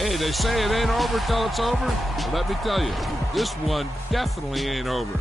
Hey, they say it ain't over till it's over. Well, let me tell you, this one definitely ain't over.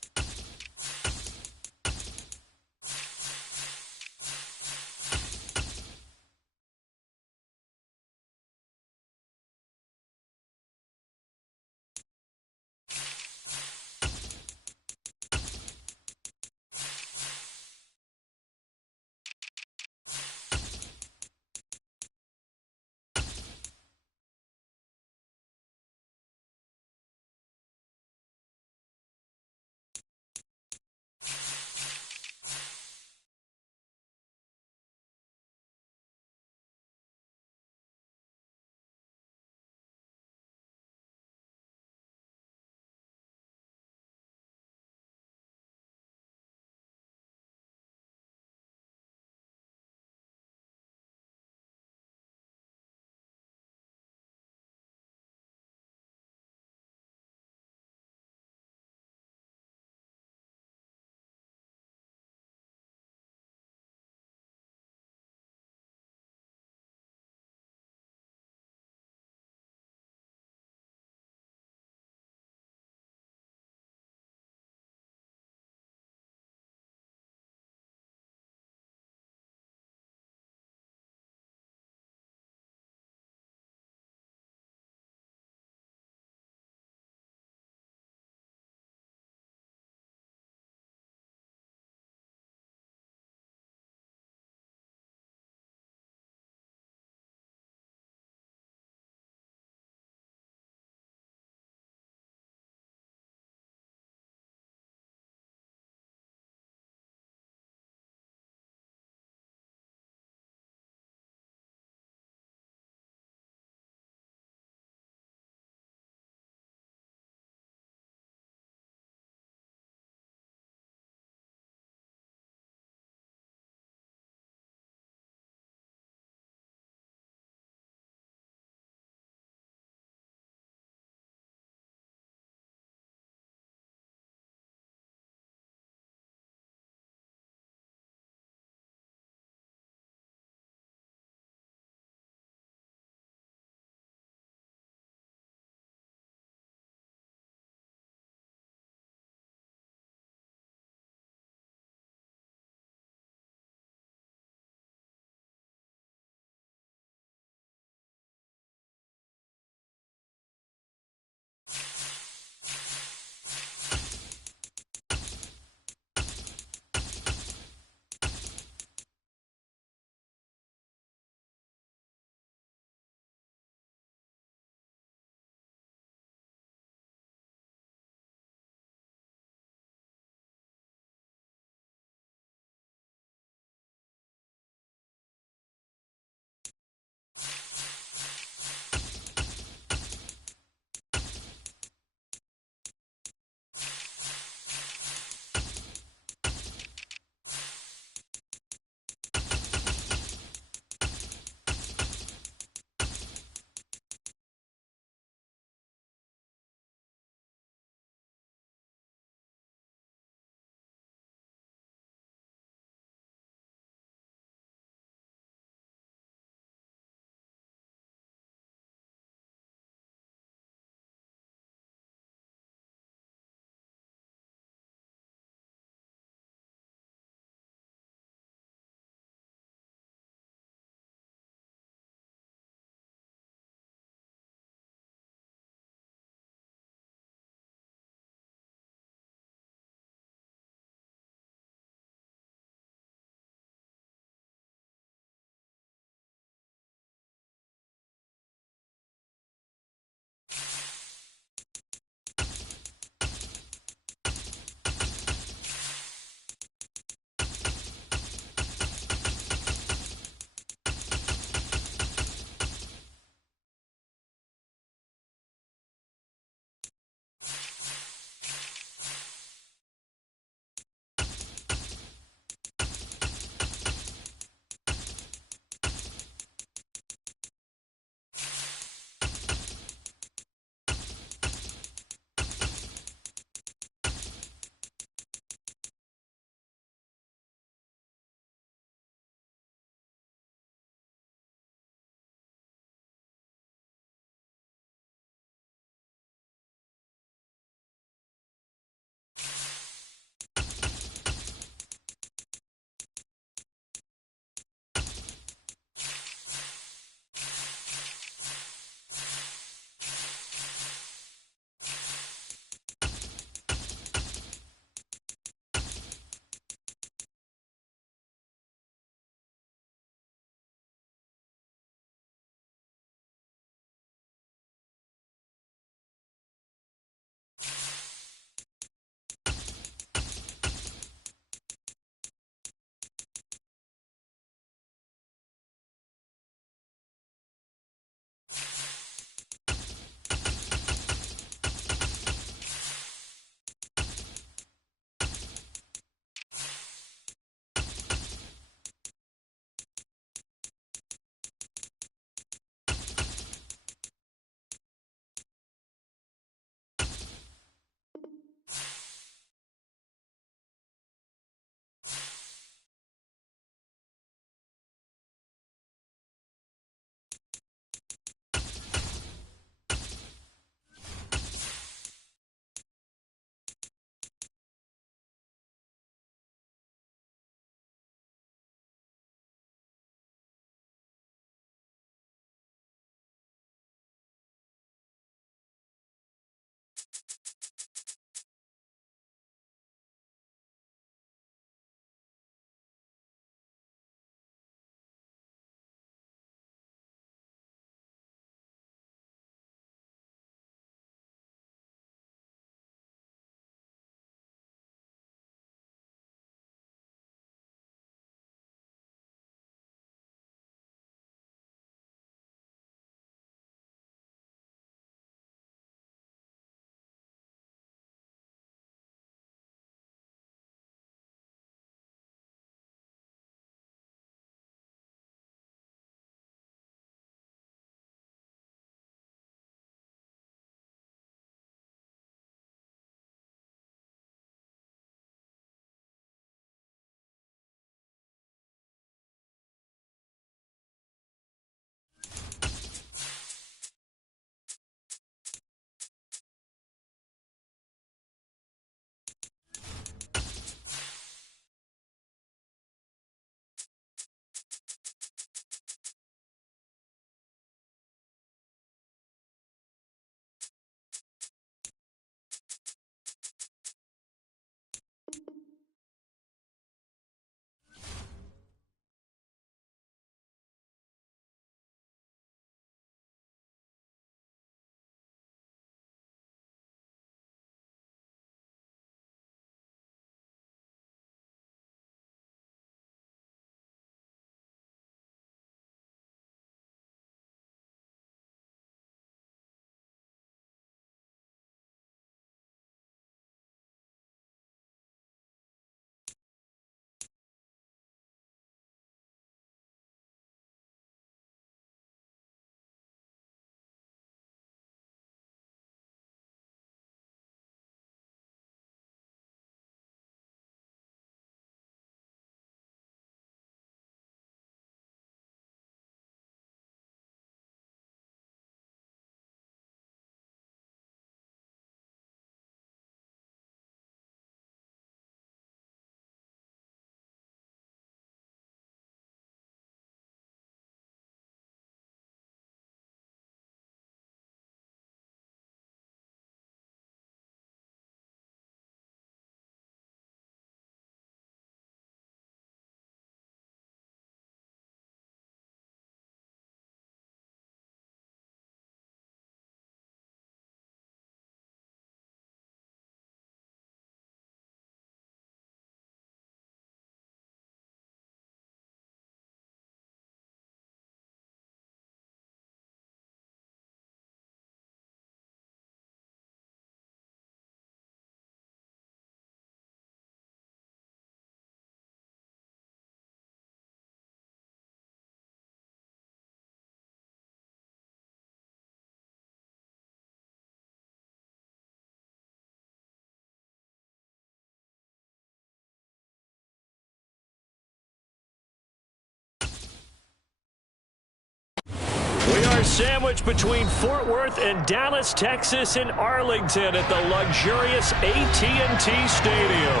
They're sandwiched between Fort Worth and Dallas, Texas, and Arlington at the luxurious AT&T Stadium.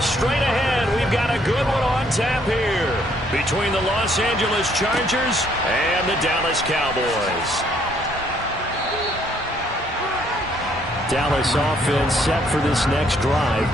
Straight ahead, we've got a good one on tap here between the Los Angeles Chargers and the Dallas Cowboys. Dallas offense set for this next drive.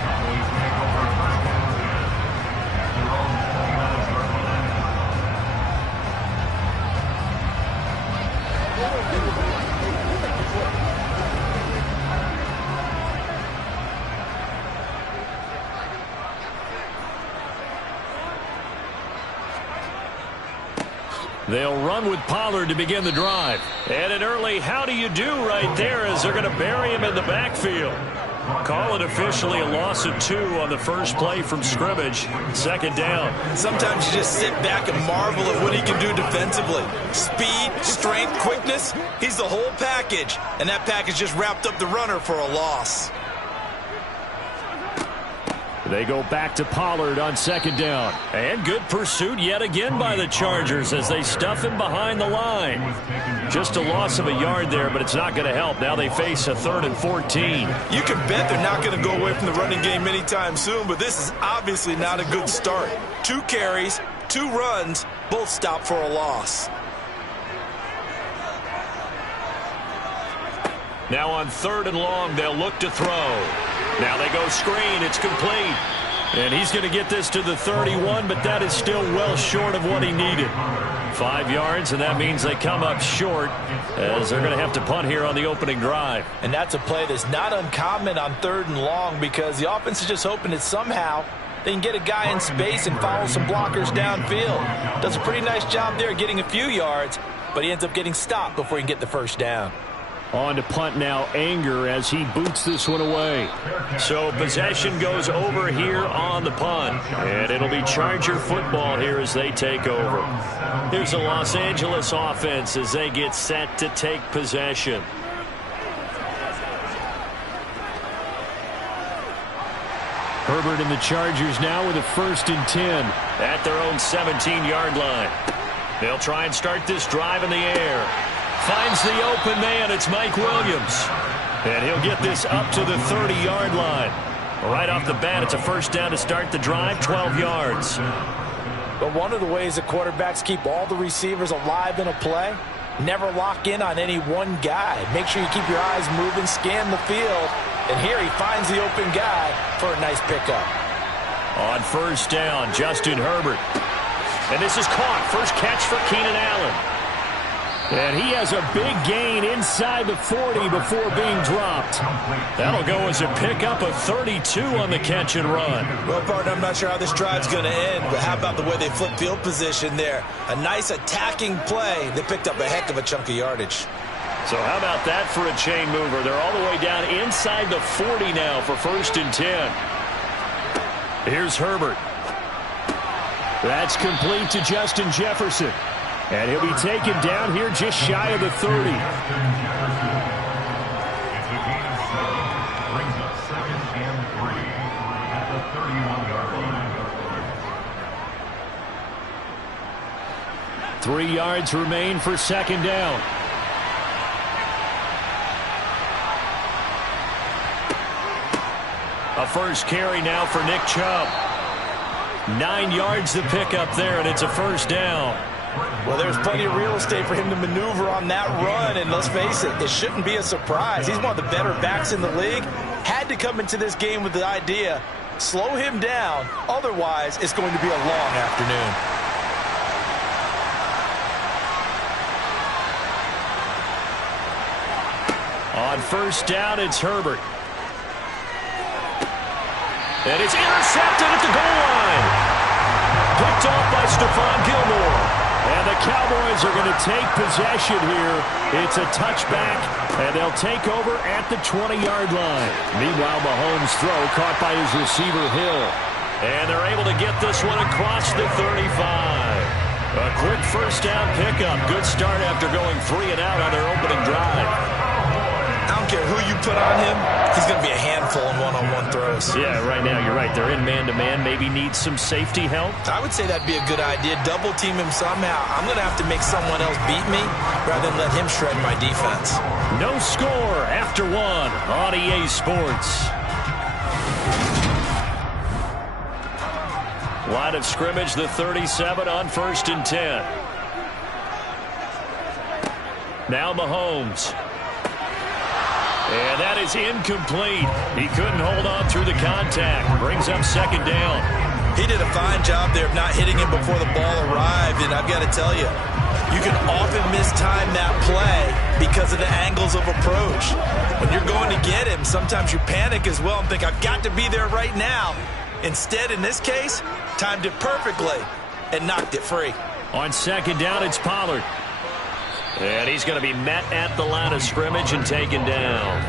They'll run with Pollard to begin the drive. And an early how do you do right there as they're going to bury him in the backfield. Call it officially a loss of 2 on the first play from scrimmage. Second down. Sometimes you just sit back and marvel at what he can do defensively. Speed, strength, quickness. He's the whole package. And that package just wrapped up the runner for a loss. They go back to Pollard on second down. And good pursuit yet again by the Chargers as they stuff him behind the line. Just a loss of a yard there, but it's not going to help. Now they face a 3rd and 14. You can bet they're not going to go away from the running game anytime soon, but this is obviously not a good start. 2 carries, 2 runs, both stopped for a loss. Now on 3rd and long, they'll look to throw. Now they go screen. It's complete. And he's going to get this to the 31, but that is still well short of what he needed. 5 yards, and that means they come up short as they're going to have to punt here on the opening drive. And that's a play that's not uncommon on 3rd and long because the offense is just hoping that somehow they can get a guy in space and follow some blockers downfield. Does a pretty nice job there getting a few yards, but he ends up getting stopped before he can get the first down. On to punt now, Anger, as he boots this one away. So possession goes over here on the punt. And it'll be Charger football here as they take over. Here's the Los Angeles offense as they get set to take possession. Herbert and the Chargers now with a 1st and 10 at their own 17-yard line. They'll try and start this drive in the air. Finds the open man. It's Mike Williams. And he'll get this up to the 30-yard line. Right off the bat, it's a first down to start the drive, 12 yards. But one of the ways the quarterbacks keep all the receivers alive in a play, never lock in on any one guy. Make sure you keep your eyes moving, scan the field. And here he finds the open guy for a nice pickup. On first down, Justin Herbert. And this is caught. First catch for Keenan Allen. And he has a big gain inside the 40 before being dropped. That'll go as a pickup of 32 on the catch and run. Well, partner, I'm not sure how this drive's going to end, but how about the way they flip field position there? A nice attacking play that picked up a heck of a chunk of yardage. So how about that for a chain mover? They're all the way down inside the 40 now for 1st and 10. Here's Herbert. That's complete to Justin Jefferson. And he'll be taken down here just shy of the 30. It's a gain of 7. Brings up 2nd and 3 at the 31-yard line. 3 yards remain for second down. A first carry now for Nick Chubb. 9 yards to pick up there, and it's a first down. Well, there's plenty of real estate for him to maneuver on that run, and let's face it, it shouldn't be a surprise. He's one of the better backs in the league. Had to come into this game with the idea, slow him down, otherwise it's going to be a long afternoon. On first down, it's Herbert. And it's intercepted at the goal line. Picked off by Stephon Gilmore. And the Cowboys are going to take possession here. It's a touchback, and they'll take over at the 20-yard line. Meanwhile, Mahomes' throw caught by his receiver, Hill. And they're able to get this one across the 35. A quick first down pickup. Good start after going 3 and out on their opening drive. I'm care who you put on him, he's going to be a handful in one-on-one throws. Yeah, right now you're right. They're in man-to-man. Maybe needs some safety help. I would say that'd be a good idea. Double team him somehow. I'm going to have to make someone else beat me rather than let him shred my defense. No score after one on EA Sports. Line of scrimmage, the 37 on 1st and 10. Now Mahomes. And that is incomplete. He couldn't hold on through the contact. Brings up 2nd down. He did a fine job there of not hitting him before the ball arrived, and I've got to tell you, you can often mistime that play because of the angles of approach. When you're going to get him, sometimes you panic as well and think, I've got to be there right now. Instead, in this case, timed it perfectly and knocked it free. On 2nd down, it's Pollard. And he's going to be met at the line of scrimmage and taken down.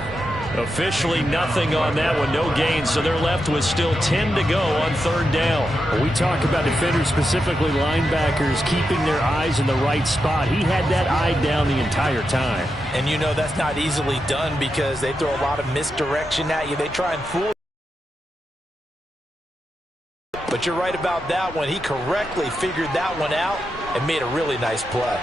Officially nothing on that one, no gain, so they're left with still 10 to go on 3rd down. We talk about defenders, specifically linebackers, keeping their eyes in the right spot. He had that eye down the entire time. And you know that's not easily done because they throw a lot of misdirection at you. They try and fool you. But you're right about that one. He correctly figured that one out and made a really nice play.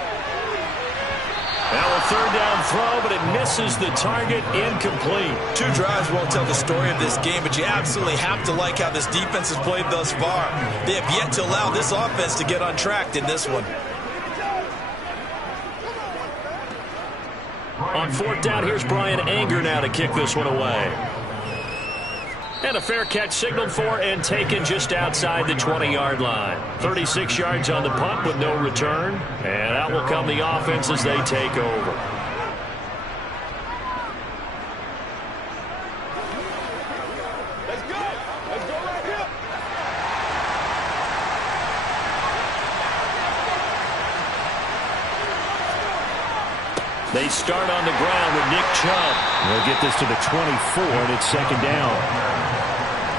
Now a 3rd down throw, but it misses the target, incomplete. 2 drives won't tell the story of this game, but you absolutely have to like how this defense has played thus far. They have yet to allow this offense to get untracked in this one. On 4th down, here's Brian Anger now to kick this one away. And a fair catch signaled for and taken just outside the 20-yard line. 36 yards on the punt with no return. And out will come the offense as they take over. Let's go. Let's go right here. They start on the ground with Nick Chubb. They'll get this to the 24, and it's 2nd down.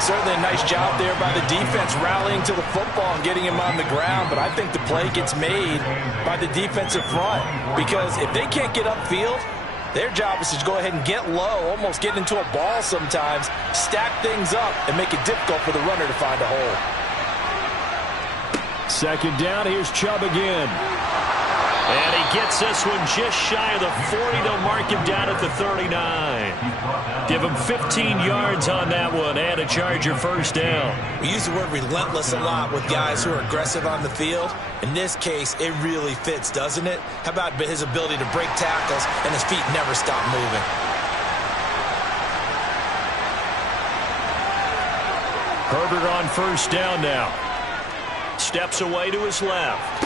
Certainly a nice job there by the defense rallying to the football and getting him on the ground, but I think the play gets made by the defensive front because if they can't get upfield, their job is to go ahead and get low, almost get into a ball sometimes, stack things up, and make it difficult for the runner to find a hole. 2nd down, here's Chubb again. And he gets this one just shy of the 40 to mark him down at the 39. Give him 15 yards on that one and a Charger 1st down. We use the word relentless a lot with guys who are aggressive on the field. In this case, it really fits, doesn't it? How about his ability to break tackles and his feet never stop moving? Herbert on 1st down now. Steps away to his left.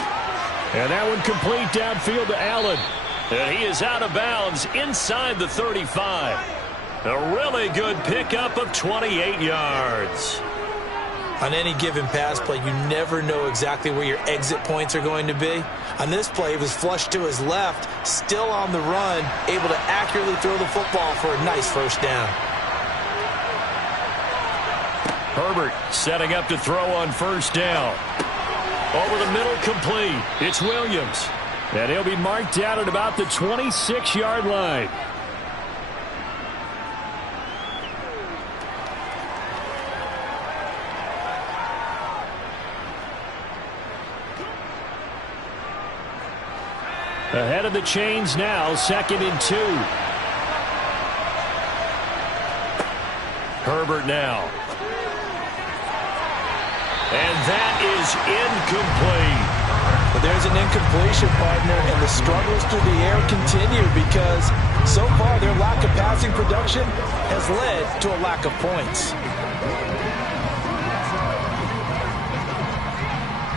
And that one complete downfield to Allen. And he is out of bounds inside the 35. A really good pickup of 28 yards. On any given pass play, you never know exactly where your exit points are going to be. On this play, it was flushed to his left, still on the run, able to accurately throw the football for a nice 1st down. Herbert setting up to throw on 1st down. Over the middle, complete. It's Williams. And he'll be marked out at about the 26-yard line. Ahead of the chains now, 2nd and 2. Herbert now. And that is incomplete. But there's an incompletion, partner, and the struggles through the air continue because so far their lack of passing production has led to a lack of points.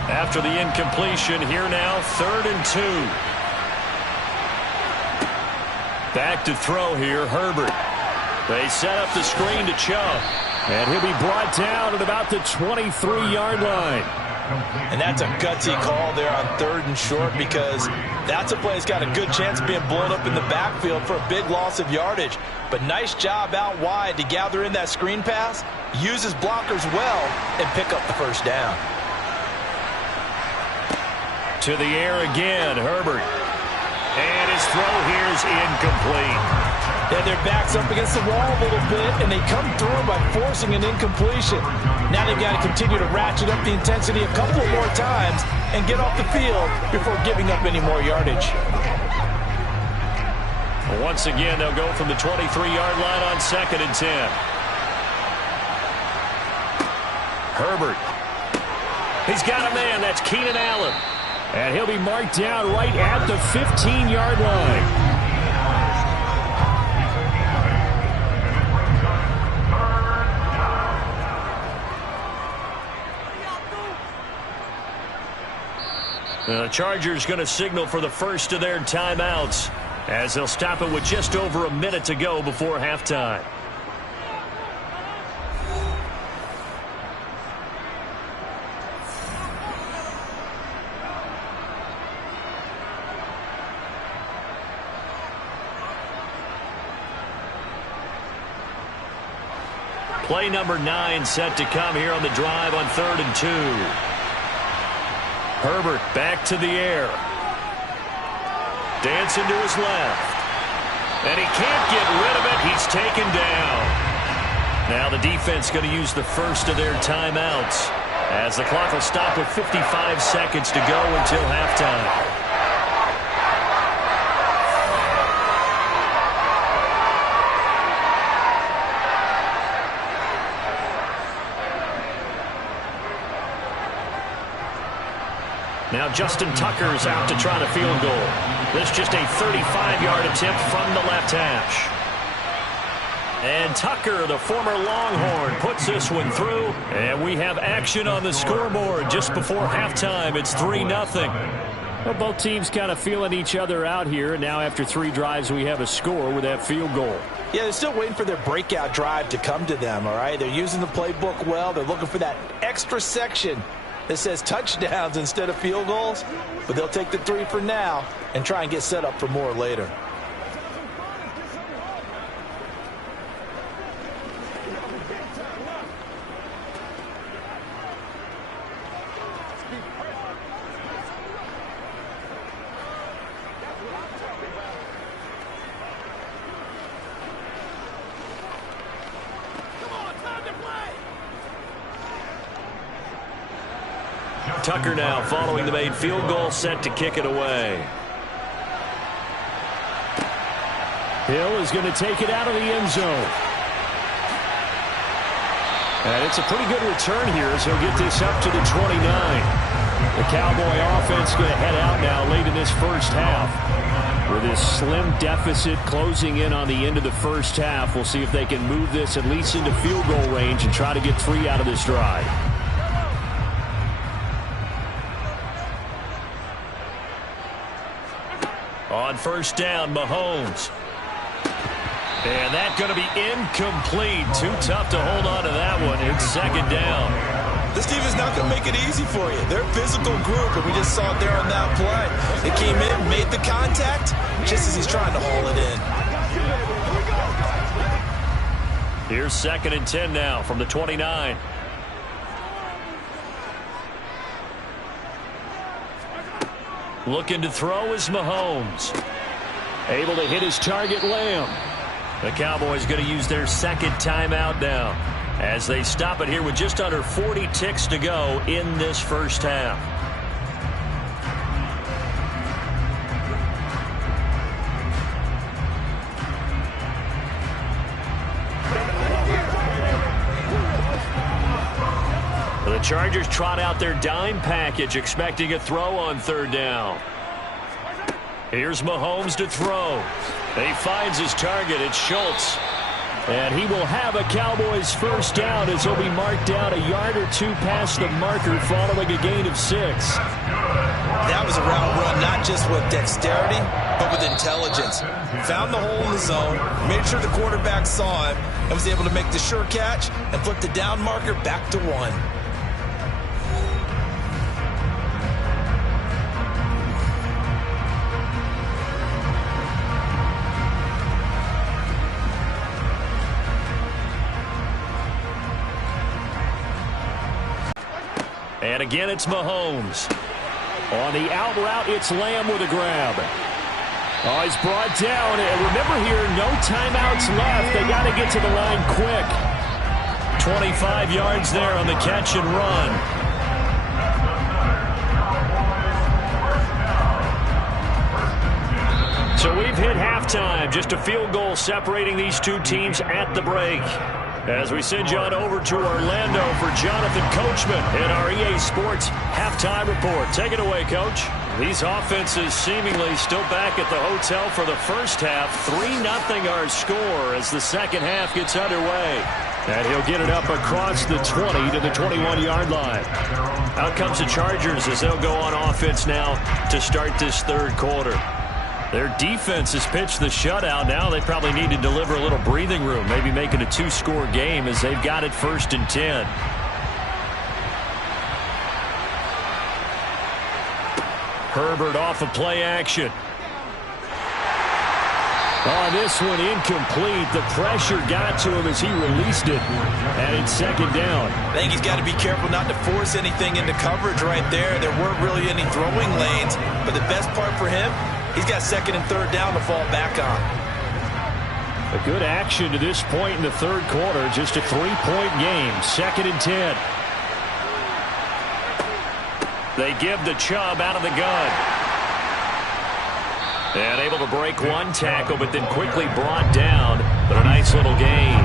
After the incompletion, here now, 3rd and 2. Back to throw here, Herbert. They set up the screen to Chubb. And he'll be brought down at about the 23-yard line. And that's a gutsy call there on 3rd and short because that's a play that's got a good chance of being blown up in the backfield for a big loss of yardage. But nice job out wide to gather in that screen pass, use his blockers well, and pick up the 1st down. To the air again, Herbert. And his throw here is incomplete. Yeah, their back's up against the wall a little bit, and they come through by forcing an incompletion. Now they've got to continue to ratchet up the intensity a couple more times and get off the field before giving up any more yardage. Once again, they'll go from the 23-yard line on 2nd and 10. Herbert. He's got a man. That's Keenan Allen. And he'll be marked down right at the 15-yard line. The Chargers going to signal for the first of their timeouts as they'll stop it with just over a minute to go before halftime. Play number 9 set to come here on the drive on 3rd and 2. Herbert back to the air. Dancing to his left. And he can't get rid of it. He's taken down. Now the defense going to use the first of their timeouts as the clock will stop with 55 seconds to go until halftime. Now Justin Tucker's out to try the field goal. This just a 35-yard attempt from the left hash. And Tucker, the former Longhorn, puts this one through. And we have action on the scoreboard just before halftime. It's 3-0. Well, both teams kind of feeling each other out here. And now after 3 drives, we have a score with that field goal. Yeah, they're still waiting for their breakout drive to come to them, all right? They're using the playbook well. They're looking for that extra section that says touchdowns instead of field goals, but they'll take the 3 for now and try and get set up for more later. Tucker now following the made field goal, set to kick it away. Hill is going to take it out of the end zone. And it's a pretty good return here as he'll get this up to the 29. The Cowboy offense going to head out now late in this first half. With this slim deficit closing in on the end of the first half, we'll see if they can move this at least into field goal range and try to get 3 out of this drive. On first down, Mahomes. And that's going to be incomplete. Too tough to hold on to that one. It's 2nd down. This team is not going to make it easy for you. They're a physical group, and we just saw it there on that play. They came in, made the contact, just as he's trying to haul it in. Here's 2nd and 10 now from the 29. Looking to throw is Mahomes. Able to hit his target, Lamb. The Cowboys going to use their 2nd timeout now as they stop it here with just under 40 ticks to go in this first half. The Chargers trot out their dime package, expecting a throw on 3rd down. Here's Mahomes to throw. He finds his target. It's Schultz. And he will have a Cowboys first down as he'll be marked down a yard or 2 past the marker following a gain of 6. That was a route run, not just with dexterity, but with intelligence. Found the hole in the zone, made sure the quarterback saw him, and was able to make the sure catch and flip the down marker back to 1. And again, it's Mahomes. On the out route, it's Lamb with a grab. Oh, he's brought down. And remember here, no timeouts left. They got to get to the line quick. 25 yards there on the catch and run. So we've hit halftime. Just a field goal separating these two teams at the break. As we send you on over to Orlando for Jonathan Coachman in our EA Sports halftime report. Take it away, Coach. These offenses seemingly still back at the hotel for the first half. 3-0 our score as the second half gets underway. And he'll get it up across the 20 to the 21-yard line. Out comes the Chargers as they'll go on offense now to start this third quarter. Their defense has pitched the shutout. Now they probably need to deliver a little breathing room, maybe make it a 2-score game as they've got it 1st and 10. Herbert off of play action. Oh, this one incomplete. The pressure got to him as he released it. And it's second down. I think he's got to be careful not to force anything into coverage right there. There weren't really any throwing lanes. But the best part for him, he's got 2nd and 3rd down to fall back on. A good action to this point in the third quarter. Just a 3-point game. 2nd and 10. They give the Chubb out of the gun. And able to break one tackle, but then quickly brought down. But a nice little gain.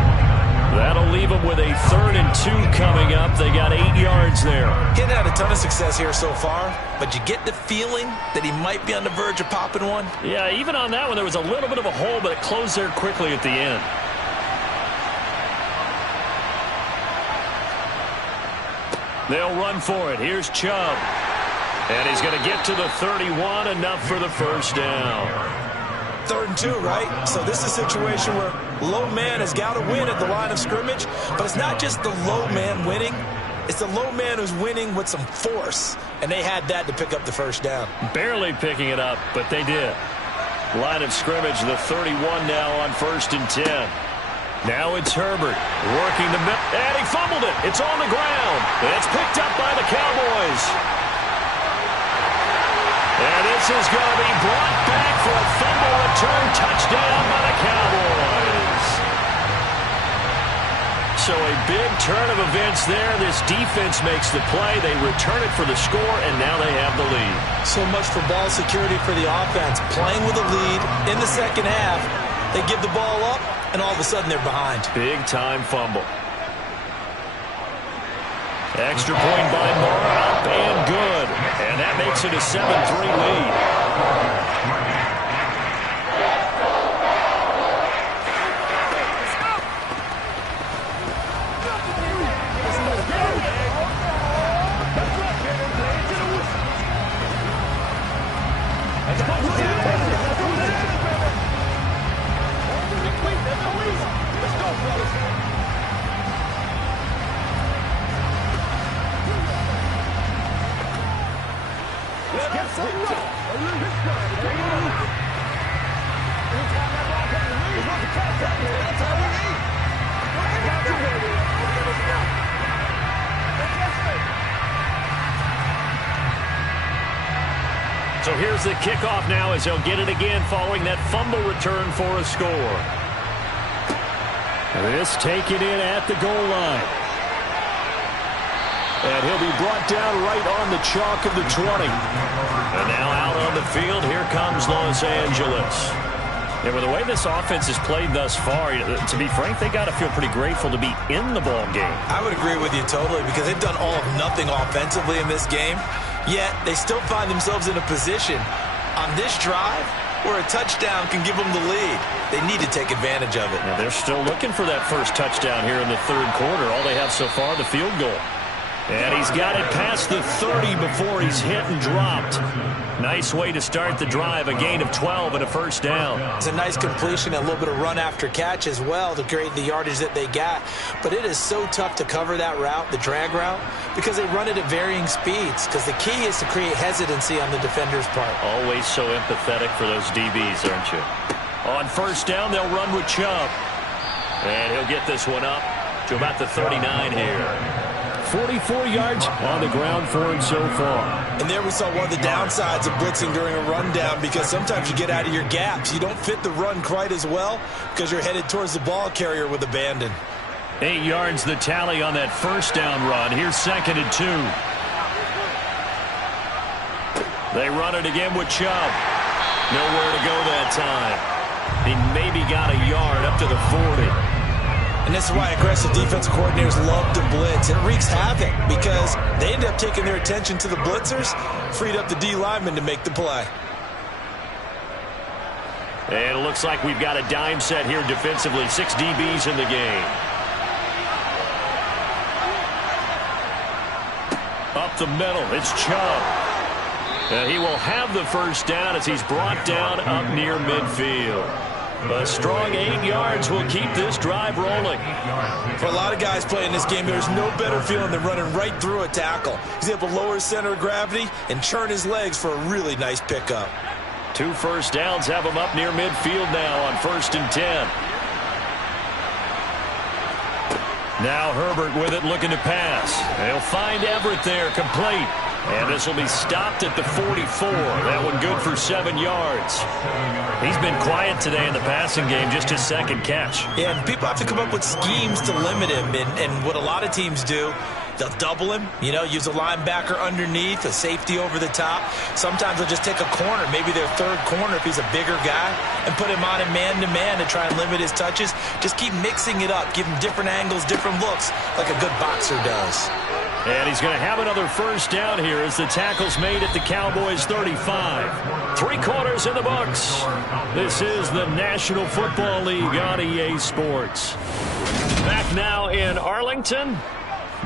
That'll leave them with a 3rd and 2 coming up. They got 8 yards there. He's had a ton of success here so far, but you get the feeling that he might be on the verge of popping one. Yeah, even on that one, there was a little bit of a hole, but it closed there quickly at the end. They'll run for it. Here's Chubb. And he's going to get to the 31, enough for the first down. 3rd and 2, right? So this is a situation where low man has got to win at the line of scrimmage, but it's not just the low man winning. It's the low man who's winning with some force, and they had that to pick up the first down. Barely picking it up, but they did. Line of scrimmage, the 31 now on 1st and 10. Now it's Herbert working the middle, and he fumbled it. It's on the ground. It's picked up by the Cowboys. And this is going to be brought back for a fumble return touchdown by the Cowboys. So a big turn of events there. This defense makes the play. They return it for the score, and now they have the lead. So much for ball security for the offense. Playing with a lead in the second half. They give the ball up, and all of a sudden they're behind. Big-time fumble. Extra point by Moore, up and good. And that makes it a 7-3 lead. So here's the kickoff now as he'll get it again following that fumble return for a score. This taken in at the goal line. And he'll be brought down right on the chalk of the 20. And now out on the field, here comes Los Angeles. And with the way this offense has played thus far, to be frank, they got to feel pretty grateful to be in the ball game. I would agree with you totally because they've done all of nothing offensively in this game. Yet they still find themselves in a position on this drive where a touchdown can give them the lead. They need to take advantage of it. Now they're still looking for that first touchdown here in the third quarter. All they have so far, the field goal. And he's got it past the 30 before he's hit and dropped. Nice way to start the drive. A gain of 12 and a first down. It's a nice completion, a little bit of run after catch as well to create the yardage that they got. But it is so tough to cover that route, the drag route, because they run it at varying speeds. Because the key is to create hesitancy on the defender's part. Always so empathetic for those DBs, aren't you? On first down, they'll run with Chubb. And he'll get this one up to about the 39 here. 44 yards on the ground for him so far. And there we saw one of the downsides of blitzing during a rundown, because sometimes you get out of your gaps. You don't fit the run quite as well because you're headed towards the ball carrier with abandon. 8 yards the tally on that first down run. Here's 2nd and 2. They run it again with Chubb. Nowhere to go that time. He maybe got a yard up to the 40. And this is why aggressive defensive coordinators love to blitz. It wreaks havoc because they end up taking their attention to the blitzers, freed up the D lineman to make the play. And it looks like we've got a dime set here defensively. 6 DBs in the game. Up the middle, it's Chubb. He will have the first down as he's brought down up near midfield. A strong 8 yards will keep this drive rolling. For a lot of guys playing this game, there's no better feeling than running right through a tackle. He's able to lower his center of gravity and churn his legs for a really nice pickup. 2 first downs have him up near midfield now on 1st and 10. Now Herbert with it, looking to pass. They'll find Everett there, complete. And this will be stopped at the 44. That one good for 7 yards. He's been quiet today in the passing game, just his 2nd catch. Yeah, and people have to come up with schemes to limit him. And what a lot of teams do, they'll double him, use a linebacker underneath, a safety over the top. Sometimes they'll just take a corner, maybe their 3rd corner if he's a bigger guy, and put him on a man-to-man to try and limit his touches. Just keep mixing it up, give him different angles, different looks, like a good boxer does. And he's going to have another first down here as the tackle's made at the Cowboys 35. 3 quarters in the books. This is the National Football League on EA Sports. Back now in Arlington.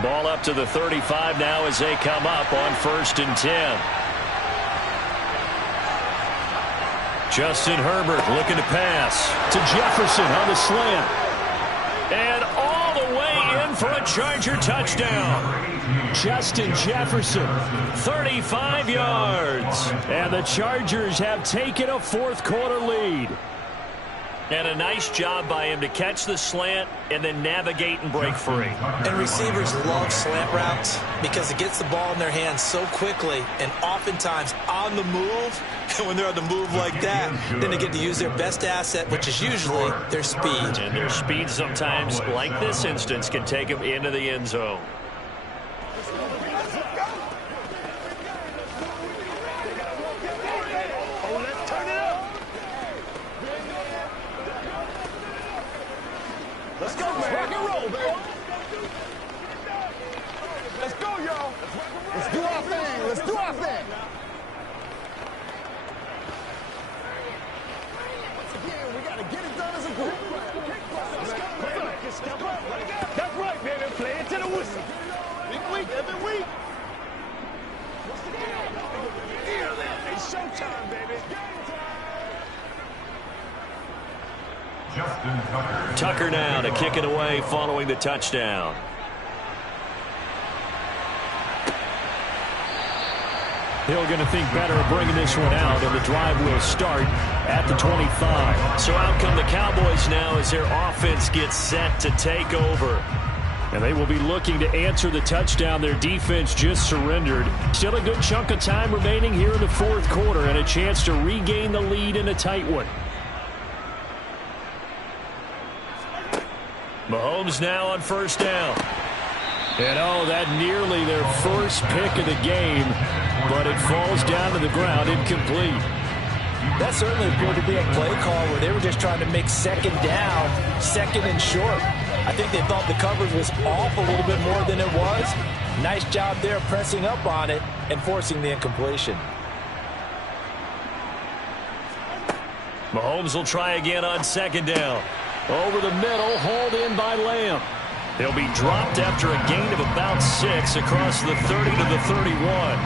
Ball up to the 35 now as they come up on 1st and 10. Justin Herbert looking to pass to Jefferson on the slant. And all the way in for a Charger touchdown. Justin Jefferson, 35 yards. And the Chargers have taken a 4th quarter lead. And a nice job by him to catch the slant and then navigate and break free. And receivers love slant routes because it gets the ball in their hands so quickly and oftentimes on the move. And when they're on the move like that, then they get to use their best asset, which is usually their speed. And their speed sometimes, like this instance, can take them into the end zone. Let's go, man. Rock and roll, baby. Let's go, y'all. Let's do our thing. Let's do our thing. Once again, we got to get it done as a group. Step up. That's right, baby. Play it to the whistle. Big week, every week. It's showtime, baby. Justin Tucker. Tucker now to kick it away following the touchdown. Hill going to think better of bringing this one out, and the drive will start at the 25. So out come the Cowboys now as their offense gets set to take over. And they will be looking to answer the touchdown their defense just surrendered. Still a good chunk of time remaining here in the 4th quarter and a chance to regain the lead in a tight one. Mahomes now on 1st down. And that nearly their first pick of the game, but it falls down to the ground incomplete. That certainly appeared to be a play call where they were just trying to make 2nd down, 2nd and short. I think they thought the coverage was off a little bit more than it was. Nice job there pressing up on it and forcing the incompletion. Mahomes will try again on 2nd down. Over the middle, hauled in by Lamb. They'll be dropped after a gain of about 6 across the 30 to the 31.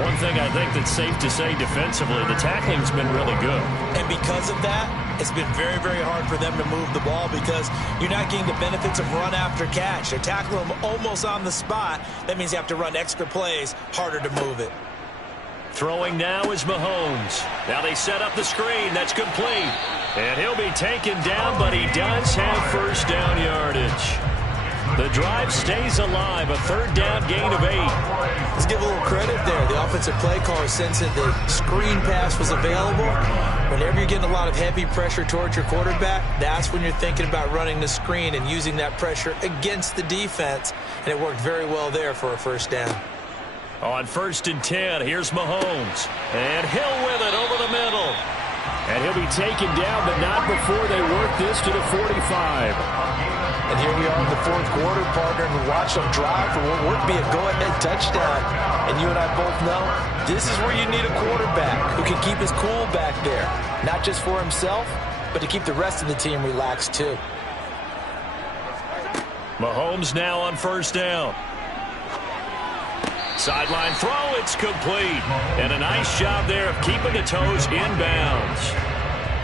One thing I think that's safe to say defensively, the tackling's been really good. And because of that, it's been very, very hard for them to move the ball because you're not getting the benefits of run after catch. They're tackling them almost on the spot. That means you have to run extra plays, harder to move it. Throwing now is Mahomes. Now they set up the screen. That's complete. And he'll be taken down, but he does have first down yardage. The drive stays alive. A third down gain of 8. Let's give a little credit there. The offensive play caller sensing the screen pass was available. Whenever you're getting a lot of heavy pressure towards your quarterback, that's when you're thinking about running the screen and using that pressure against the defense. And it worked very well there for a first down. On 1st and 10, here's Mahomes. And Hill with it over the middle. And he'll be taken down, but not before they work this to the 45. And here we are in the fourth quarter, partner, and watch them drive for what would be a go-ahead touchdown. And you and I both know this is where you need a quarterback who can keep his cool back there, not just for himself, but to keep the rest of the team relaxed too. Mahomes now on 1st down. Sideline throw, it's complete. And a nice job there of keeping the toes inbounds.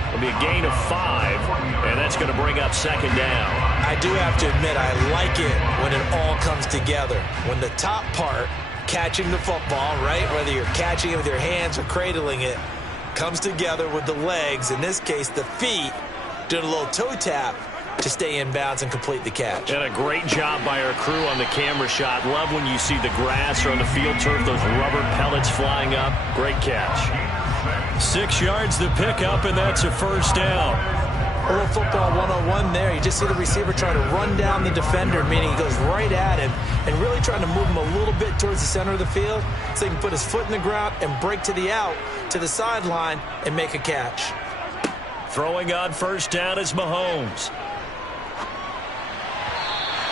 It'll be a gain of 5, and that's going to bring up 2nd down. I do have to admit, I like it when it all comes together. When the top part, catching the football, right, whether you're catching it with your hands or cradling it, comes together with the legs, in this case the feet, doing a little toe tap to stay in bounds and complete the catch. And a great job by our crew on the camera shot. Love when you see the grass or on the field turf, those rubber pellets flying up. Great catch. 6 yards to pick up, and that's a 1st down. A little football 101 there. You just see the receiver trying to run down the defender, meaning he goes right at him and really trying to move him a little bit towards the center of the field so he can put his foot in the ground and break to the out, to the sideline, and make a catch. Throwing on 1st down is Mahomes.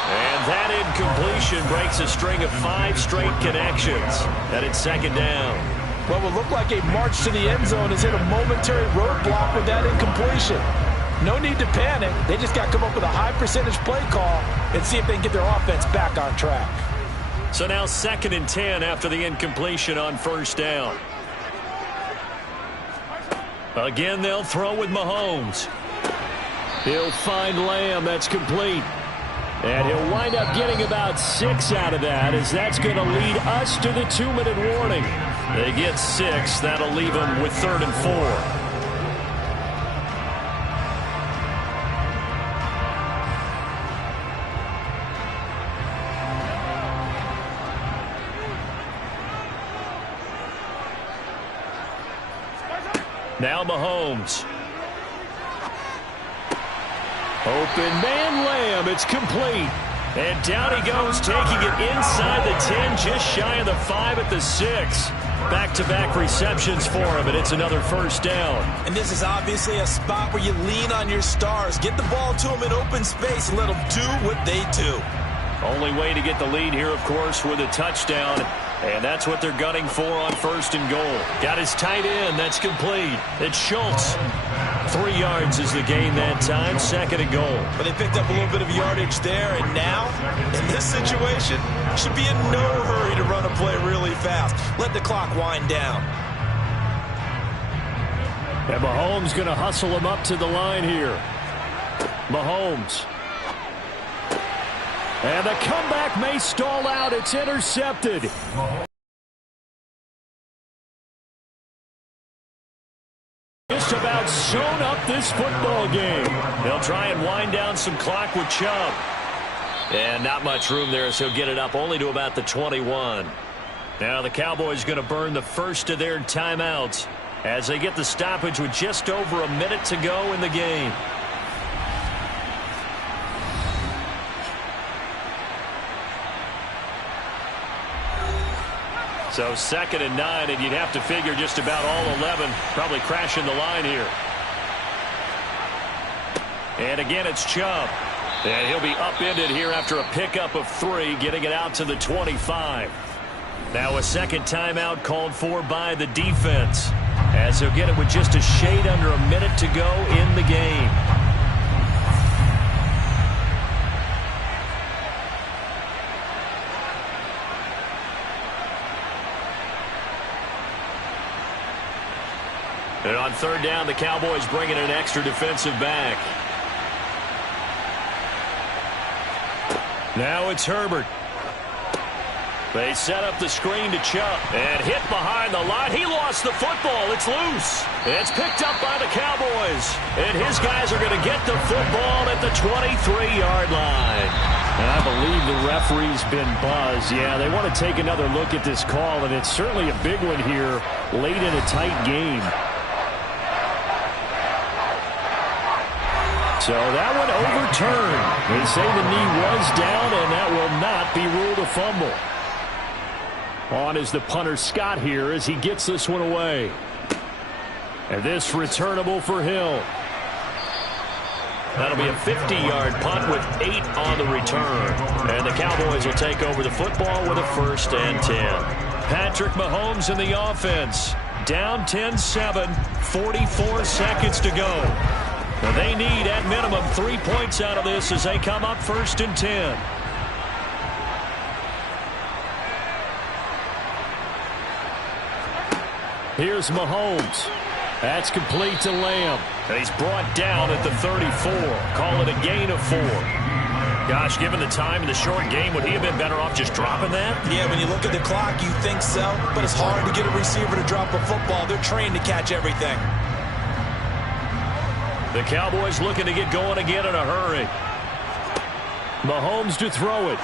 And that incompletion breaks a string of 5 straight connections. And it's 2nd down. What will look like a march to the end zone has hit a momentary roadblock with that incompletion. No need to panic. They just got to come up with a high percentage play call and see if they can get their offense back on track. So now 2nd and 10 after the incompletion on 1st down. Again, they'll throw with Mahomes. He'll find Lamb. That's complete. And he'll wind up getting about 6 out of that, as that's going to lead us to the 2-minute warning. They get 6. That'll leave them with 3rd and 4. Now Mahomes. Open man Lamb. It's complete. And down he goes, taking it inside the 10, just shy of the 5 at the 6. Back-to-back receptions for him, and it's another 1st down. And this is obviously a spot where you lean on your stars. Get the ball to them in open space and let them do what they do. Only way to get the lead here, of course, with a touchdown. And that's what they're gunning for on 1st and goal. Got his tight end. That's complete. It's Schultz. 3 yards is the gain that time. 2nd and goal. But they picked up a little bit of yardage there. And now, in this situation, should be in no hurry to run a play really fast. Let the clock wind down. And Mahomes going to hustle him up to the line here. Mahomes. And the comeback may stall out. It's intercepted. Just about sewn up this football game. They'll try and wind down some clock with Chubb. And not much room there, so he'll get it up only to about the 21. Now the Cowboys going to burn the first of their timeouts as they get the stoppage with just over a minute to go in the game. So 2nd and 9, and you'd have to figure just about all 11 probably crashing the line here. And again, it's Chubb. And he'll be upended here after a pickup of 3, getting it out to the 25. Now a second timeout called for by the defense, as he'll get it with just a shade under a minute to go in the game. And on 3rd down, the Cowboys bring in an extra defensive back. Now it's Herbert. They set up the screen to Chubb. And hit behind the line. He lost the football. It's loose. It's picked up by the Cowboys. And his guys are going to get the football at the 23-yard line. And I believe the referee's been buzzed. Yeah, they want to take another look at this call, and it's certainly a big one here late in a tight game. So that one overturned. They say the knee was down, and that will not be ruled a fumble. On is the punter Scott here as he gets this one away. And this returnable for Hill. That'll be a 50-yard punt with 8 on the return. And the Cowboys will take over the football with a 1st and 10. Patrick Mahomes in the offense. Down 10-7, 44 seconds to go. Well, they need, at minimum, 3 points out of this as they come up 1st and 10. Here's Mahomes. That's complete to Lamb. And he's brought down at the 34. Call it a gain of 4. Gosh, given the time in the short game, would he have been better off just dropping that? Yeah, when you look at the clock, you think so, but it's hard to get a receiver to drop a football. They're trained to catch everything. The Cowboys looking to get going again in a hurry. Mahomes to throw it.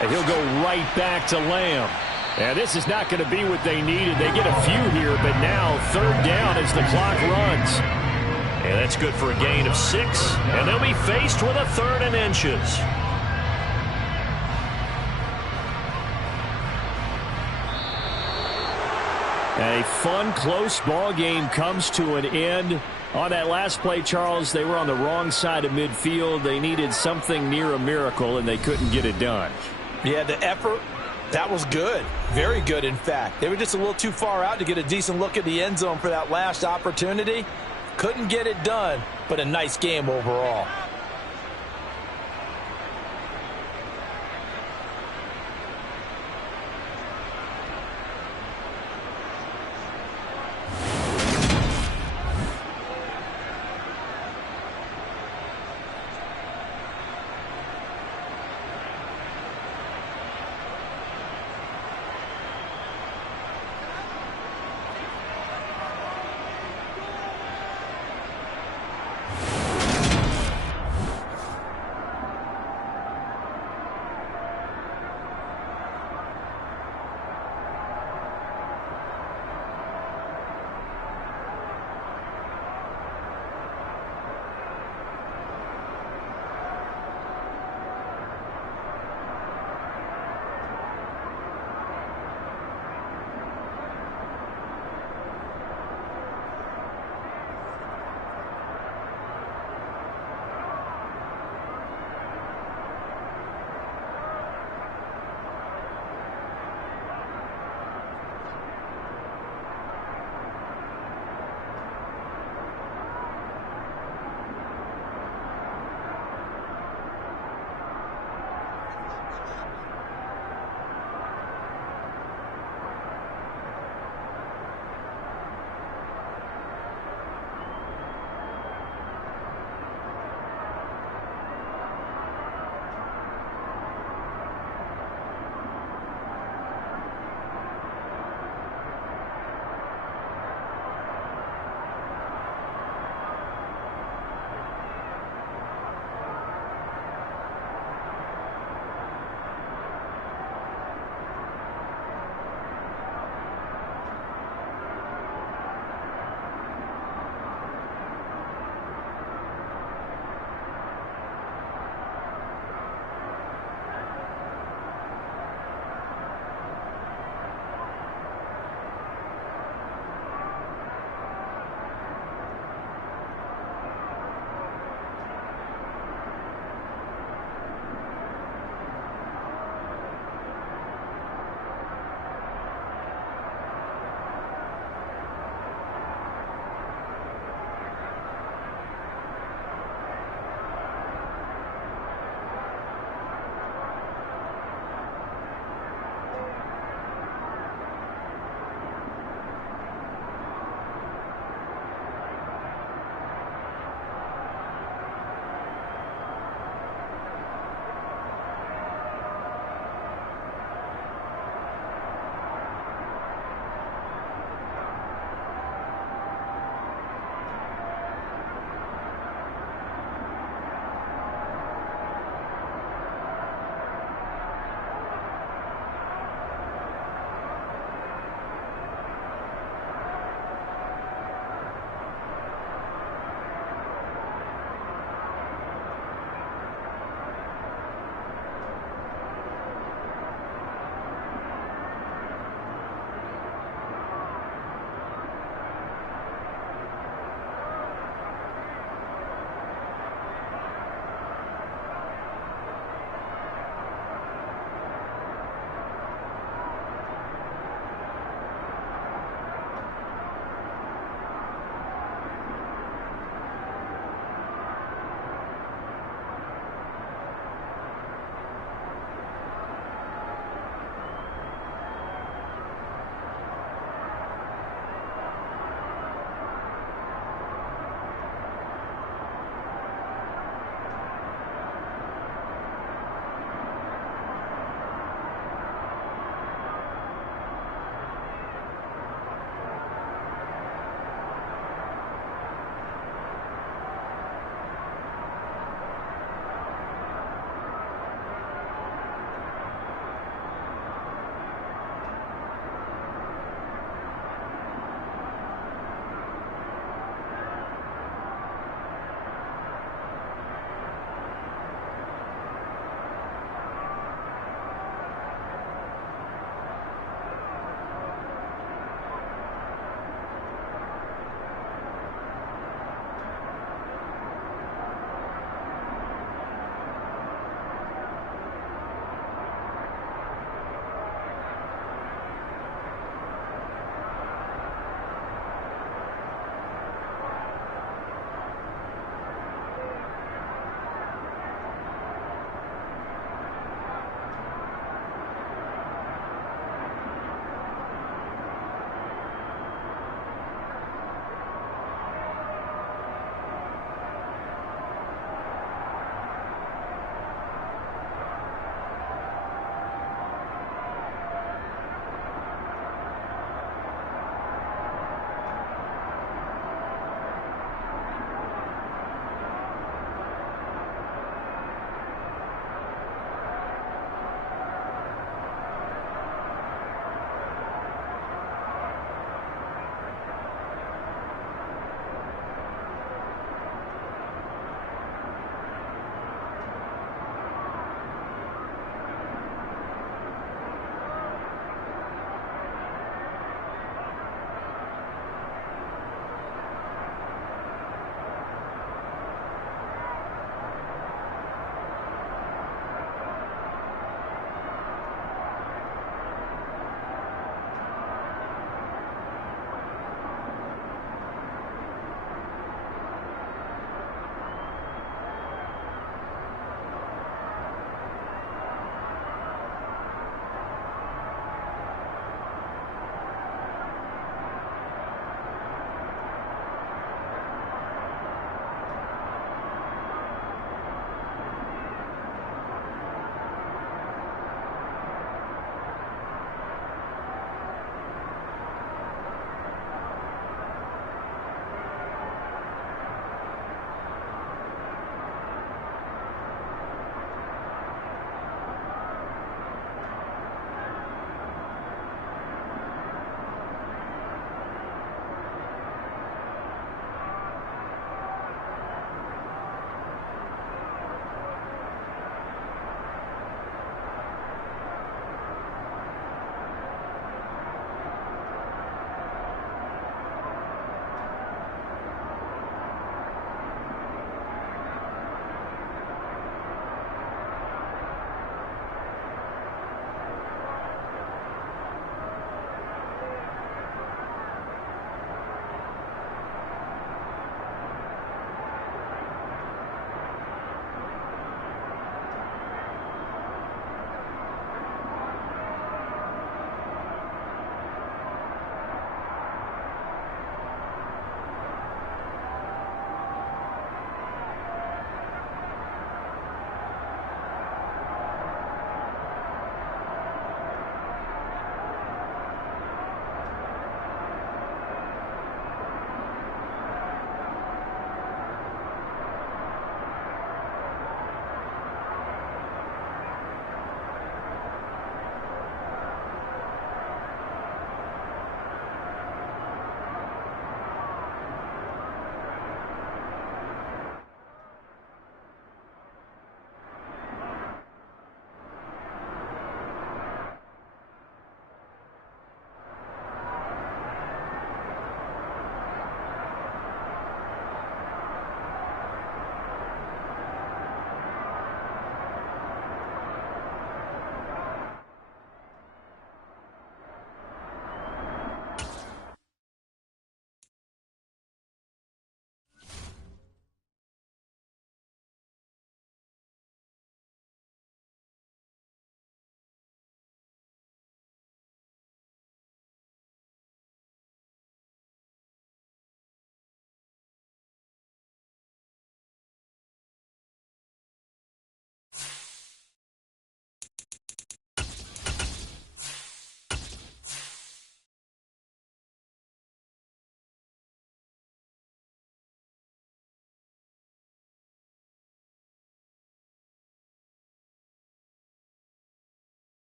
And he'll go right back to Lamb. And this is not going to be what they needed. They get a few here, but now 3rd down as the clock runs. And that's good for a gain of 6. And they'll be faced with a 3rd and inches. A fun, close ball game comes to an end. On that last play, Charles, they were on the wrong side of midfield. They needed something near a miracle, and they couldn't get it done. Yeah, the effort, that was good. Very good, in fact. They were just a little too far out to get a decent look at the end zone for that last opportunity. Couldn't get it done, but a nice game overall.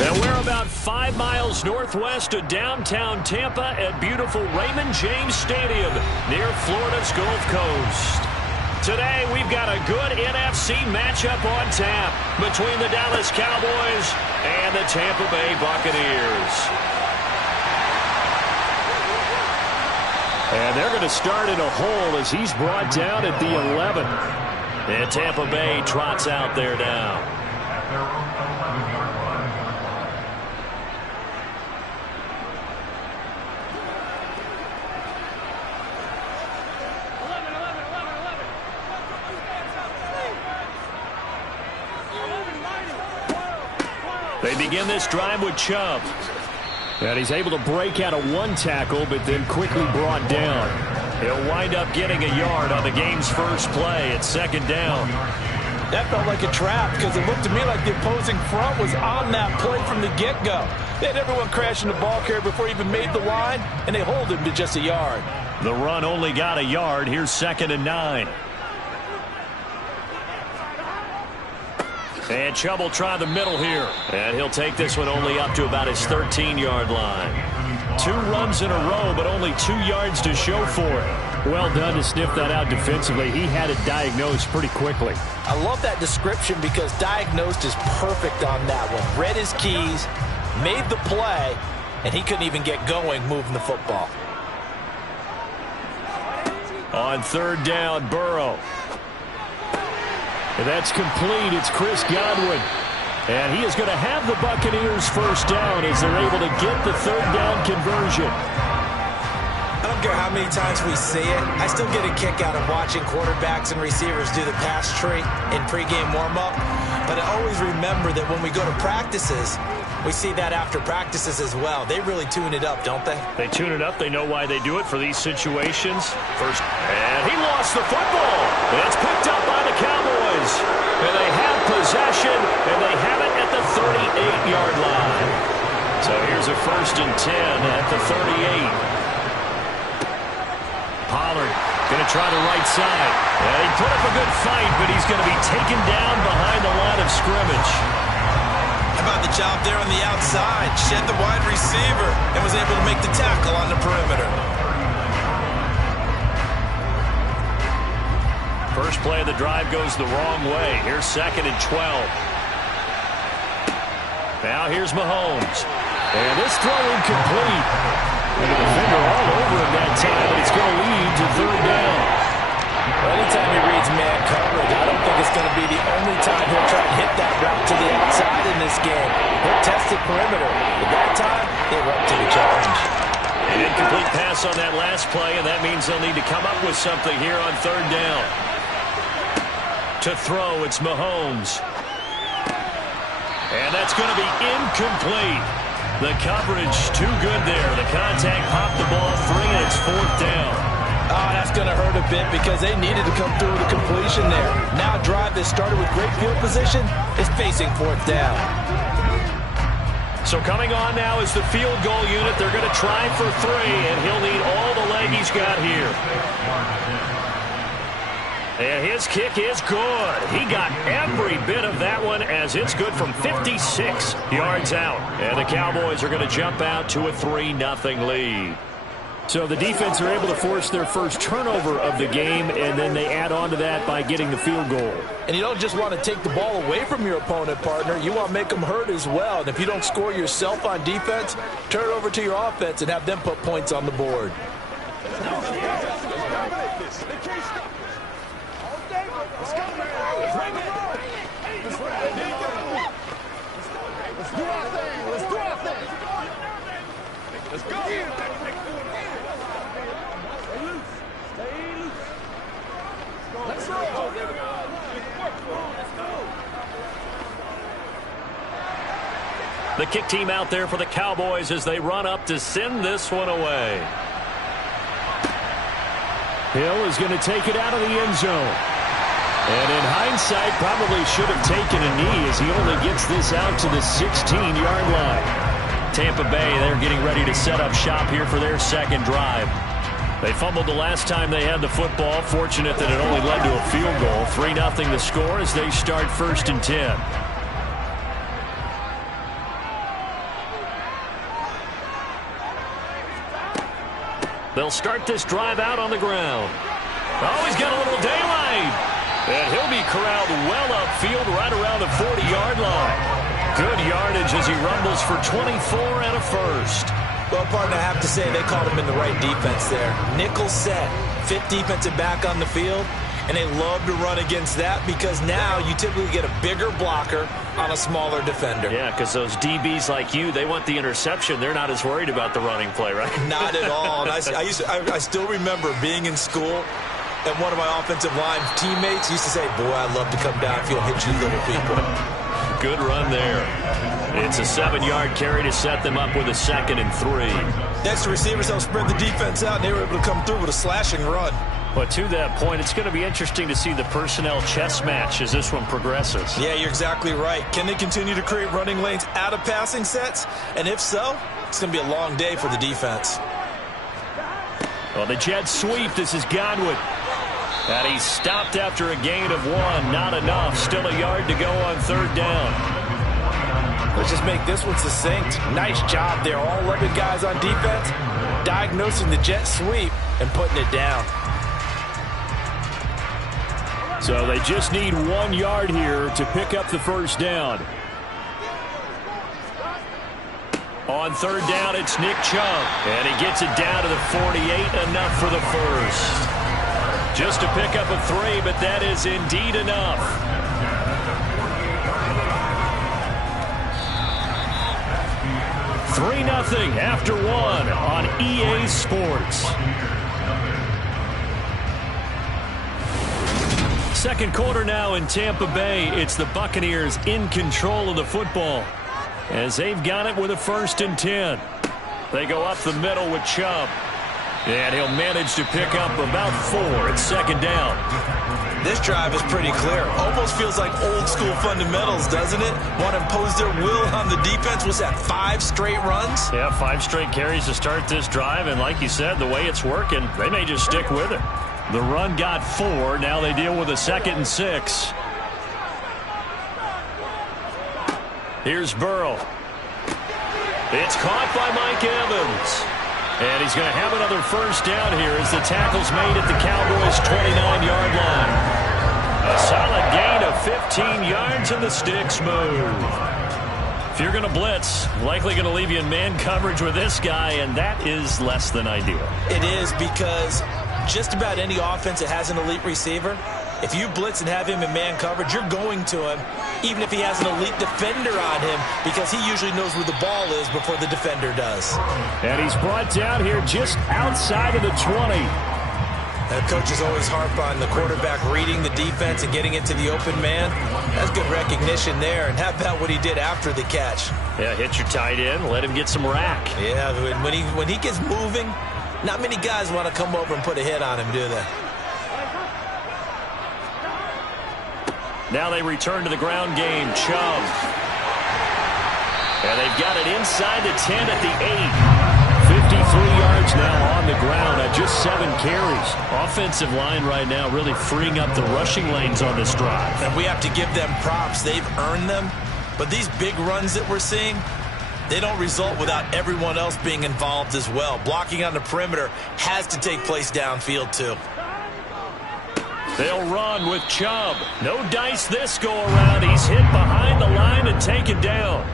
And we're about 5 miles northwest of downtown Tampa at beautiful Raymond James Stadium near Florida's Gulf Coast. Today, we've got a good NFC matchup on tap between the Dallas Cowboys and the Tampa Bay Buccaneers. And they're going to start in a hole as he's brought down at the 11. And Tampa Bay trots out there now. At their own 11-yard line. They begin this drive with Chubb. And he's able to break out of one tackle, but then quickly brought down. He'll wind up getting a yard on the game's first play at second down. That felt like a trap because it looked to me like the opposing front was on that play from the get-go. They had everyone crashing the ball carrier before he even made the line, and they hold him to just a yard. The run only got a yard. Here's 2nd and 9. And Chubb will try the middle here. And he'll take this one only up to about his 13-yard line. 2 runs in a row, but only 2 yards to show for it. Well done to sniff that out defensively. He had it diagnosed pretty quickly. I love that description because diagnosed is perfect on that one. Read his keys, made the play, and he couldn't even get going moving the football. On 3rd down, Burrow. And that's complete. It's Chris Godwin. And he is going to have the Buccaneers first down as they're able to get the 3rd down conversion. I don't care how many times we see it. I still get a kick out of watching quarterbacks and receivers do the pass tree in pregame warm-up. But I always remember that when we go to practices, we see that after practices as well. They really tune it up, don't they? They tune it up. They know why they do it for these situations. First, and he lost the football. It's picked up by the Cowboys. And they have possession, and they have it at the 38-yard line. So here's a 1st and 10 at the 38. Pollard going to try the right side. And he put up a good fight, but he's going to be taken down behind the line of scrimmage. How about the job there on the outside? Shed the wide receiver and was able to make the tackle on the perimeter. First play of the drive goes the wrong way. Here's 2nd and 12. Now here's Mahomes. And this throw incomplete. And the defender all over him that time, but it's going to lead to 3rd down. Well, anytime he reads man coverage, I don't think it's going to be the only time he'll try to hit that route to the outside in this game. He'll test the perimeter. But that time, they were up to the challenge. An incomplete pass on that last play, and that means they'll need to come up with something here on 3rd down. To throw, it's Mahomes. And that's going to be incomplete. The coverage too good there. The contact popped the ball free, and it's 4th down. Oh, that's going to hurt a bit because they needed to come through with a completion there. Now a drive that started with great field position is facing 4th down. So coming on now is the field goal unit. They're going to try for 3, and he'll need all the leg he's got here. And his kick is good. He got every bit of that one as it's good from 56 yards out. And the Cowboys are going to jump out to a 3-0 lead. So the defense are able to force their first turnover of the game, and then they add on to that by getting the field goal. And you don't just want to take the ball away from your opponent, partner. You want to make them hurt as well. And if you don't score yourself on defense, turn it over to your offense and have them put points on the board. Let's go. Let's go. The kick team out there for the Cowboys as they run up to send this one away. Hill is going to take it out of the end zone. And in hindsight, probably should have taken a knee as he only gets this out to the 16-yard line. Tampa Bay, they're getting ready to set up shop here for their second drive. They fumbled the last time they had the football. Fortunate that it only led to a field goal. 3-0 the score as they start 1st and 10. They'll start this drive out on the ground. Oh, he's got a little daylight. And he'll be corralled well upfield right around the 40-yard line. Good yardage as he rumbles for 24 and a first. Well, partner, I have to say they called him in the right defense there. Nickel set, fifth defensive back on the field, and they love to run against that because now you typically get a bigger blocker on a smaller defender. Yeah, because those DBs like you, they want the interception. They're not as worried about the running play, right? Not at all. And I still remember being in school, and one of my offensive line teammates used to say, boy, I'd love to come downfield and hit you little people. Good run there. It's a 7-yard carry to set them up with a 2nd and 3. Next, the receivers helped spread the defense out, and they were able to come through with a slashing run. But to that point, it's going to be interesting to see the personnel chess match as this one progresses. Yeah, you're exactly right. Can they continue to create running lanes out of passing sets? And if so, it's going to be a long day for the defense. Well, the jet sweep. This is Godwin. And he's stopped after a gain of 1. Not enough. Still a yard to go on 3rd down. Let's just make this one succinct. Nice job there. All 11 guys on defense diagnosing the jet sweep and putting it down. So they just need 1 yard here to pick up the first down. On 3rd down, it's Nick Chubb. And he gets it down to the 48. Enough for the first. Just to pick up a 3, but that is indeed enough. 3-0 after 1 on EA Sports. Second quarter now in Tampa Bay. It's the Buccaneers in control of the football as they've got it with a 1st and 10. They go up the middle with Chubb. And he'll manage to pick up about 4 at 2nd down. This drive is pretty clear. Almost feels like old school fundamentals, doesn't it? Want to impose their will on the defense. Was that 5 straight runs? Yeah, 5 straight carries to start this drive. And like you said, the way it's working, they may just stick with it. The run got 4. Now they deal with a 2nd and 6. Here's Burrow. It's caught by Mike Evans. And he's going to have another first down here as the tackle's made at the Cowboys' 29-yard line. A solid gain of 15 yards and the sticks move. If you're going to blitz, likely going to leave you in man coverage with this guy, and that is less than ideal. It is because just about any offense that has an elite receiver, if you blitz and have him in man coverage, you're going to him, even if he has an elite defender on him, because he usually knows where the ball is before the defender does. And he's brought down here just outside of the 20. The coaches always harp on the quarterback reading the defense and getting into the open man. That's good recognition there. And how about what he did after the catch? Yeah, hit your tight end, let him get some rack. Yeah, when he gets moving, not many guys want to come over and put a hit on him, do they? Now they return to the ground game. Chubb. And they've got it inside the 10 at the 8. 53 yards now on the ground at just 7 carries. Offensive line right now really freeing up the rushing lanes on this drive. And we have to give them props. They've earned them. But these big runs that we're seeing, they don't result without everyone else being involved as well. Blocking on the perimeter has to take place downfield too. They'll run with Chubb. No dice this go-around. He's hit behind the line and taken down.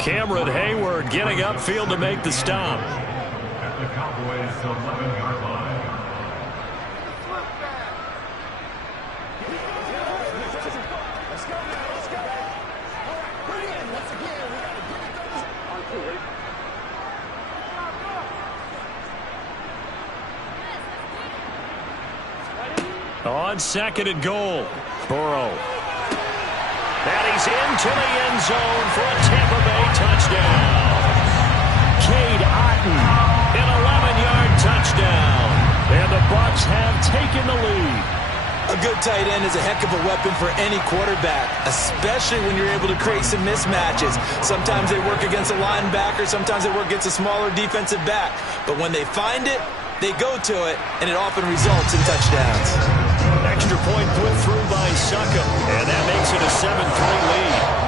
Cameron Hayward getting upfield to make the stop. At the Cowboys' 11-yard line. On 2nd and goal, Burrow. And he's into the end zone for a Tampa Bay touchdown. Cade Otton, an 11-yard touchdown. And the Bucs have taken the lead. A good tight end is a heck of a weapon for any quarterback, especially when you're able to create some mismatches. Sometimes they work against a linebacker, sometimes they work against a smaller defensive back. But when they find it, they go to it, and it often results in touchdowns. Extra point put through by Succop, and that makes it a 7-3 lead.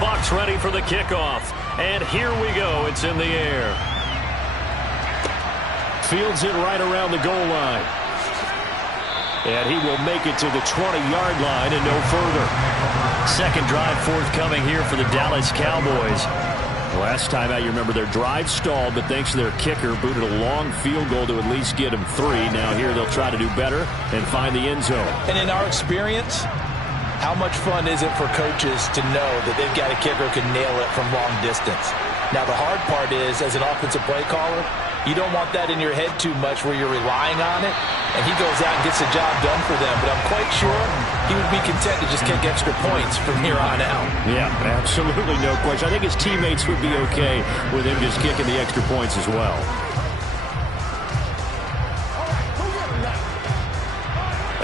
Bucs ready for the kickoff. And here we go. It's in the air. Fields it right around the goal line. And he will make it to the 20-yard line and no further. Second drive forthcoming here for the Dallas Cowboys. Last time out, you remember their drive stalled, but thanks to their kicker, booted a long field goal to at least get them 3. Now here they'll try to do better and find the end zone. And in our experience, how much fun is it for coaches to know that they've got a kicker who can nail it from long distance? Now the hard part is, as an offensive play caller, you don't want that in your head too much where you're relying on it, and he goes out and gets the job done for them. But I'm quite sure he would be content to just kick extra points from here on out. Yeah, absolutely no question. I think his teammates would be okay with him just kicking the extra points as well.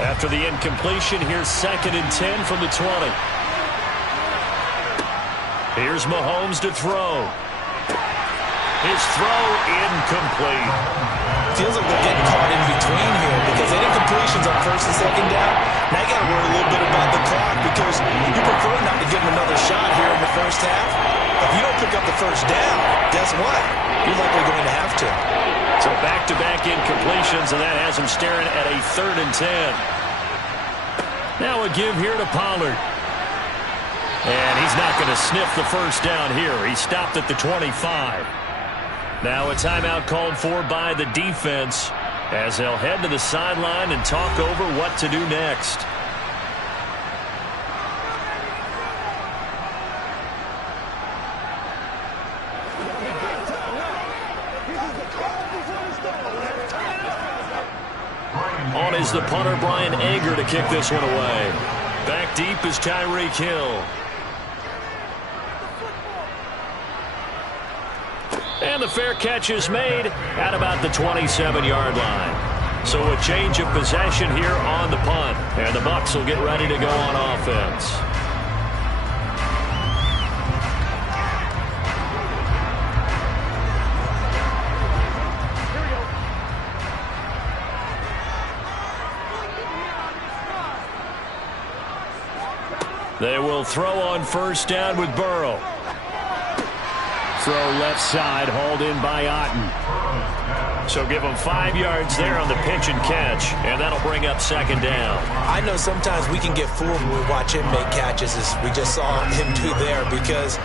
After the incompletion, here's 2nd and 10 from the 20. Here's Mahomes to throw. His throw incomplete. Feels like they're getting caught in between here because they did completions on 1st and 2nd down. Now you got to worry a little bit about the clock because you prefer not to give them another shot here in the first half. If you don't pick up the 1st down, guess what? You're likely going to have to. So back-to-back incompletions, and that has him staring at a 3rd and 10. Now a give here to Pollard. And he's not going to sniff the 1st down here. He stopped at the 25. Now a timeout called for by the defense as they'll head to the sideline and talk over what to do next. On is the punter, Brian Anger, to kick this one away. Back deep is Tyreek Hill. And the fair catch is made at about the 27-yard line. So a change of possession here on the punt. And the Bucs will get ready to go on offense. They will throw on 1st down with Burrow. Throw left side, hauled in by Otten. So give him 5 yards there on the pitch and catch, and that'll bring up 2nd down. I know sometimes we can get fooled when we watch him make catches, as we just saw him do there, because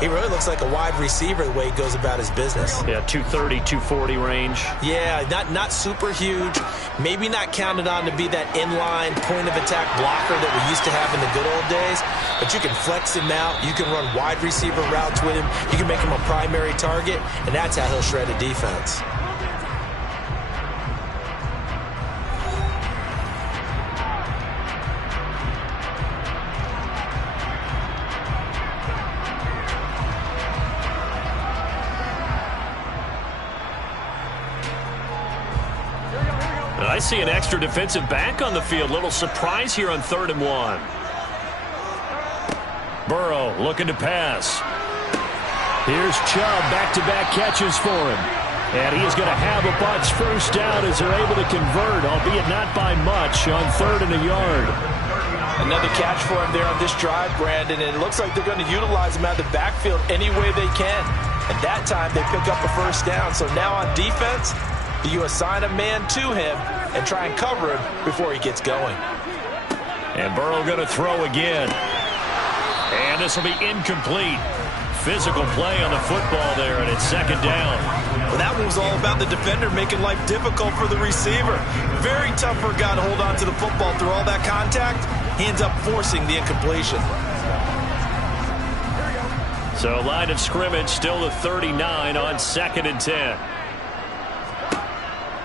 he really looks like a wide receiver the way he goes about his business. Yeah, 230, 240 range. Yeah, not super huge. Maybe not counted on to be that inline point-of-attack blocker that we used to have in the good old days. But you can flex him out. You can run wide receiver routes with him. You can make him a primary target, and that's how he'll shred a defense. I see an extra defensive back on the field. Little surprise here on 3rd and 1. Burrow looking to pass. Here's Chubb, back-to-back catches for him. And he is going to have a Bucs 1st down as they're able to convert, albeit not by much, on 3rd and a yard. Another catch for him there on this drive, Brandon, and it looks like they're going to utilize him out of the backfield any way they can. And that time they pick up a 1st down. So now on defense, you assign a man to him and try and cover him before he gets going. And Burrow going to throw again. And this will be incomplete. Physical play on the football there, and it's 2nd down. Well, that one was all about the defender making life difficult for the receiver. Very tough for a guy to hold on to the football through all that contact. He ends up forcing the incompletion. So line of scrimmage still the 39 on 2nd and 10.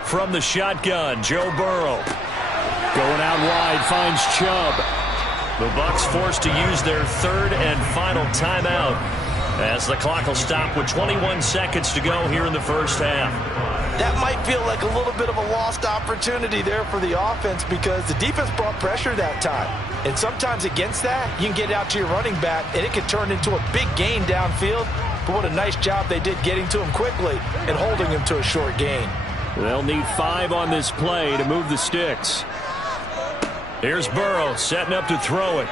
From the shotgun, Joe Burrow. Going out wide, finds Chubb. The Bucs forced to use their 3rd and final timeout as the clock will stop with 21 seconds to go here in the 1st half. That might feel like a little bit of a lost opportunity there for the offense because the defense brought pressure that time. And sometimes against that, you can get out to your running back, and it can turn into a big gain downfield. But what a nice job they did getting to him quickly and holding him to a short gain. They'll need 5 on this play to move the sticks. Here's Burrow setting up to throw it.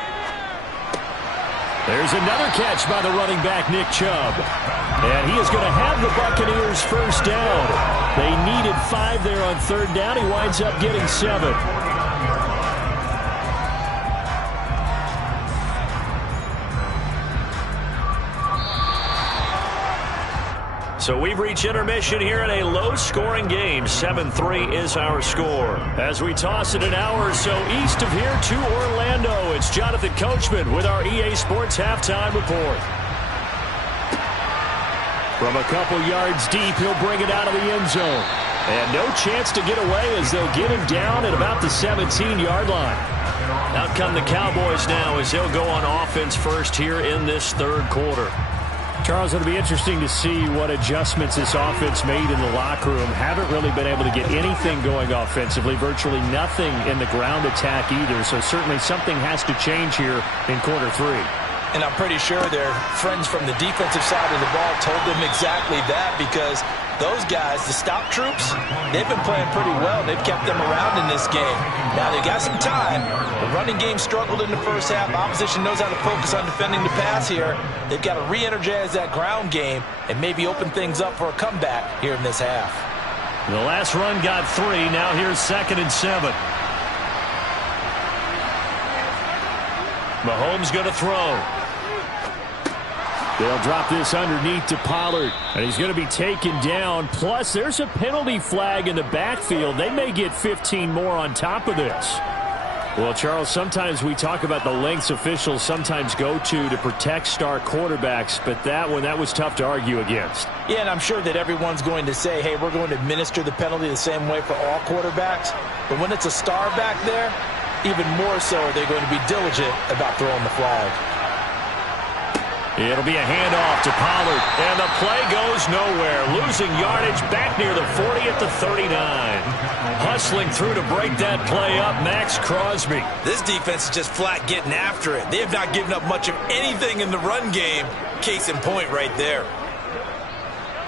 There's another catch by the running back, Nick Chubb. And he is going to have the Buccaneers first down. They needed 5 there on third down. He winds up getting 7. So we've reached intermission here in a low-scoring game. 7-3 is our score. As we toss it an hour or so east of here to Orlando, it's Jonathan Coachman with our EA Sports Halftime Report. From a couple yards deep, he'll bring it out of the end zone. And no chance to get away as they'll get him down at about the 17-yard line. Out come the Cowboys now as they'll go on offense first here in this third quarter. Charles, it'll be interesting to see what adjustments this offense made in the locker room. Haven't really been able to get anything going offensively, virtually nothing in the ground attack either. So certainly something has to change here in quarter 3. And I'm pretty sure their friends from the defensive side of the ball told them exactly that, because those guys, the stop troops, they've been playing pretty well. They've kept them around in this game. Now, they got some time. The running game struggled in the first half. Opposition knows how to focus on defending the pass here. They've got to re-energize that ground game and maybe open things up for a comeback here in this half. The last run got 3. Now here's 2nd and 7. Mahomes going to throw. They'll drop this underneath to Pollard, and he's going to be taken down. Plus, there's a penalty flag in the backfield. They may get 15 more on top of this. Well, Charles, sometimes we talk about the lengths officials sometimes go to protect star quarterbacks, but that was tough to argue against. Yeah, and I'm sure that everyone's going to say, hey, we're going to administer the penalty the same way for all quarterbacks. But when it's a star back there, even more so are they going to be diligent about throwing the flag. It'll be a handoff to Pollard, and the play goes nowhere. Losing yardage back near the 40 at the 39. Hustling through to break that play up, Max Crosby. This defense is just flat getting after it. They have not given up much of anything in the run game. Case in point right there.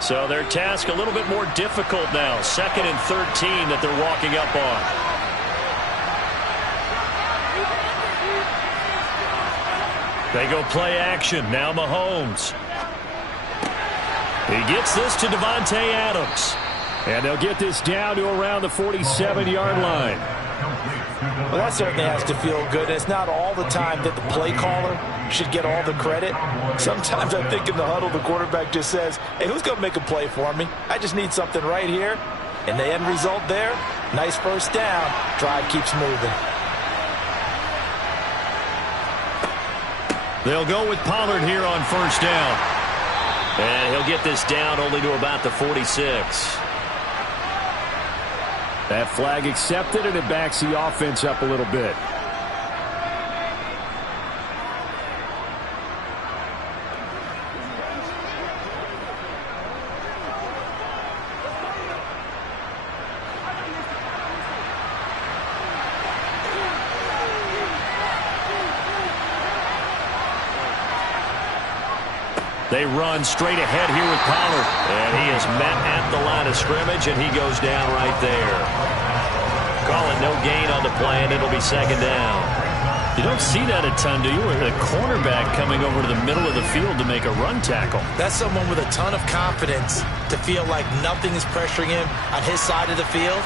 So their task a little bit more difficult now. 2nd and 13 that they're walking up on. They go play action. Now Mahomes. He gets this to Devontae Adams. And they'll get this down to around the 47-yard line. Well, that certainly has to feel good. It's not all the time that the play caller should get all the credit. Sometimes I think in the huddle, the quarterback just says, hey, who's going to make a play for me? I just need something right here. And the end result there, nice first down. Drive keeps moving. They'll go with Pollard here on first down. And he'll get this down only to about the 46. That flag accepted, and it backs the offense up a little bit. They run straight ahead here with Pollard. And he is met at the line of scrimmage, and he goes down right there. Call it no gain on the play, and it'll be 2nd down. You don't see that a ton, do you? With a cornerback coming over to the middle of the field to make a run tackle. That's someone with a ton of confidence to feel like nothing is pressuring him on his side of the field.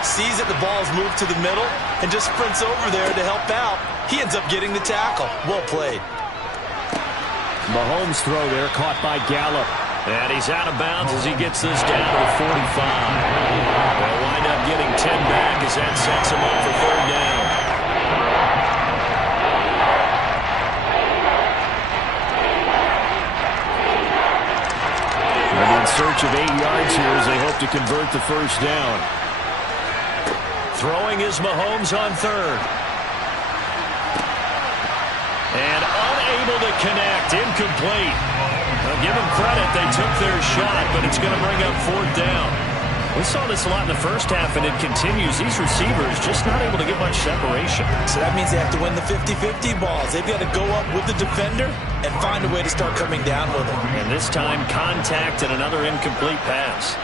Sees that the ball's moved to the middle and just sprints over there to help out. He ends up getting the tackle. Well played. Mahomes throw there, caught by Gallup. And he's out of bounds as he gets this down to the 45. They'll wind up getting 10 back as that sets him up for 3rd down. And in search of 8 yards here as they hope to convert the first down. Throwing is Mahomes on 3rd. And unable to connect, incomplete. Well, give them credit, they took their shot, but it's going to bring up 4th down. We saw this a lot in the first half, and it continues. These receivers just not able to get much separation. So that means they have to win the 50-50 balls. They've got to go up with the defender and find a way to start coming down with it. And this time, contact and another incomplete pass.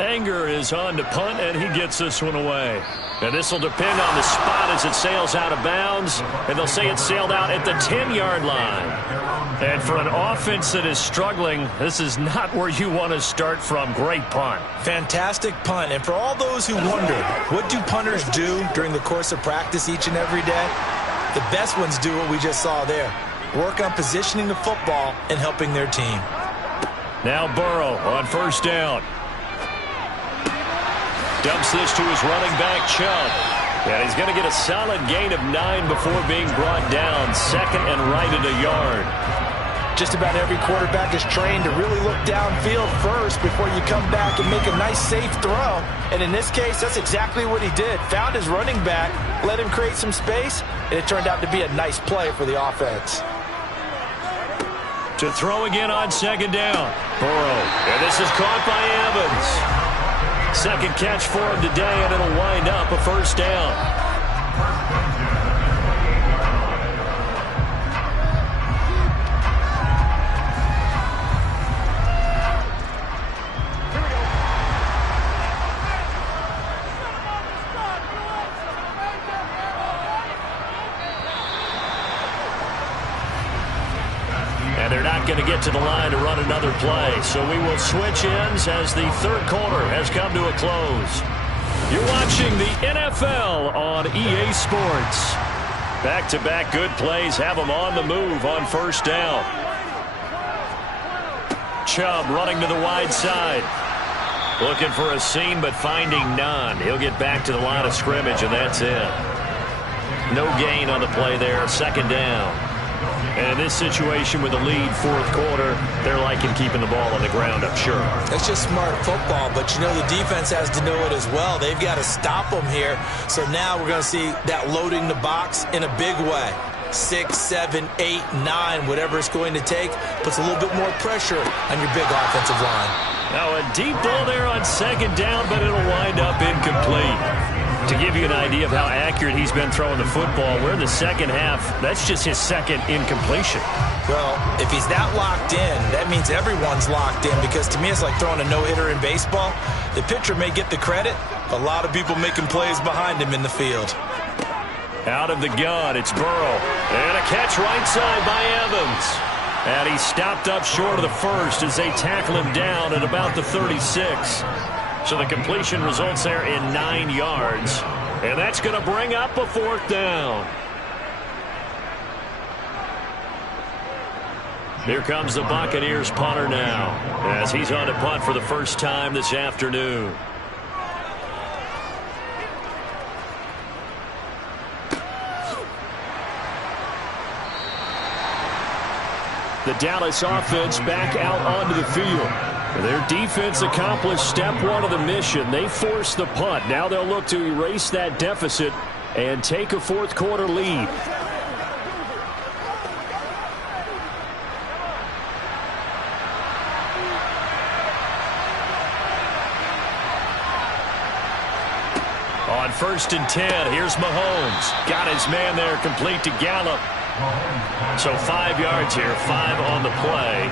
Anger is on to punt, and he gets this one away. And this will depend on the spot as it sails out of bounds. And they'll say it sailed out at the 10-yard line. And for an offense that is struggling, this is not where you want to start from. Great punt. Fantastic punt. And for all those who wonder, what do punters do during the course of practice each and every day? The best ones do what we just saw there. Work on positioning the football and helping their team. Now Burrow on first down. Dumps this to his running back, Chubb. And he's going to get a solid gain of 9 before being brought down. Second and right at a yard. Just about every quarterback is trained to really look downfield first before you come back and make a nice, safe throw. And in this case, that's exactly what he did. Found his running back, let him create some space, and it turned out to be a nice play for the offense. To throw again on second down. Burrow. And this is caught by Evans. Second catch for him today, and it'll wind up a first down. And they're not going to get to the line to run another play. So we will switch ends as the third quarter has come to a close. You're watching the NFL on EA Sports. Back-to-back good plays have them on the move on first down. Chubb running to the wide side. Looking for a seam but finding none. He'll get back to the line of scrimmage, and that's it. No gain on the play there. Second down. And in this situation with the lead fourth quarter, they're liking keeping the ball on the ground, I'm sure. That's just smart football, but you know the defense has to know it as well. They've got to stop them here. So now we're going to see that loading the box in a big way. 6, 7, 8, 9, whatever it's going to take, puts a little bit more pressure on your big offensive line. Now a deep ball there on second down, but it'll wind up incomplete. To give you an idea of how accurate he's been throwing the football, we're in the second half. That's just his second incompletion. Well, if he's that locked in, that means everyone's locked in, because to me it's like throwing a no-hitter in baseball. The pitcher may get the credit, a lot of people making plays behind him in the field. Out of the gun, it's Burrow. And a catch right side by Evans. And he stopped up short of the first as they tackle him down at about the 36. So the completion results there in 9 yards. And that's going to bring up a fourth down. Here comes the Buccaneers punter now, as he's on to punt for the first time this afternoon. The Dallas offense back out onto the field. Their defense accomplished step one of the mission. They forced the punt. Now they'll look to erase that deficit and take a fourth quarter lead. On 1st and 10, here's Mahomes. Got his man there, complete to Gallup. So 5 yards here, 5 on the play.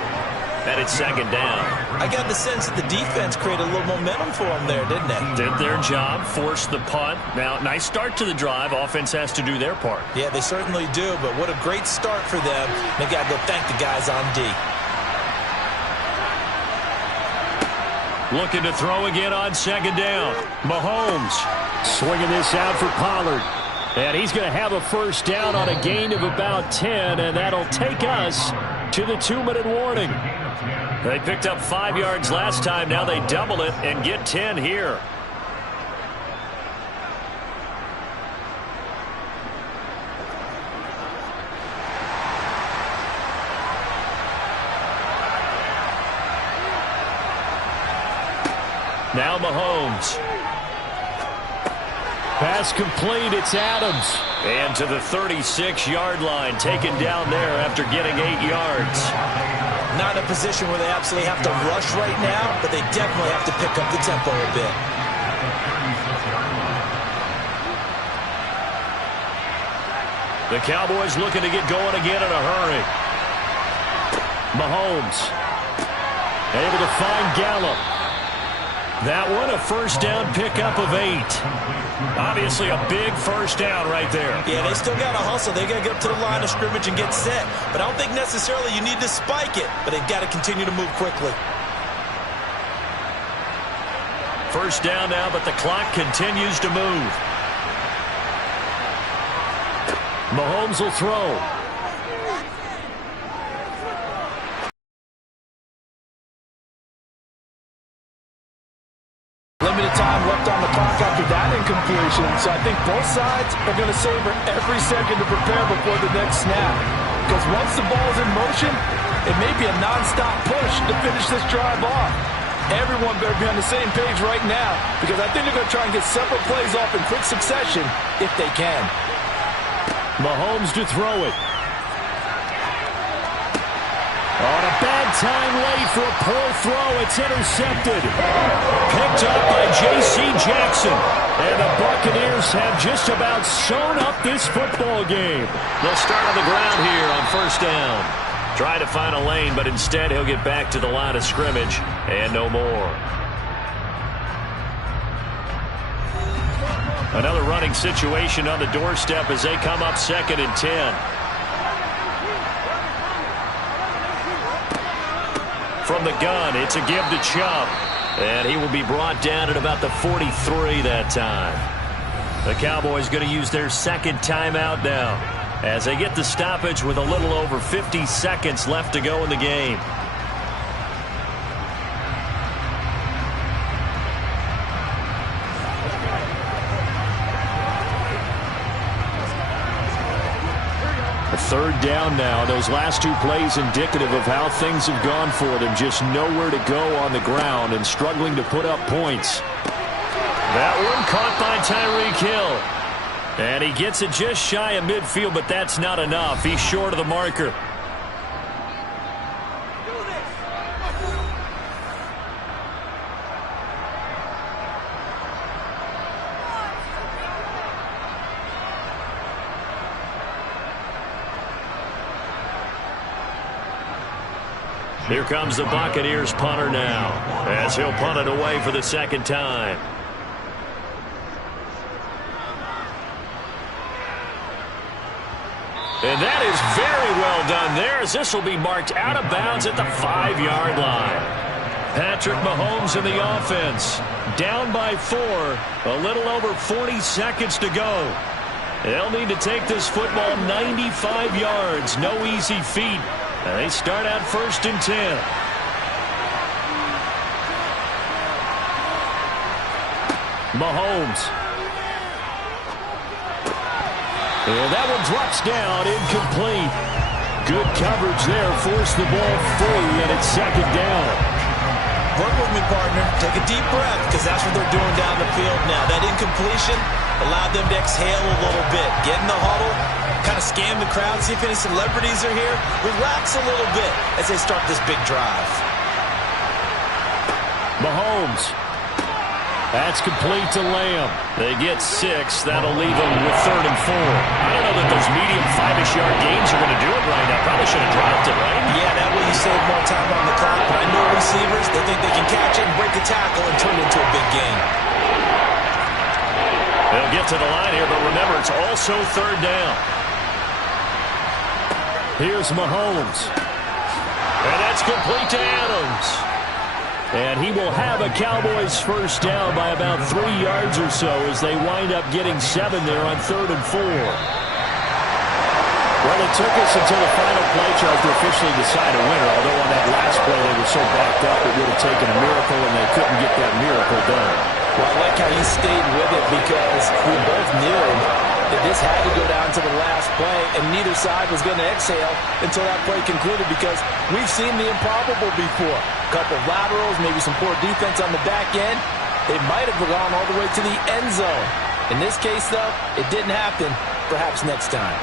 And it's second down. I got the sense that the defense created a little momentum for them there, didn't they? Did their job, forced the punt. Now, nice start to the drive. Offense has to do their part. Yeah, they certainly do, but what a great start for them. They've got to go thank the guys on D. Looking to throw again on second down. Mahomes swinging this out for Pollard. And he's going to have a first down on a gain of about 10, and that'll take us to the 2-minute warning. They picked up 5 yards last time. Now they double it and get 10 here. Now Mahomes. Pass complete, it's Adams. And to the 36-yard line, taken down there after getting 8 yards. Not in a position where they absolutely have to rush right now, but they definitely have to pick up the tempo a bit. The Cowboys looking to get going again in a hurry. Mahomes able to find Gallup. That one, a first down pickup of 8. Obviously a big first down right there. Yeah, they still got to hustle. They got to get up to the line of scrimmage and get set. But I don't think necessarily you need to spike it, but they've got to continue to move quickly. First down now, but the clock continues to move. Mahomes will throw. Limited time left on the clock after that incompletion, so I think both sides are going to savor every second to prepare before the next snap. Because once the ball's in motion, it may be a non-stop push to finish this drive off. Everyone better be on the same page right now, because I think they're going to try and get several plays off in quick succession if they can. Mahomes to throw it. On a bad time late for a poor throw. It's intercepted. Picked up by J.C. Jackson. And the Buccaneers have just about sewn up this football game. They'll start on the ground here on first down. Try to find a lane, but instead he'll get back to the line of scrimmage and no more. Another running situation on the doorstep as they come up 2nd and 10. From the gun, it's a give to Chubb. And he will be brought down at about the 43 that time. The Cowboys going to use their second timeout now as they get the stoppage with a little over 50 seconds left to go in the game. Third down now. Those last 2 plays indicative of how things have gone for them. Just nowhere to go on the ground and struggling to put up points. That one caught by Tyreek Hill. And he gets it just shy of midfield, but that's not enough. He's short of the marker. Here comes the Buccaneers punter now as he'll punt it away for the second time. And that is very well done there as this will be marked out of bounds at the 5-yard line. Patrick Mahomes in the offense. Down by 4. A little over 40 seconds to go. They'll need to take this football 95 yards. No easy feat. And they start out 1st and 10. Mahomes. And that one drops down, incomplete. Good coverage there, forced the ball free, and it's 2nd down. Work with me, partner. Take a deep breath, because that's what they're doing down the field now. That incompletion allowed them to exhale a little bit. Get in the huddle, kind of scan the crowd, see if any celebrities are here. Relax a little bit as they start this big drive. Mahomes. That's complete to Lamb. They get 6. That'll leave them with 3rd and 4. I don't know that those medium 5-ish yard gains are going to do it right now. Probably should have dropped it, right? Yeah, that way you save more time on the clock. But I know receivers, they think they can catch it and break a tackle and turn it into a big game. They'll get to the line here, but remember, it's also 3rd down. Here's Mahomes. And that's complete to Adams. And he will have a Cowboys first down by about 3 yards or so as they wind up getting 7 there on 3rd and 4. Well, it took us until the final play, Charles, to officially decide a winner, although on that last play they were so backed up it would have taken a miracle, and they couldn't get that miracle done. Well, I like how you stayed with it because we both knew that this had to go down to the last play, and neither side was going to exhale until that play concluded because we've seen the improbable before. A couple of laterals, maybe some poor defense on the back end. They might have gone all the way to the end zone. In this case, though, it didn't happen. Perhaps next time.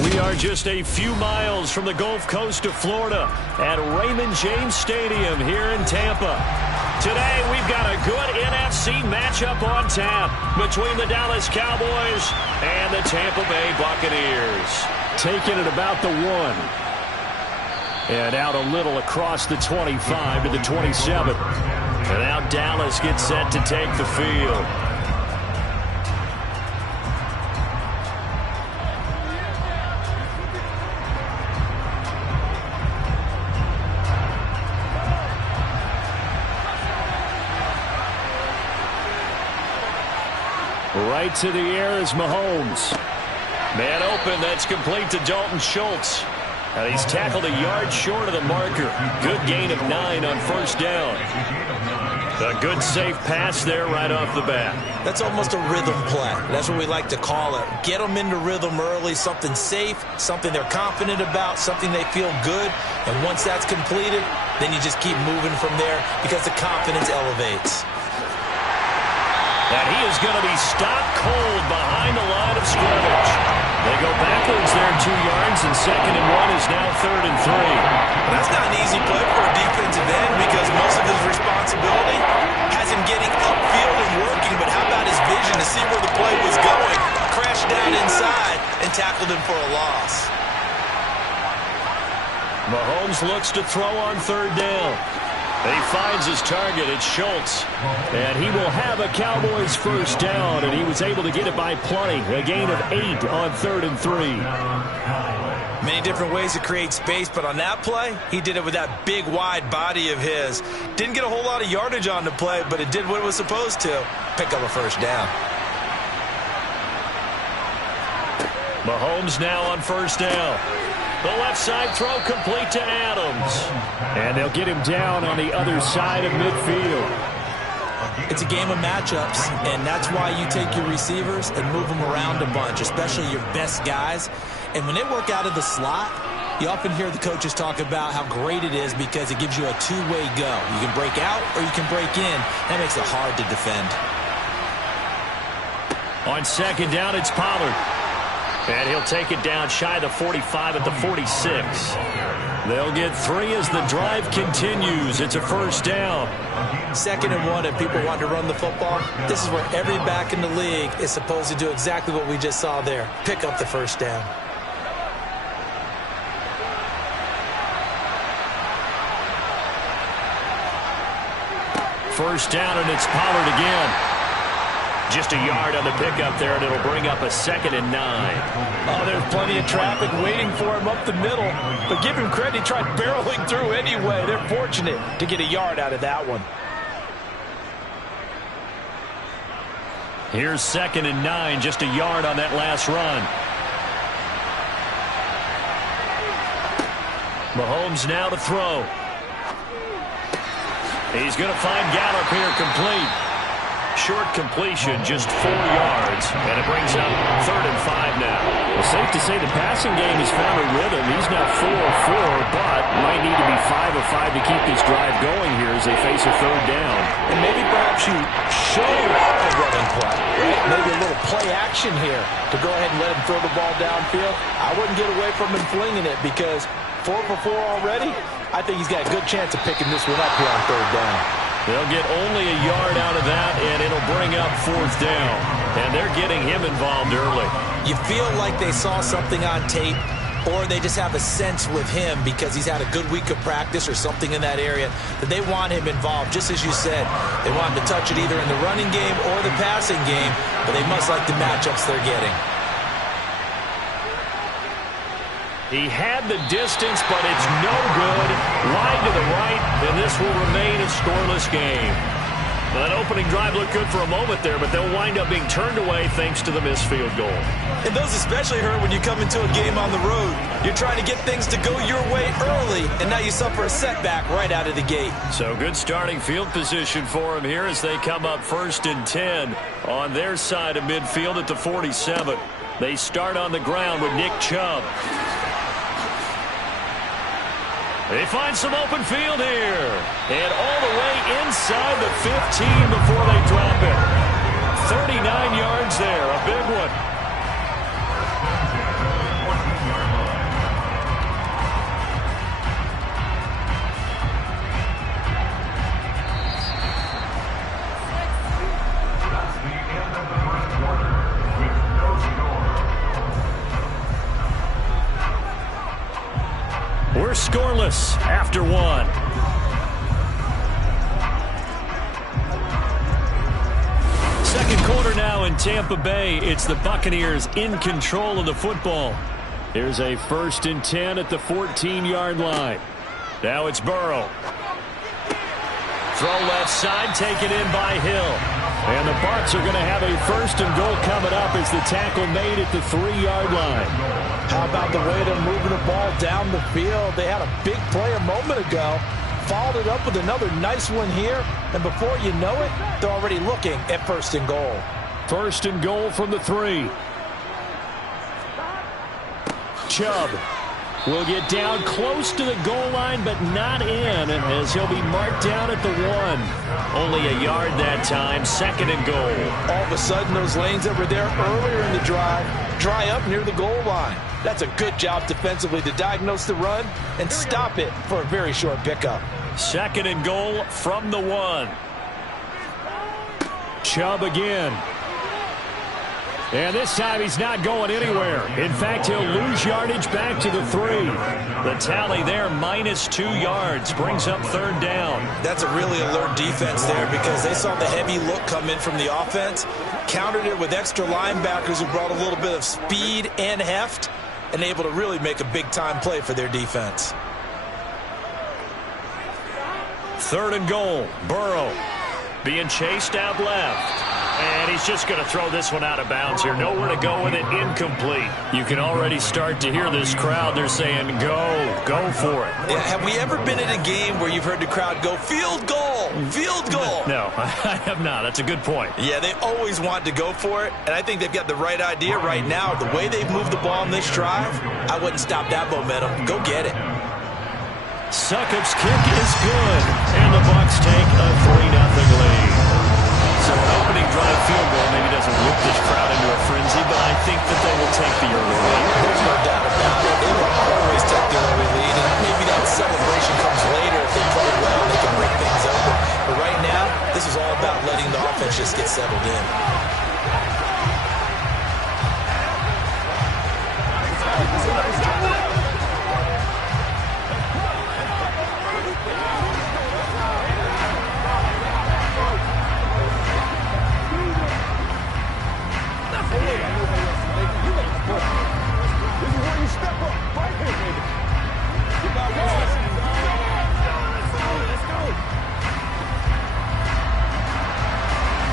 We are just a few miles from the Gulf Coast of Florida at Raymond James Stadium here in Tampa. Today, we've got a good NFC matchup on tap between the Dallas Cowboys and the Tampa Bay Buccaneers. Taking it about the 1. And out a little across the 25 to the 27. And now Dallas gets set to take the field. Right to the air is Mahomes. Man open, that's complete to Dalton Schultz. And he's tackled a yard short of the marker. Good gain of 9 on first down. A good safe pass there right off the bat. That's almost a rhythm play. That's what we like to call it. Get them into rhythm early, something safe, something they're confident about, something they feel good. And once that's completed, then you just keep moving from there because the confidence elevates. And he is going to be stopped cold behind the line of scrimmage. They go backwards there 2 yards, and 2nd and 1 is now 3rd and 3. That's not an easy play for a defensive end because most of his responsibility has him getting upfield and working, but how about his vision to see where the play was going, crashed down inside, and tackled him for a loss. Mahomes looks to throw on 3rd down. He finds his target. It's Schultz. And he will have a Cowboys first down, and he was able to get it by plenty. A gain of 8 on 3rd and 3. Many different ways to create space, but on that play, he did it with that big, wide body of his. Didn't get a whole lot of yardage on the play, but it did what it was supposed to. Pick up a first down. Mahomes now on first down. The left side throw complete to Adams. And they'll get him down on the other side of midfield. It's a game of matchups, and that's why you take your receivers and move them around a bunch, especially your best guys. And when they work out of the slot, you often hear the coaches talk about how great it is because it gives you a two-way go. You can break out or you can break in. That makes it hard to defend. On 2nd down, it's Pollard. And he'll take it down shy of the 45 at the 46. They'll get 3 as the drive continues. It's a first down. 2nd and 1, and people want to run the football. This is where every back in the league is supposed to do exactly what we just saw there. Pick up the first down. First down, and it's Pollard again. Just a yard on the pickup there, and it'll bring up a 2nd and 9. Oh, there's plenty of traffic waiting for him up the middle. But give him credit, he tried barreling through anyway. They're fortunate to get a yard out of that one. Here's 2nd and 9, just a yard on that last run. Mahomes now to throw. He's going to find Gallup here complete. Short completion, just 4 yards, and it brings up 3rd and 5 now. Well, safe to say the passing game has found a rhythm. He's now 4-4, but might need to be 5 of 5 to keep this drive going here as they face a 3rd down. And maybe perhaps you show a running play, right? Maybe a little play action here to go ahead and let him throw the ball downfield. I wouldn't get away from him flinging it because 4 for 4 already. I think he's got a good chance of picking this one up here on 3rd down. They'll get only a yard out of that, and it'll bring up 4th down. And they're getting him involved early. You feel like they saw something on tape, or they just have a sense with him because he's had a good week of practice or something in that area that they want him involved. Just as you said, they want him to touch it either in the running game or the passing game, but they must like the matchups they're getting. He had the distance, but it's no good. Wide to the right, and this will remain a scoreless game. That opening drive looked good for a moment there, but they'll wind up being turned away thanks to the missed field goal. And those especially hurt when you come into a game on the road. You're trying to get things to go your way early, and now you suffer a setback right out of the gate. So good starting field position for him here as they come up 1st and 10 on their side of midfield at the 47. They start on the ground with Nick Chubb. They find some open field here. And all the way inside the 15 before they drop it. 39 yards there, a big one. We're scoreless after one. Second quarter now in Tampa Bay. It's the Buccaneers in control of the football. Here's a 1st and 10 at the 14-yard line. Now it's Burrow. Throw left side, taken in by Hill. And the Bucs are going to have a 1st and goal coming up as the tackle made at the 3-yard line. How about the way they're moving the ball down the field? They had a big play a moment ago. Followed it up with another nice one here. And before you know it, they're already looking at 1st and goal. 1st and goal from the 3. Chubb will get down close to the goal line, but not in, as he'll be marked down at the 1. Only a yard that time. 2nd and goal. All of a sudden, those lanes that were there earlier in the drive dry up near the goal line. That's a good job defensively to diagnose the run and stop it for a very short pickup. 2nd and goal from the 1. Chubb again. And this time he's not going anywhere. In fact, he'll lose yardage back to the 3. The tally there, -2 yards, brings up 3rd down. That's a really alert defense there because they saw the heavy look come in from the offense, countered it with extra linebackers who brought a little bit of speed and heft, and able to really make a big-time play for their defense. 3rd and goal. Burrow being chased out left. And he's just going to throw this one out of bounds here. Nowhere to go with it. Incomplete. You can already start to hear this crowd. They're saying, go for it. Yeah, have we ever been in a game where you've heard the crowd go, field goal, field goal? No, I have not. That's a good point. Yeah, they always want to go for it, and I think they've got the right idea right now. The way they've moved the ball in this drive, I wouldn't stop that momentum. Go get it. Succop's kick is good, and the Bucs take a 3-0 lead. So an opening drive field goal maybe doesn't whip this crowd into a frenzy, but I think that they will take the early lead. There's no doubt about it. They will always take the early lead, and maybe that celebration comes later if they play well and they can break things open. But right now, this is all about letting the offense just get settled in.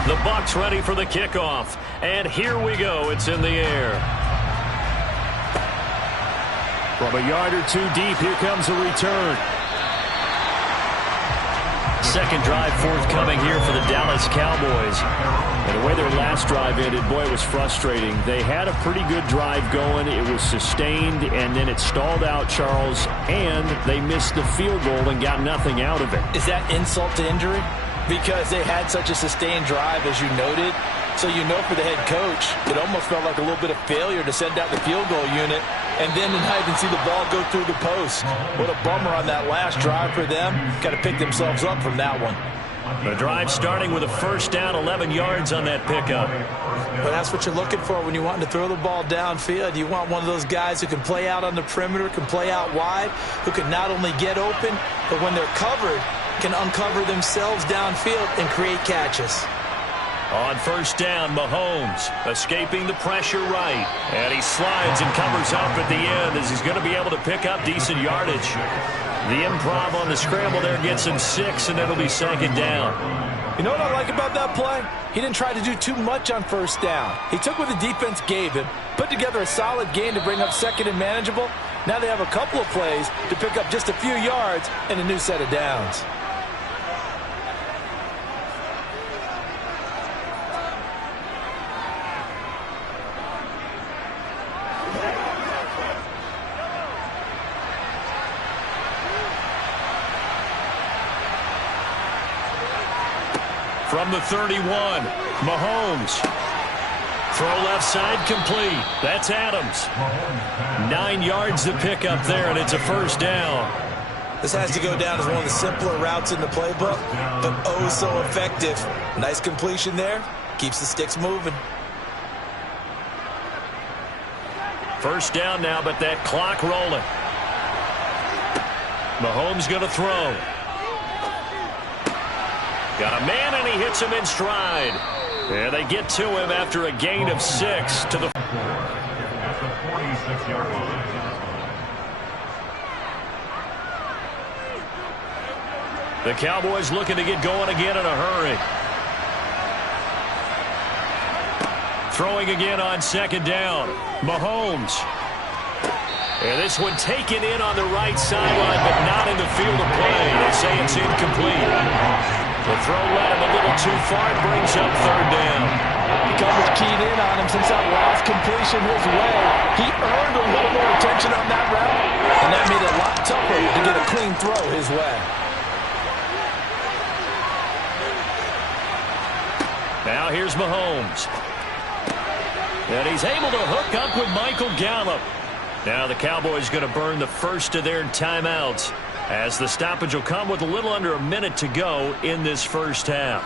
The Bucs ready for the kickoff. And here we go. It's in the air. From a yard or 2 deep, here comes a return. Second drive forthcoming here for the Dallas Cowboys. And the way their last drive ended, boy, it was frustrating. They had a pretty good drive going. It was sustained, and then it stalled out, Charles, and they missed the field goal and got nothing out of it. Is that insult to injury? Because they had such a sustained drive, as you noted. So you know for the head coach, it almost felt like a little bit of failure to send out the field goal unit and then to not even see the ball go through the post. What a bummer on that last drive for them. Got to pick themselves up from that one. The drive starting with a 1st down, 11 yards on that pickup. But that's what you're looking for when you want to throw the ball downfield. You want one of those guys who can play out on the perimeter, can play out wide, who can not only get open, but when they're covered, can uncover themselves downfield and create catches. On 1st down, Mahomes escaping the pressure right. And he slides and covers up at the end as he's going to be able to pick up decent yardage. The improv on the scramble there gets him 6, and it'll be 2nd down. You know what I like about that play? He didn't try to do too much on 1st down. He took what the defense gave him, put together a solid game to bring up 2nd and manageable. Now they have a couple of plays to pick up just a few yards and a new set of downs. From the 31, Mahomes. Throw left side complete. That's Adams. 9 yards to pick up there, and it's a 1st down. This has to go down as one of the simpler routes in the playbook, but oh so effective. Nice completion there. Keeps the sticks moving. 1st down now, but that clock rolling. Mahomes going to throw. Got a man, and he hits him in stride. And they get to him after a gain of 6 to the... At the 46-yard line. The Cowboys looking to get going again in a hurry. Throwing again on second down. Mahomes. And this one taken in on the right sideline, but not in the field of play. They say it's incomplete. The throw led him a little too far and brings up third down. Coverage keyed in on him since that last completion his way. He earned a little more attention on that route, and that made it a lot tougher to get a clean throw his way. Now here's Mahomes. And he's able to hook up with Michael Gallup. Now the Cowboys going to burn the first of their timeouts, as the stoppage will come with a little under a minute to go in this first half.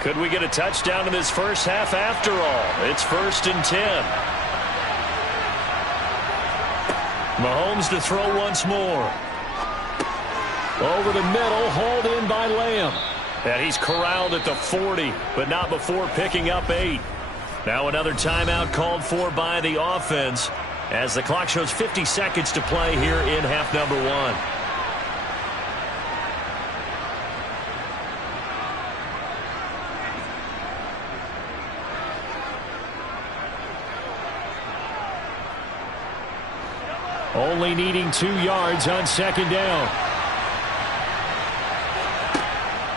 Could we get a touchdown in this first half after all? It's 1st and 10. Mahomes to throw once more. Over the middle, hauled in by Lamb. And he's corralled at the 40, but not before picking up 8. Now another timeout called for by the offense, as the clock shows 50 seconds to play here in half number 1. Only needing 2 yards on second down.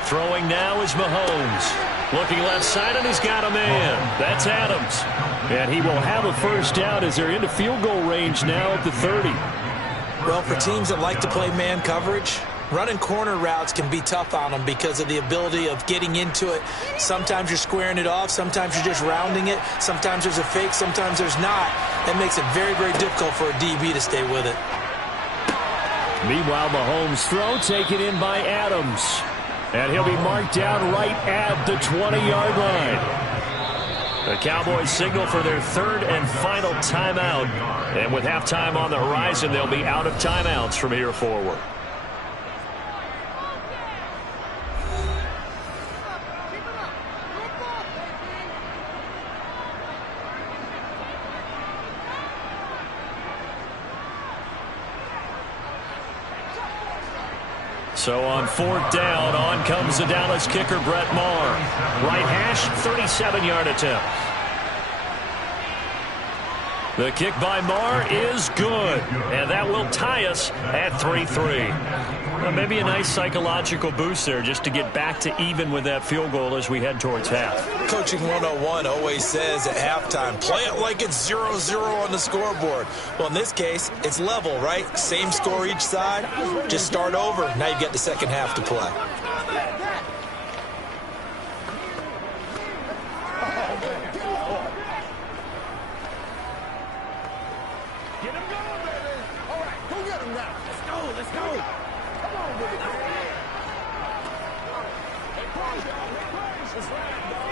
Throwing now is Mahomes. Looking left side, and he's got a man. That's Adams. And he will have a first down as they're into field goal range now at the 30. Well, for teams that like to play man coverage, running corner routes can be tough on them because of the ability of getting into it. Sometimes you're squaring it off. Sometimes you're just rounding it. Sometimes there's a fake. Sometimes there's not. That makes it very, very difficult for a DB to stay with it. Meanwhile, Mahomes' throw taken in by Adams. And he'll be marked down right at the 20-yard line. The Cowboys signal for their third and final timeout. And with halftime on the horizon, they'll be out of timeouts from here forward. So on 4th down, on comes the Dallas kicker, Brett Maher. Right hash, 37-yard attempt. The kick by Maher is good, and that will tie us at 3-3. Well, maybe a nice psychological boost there just to get back to even with that field goal as we head towards half. Coaching 101 always says at halftime, play it like it's 0-0 on the scoreboard. Well, in this case, it's level, right? Same score each side. Just start over. Now you've got the second half to play. Get him going, baby. All right, go get him now. Let's go, let's go. Come on, baby. Hey, praise, y'all. Hey, praise. That's right, dog.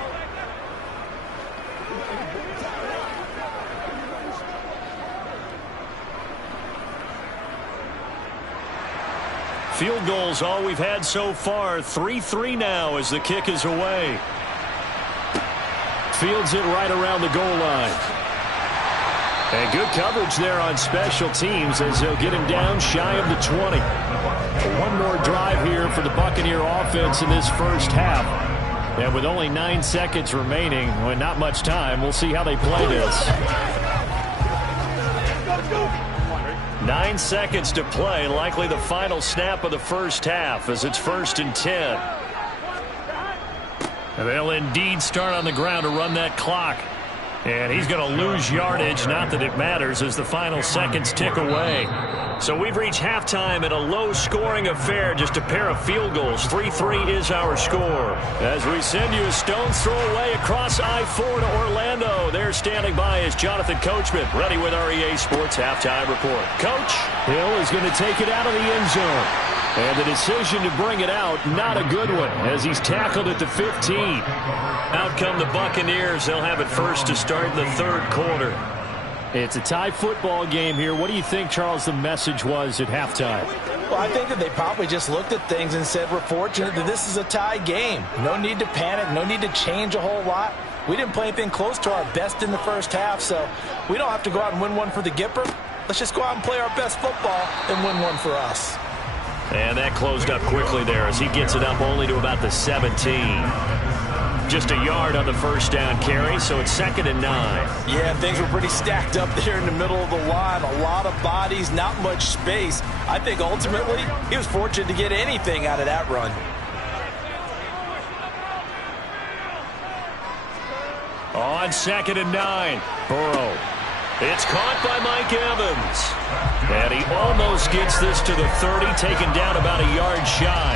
Field goals all we've had so far. 3-3 now as the kick is away. Fields it right around the goal line. And good coverage there on special teams as they'll get him down shy of the 20. One more drive here for the Buccaneer offense in this first half. And with only 9 seconds remaining, well, not much time, we'll see how they play this. 9 seconds to play, likely the final snap of the first half as it's 1st and 10. And they'll indeed start on the ground to run that clock. And he's going to lose yardage, not that it matters, as the final seconds tick away. So we've reached halftime in a low-scoring affair, just a pair of field goals. 3-3 is our score. As we send you a stone's throw away across I-4 to Orlando. There standing by is Jonathan Coachman, ready with our EA Sports Halftime Report. Coach, Hill is going to take it out of the end zone. And the decision to bring it out, not a good one, as he's tackled at the 15. Out come the Buccaneers. They'll have it first to start the third quarter. It's a tie football game here. What do you think, Charles, the message was at halftime? Well, I think that they probably just looked at things and said, we're fortunate that this is a tie game. No need to panic. No need to change a whole lot. We didn't play anything close to our best in the first half, so we don't have to go out and win one for the Gipper. Let's just go out and play our best football and win one for us. And that closed up quickly there as he gets it up only to about the 17. Just a yard on the first down carry, so it's 2nd and 9. Yeah, things were pretty stacked up there in the middle of the line. A lot of bodies, not much space. I think ultimately he was fortunate to get anything out of that run. On 2nd and 9, Burrow. It's caught by Mike Evans. And he almost gets this to the 30, taken down about a yard shy.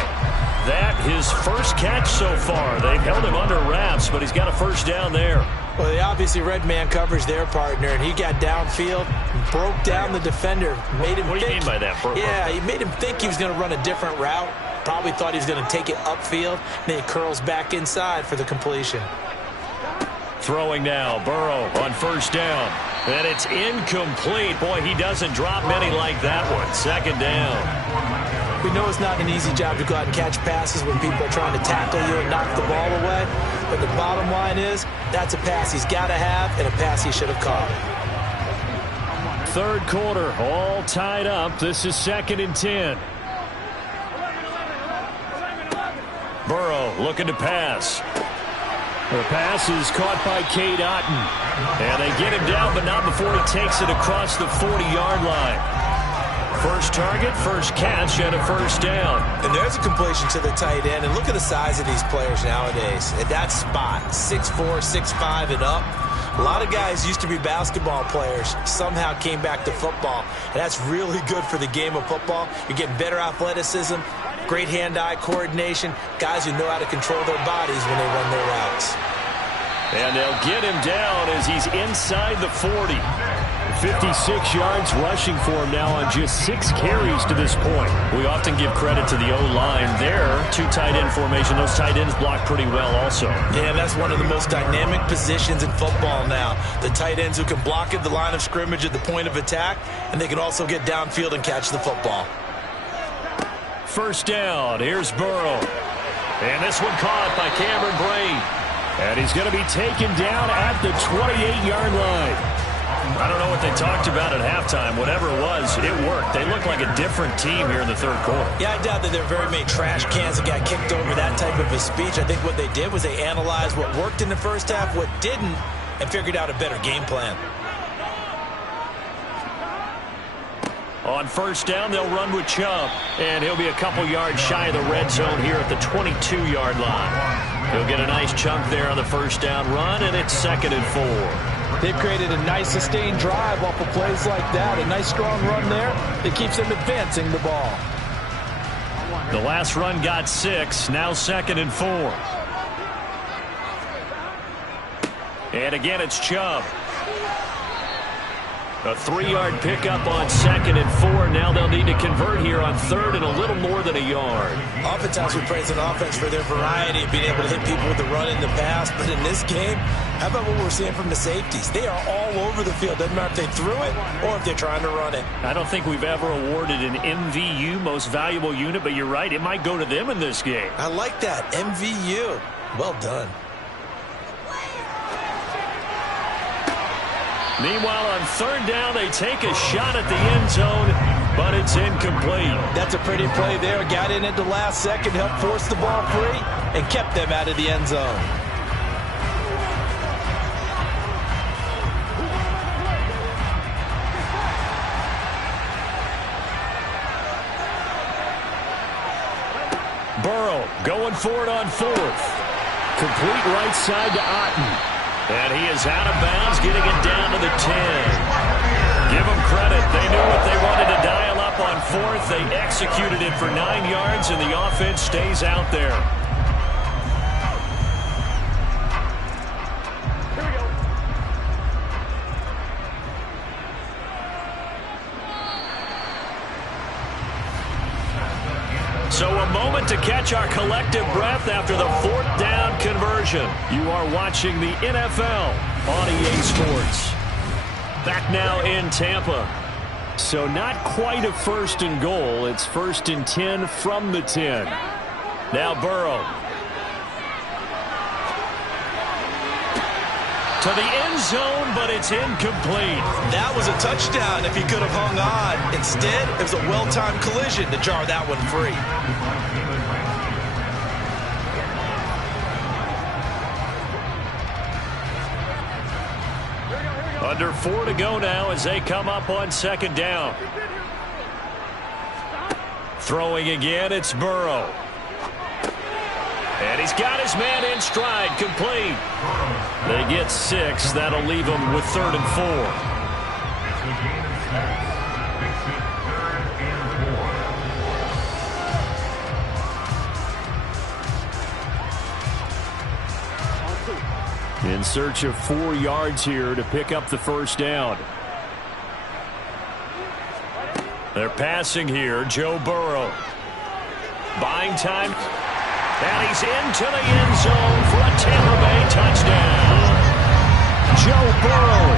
That his first catch so far. They've held him under wraps, but he's got a first down there. Well, they obviously read man coverage their partner, and he got downfield, broke down the defender, made him What do you mean by that? Yeah, he made him think he was going to run a different route. Probably thought he was going to take it upfield. Then he curls back inside for the completion. Throwing now, Burrow on first down. And it's incomplete. Boy, he doesn't drop many like that one. 2nd down. We know it's not an easy job to go out and catch passes when people are trying to tackle you and knock the ball away. But the bottom line is, that's a pass he's got to have and a pass he should have caught. Third quarter, all tied up. This is 2nd and 10. Burrow looking to pass. The pass is caught by Cade Otton. And they get him down, but not before he takes it across the 40-yard line. First target, first catch, and a first down. And there's a completion to the tight end. And look at the size of these players nowadays. At that spot, 6'4", 6'5", and up. A lot of guys used to be basketball players, somehow came back to football. And that's really good for the game of football. You're getting better athleticism, great hand-eye coordination, guys who know how to control their bodies when they run their routes. And they'll get him down as he's inside the 40. 56 yards rushing for him now on just 6 carries to this point. We often give credit to the O-line there. 2 tight end formation. Those tight ends block pretty well also. Yeah, that's one of the most dynamic positions in football now. The tight ends who can block at the line of scrimmage at the point of attack, and they can also get downfield and catch the football. First down. Here's Burrow. And this one caught by Cameron Brate. And he's going to be taken down at the 28-yard line. I don't know what they talked about at halftime. Whatever it was, it worked. They look like a different team here in the third quarter. Yeah, I doubt that there are very many trash cans that got kicked over that type of a speech. I think what they did was they analyzed what worked in the first half, what didn't, and figured out a better game plan. On first down, they'll run with Chubb. And he'll be a couple yards shy of the red zone here at the 22-yard line. He'll get a nice chunk there on the first down run, and it's 2nd and 4. They've created a nice sustained drive off of plays like that. A nice strong run there that keeps them advancing the ball. The last run got 6. Now 2nd and 4. And again, it's Chubb. A 3-yard pickup on 2nd and 4. Now they'll need to convert here on 3rd and a little more than a yard. Oftentimes we praise an offense for their variety of being able to hit people with the run in the pass. But in this game, how about what we're seeing from the safeties? They are all over the field. Doesn't matter if they threw it or if they're trying to run it. I don't think we've ever awarded an MVU, most valuable unit, but you're right. It might go to them in this game. I like that. MVU. Well done. Meanwhile, on 3rd down, they take a shot at the end zone, but it's incomplete. That's a pretty play there. Got in at the last second, helped force the ball free, and kept them out of the end zone. Burrow going for it on 4th. Complete right side to Otton. And he is out of bounds, getting it down to the 10. Give them credit. They knew what they wanted to dial up on 4th. They executed it for 9 yards, and the offense stays out there. Here we go. moment to catch our collective breath after the 4th down conversion. You are watching the NFL on EA Sports. Back now in Tampa. So not quite a 1st and goal. It's 1st and 10 from the 10. Now Burrow. To the end zone, but it's incomplete. That was a touchdown if he could have hung on. Instead, it was a well-timed collision to jar that one free. Under 4 to go now as they come up on 2nd down. Throwing again, it's Burrow. And he's got his man in stride, complete. They get 6. That'll leave them with 3rd and 4. It's a gain of 6. Makes it 3rd and 4. In search of 4 yards here to pick up the 1st down. They're passing here, Joe Burrow. Buying time. And he's into the end zone for a Tampa Bay touchdown. Joe Burrow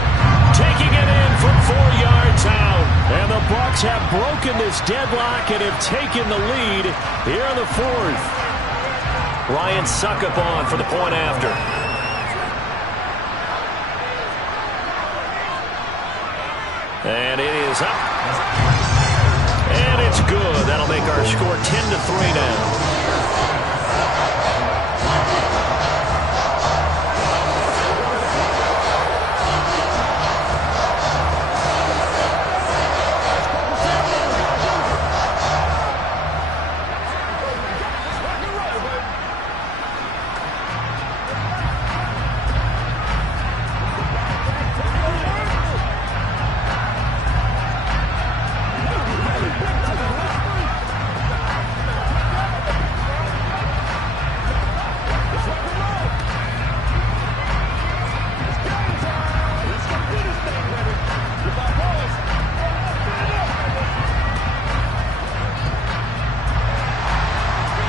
taking it in from 4 yards out. And the Bucs have broken this deadlock and have taken the lead here in the 4th. Ryan Succop on for the point after. And it is up. And it's good. That'll make our score 10-3 now.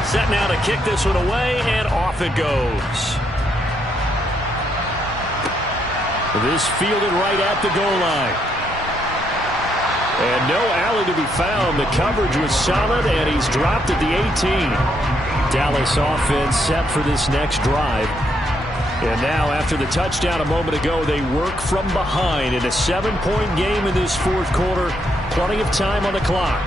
Set now to kick this one away, and off it goes. This fielded right at the goal line. And no alley to be found. The coverage was solid, and he's dropped at the 18. Dallas offense set for this next drive. And now, after the touchdown a moment ago, they work from behind in a 7-point game in this 4th quarter. Plenty of time on the clock.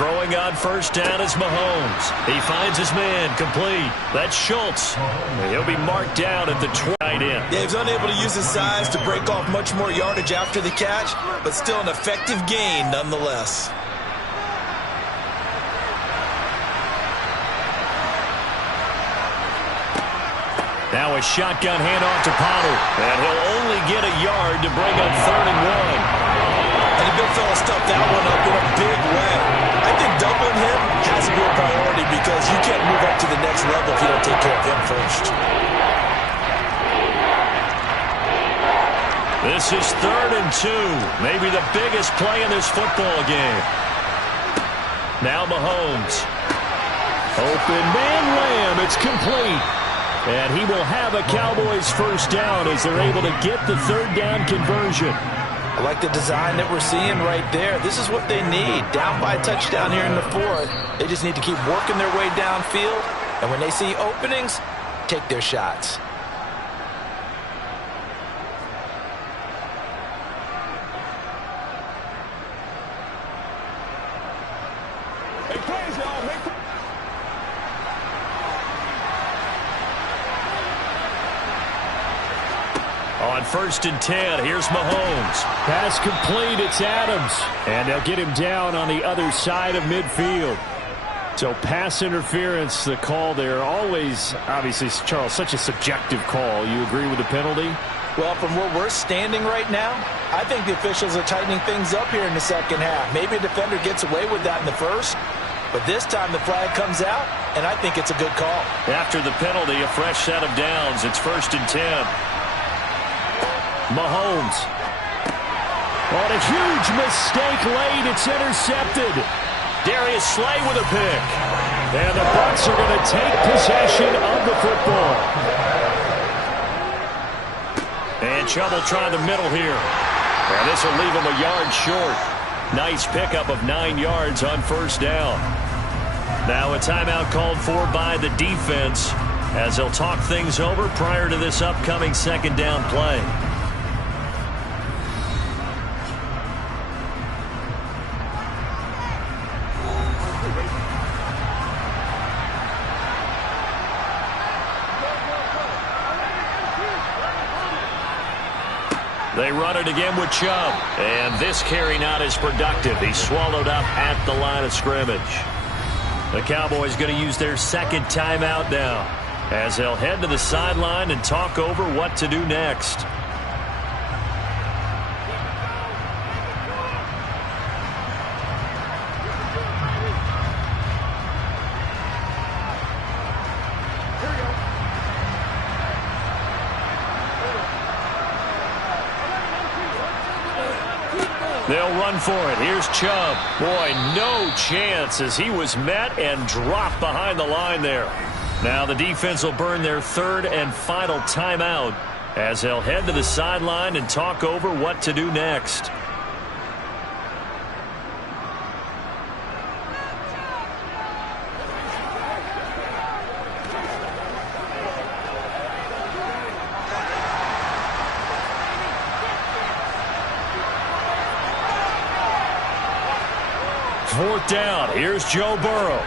Throwing on 1st down is Mahomes. He finds his man, complete. That's Schultz. He'll be marked down at the 20 end. Yeah, he was unable to use his size to break off much more yardage after the catch, but still an effective gain nonetheless. Now a shotgun handoff to Pollard. And he'll only get a yard to bring up 3rd and 1. And the big fella stuffed that one up in a big way. I think doubling him has to be a priority because you can't move up to the next level if you don't take care of him first. This is 3rd and 2. Maybe the biggest play in this football game. Now Mahomes. Open man Lamb. It's complete. And he will have a Cowboys 1st down as they're able to get the 3rd down conversion. I like the design that we're seeing right there. This is what they need. Down by a touchdown here in the 4th. They just need to keep working their way downfield. And when they see openings, take their shots. Hey, plays, y'all. Make On 1st and 10, here's Mahomes. Pass complete, it's Adams. And they'll get him down on the other side of midfield. So pass interference, the call there. Always, obviously, Charles, such a subjective call. You agree with the penalty? Well, from where we're standing right now, I think the officials are tightening things up here in the 2nd half. Maybe a defender gets away with that in the 1st. But this time the flag comes out, and I think it's a good call. After the penalty, a fresh set of downs. It's 1st and 10. Mahomes. On a huge mistake late, it's intercepted. Darius Slay with a pick. And the Bucs are going to take possession of the football. And Chubb try the middle here. And this will leave him a yard short. Nice pickup of 9 yards on first down. Now a timeout called for by the defense as they'll talk things over prior to this upcoming second down play. They run it again with Chubb. And this carry not as productive. He's swallowed up at the line of scrimmage. The Cowboys going to use their second timeout now as they'll head to the sideline and talk over what to do next. They'll run for it. Here's Chubb. Boy, no chance as he was met and dropped behind the line there. Now the defense will burn their third and final timeout as they'll head to the sideline and talk over what to do next. Fourth down. Here's Joe Burrow.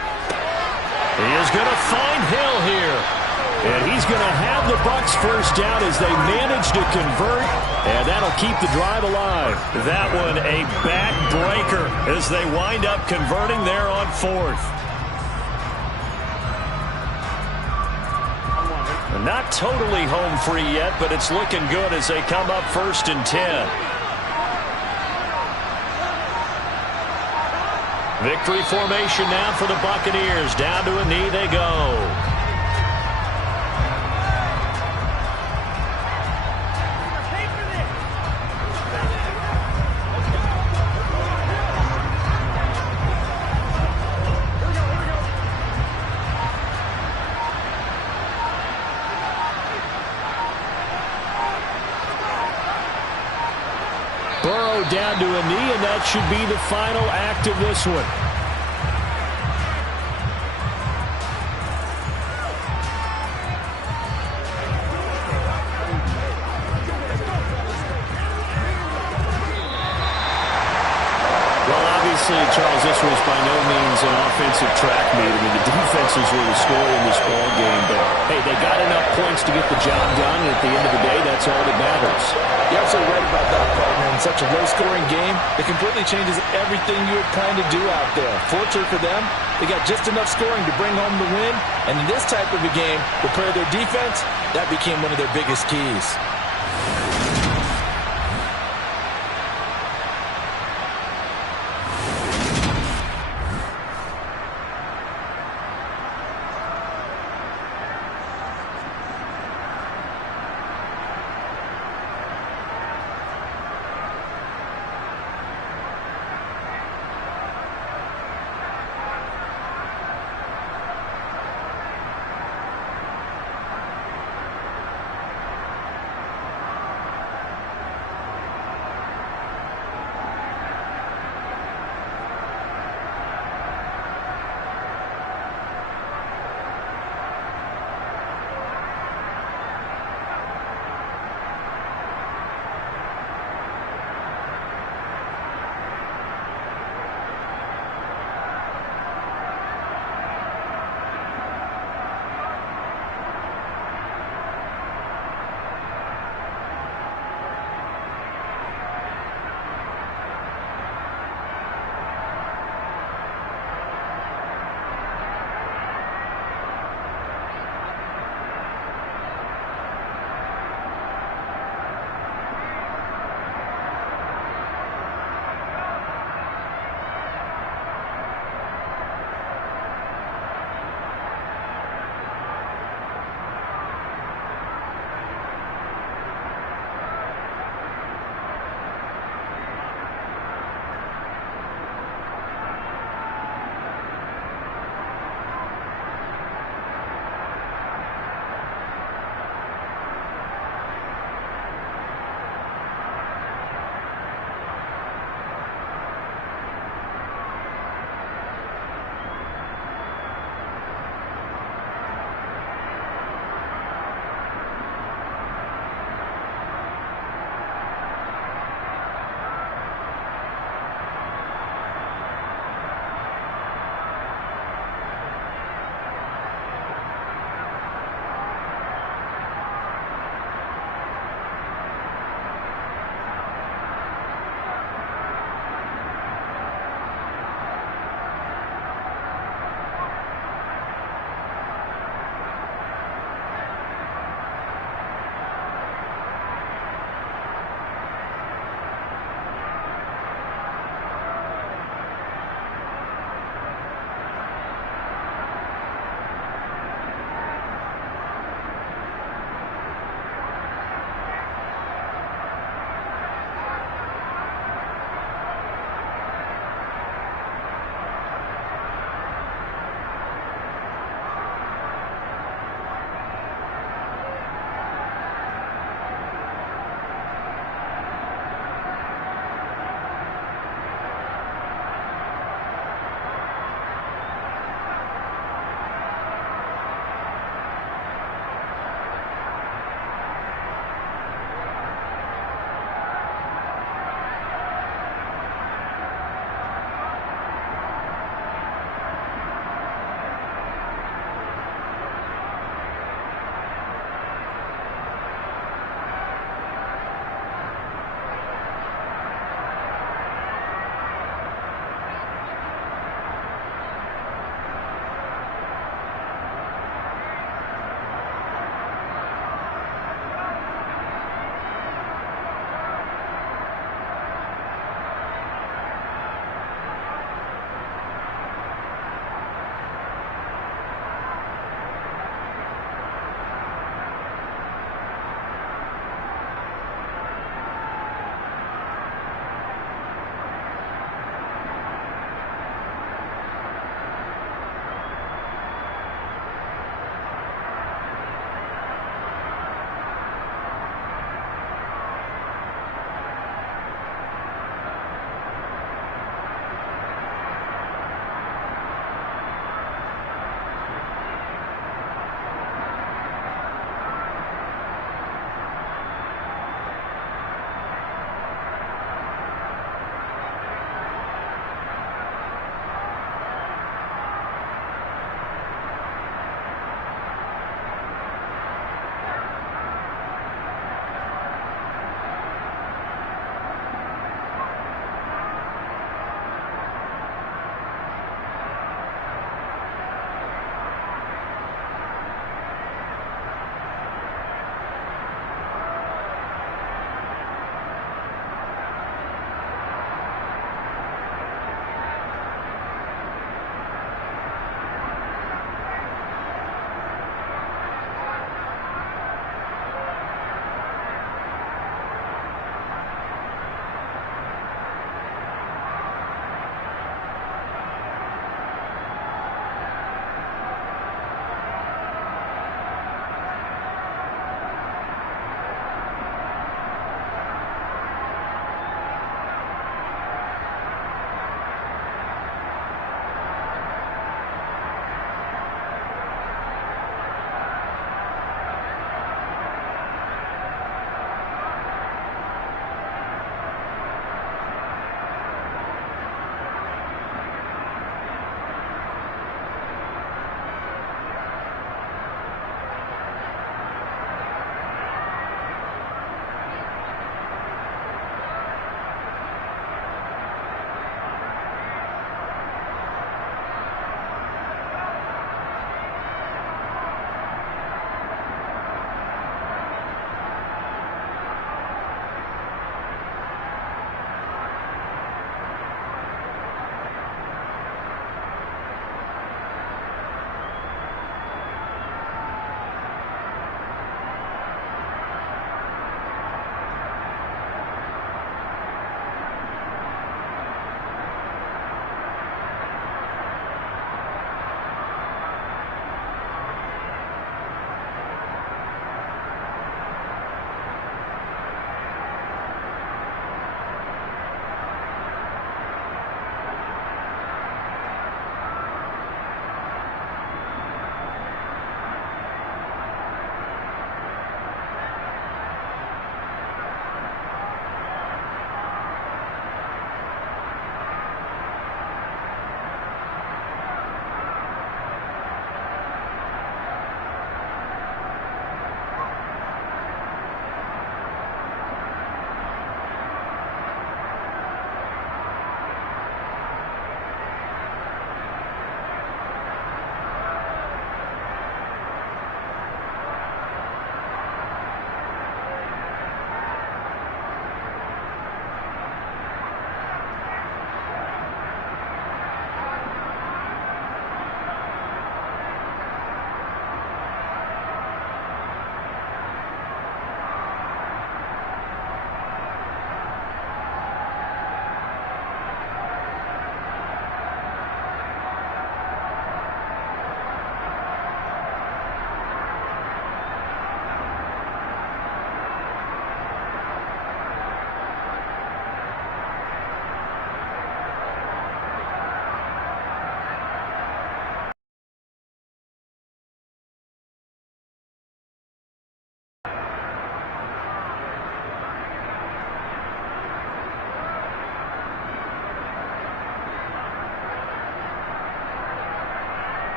He is going to find Hill here. And he's going to have the Bucs first down as they manage to convert. And that'll keep the drive alive. That one a backbreaker as they wind up converting there on fourth. Not totally home free yet, but it's looking good as they come up 1st and 10. Victory formation now for the Buccaneers. Down to a knee they go. Burrow down to a knee, and that should be the final act of this one. Charles, this was by no means an offensive track meet. I mean, the defenses were the story in this ball game, but hey, they got enough points to get the job done, and at the end of the day, that's all that matters. You're absolutely right about that, partner. In such a low-scoring game, it completely changes everything you had planned to do out there. Fortunately for them, they got just enough scoring to bring home the win, and in this type of a game, repair their defense, that became one of their biggest keys.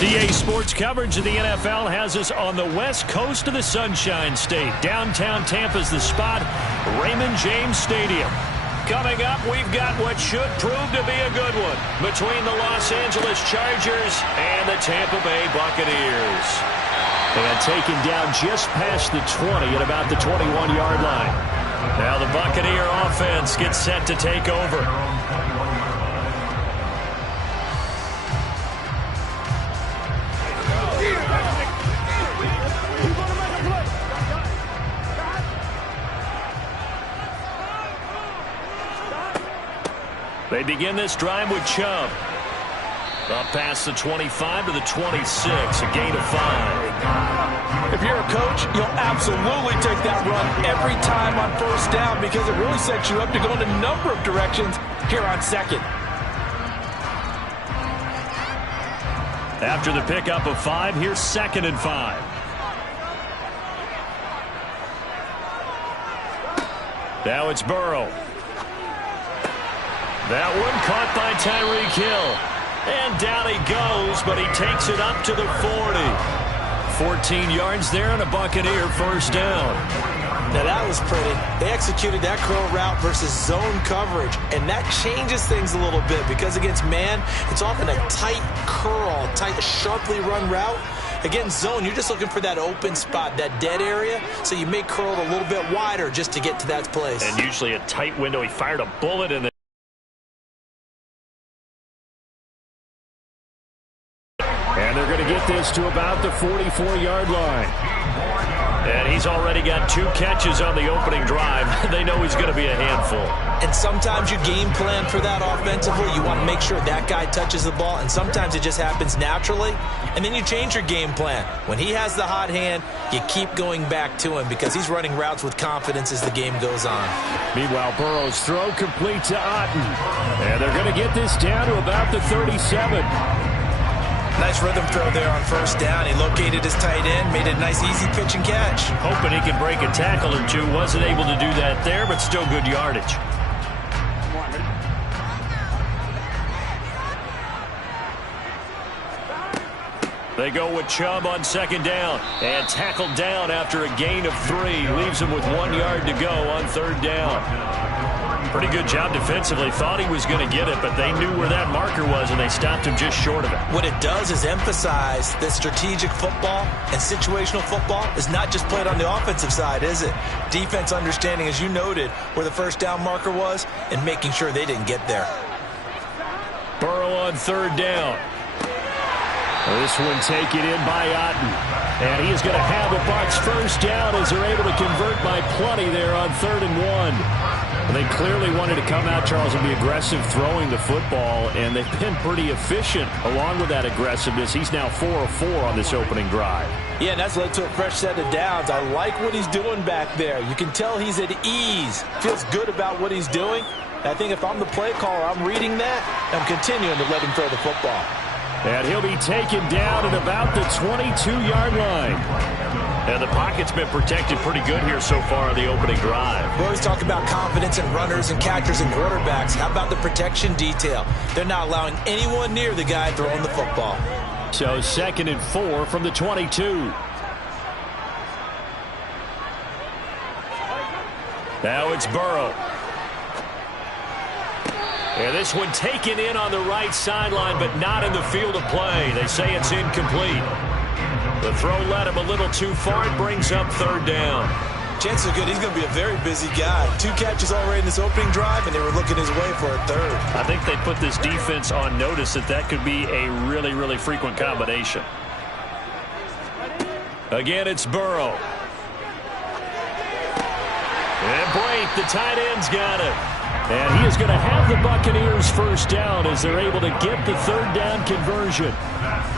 EA Sports coverage of the NFL has us on the west coast of the Sunshine State. Downtown Tampa's the spot, Raymond James Stadium. Coming up, we've got what should prove to be a good one between the Los Angeles Chargers and the Tampa Bay Buccaneers. And taken down just past the 20 at about the 21-yard line. Now the Buccaneer offense gets set to take over. They begin this drive with Chubb. Up past the 25 to the 26, a gain of 5. If you're a coach, you'll absolutely take that run every time on first down because it really sets you up to go in a number of directions here on second. After the pickup of 5, here's 2nd and 5. Now it's Burrow. That one caught by Tyreek Hill. And down he goes, but he takes it up to the 40. 14 yards there and a Buccaneer first down. Now that was pretty. They executed that curl route versus zone coverage, and that changes things a little bit because against man, it's often a tight curl, tight, sharply run route. Against zone, you're just looking for that open spot, that dead area, so you may curl it a little bit wider just to get to that place. And usually a tight window. He fired a bullet in the and they're going to get this to about the 44-yard line. And he's already got 2 catches on the opening drive. They know he's going to be a handful. And sometimes you game plan for that offensively. You want to make sure that guy touches the ball, and sometimes it just happens naturally. And then you change your game plan. When he has the hot hand, you keep going back to him because he's running routes with confidence as the game goes on. Meanwhile, Burrow's throw complete to Otten. And they're going to get this down to about the 37. Nice rhythm throw there on first down. He located his tight end, made it a nice easy pitch and catch. Hoping he could break a tackle or two. Wasn't able to do that there, but still good yardage. They go with Chubb on 2nd down. And tackled down after a gain of 3. Leaves him with 1 yard to go on 3rd down. Pretty good job defensively. Thought he was going to get it, but they knew where that marker was, and they stopped him just short of it. What it does is emphasize that strategic football and situational football is not just played on the offensive side, is it? Defense understanding, as you noted, where the first down marker was and making sure they didn't get there. Burrow on 3rd down. This one taken in by Otten. And he is going to have a Bucs first down as they're able to convert by plenty there on 3rd and 1. They clearly wanted to come out, Charles, and be aggressive throwing the football, and they've been pretty efficient along with that aggressiveness. He's now 4 of 4 on this opening drive. Yeah, and that's led to a fresh set of downs. I like what he's doing back there. You can tell he's at ease, feels good about what he's doing. And I think if I'm the play caller, I'm reading that, and I'm continuing to let him throw the football. And he'll be taken down at about the 22-yard line. And the pocket's been protected pretty good here so far on the opening drive. We always talk about confidence in runners and catchers and quarterbacks. How about the protection detail? They're not allowing anyone near the guy throwing the football. So 2nd and 4 from the 22. Now it's Burrow. And this one taken in on the right sideline, but not in the field of play. They say it's incomplete. The throw led him a little too far. It brings up 3rd down. Chances are good he's going to be a very busy guy. 2 catches already in this opening drive, and they were looking his way for a 3rd. I think they put this defense on notice that could be a really, really frequent combination. Again, it's Burrow. And Brate, the tight end's got it. And he is going to have the Buccaneers first down as they're able to get the 3rd down conversion.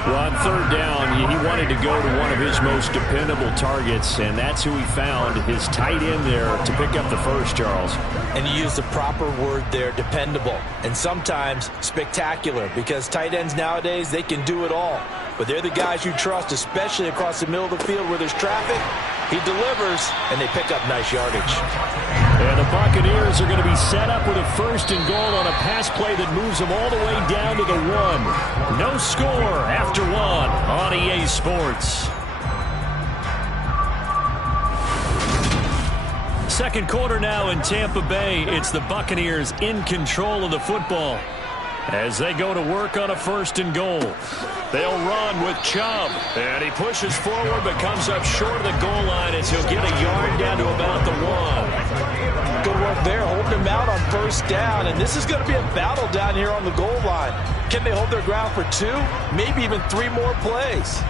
Well, on 3rd down, he wanted to go to one of his most dependable targets, and that's who he found, his tight end there, to pick up the first, Charles. And you use the proper word there, dependable, and sometimes spectacular, because tight ends nowadays, they can do it all. But they're the guys you trust, especially across the middle of the field where there's traffic. He delivers, and they pick up nice yardage. And the Buccaneers are going to be set up with a 1st and goal on a pass play that moves them all the way down to the 1. No score after 1 on EA Sports. Second quarter now in Tampa Bay. It's the Buccaneers in control of the football as they go to work on a 1st and goal. They'll run with Chubb, and he pushes forward but comes up short of the goal line as he'll get a yard down to about the 1. Good work there, holding him out on 1st down, and this is going to be a battle down here on the goal line. Can they hold their ground for 2, maybe even 3 more plays?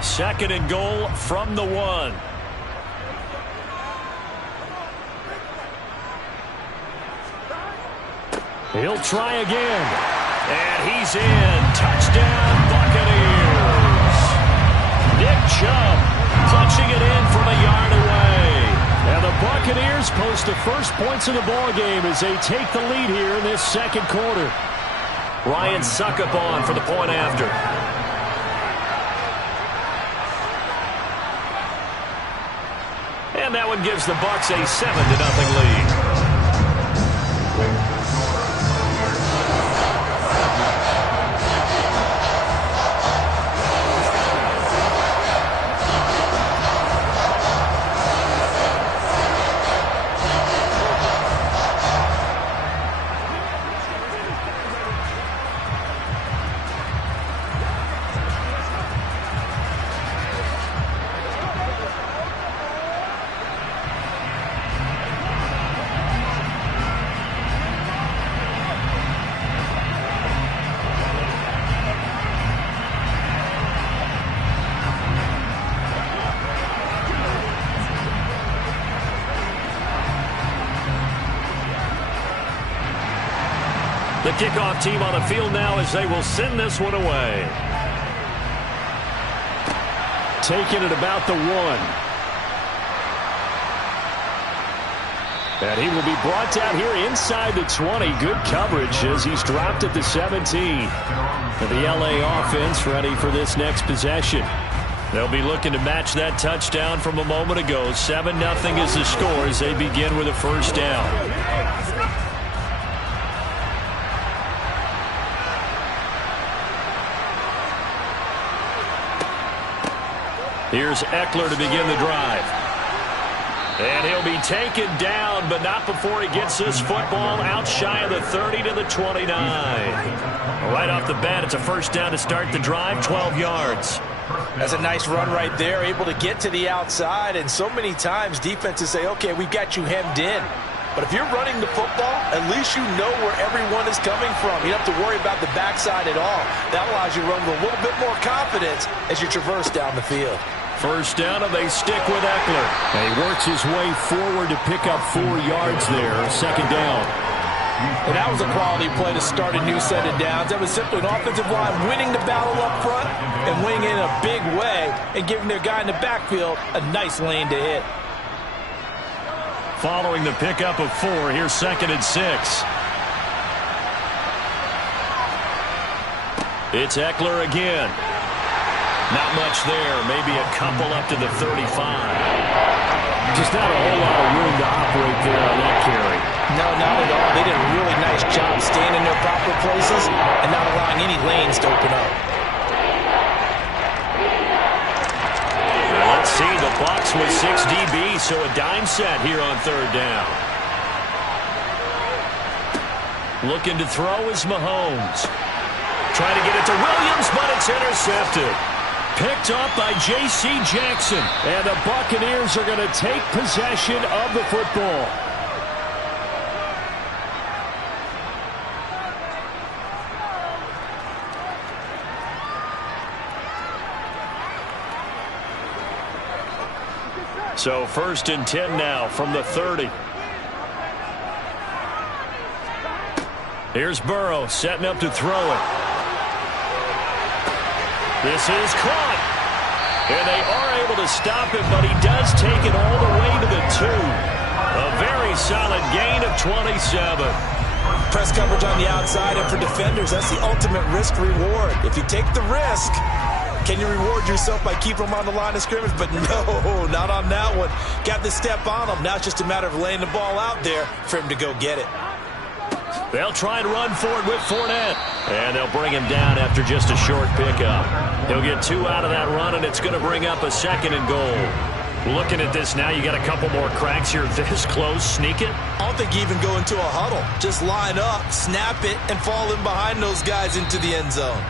2nd and goal from the 1. He'll try again. And he's in. Touchdown, Buccaneers. Nick Chubb punching it in from a yard away. And the Buccaneers post the first points of the ballgame as they take the lead here in this second quarter. Ryan Succop on for the point after. And that one gives the Bucs a 7-0 lead. The kickoff team on the field now as they will send this one away. Taking it about the 1. And he will be brought down here inside the 20. Good coverage as he's dropped at the 17. And the LA offense ready for this next possession. They'll be looking to match that touchdown from a moment ago. 7-0 is the score as they begin with a 1st down. Here's Eckler to begin the drive. And he'll be taken down, but not before he gets this football out shy of the 30 to the 29. Right off the bat, it's a 1st down to start the drive, 12 yards. That's a nice run right there, able to get to the outside, and so many times defenses say, okay, we've got you hemmed in. But if you're running the football, at least you know where everyone is coming from. You don't have to worry about the backside at all. That allows you to run with a little bit more confidence as you traverse down the field. 1st down, and they stick with Eckler. And he works his way forward to pick up 4 yards there. 2nd down. And that was a quality play to start a new set of downs. That was simply an offensive line winning the battle up front and winning in a big way and giving their guy in the backfield a nice lane to hit. Following the pickup of 4, here's 2nd and 6. It's Eckler again. Not much there. Maybe a couple up to the 35. Just not a whole lot of room to operate there on that carry. No, not at all. They did a really nice job staying in their proper places and not allowing any lanes to open up. Now let's see. The Bucs with 6 DBs, so a dime set here on 3rd down. Looking to throw is Mahomes. Trying to get it to Williams, but it's intercepted. Picked up by J.C. Jackson. And the Buccaneers are going to take possession of the football. So 1st and 10 now from the 30. Here's Burrow setting up to throw it. This is caught. And they are able to stop him, but he does take it all the way to the 2. A very solid gain of 27. Press coverage on the outside, and for defenders, that's the ultimate risk reward. If you take the risk, Can you reward yourself by keeping them on the line of scrimmage? But no, not on that one. Got the step on them. Now it's just a matter of laying the ball out there for him to go get it. They'll try and run for it with Fournette. And they'll bring him down after just a short pickup. He'll get 2 out of that run, and it's going to bring up a 2nd and goal. Looking at this now, you got a couple more cracks here this close. Sneak it? I don't think you even go into a huddle. Just line up, snap it, and fall in behind those guys into the end zone.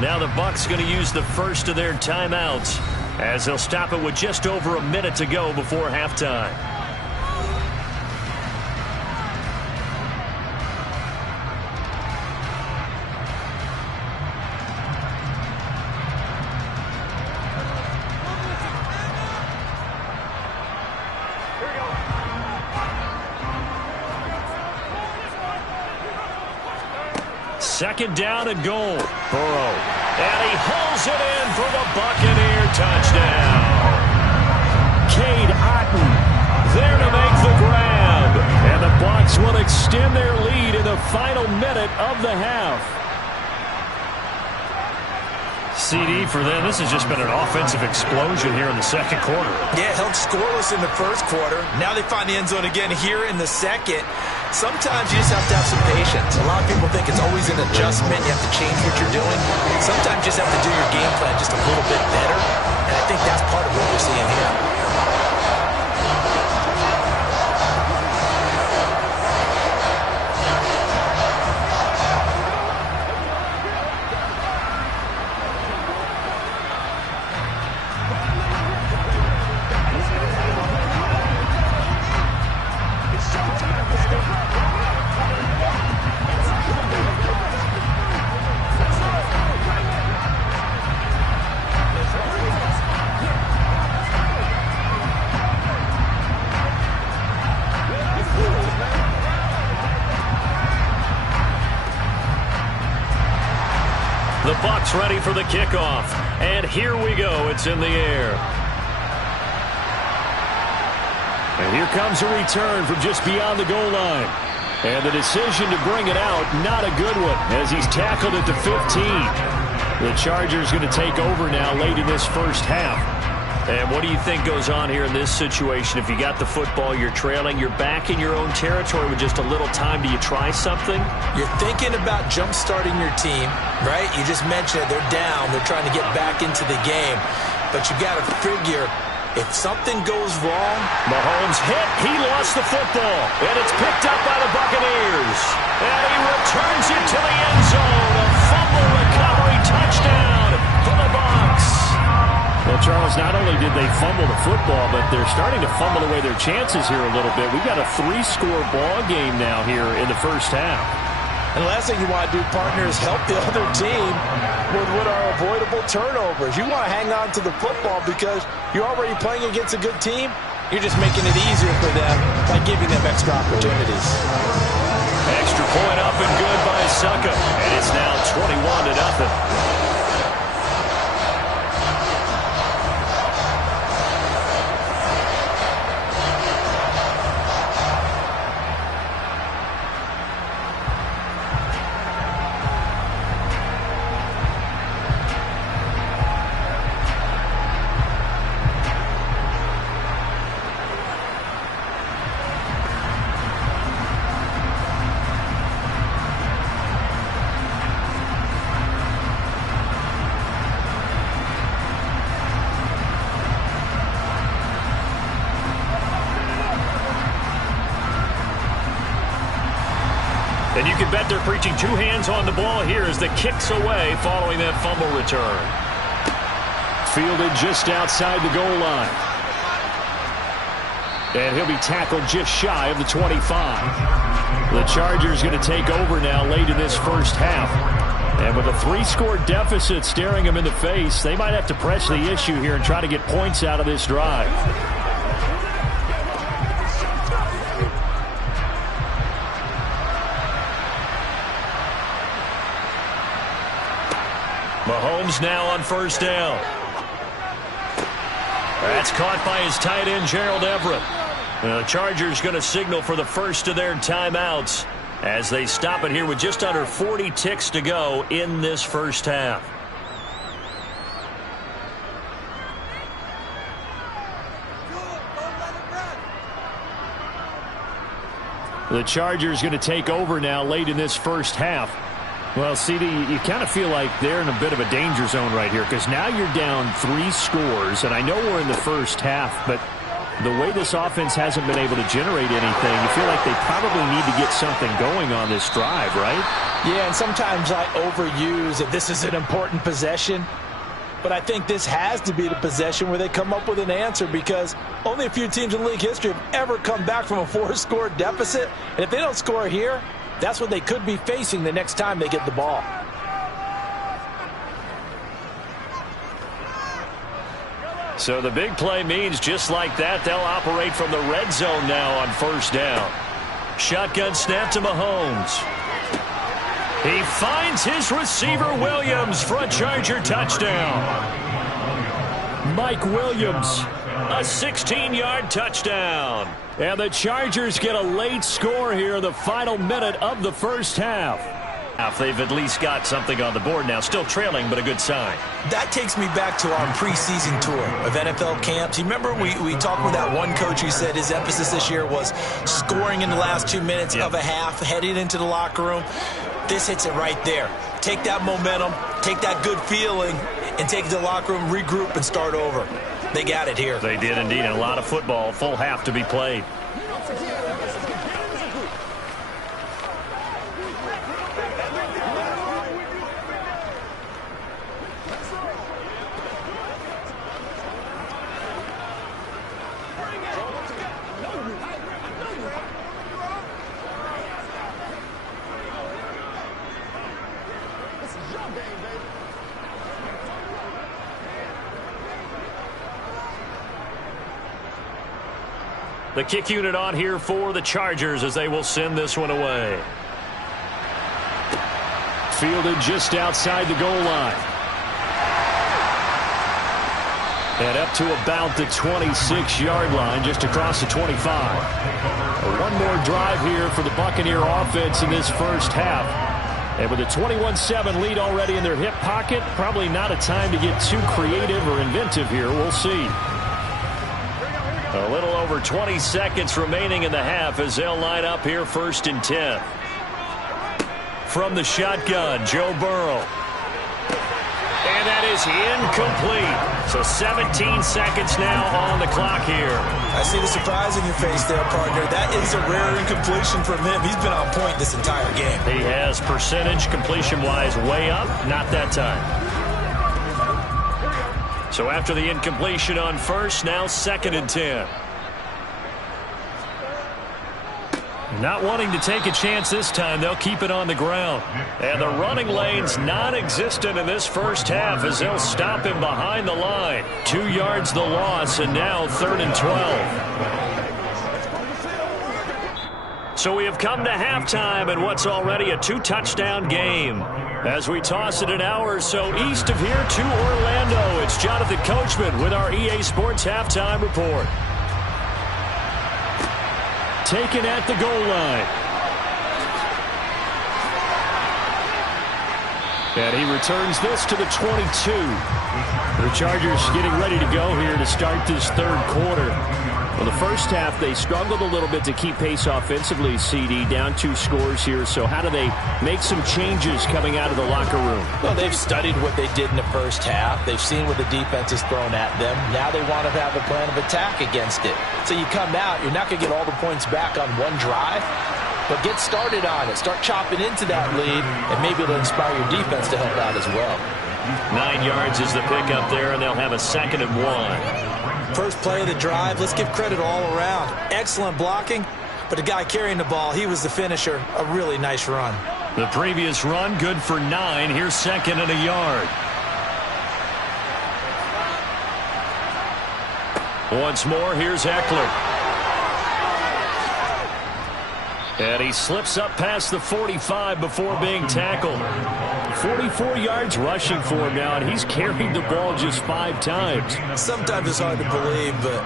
Now the Bucs going to use the first of their timeouts as they'll stop it with just over a minute to go before halftime. Second down and goal. Burrow. And he hauls it in for the Buccaneer touchdown. Cade Otton there to make the grab. And the Bucs will extend their lead in the final minute of the half. CD for them. This has just been an offensive explosion here in the second quarter. Yeah, held scoreless in the first quarter. Now they find the end zone again here in the second. Sometimes you just have to have some patience. A lot of people think it's always an adjustment. You have to change what you're doing. Sometimes you just have to do your game plan just a little bit better. And I think that's part of what we're seeing here. The Bucs ready for the kickoff. And here we go. It's in the air. And here comes a return from just beyond the goal line. And the decision to bring it out, not a good one, as he's tackled at the 15. The Chargers going to take over now late in this first half. And what do you think goes on here in this situation? If you got the football, you're trailing, you're back in your own territory with just a little time. Do you try something? You're thinking about jump-starting your team, right? You just mentioned it. They're down. They're trying to get back into the game. But you got to figure, if something goes wrong... Mahomes hit. He lost the football. And it's picked up by the Buccaneers. And he returns it to the end zone. A fumble recovery touchdown for the Bucs. Well, Charles, not only did they fumble the football, but they're starting to fumble away their chances here a little bit. We've got a 3-score ball game now here in the first half. And the last thing you want to do, partner, is help the other team with what are avoidable turnovers. You want to hang on to the football because you're already playing against a good team. You're just making it easier for them by giving them extra opportunities. Extra point up and good by Succa. And it's now 21-0. And you can bet they're preaching 2 hands on the ball here as the kick's away following that fumble return. Fielded just outside the goal line. And he'll be tackled just shy of the 25. The Chargers going to take over now late in this first half. And with a 3-score deficit staring them in the face, they might have to press the issue here and try to get points out of this drive. Mahomes now on first down. That's caught by his tight end, Gerald Everett. The Chargers going to signal for the first of their timeouts as they stop it here with just under 40 ticks to go in this first half. The Chargers going to take over now late in this first half. Well, CD, you kind of feel like they're in a bit of a danger zone right here because now you're down 3 scores, and I know we're in the first half, but the way this offense hasn't been able to generate anything, you feel like they probably need to get something going on this drive, right? Yeah, and sometimes I overuse that this is an important possession, but I think this has to be the possession where they come up with an answer because only a few teams in league history have ever come back from a 4-score deficit, and if they don't score here, that's what they could be facing the next time they get the ball. So the big play means just like that, they'll operate from the red zone now on first down. Shotgun snap to Mahomes. He finds his receiver Williams for a Charger touchdown. Mike Williams, a 16-yard touchdown. And the Chargers get a late score here in the final minute of the first half. They've at least got something on the board now. Still trailing, but a good sign. That takes me back to our preseason tour of NFL camps. You remember we talked with that one coach who said his emphasis this year was scoring in the last 2 minutes of a half, heading into the locker room. This hits it right there. Take that momentum, take that good feeling, and take it to the locker room, regroup, and start over. They got it here. They did indeed, and a lot of football, full half to be played. The kick unit on here for the Chargers as they will send this one away. Fielded just outside the goal line. And up to about the 26-yard line, just across the 25. One more drive here for the Buccaneer offense in this first half. And with a 21-7 lead already in their hip pocket, probably not a time to get too creative or inventive here. We'll see. A little over 20 seconds remaining in the half as they'll line up here 1st and 10. From the shotgun, Joe Burrow. And that is incomplete. So 17 seconds now on the clock here. I see the surprise in your face there, partner. That is a rare incompletion from him. He's been on point this entire game. He has percentage completion-wise way up. Not that time. So after the incompletion on first, now 2nd and 10. Not wanting to take a chance this time, they'll keep it on the ground. And the running lane's non-existent in this first half as they'll stop him behind the line. 2 yards the loss, and now 3rd and 12. So we have come to halftime in what's already a 2-touchdown game. As we toss it an hour or so east of here to Orlando, it's Jonathan Coachman with our EA Sports Halftime Report. Taken at the goal line. And he returns this to the 22. The Chargers getting ready to go here to start this 3rd quarter. Well, the first half, they struggled a little bit to keep pace offensively, CD, down 2 scores here. So how do they make some changes coming out of the locker room? Well, they've studied what they did in the first half. They've seen what the defense has thrown at them. Now they want to have a plan of attack against it. So you come out, you're not going to get all the points back on one drive, but get started on it. Start chopping into that lead, and maybe it'll inspire your defense to help out as well. 9 yards is the pickup there, and they'll have a 2nd and 1. First play of the drive, let's give credit all around. Excellent blocking, but the guy carrying the ball, he was the finisher. A really nice run. The previous run, good for 9. Here's 2nd and a yard. Once more, here's Eckler. And he slips up past the 45 before being tackled. 44 yards rushing for him now, and he's carried the ball just 5 times. Sometimes it's hard to believe, but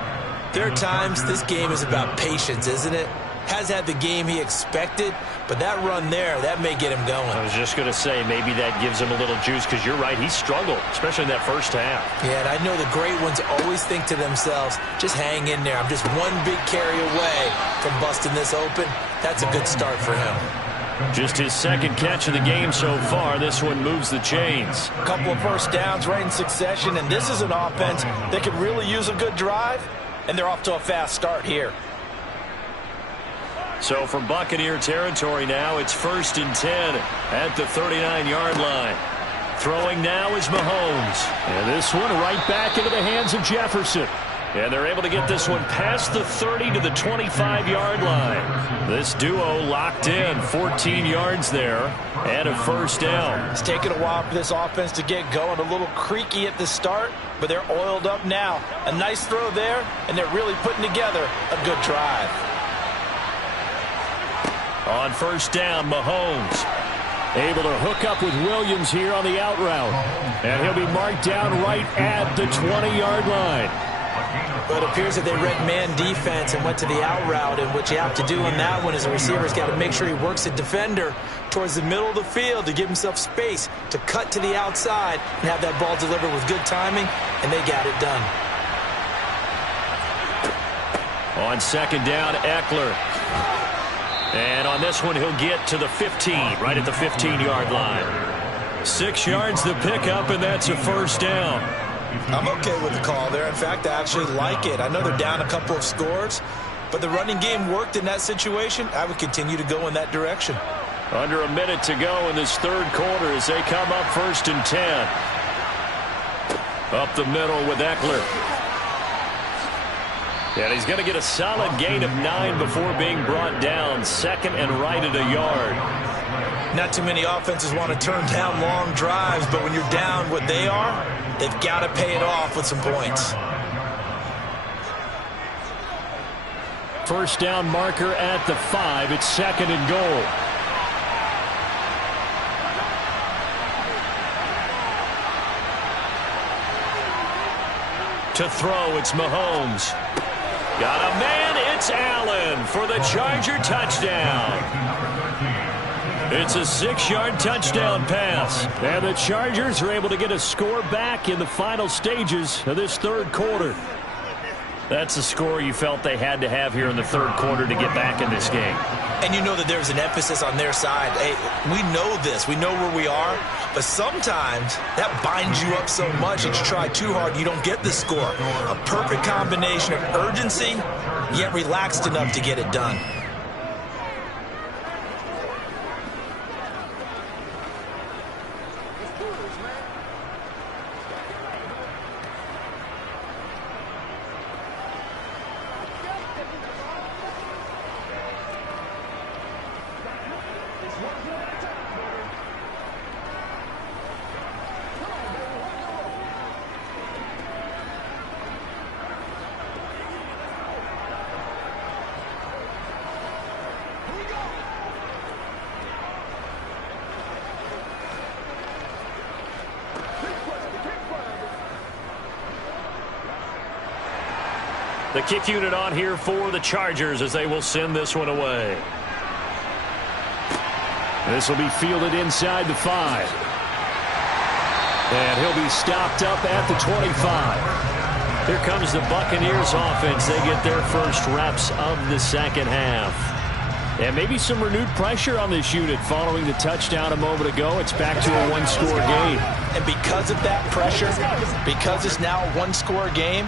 there are times this game is about patience, isn't it? has had the game he expected, but that run there, that may get him going. I was just going to say, maybe that gives him a little juice, because you're right, he struggled, especially in that first half. Yeah, and I know the great ones always think to themselves, just hang in there. I'm just one big carry away from busting this open. That's a good start for him. Just his second catch of the game so far. This one moves the chains. A couple of first downs right in succession, and this is an offense that could really use a good drive, and they're off to a fast start here. So from Buccaneer territory now, it's 1st and 10 at the 39-yard line. Throwing now is Mahomes. And this one right back into the hands of Jefferson. And they're able to get this one past the 30 to the 25-yard line. This duo locked in, 14 yards there, and a first down. It's taken a while for this offense to get going. A little creaky at the start, but they're oiled up now. A nice throw there, and they're really putting together a good drive. On first down, Mahomes able to hook up with Williams here on the out route. And he'll be marked down right at the 20-yard line. But it appears that they read man defense and went to the out route, and what you have to do on that one is the receiver's got to make sure he works the defender towards the middle of the field to give himself space to cut to the outside and have that ball delivered with good timing, and they got it done. On second down, Eckler. And on this one, he'll get to the 15, right at the 15-yard line. 6 yards the pickup, and that's a first down. I'm okay with the call there. In fact, I actually like it. I know they're down a couple of scores, but the running game worked in that situation. I would continue to go in that direction. Under a minute to go in this third quarter as they come up 1st and 10. Up the middle with Eckler. And he's going to get a solid gain of 9 before being brought down. Second and right at a yard. Not too many offenses want to turn down long drives, but when you're down what they are, they've got to pay it off with some points. First down marker at the 5. It's second and goal. To throw, it's Mahomes. Got a man, it's Allen for the Charger touchdown. It's a 6-yard touchdown pass. And the Chargers are able to get a score back in the final stages of this third quarter. That's the score you felt they had to have here in the third quarter to get back in this game. And you know that there's an emphasis on their side. Hey, we know this. We know where we are. But sometimes that binds you up so much that you try too hard, you don't get the score. A perfect combination of urgency, yet relaxed enough to get it done. The kick unit on here for the Chargers as they will send this one away. This will be fielded inside the 5. And he'll be stopped up at the 25. Here comes the Buccaneers offense. They get their first reps of the second half. And maybe some renewed pressure on this unit following the touchdown a moment ago. It's back to a one-score game. And because of that pressure, because it's now a one-score game,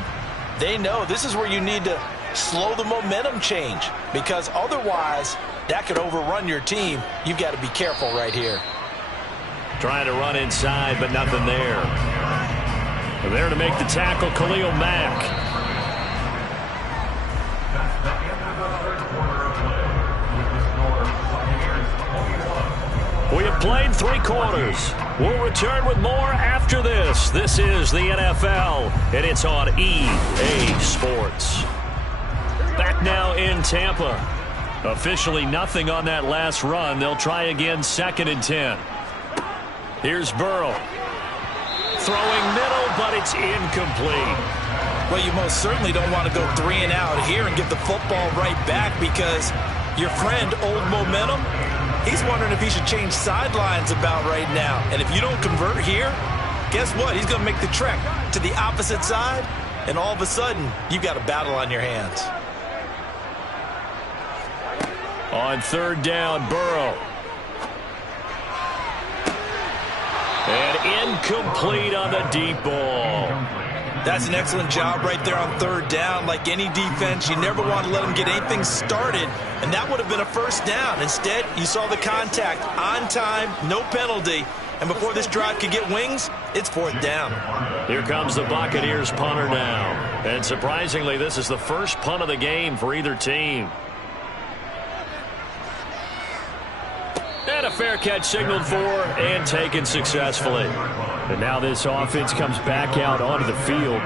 they know this is where you need to slow the momentum change, because otherwise that could overrun your team. You've got to be careful right here. Trying to run inside, but nothing there. There to make the tackle, Khalil Mack. We have played 3 quarters. We'll return with more after this. This is the NFL, and it's on EA Sports. Back now in Tampa. Officially nothing on that last run. They'll try again, 2nd and 10. Here's Burrow. Throwing middle, but it's incomplete. Well, you most certainly don't want to go 3 and out here and get the football right back, because Your friend, Old Momentum, he's wondering if he should change sidelines about right now. And if you don't convert here, guess what? He's going to make the trek to the opposite side, and all of a sudden, you've got a battle on your hands. On third down, Burrow. And incomplete on the deep ball. That's an excellent job right there on third down. Like any defense, you never want to let them get anything started, and that would have been a first down. Instead, you saw the contact on time, no penalty, and before this drive could get wings, it's fourth down. Here comes the Buccaneers punter now. And surprisingly, this is the first punt of the game for either team. And a fair catch signaled for and taken successfully. And now this offense comes back out onto the field.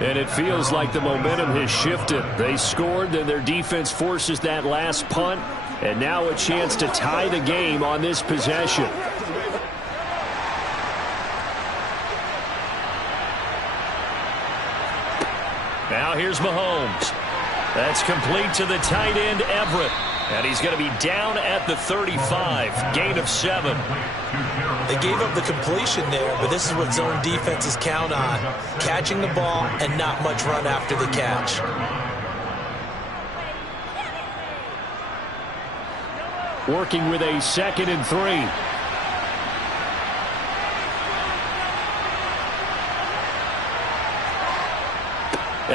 And it feels like the momentum has shifted. They scored, then their defense forces that last punt. And now a chance to tie the game on this possession. Now here's Mahomes. That's complete to the tight end, Everett. And he's going to be down at the 35, gain of 7. They gave up the completion there, but this is what zone defenses count on. Catching the ball and not much run after the catch. Working with a 2nd and 3.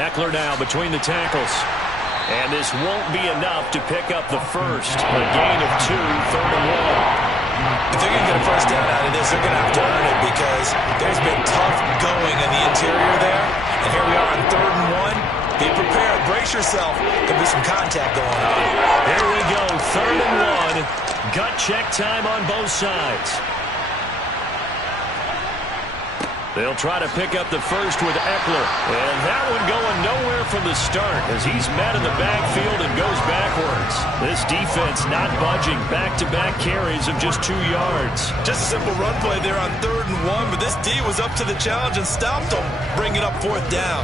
Eckler now between the tackles. And this won't be enough to pick up the first. A gain of 2, 3rd and 1. If they're going to get a first down out of this, they're going to have to earn it because there's been tough going in the interior there. And here we are on 3rd and 1. Be prepared. Brace yourself. There'll be some contact going on. Here we go. 3rd and 1. Gut check time on both sides. They'll try to pick up the first with Eckler. And that one going nowhere from the start as he's met in the backfield and goes backwards. This defense not budging. Back-to-back carries of just 2 yards. Just a simple run play there on 3rd and 1, but this D was up to the challenge and stopped him, bringing up 4th down.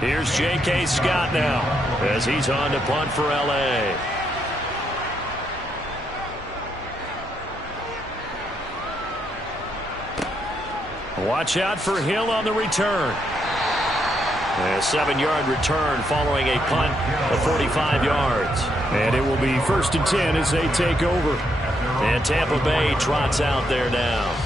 Here's J.K. Scott now as he's on to punt for L.A. Watch out for Hill on the return. A 7-yard return following a punt of 45 yards. And it will be 1st and 10 as they take over. And Tampa Bay trots out there now.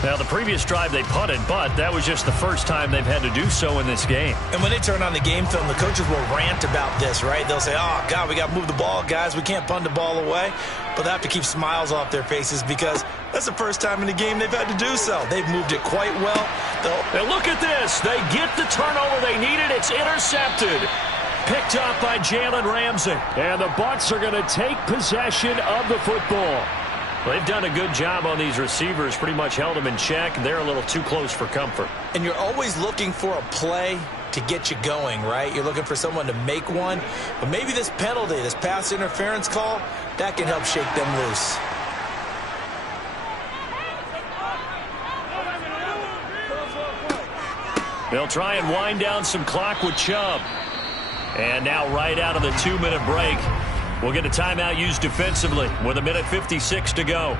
Now, the previous drive they punted, but that was just the first time they've had to do so in this game. And when they turn on the game film, the coaches will rant about this, right? They'll say, oh, God, we got to move the ball, guys. We can't punt the ball away. But they have to keep smiles off their faces because that's the first time in the game they've had to do so. They've moved it quite well. And look at this. They get the turnover they needed. It's intercepted. Picked up by Jalen Ramsey. And the Bucs are going to take possession of the football. They've done a good job on these receivers, pretty much held them in check. They're a little too close for comfort. And you're always looking for a play to get you going, right? You're looking for someone to make one. But maybe this penalty, this pass interference call, that can help shake them loose. They'll try and wind down some clock with Chubb. And now right out of the 2-minute break, we'll get a timeout used defensively with 1:56 to go.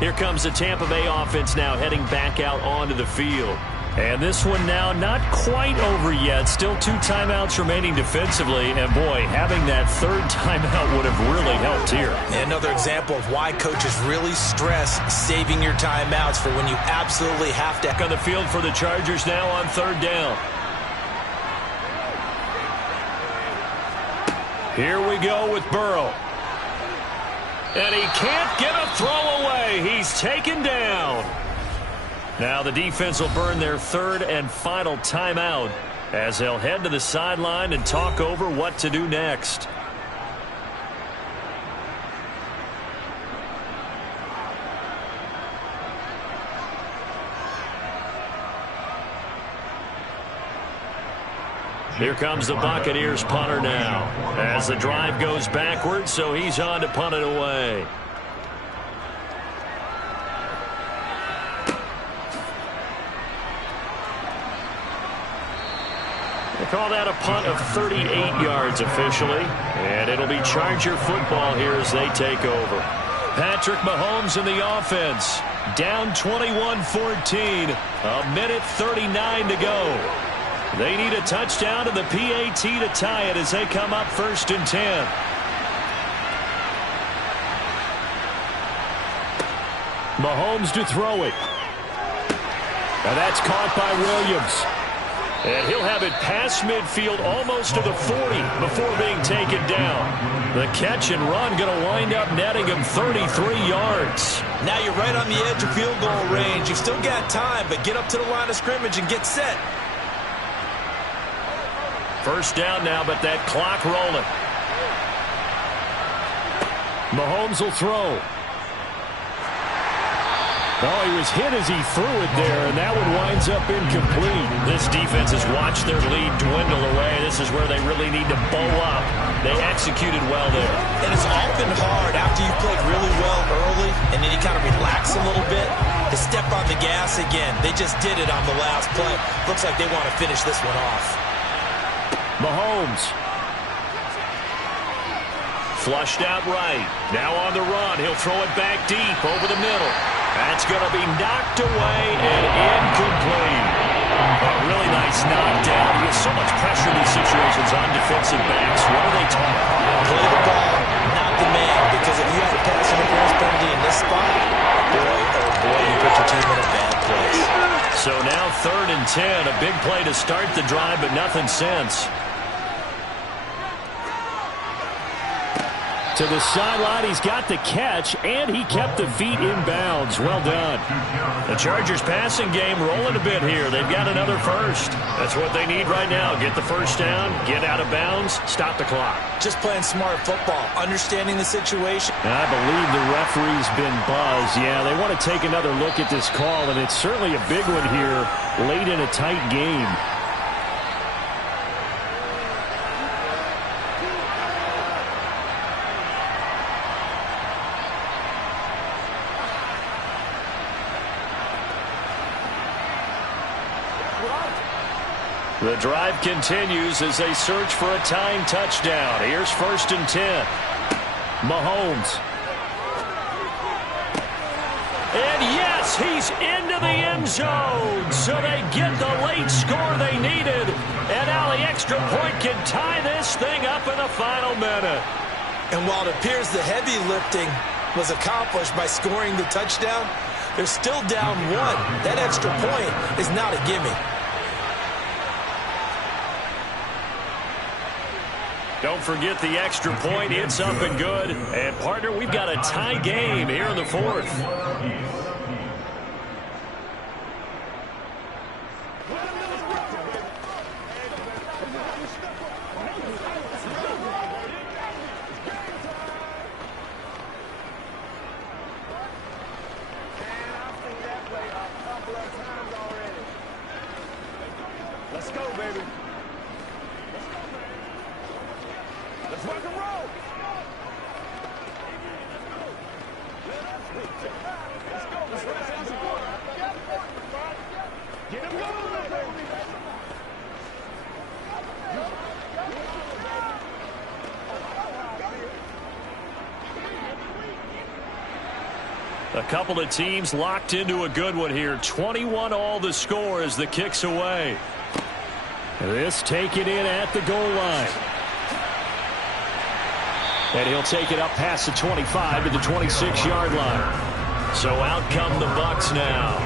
Here comes the Tampa Bay offense now heading back out onto the field. And this one now not quite over yet. Still 2 timeouts remaining defensively. And, boy, having that 3rd timeout would have really helped here. And another example of why coaches really stress saving your timeouts for when you absolutely have to. On the field for the Chargers now on 3rd down. Here we go with Burrow. And he can't get a throw away. He's taken down. Now the defense will burn their 3rd and final timeout as they'll head to the sideline and talk over what to do next. Here comes the Buccaneers punter now as the drive goes backwards, so he's on to punt it away. They call that a punt of 38 yards officially, and it'll be Charger football here as they take over. Patrick Mahomes in the offense, down 21-14, a minute 39 to go. They need a touchdown and the PAT to tie it as they come up 1st and 10. Mahomes to throw it. Now that's caught by Williams. And he'll have it past midfield almost to the 40 before being taken down. The catch and run going to wind up netting him 33 yards. Now you're right on the edge of field goal range. You've still got time, but get up to the line of scrimmage and get set. First down now, but that clock rolling. Mahomes will throw. Oh, he was hit as he threw it there, and that one winds up incomplete. This defense has watched their lead dwindle away. This is where they really need to bow up. They executed well there. And it's often hard after you've played really well early, and then you kind of relax a little bit, to step on the gas again. They just did it on the last play. Looks like they want to finish this one off. Mahomes. Flushed out right. Now on the run. He'll throw it back deep over the middle. That's going to be knocked away and incomplete. A really nice knockdown. He has so much pressure in these situations on defensive backs. What are they taught? Play the ball, not the man. Because if you have a pass interference penalty in this spot, boy, oh boy, you put your team in a bad place. So now 3rd and 10. A big play to start the drive, but nothing since. To the sideline, he's got the catch, and he kept the feet in bounds. Well done. The Chargers passing game rolling a bit here. They've got another first. That's what they need right now. Get the first down, get out of bounds, stop the clock. Just playing smart football, understanding the situation. I believe the referee's been buzzed. Yeah, they want to take another look at this call, and it's certainly a big one here late in a tight game. The drive continues as they search for a tying touchdown. Here's 1st and 10. Mahomes. And yes, he's into the end zone. So they get the late score they needed. And now the extra point can tie this thing up in the final minute. And while it appears the heavy lifting was accomplished by scoring the touchdown, they're still down 1. That extra point is not a gimme. Don't forget the extra point. It's up and good. And, partner, we've got a tie game here in the 4th. Let's go, baby. Let's rock and roll. Let's go. Get him going, baby. A couple of teams locked into a good one here. 21 all the score as the kick's away. This taken in at the goal line. And he'll take it up past the 25 to the 26-yard line. So out come the Bucs now.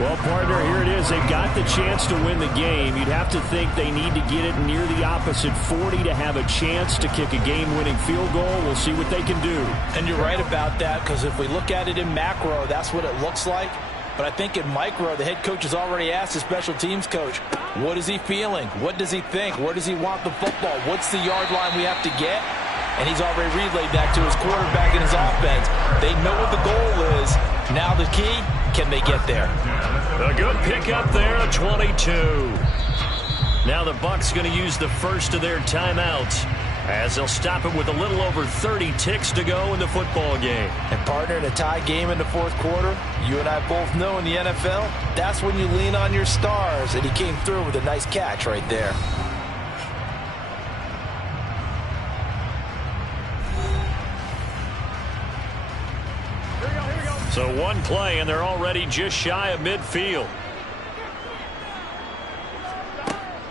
Well, partner, here it is. They've got the chance to win the game. You'd have to think they need to get it near the opposite 40 to have a chance to kick a game-winning field goal. We'll see what they can do. And you're right about that, because if we look at it in macro, that's what it looks like. But I think in micro, the head coach has already asked the special teams coach, what is he feeling? What does he think? Where does he want the football? What's the yard line we have to get? And he's already relayed that to his quarterback and his offense. They know what the goal is. Now the key, can they get there? A good pickup there, a 22. Now the Bucs going to use the first of their timeouts as they'll stop it with a little over 30 ticks to go in the football game. And partner, in a tie game in the fourth quarter, you and I both know in the NFL, that's when you lean on your stars, and he came through with a nice catch right there. So one play, and they're already just shy of midfield.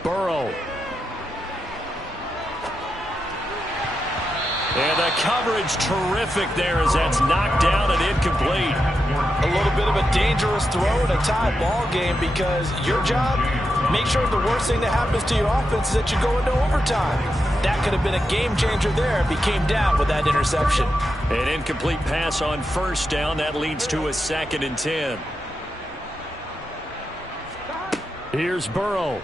Burrow. And the coverage terrific there as that's knocked down and incomplete. A little bit of a dangerous throw in a tie ball game because your job, make sure the worst thing that happens to your offense is that you go into overtime. That could have been a game changer there if he came down with that interception. An incomplete pass on first down. That leads to a 2nd and 10. Here's Burrow.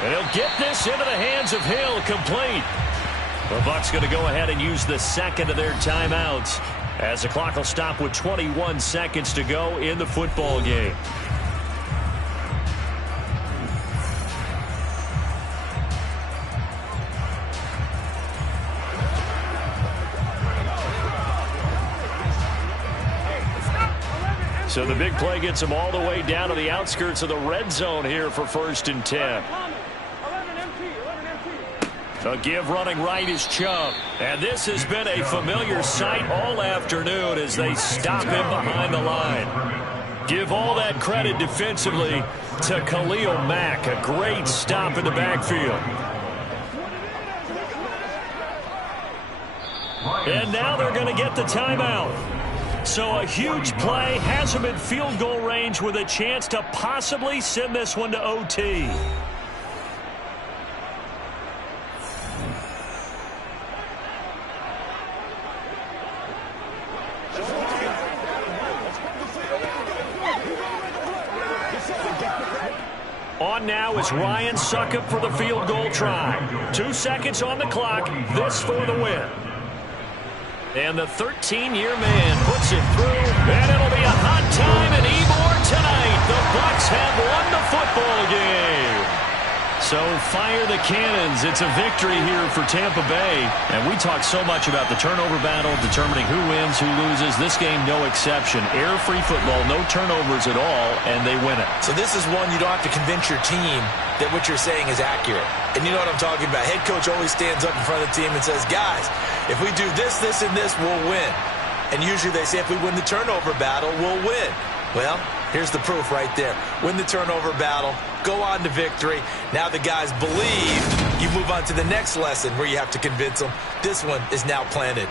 And he'll get this into the hands of Hill, complete. The Bucs going to go ahead and use the second of their timeouts as the clock will stop with 21 seconds to go in the football game. So the big play gets them all the way down to the outskirts of the red zone here for 1st and 10. A give running right is Chubb. And this has been a familiar sight all afternoon as they stop him behind the line. Give all that credit defensively to Khalil Mack. A great stop in the backfield. And now they're going to get the timeout. So a huge play has them in field goal range with a chance to possibly send this one to OT. On now is Ryan Succop for the field goal try. 2 seconds on the clock. This for the win. And the 13-year man puts it through. And it'll be a hot time in Ybor tonight. The Bucs have won the football game. So fire the cannons. It's a victory here for Tampa Bay. And we talk so much about the turnover battle, determining who wins, who loses. This game, no exception. Air-free football, no turnovers at all, and they win it. So this is one you don't have to convince your team that what you're saying is accurate. And you know what I'm talking about. Head coach always stands up in front of the team and says, guys, if we do this, this, and this, we'll win. And usually they say if we win the turnover battle, we'll win. Well, here's the proof right there. Win the turnover battle, go on to victory. Now the guys believe. You move on to the next lesson where you have to convince them. This one is now planted.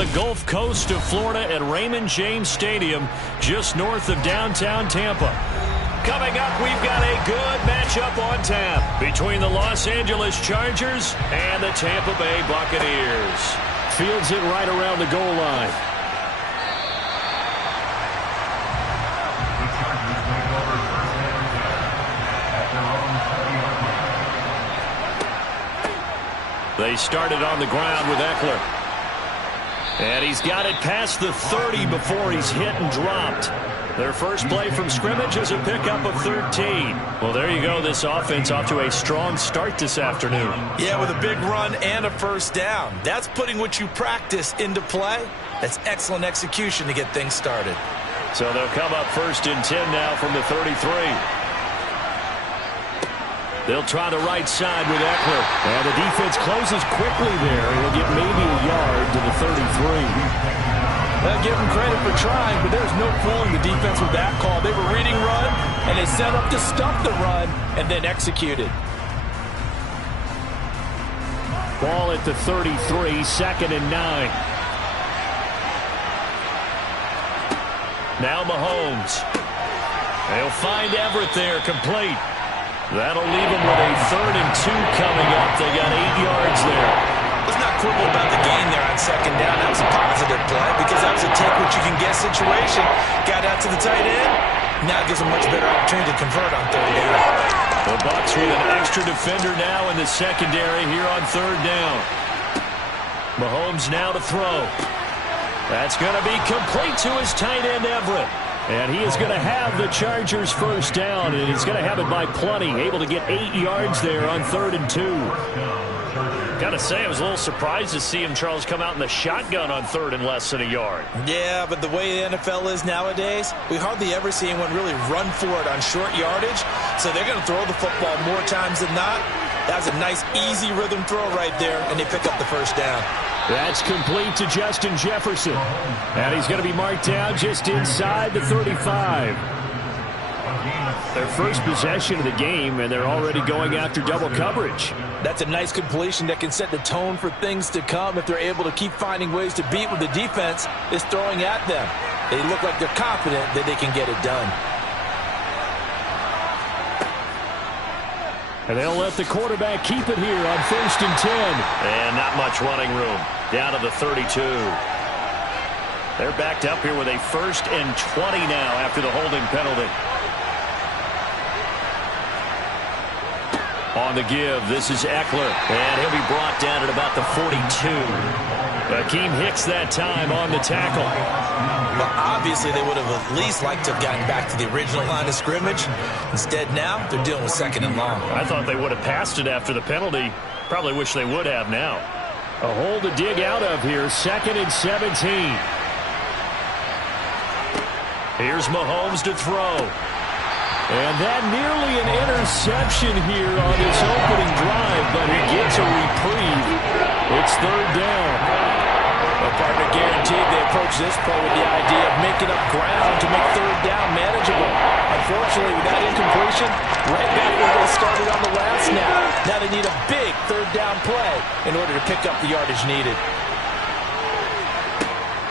the Gulf Coast of Florida at Raymond James Stadium, just north of downtown Tampa. Coming up, we've got a good matchup on tap between the Los Angeles Chargers and the Tampa Bay Buccaneers. Fields it right around the goal line. They started on the ground with Eckler. And he's got it past the 30 before he's hit and dropped. Their first play from scrimmage is a pickup of 13. Well, there you go. This offense off to a strong start this afternoon. Yeah, with a big run and a first down. That's putting what you practice into play. That's excellent execution to get things started. So they'll come up 1st and 10 now from the 33. They'll try the right side with Eckler. And the defense closes quickly there. He'll get maybe a yard to the 33. Well, give them credit for trying, but there's no fooling the defense with that call. They were reading run, and they set up to stop the run, and then executed. Ball at the 33, 2nd and 9. Now Mahomes. They'll find Everett there, complete. That'll leave them with a 3rd and 2 coming up. They got 8 yards there. Let's not quibble about the gain there on 2nd down. That was a positive play because that was a take-what-you-can-get situation. Got out to the tight end. Now it gives them much better opportunity to convert on 3rd down. The Bucs with an extra defender now in the secondary here on 3rd down. Mahomes now to throw. That's going to be complete to his tight end, Everett. And he is going to have the Chargers first down, and he's going to have it by plenty, able to get 8 yards there on 3rd and 2. Got to say, I was a little surprised to see him, Charles, come out in the shotgun on 3rd and less than a yard. Yeah, but the way the NFL is nowadays, we hardly ever see anyone really run for it on short yardage. So they're going to throw the football more times than not. That was a nice, easy rhythm throw right there, and they pick up the first down. That's complete to Justin Jefferson. And he's going to be marked down just inside the 35. Their first possession of the game, and they're already going after double coverage. That's a nice completion that can set the tone for things to come if they're able to keep finding ways to beat what the defense is throwing at them. They look like they're confident that they can get it done. And they'll let the quarterback keep it here on 1st and 10. And not much running room. Down to the 32. They're backed up here with a 1st and 20 now after the holding penalty. On the give, this is Eckler. And he'll be brought down at about the 42. Akeem Hicks that time on the tackle. Well, obviously they would have at least liked to have gotten back to the original line of scrimmage. Instead now, they're dealing with 2nd and long. I thought they would have passed it after the penalty. Probably wish they would have now. A hole to dig out of here, 2nd and 17. Here's Mahomes to throw. And that nearly an interception here on his opening drive, but he gets a reprieve. It's 3rd down. Well, partner guaranteed they approach this play with the idea of making up ground to make 3rd down manageable. Unfortunately, with that incompletion, right back where they started on the last snap. Now they need a big 3rd down play in order to pick up the yardage needed.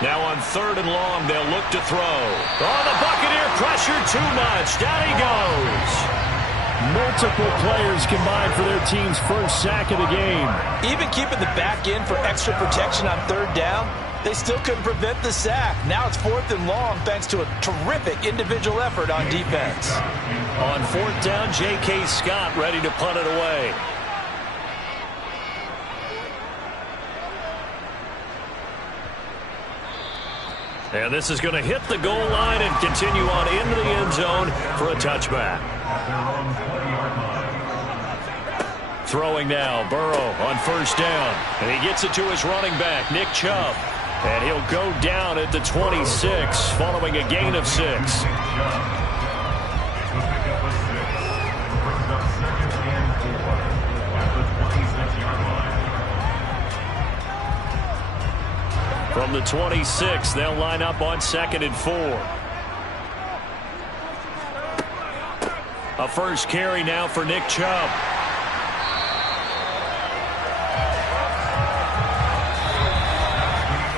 Now on 3rd and long, they'll look to throw. Oh, the Buccaneer pressure too much. Down he goes. Multiple players combined for their team's first sack of the game. Even keeping the back end for extra protection on 3rd down, they still couldn't prevent the sack. Now it's 4th and long thanks to a terrific individual effort on defense. On 4th down, J.K. Scott ready to punt it away. And this is going to hit the goal line and continue on into the end zone for a touchback. Throwing now, Burrow on 1st down. And he gets it to his running back, Nick Chubb. And he'll go down at the 26 following a gain of 6. From the 26, they'll line up on 2nd and 4. A first carry now for Nick Chubb.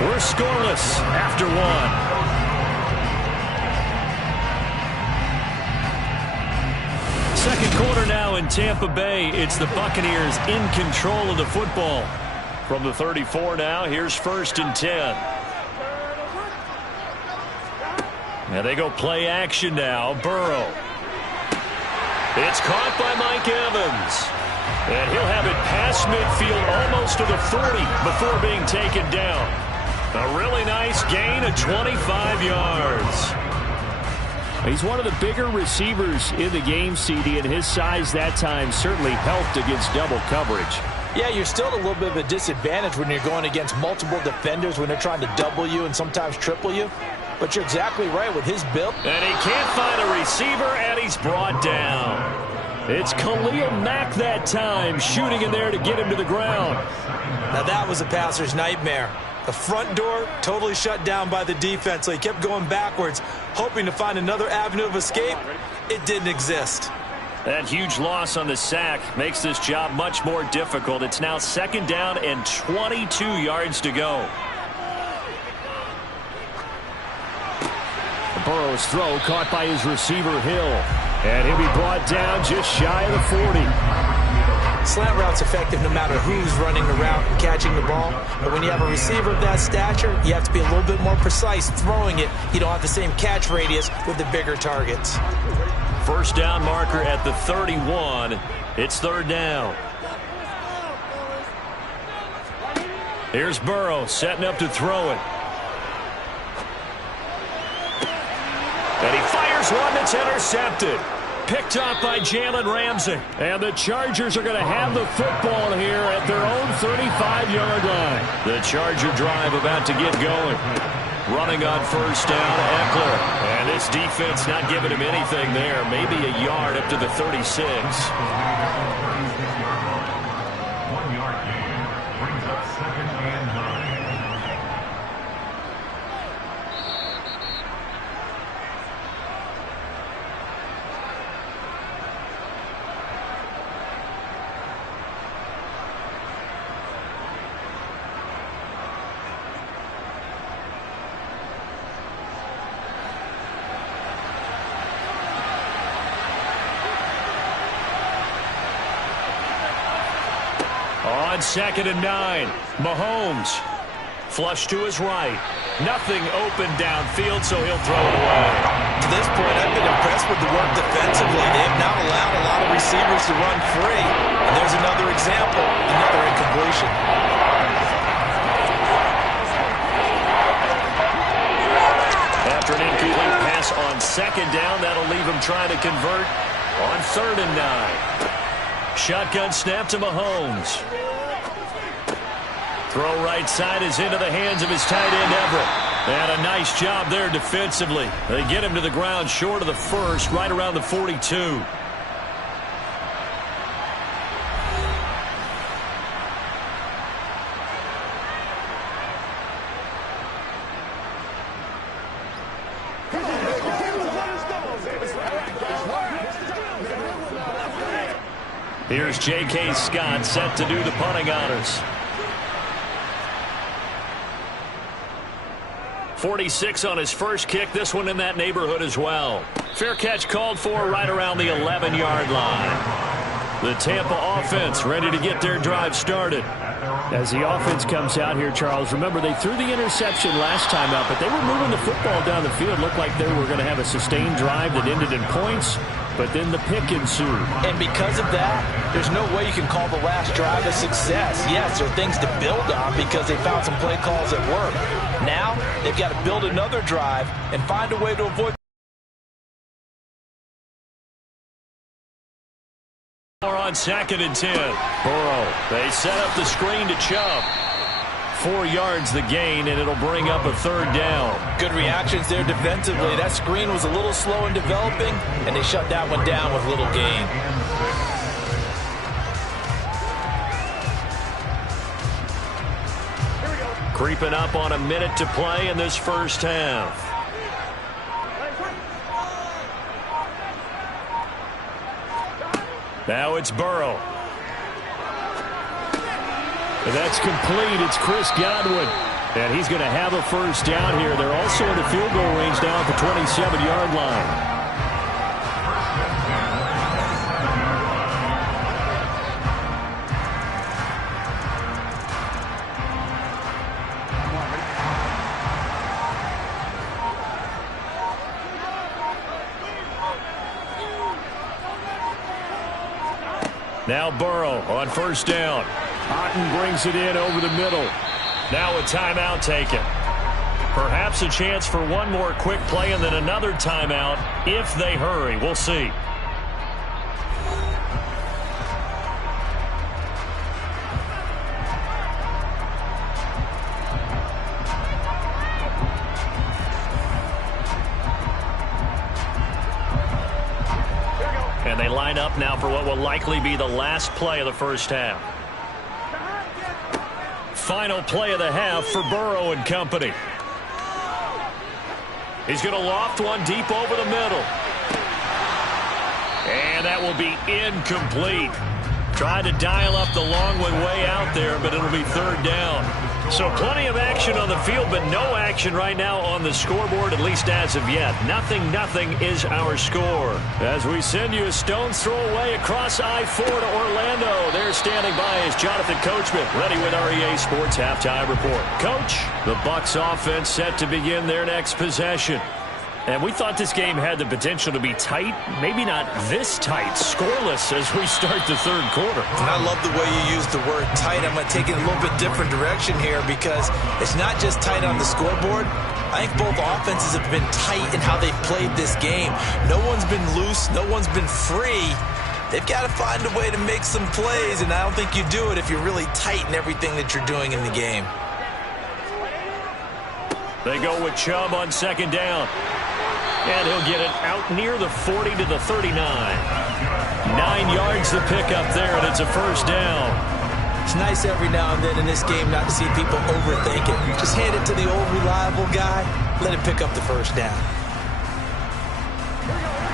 We're scoreless after one. Second quarter now in Tampa Bay. It's the Buccaneers in control of the football. From the 34 now, here's 1st and 10. And they go play action now. Burrow. It's caught by Mike Evans. And he'll have it past midfield almost to the 40 before being taken down. A really nice gain of 25 yards. He's one of the bigger receivers in the game, CD, and his size that time certainly helped against double coverage. Yeah, you're still at a little bit of a disadvantage when you're going against multiple defenders when they're trying to double you and sometimes triple you. But you're exactly right with his build. And he can't find a receiver, and he's brought down. It's Khalil Mack that time, shooting in there to get him to the ground. Now that was a passer's nightmare. The front door totally shut down by the defense, so he kept going backwards, hoping to find another avenue of escape. It didn't exist. That huge loss on the sack makes this job much more difficult. It's now 2nd down and 22 yards to go. Burrow's throw caught by his receiver, Hill. And he'll be brought down just shy of the 40. Slant route's effective no matter who's running the route and catching the ball. But when you have a receiver of that stature, you have to be a little bit more precise throwing it. You don't have the same catch radius with the bigger targets. 1st down marker at the 31. It's 3rd down. Here's Burrow setting up to throw it. And he fires one that's intercepted. Picked up by Jalen Ramsey. And the Chargers are going to have the football here at their own 35-yard line. The Charger drive about to get going. Running on 1st down, Eckler. And this defense not giving him anything there. Maybe a yard up to the 36. 1 yard gain brings up 2nd and 9. On 2nd and 9, Mahomes. Flush to his right. Nothing open downfield, so he'll throw it away. To this point, I've been impressed with the work defensively. They have not allowed a lot of receivers to run free. And there's another example, another incompletion. After an incomplete pass on 2nd down, that'll leave him trying to convert on 3rd and 9. Shotgun snap to Mahomes. Throw right side is into the hands of his tight end, Everett. And a nice job there defensively. They get him to the ground short of the 1st, right around the 42. Here's J.K. Scott set to do the punting honors. 46 on his first kick. This one in that neighborhood as well. Fair catch called for right around the 11-yard line. The Tampa offense ready to get their drive started. As the offense comes out here, Charles, remember they threw the interception last time out, but they were moving the football down the field. Looked like they were going to have a sustained drive that ended in points, but then the pick ensued. And because of that, there's no way you can call the last drive a success. Yes, there are things to build on because they found some play calls that work. Now, they've got to build another drive and find a way to avoid on 2nd and 10. Burrow, they set up the screen to Chubb. 4 yards the gain, and it'll bring up a 3rd down. Good reactions there defensively. That screen was a little slow in developing, and they shut that one down with little gain. Creeping up on a minute to play in this first half. Now it's Burrow. And that's complete. It's Chris Godwin. And he's going to have a first down here. They're also in the field goal range now at the 27-yard line. Now Burrow on first down. Otten brings it in over the middle. Now a timeout taken. Perhaps a chance for one more quick play and then another timeout if they hurry. We'll see. And they line up now for what will likely be the last play of the first half. Final play of the half for Burrow and company. He's going to loft one deep over the middle. And that will be incomplete. Tried to dial up the long one way out there, but it'll be third down. So plenty of action on the field, but no action right now on the scoreboard, at least as of yet. 0-0 is our score. As we send you a stone's throw away across I-4 to Orlando. There standing by is Jonathan Coachman, ready with our EA Sports Halftime Report. Coach, the Bucs offense set to begin their next possession. And we thought this game had the potential to be tight, maybe not this tight, scoreless as we start the third quarter. And I love the way you use the word tight. I'm going to take it a little bit different direction here because it's not just tight on the scoreboard. I think both offenses have been tight in how they've played this game. No one's been loose. No one's been free. They've got to find a way to make some plays, and I don't think you do it if you're really tight in everything that you're doing in the game. They go with Chubb on second down. And he'll get it out near the 40 to the 39. 9 yards to pick up there, and it's a first down. It's nice every now and then in this game not to see people overthink it. Just hand it to the old reliable guy. Let him pick up the first down.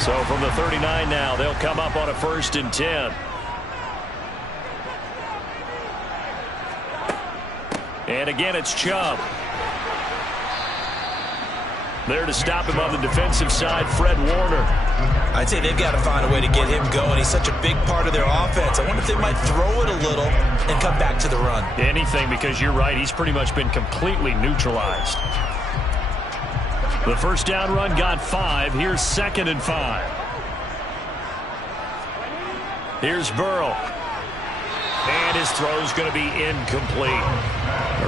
So from the 39 now, they'll come up on a 1st and 10. And again, it's Chubb. There to stop him on the defensive side, Fred Warner. I'd say they've got to find a way to get him going. He's such a big part of their offense. I wonder if they might throw it a little and come back to the run. Anything, because you're right. He's pretty much been completely neutralized. The first down run got 5. Here's 2nd and 5. Here's Burrow. And his throw's going to be incomplete.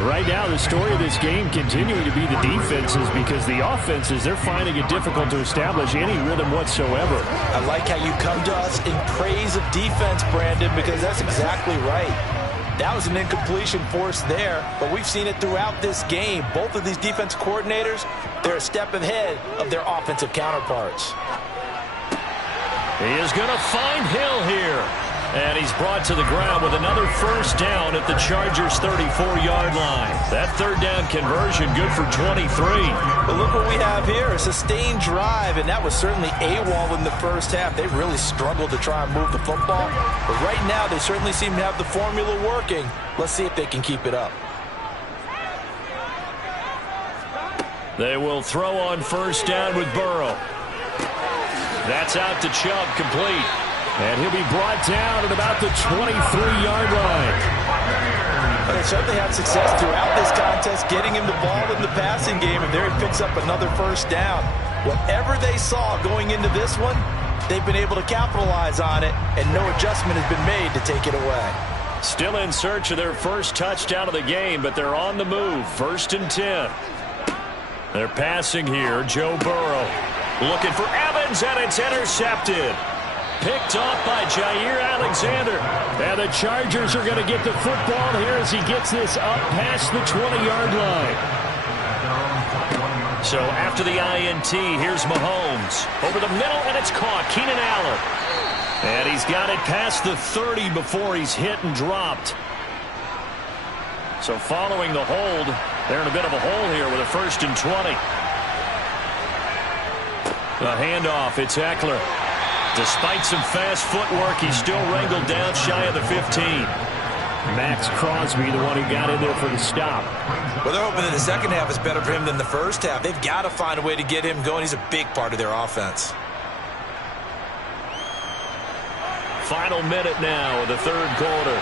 Right now, the story of this game continuing to be the defenses because the offenses, they're finding it difficult to establish any rhythm whatsoever. I like how you come to us in praise of defense, Brandon, because that's exactly right. That was an incompletion forced there, but we've seen it throughout this game. Both of these defense coordinators, they're a step ahead of their offensive counterparts. He is going to find Hill here. And he's brought to the ground with another first down at the Chargers' 34-yard line. That third down conversion good for 23. But look what we have here, a sustained drive, and that was certainly AWOL in the first half. They really struggled to try and move the football. But right now, they certainly seem to have the formula working. Let's see if they can keep it up. They will throw on first down with Burrow. That's out to Chubb, complete. And he'll be brought down at about the 23-yard line. They certainly had success throughout this contest, getting him the ball in the passing game, and there he picks up another first down. Whatever they saw going into this one, they've been able to capitalize on it, and no adjustment has been made to take it away. Still in search of their first touchdown of the game, but they're on the move. 1st and 10. They're passing here. Joe Burrow looking for Evans, and it's intercepted. Picked off by Jair Alexander. And the Chargers are going to get the football here as he gets this up past the 20-yard line. So after the INT, here's Mahomes. Over the middle, and it's caught. Keenan Allen. And he's got it past the 30 before he's hit and dropped. So following the hold, they're in a bit of a hole here with a 1st and 20. The handoff, it's Eckler. Despite some fast footwork, he's still wrangled down shy of the 15. Max Crosby, the one who got in there for the stop. Well, they're hoping that the second half is better for him than the first half. They've got to find a way to get him going. He's a big part of their offense. Final minute now of the third quarter.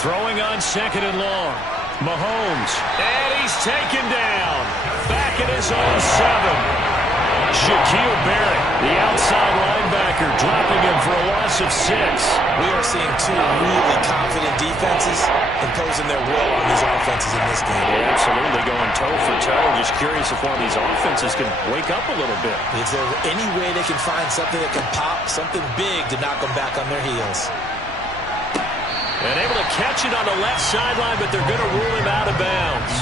Throwing on second and long. Mahomes. And he's taken down. Back at his own 7. Shaquille Barrett, the outside linebacker, dropping him for a loss of 6. We are seeing two really confident defenses imposing their will on these offenses in this game. Yeah, absolutely, going toe for toe. Just curious if one of these offenses can wake up a little bit. Is there any way they can find something that can pop, something big to knock them back on their heels? And able to catch it on the left sideline, but they're going to rule him out of bounds.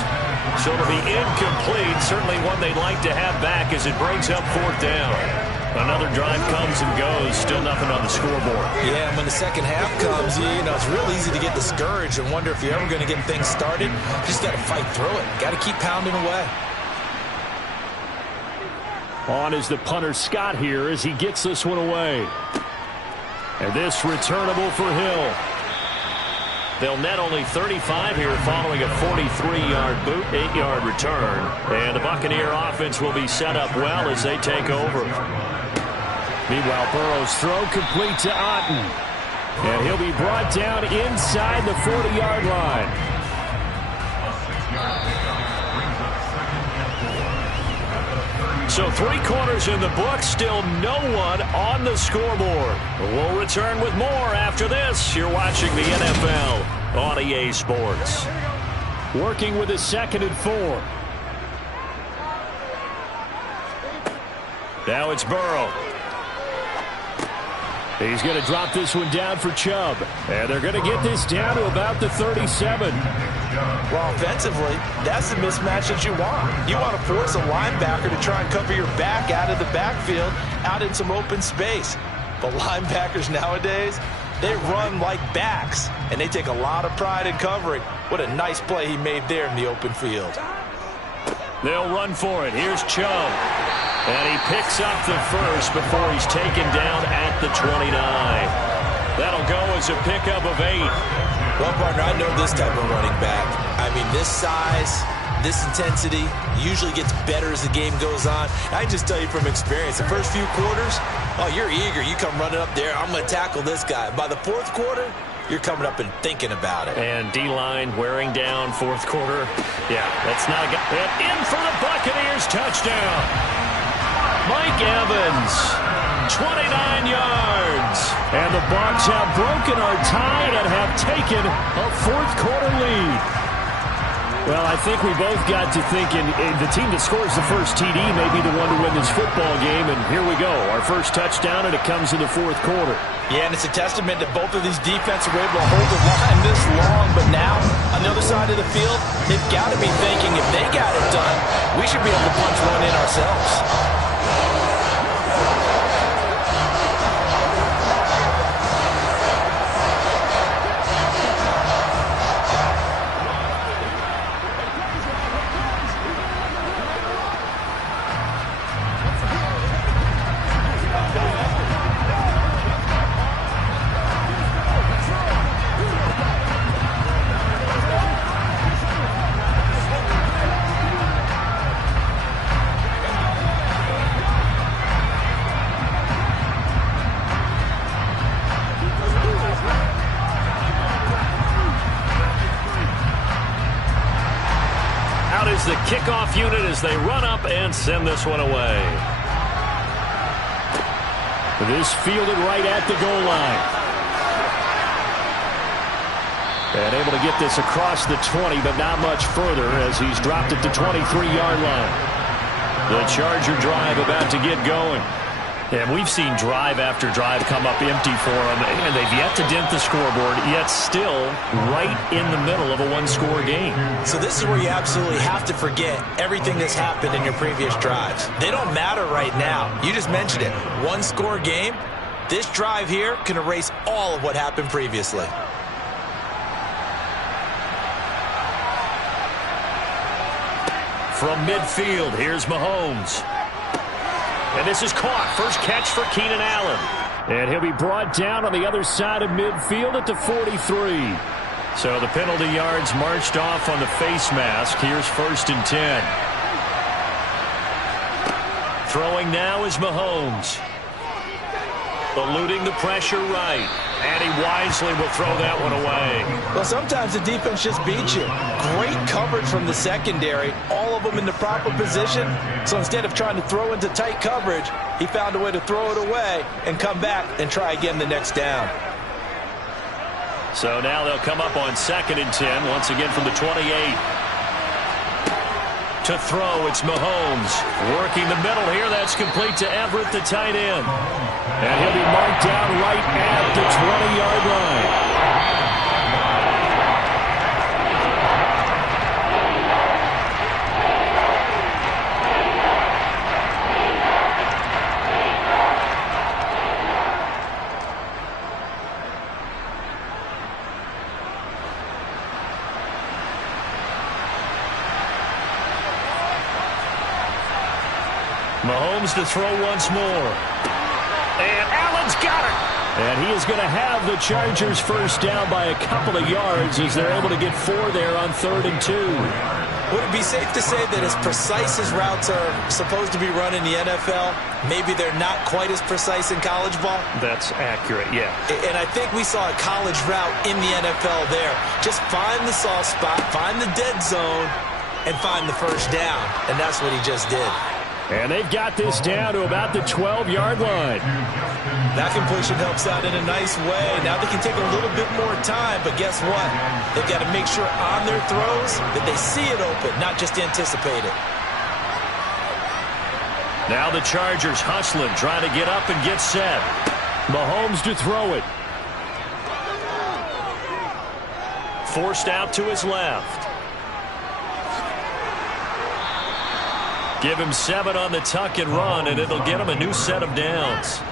So it'll be incomplete. Certainly one they'd like to have back as it brings up 4th down. Another drive comes and goes. Still nothing on the scoreboard. Yeah, and when the second half comes, you know, it's real easy to get discouraged and wonder if you're ever going to get things started. You just got to fight through it. Got to keep pounding away. On is the punter Scott here as he gets this one away. And this returnable for Hill. They'll net only 35 here following a 43-yard boot, 8-yard return. And the Buccaneer offense will be set up well as they take over. Meanwhile, Burrow's throw complete to Otten. And he'll be brought down inside the 40-yard line. So 3 quarters in the book, still no one on the scoreboard. We'll return with more after this. You're watching the NFL on EA Sports. Working with a 2nd and 4. Now it's Burrow. He's going to drop this one down for Chubb. And they're going to get this down to about the 37. Well, offensively, that's the mismatch that you want. You want to force a linebacker to try and cover your back out of the backfield, out in some open space. But linebackers nowadays, they run like backs, and they take a lot of pride in covering. What a nice play he made there in the open field. They'll run for it. Here's Chubb. And he picks up the first before he's taken down at the 29. That'll go as a pickup of 8. Well, partner, I know this type of running back. I mean, this size, this intensity usually gets better as the game goes on. I just tell you from experience, the first few quarters, oh, you're eager. You come running up there, I'm going to tackle this guy. By the 4th quarter, you're coming up and thinking about it. And D-line wearing down 4th quarter. Yeah, that's not a good. And in for the Buccaneers touchdown. Mike Evans, 29 yards. And the Bucs have broken our tie and have taken a 4th quarter lead. Well, I think we both got to thinking the team that scores the first TD may be the one to win this football game. And here we go. Our first touchdown, and it comes in the 4th quarter. Yeah, and it's a testament that both of these defenses were able to hold the line this long. But now, on the other side of the field, they've got to be thinking if they got it done, we should be able to punch one in ourselves. The kickoff unit as they run up and send this one away. This fielded right at the goal line. And able to get this across the 20, but not much further as he's dropped at the 23-yard line. The Charger drive about to get going. And we've seen drive after drive come up empty for them, and they've yet to dent the scoreboard, yet still right in the middle of a one-score game. So this is where you absolutely have to forget everything that's happened in your previous drives. They don't matter right now. You just mentioned it. One-score game. This drive here can erase all of what happened previously. From midfield, here's Mahomes. And this is caught. First catch for Keenan Allen. And he'll be brought down on the other side of midfield at the 43. So the penalty yards marched off on the face mask. Here's 1st and 10. Throwing now is Mahomes. Eluding the pressure right. And he wisely will throw that one away. Well, sometimes the defense just beats you. Great coverage from the secondary. All of them in the proper position. So instead of trying to throw into tight coverage, he found a way to throw it away and come back and try again the next down. So now they'll come up on 2nd and 10, once again from the 28. To throw, it's Mahomes. Working the middle here, that's complete to Everett, the tight end. And he'll be marked down right at the 20-yard line. Mahomes to throw once more. And Allen's got it. And he is going to have the Chargers first down by a couple of yards as they're able to get 4 there on 3rd and 2. Would it be safe to say that as precise as routes are supposed to be run in the NFL, maybe they're not quite as precise in college ball? That's accurate, yeah. And I think we saw a college route in the NFL there. Just find the soft spot, find the dead zone, and find the first down. And that's what he just did. And they've got this down to about the 12-yard line. That completion helps out in a nice way. Now they can take a little bit more time, but guess what? They've got to make sure on their throws that they see it open, not just anticipate it. Now the Chargers hustling, trying to get up and get set. Mahomes to throw it. Forced out to his left. Give him 7 on the tuck and run, and it'll get him a new set of downs.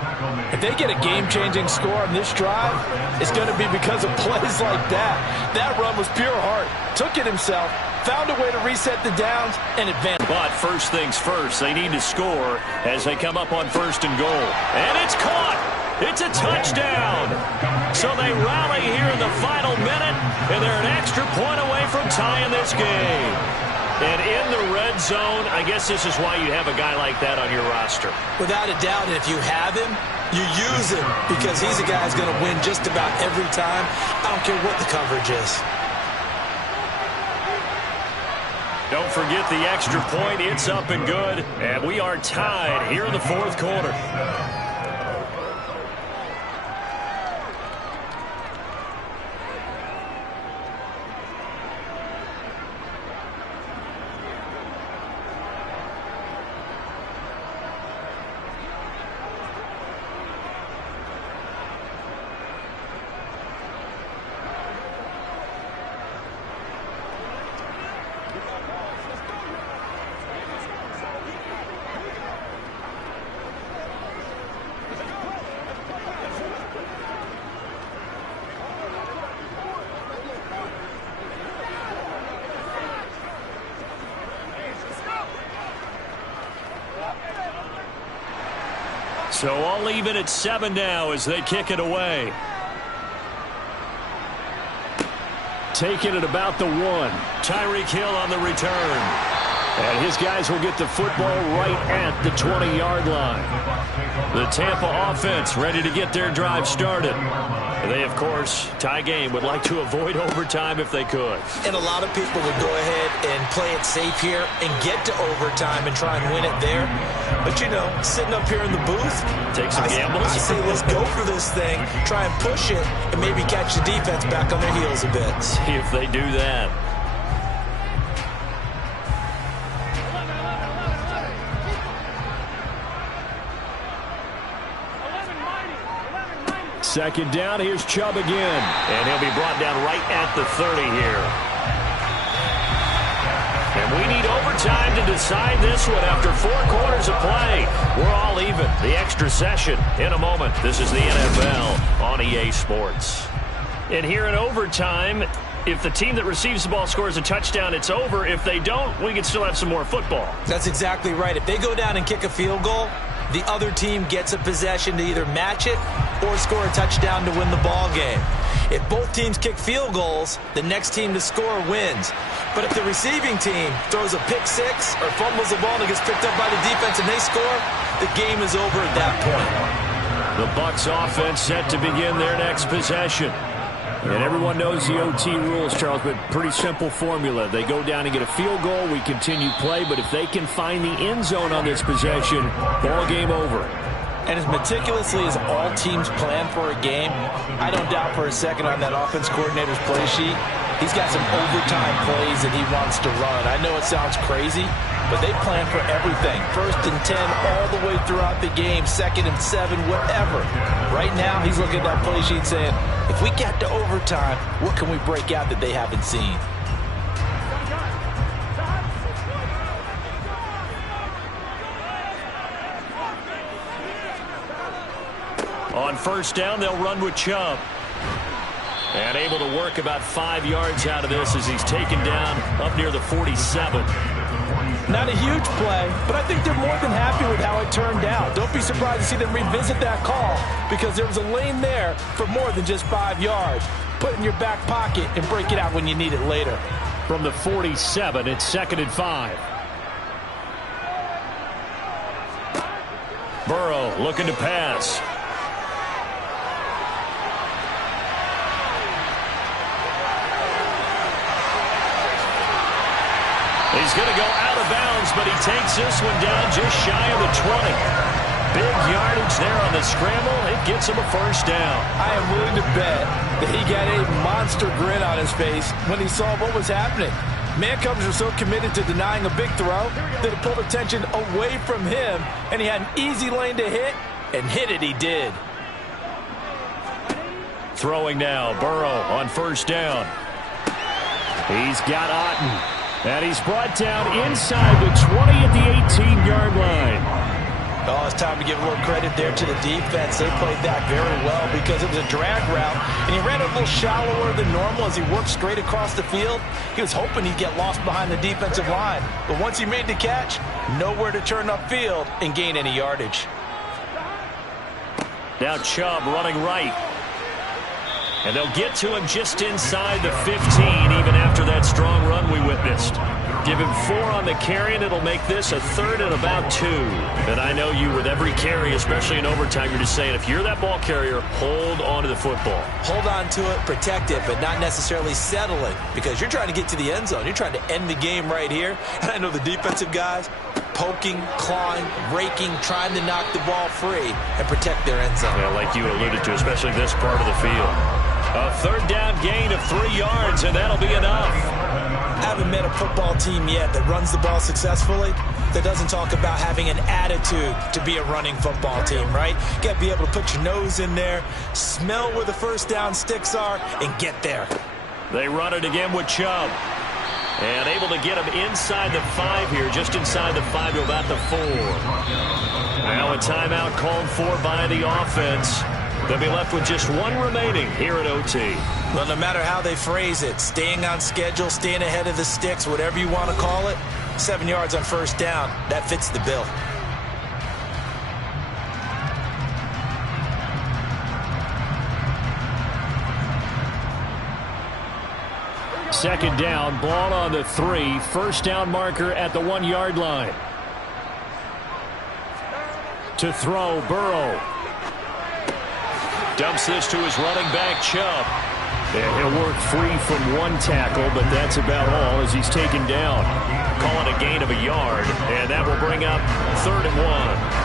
If they get a game-changing score on this drive, it's going to be because of plays like that. That run was pure heart. Took it himself, found a way to reset the downs, and advance. But first things first, they need to score as they come up on 1st and goal. And it's caught! It's a touchdown! So they rally here in the final minute, and they're an extra point away from tying this game. And in the red zone, I guess this is why you have a guy like that on your roster. Without a doubt, and if you have him, you use him because he's a guy who's going to win just about every time. I don't care what the coverage is. Don't forget the extra point. It's up and good. And we are tied here in the 4th quarter. So all even at 7 now as they kick it away. Taking it about the 1. Tyreek Hill on the return. And his guys will get the football right at the 20-yard line. The Tampa offense ready to get their drive started. They, of course, tie game, would like to avoid overtime if they could. And a lot of people would go ahead and play it safe here and get to overtime and try and win it there. But, you know, sitting up here in the booth, take some gambles. I say let's go for this thing, try and push it, and maybe catch the defense back on their heels a bit. See if they do that. Second down, here's Chubb again. And he'll be brought down right at the 30 here. And we need overtime to decide this one after 4 quarters of play. We're all even. The extra session in a moment. This is the NFL on EA Sports. And here in overtime, if the team that receives the ball scores a touchdown, it's over. If they don't, we can still have some more football. That's exactly right. If they go down and kick a field goal, the other team gets a possession to either match it or score a touchdown to win the ball game. If both teams kick field goals, the next team to score wins. But if the receiving team throws a pick six or fumbles the ball and it gets picked up by the defense and they score, the game is over at that point. The Bucs offense set to begin their next possession. And everyone knows the OT rules, Charles, but pretty simple formula. They go down and get a field goal, we continue play, but if they can find the end zone on this possession, ball game over. And as meticulously as all teams plan for a game, I don't doubt for a second on that offense coordinator's play sheet, he's got some overtime plays that he wants to run. I know it sounds crazy, but they plan for everything. 1st and 10 all the way throughout the game, 2nd and 7, whatever. Right now, he's looking at that play sheet saying, if we get to overtime, what can we break out that they haven't seen? On 1st down, they'll run with Chubb. And able to work about 5 yards out of this as he's taken down up near the 47. Not a huge play, but I think they're more than happy with how it turned out. Don't be surprised to see them revisit that call because there was a lane there for more than just 5 yards. Put it in your back pocket and break it out when you need it later. From the 47, it's 2nd and 5. Burrow looking to pass. He's going to go out of bounds, but he takes this one down just shy of the 20. Big yardage there on the scramble. It gets him a 1st down. I am willing to bet that he got a monster grin on his face when he saw what was happening. Mancovers were so committed to denying a big throw that it pulled attention away from him, and he had an easy lane to hit, and hit it he did. Throwing now, Burrow on 1st down. He's got Otten. And he's brought down inside the 20 at the 18-yard line. Oh, it's time to give a little credit there to the defense. They played that very well because it was a drag route, and he ran a little shallower than normal as he worked straight across the field. He was hoping he'd get lost behind the defensive line. But once he made the catch, nowhere to turn upfield and gain any yardage. Now Chubb running right. And they'll get to him just inside the 15, even after that strong run we witnessed. Give him 4 on the carry, and it'll make this a 3rd and about 2. And I know you, with every carry, especially in overtime, you're just saying, if you're that ball carrier, hold on to the football. Hold on to it, protect it, but not necessarily settle it, because you're trying to get to the end zone. You're trying to end the game right here. And I know the defensive guys, poking, clawing, raking, trying to knock the ball free and protect their end zone. Yeah, like you alluded to, especially this part of the field. A 3rd down gain of 3 yards, and that'll be enough. I haven't met a football team yet that runs the ball successfully that doesn't talk about having an attitude to be a running football team, right? You got to be able to put your nose in there, smell where the 1st down sticks are, and get there. They run it again with Chubb. And able to get him inside the 5 here, just inside the 5 to about the 4. Now a timeout called for by the offense. They'll be left with just 1 remaining here at OT. Well, no matter how they phrase it, staying on schedule, staying ahead of the sticks, whatever you want to call it, 7 yards on 1st down, that fits the bill. Second down, ball on the 3. 1st down marker at the 1-yard line. To throw, Burrow. Dumps this to his running back, Chubb. And he'll work free from 1 tackle, but that's about all as he's taken down. Calling a gain of a yard, and that will bring up 3rd and 1.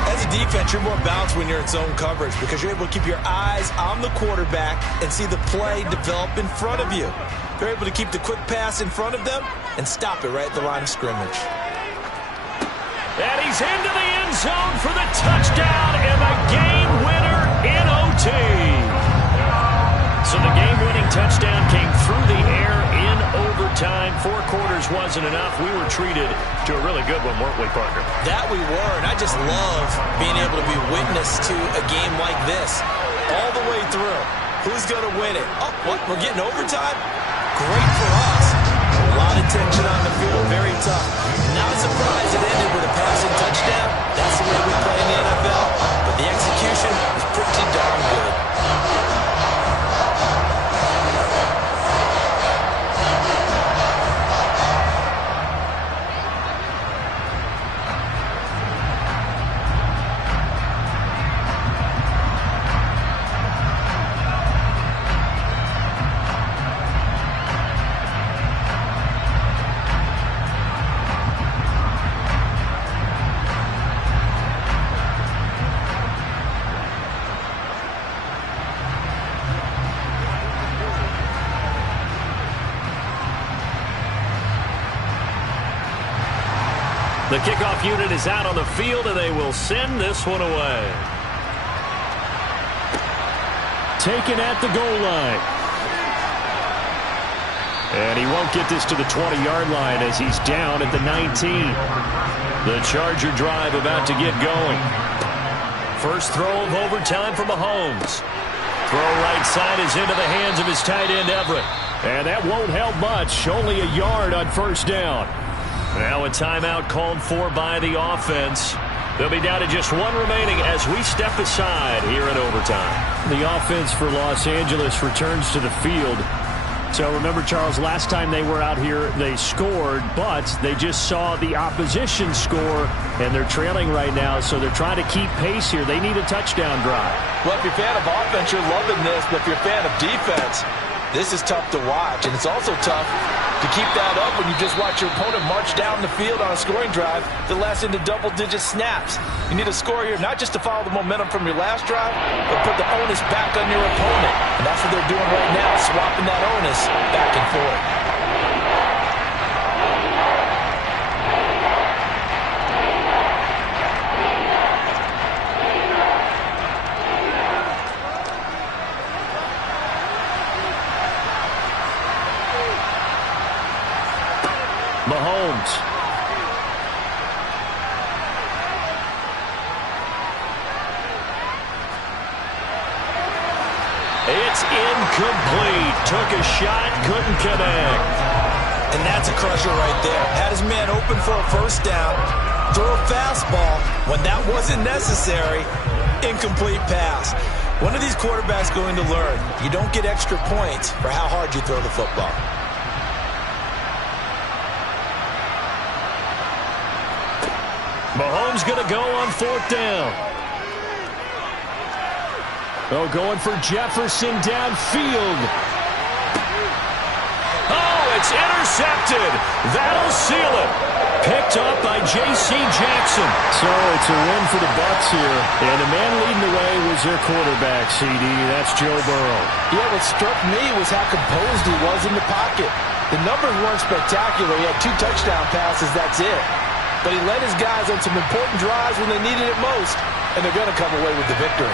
As a defense, you're more balanced when you're in zone coverage because you're able to keep your eyes on the quarterback and see the play develop in front of you. They're able to keep the quick pass in front of them and stop it right at the line of scrimmage. And he's into the end zone for the touchdown and the game winner in OT. So the game-winning touchdown came through the air in overtime. 4 quarters wasn't enough. We were treated to a really good one, weren't we, Parker? That we were, and I just love being able to be witness to a game like this all the way through. Who's going to win it? Oh, what? We're getting overtime? Great for us. A lot lot of tension on the field, very tough. Not surprised it ended with a passing touchdown. That's the way we play in the NFL. But the execution is pretty darn good. The kickoff unit is out on the field, and they will send this one away. Taken at the goal line. And he won't get this to the 20-yard line as he's down at the 19. The Charger drive about to get going. First throw of overtime for Mahomes. Throw right side is into the hands of his tight end, Everett. And that won't help much. Only a yard on first down. Now a timeout called for by the offense. They'll be down to just one remaining as we step aside here in overtime. The offense for Los Angeles returns to the field. So remember, Charles, last time they were out here, they scored, but they just saw the opposition score, and they're trailing right now, so they're trying to keep pace here. They need a touchdown drive. Well, if you're a fan of offense, you're loving this, but if you're a fan of defense, this is tough to watch, and it's also tough to keep that up when you just watch your opponent march down the field on a scoring drive that lasts into double-digit snaps. You need a score here, not just to follow the momentum from your last drive, but put the onus back on your opponent. And that's what they're doing right now, swapping that onus back and forth. Mahomes. It's incomplete. Took a shot, couldn't connect. And that's a crusher right there. Had his man open for a first down, throw a fastball when that wasn't necessary. Incomplete pass. One of these quarterbacks going to learn, you don't get extra points for how hard you throw the football. Mahomes going to go on fourth down. Oh, going for Jefferson downfield. Oh, it's intercepted. That'll seal it. Picked up by J.C. Jackson. So it's a win for the Bucs here. And the man leading the way was their quarterback, CD. That's Joe Burrow. Yeah, what struck me was how composed he was in the pocket. The numbers weren't spectacular. He had 2 touchdown passes, that's it. But he led his guys on some important drives when they needed it most. And they're going to come away with the victory.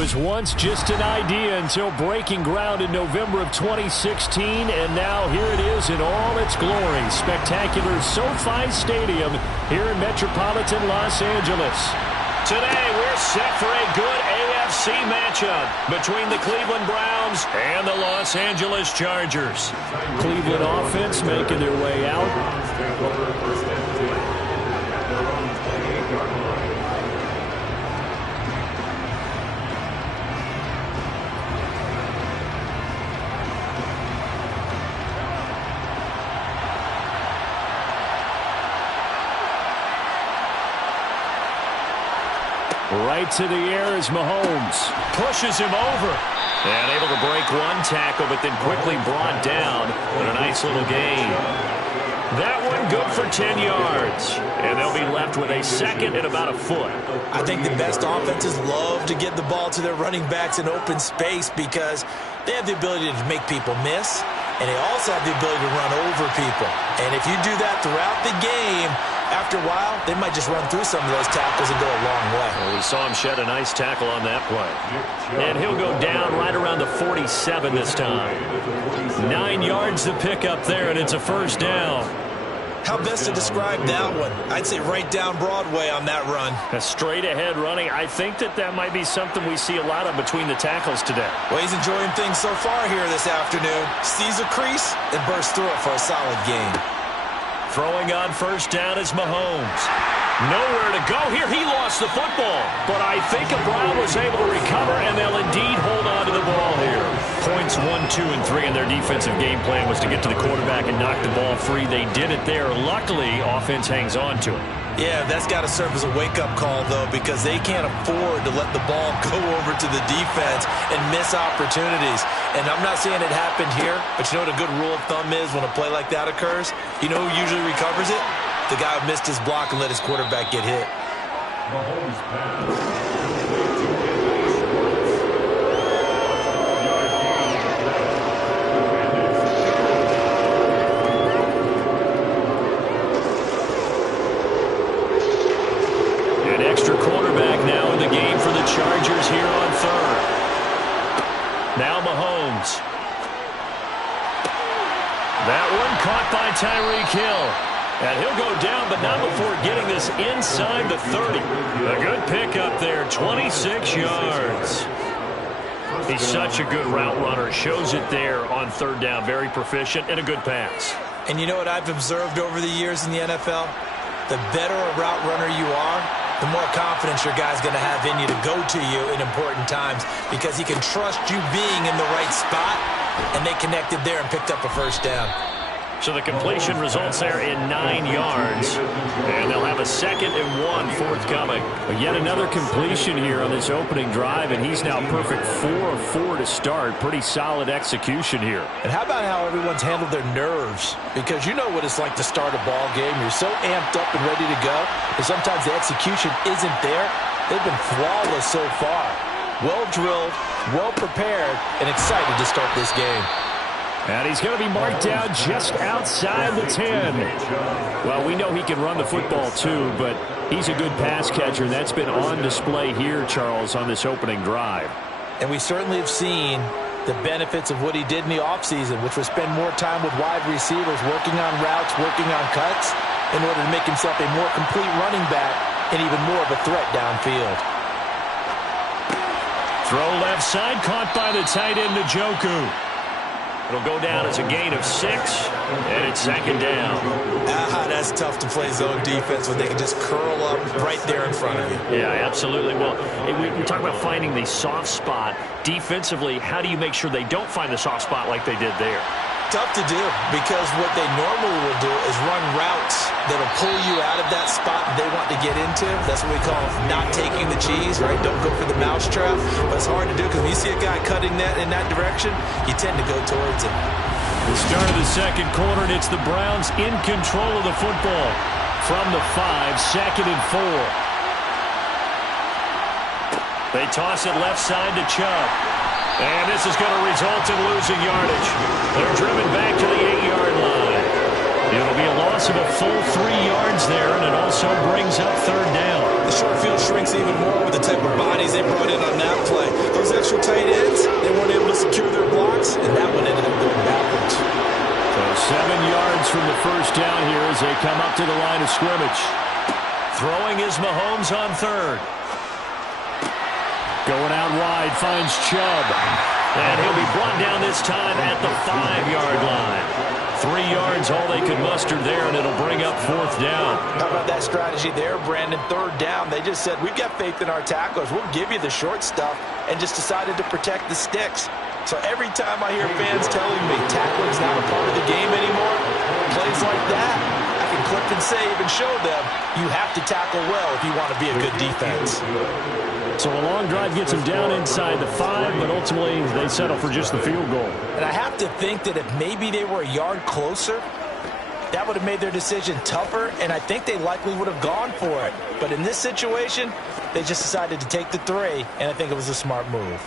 was once just an idea until breaking ground in November of 2016, and now here it is in all its glory. Spectacular SoFi Stadium here in metropolitan Los Angeles. Today, we're set for a good AFC matchup between the Cleveland Browns and the Los Angeles Chargers. Cleveland offense making their way out. Right to the air is Mahomes. Pushes him over. And able to break one tackle, but then quickly brought down in a nice little gain. That one good for 10 yards. And they'll be left with a second and about a foot. I think the best offenses love to get the ball to their running backs in open space because they have the ability to make people miss, and they also have the ability to run over people. And if you do that throughout the game, after a while, they might just run through some of those tackles and go a long way. Well, we saw him shed a nice tackle on that play. And he'll go down right around the 47 this time. 9 yards to pick up there, and it's a first down. How best to describe that one? I'd say right down Broadway on that run. A straight-ahead running. I think that might be something we see a lot of between the tackles today. Well, he's enjoying things so far here this afternoon. Sees a crease and bursts through it for a solid gain. Throwing on first down is Mahomes. Nowhere to go here. He lost the football. But I think Brown was able to recover, and they'll indeed hold on to the ball here. Points 1, 2, and 3 in their defensive game plan was to get to the quarterback and knock the ball free. They did it there. Luckily, offense hangs on to it. Yeah, that's got to serve as a wake-up call, though, because they can't afford to let the ball go over to the defense and miss opportunities. And I'm not saying it happened here, but you know what a good rule of thumb is when a play like that occurs? You know who usually recovers it? The guy who missed his block and let his quarterback get hit. An extra quarterback now in the game for the Chargers here on third. Now Mahomes. That one caught by Tyreek Hill. And he'll go down, but not before getting this inside the 30. A good pickup there, 26 yards. He's such a good route runner. Shows it there on third down. Very proficient and a good pass. And you know what I've observed over the years in the NFL? The better a route runner you are, the more confidence your guy's going to have in you to go to you in important times because he can trust you being in the right spot, and they connected there and picked up a first down. So the completion results there in 9 yards. And they'll have a 2nd and 1 forthcoming. Yet another completion here on this opening drive, and he's now perfect 4 of 4 to start. Pretty solid execution here. And how about how everyone's handled their nerves? Because you know what it's like to start a ball game. You're so amped up and ready to go, and sometimes the execution isn't there. They've been flawless so far. Well drilled, well prepared, and excited to start this game. And he's going to be marked down just outside the 10. Well, we know he can run the football too, but he's a good pass catcher, and that's been on display here, Charles, on this opening drive. And we certainly have seen the benefits of what he did in the offseason, which was spend more time with wide receivers, working on routes, working on cuts, in order to make himself a more complete running back and even more of a threat downfield. Throw left side, caught by the tight end, Njoku. It'll go down as a gain of 6, and it's 2nd down. That's tough to play zone defense when they can just curl up right there in front of you. Yeah, absolutely. Well, we talk about finding the soft spot. Defensively, how do you make sure they don't find the soft spot like they did there? Tough to do, because what they normally will do is run routes that'll pull you out of that spot they want to get into. That's what we call not taking the cheese, right? Don't go for the mousetrap. But it's hard to do because when you see a guy cutting that in that direction, you tend to go towards him. The start of the second quarter, and it's the Browns in control of the football. From the 5, 2nd and 4. They toss it left side to Chubb. And this is going to result in losing yardage. They're driven back to the 8-yard line. It'll be a loss loss of a full 3 yards there, and it also brings up third down. The short field shrinks even more with the type of bodies they brought in on that play. Those extra tight ends, they weren't able to secure their blocks, and that one ended up going backwards. So 7 yards from the first down here as they come up to the line of scrimmage. Throwing is Mahomes on third. Going out wide, finds Chubb. And he'll be brought down this time at the 5-yard line. 3 yards, all they could muster there, and it'll bring up fourth down. How about that strategy there, Brandon? Third down, they just said, we've got faith in our tacklers. We'll give you the short stuff, and just decided to protect the sticks. So every time I hear fans telling me tackling's not a part of the game anymore, plays like that, I can clip and save and show them you have to tackle well if you want to be a good defense. So a long drive gets them down inside the 5, but ultimately they settle for just the field goal. And I have to think that if maybe they were a yard closer, that would have made their decision tougher, and I think they likely would have gone for it. But in this situation, they just decided to take the 3, and I think it was a smart move.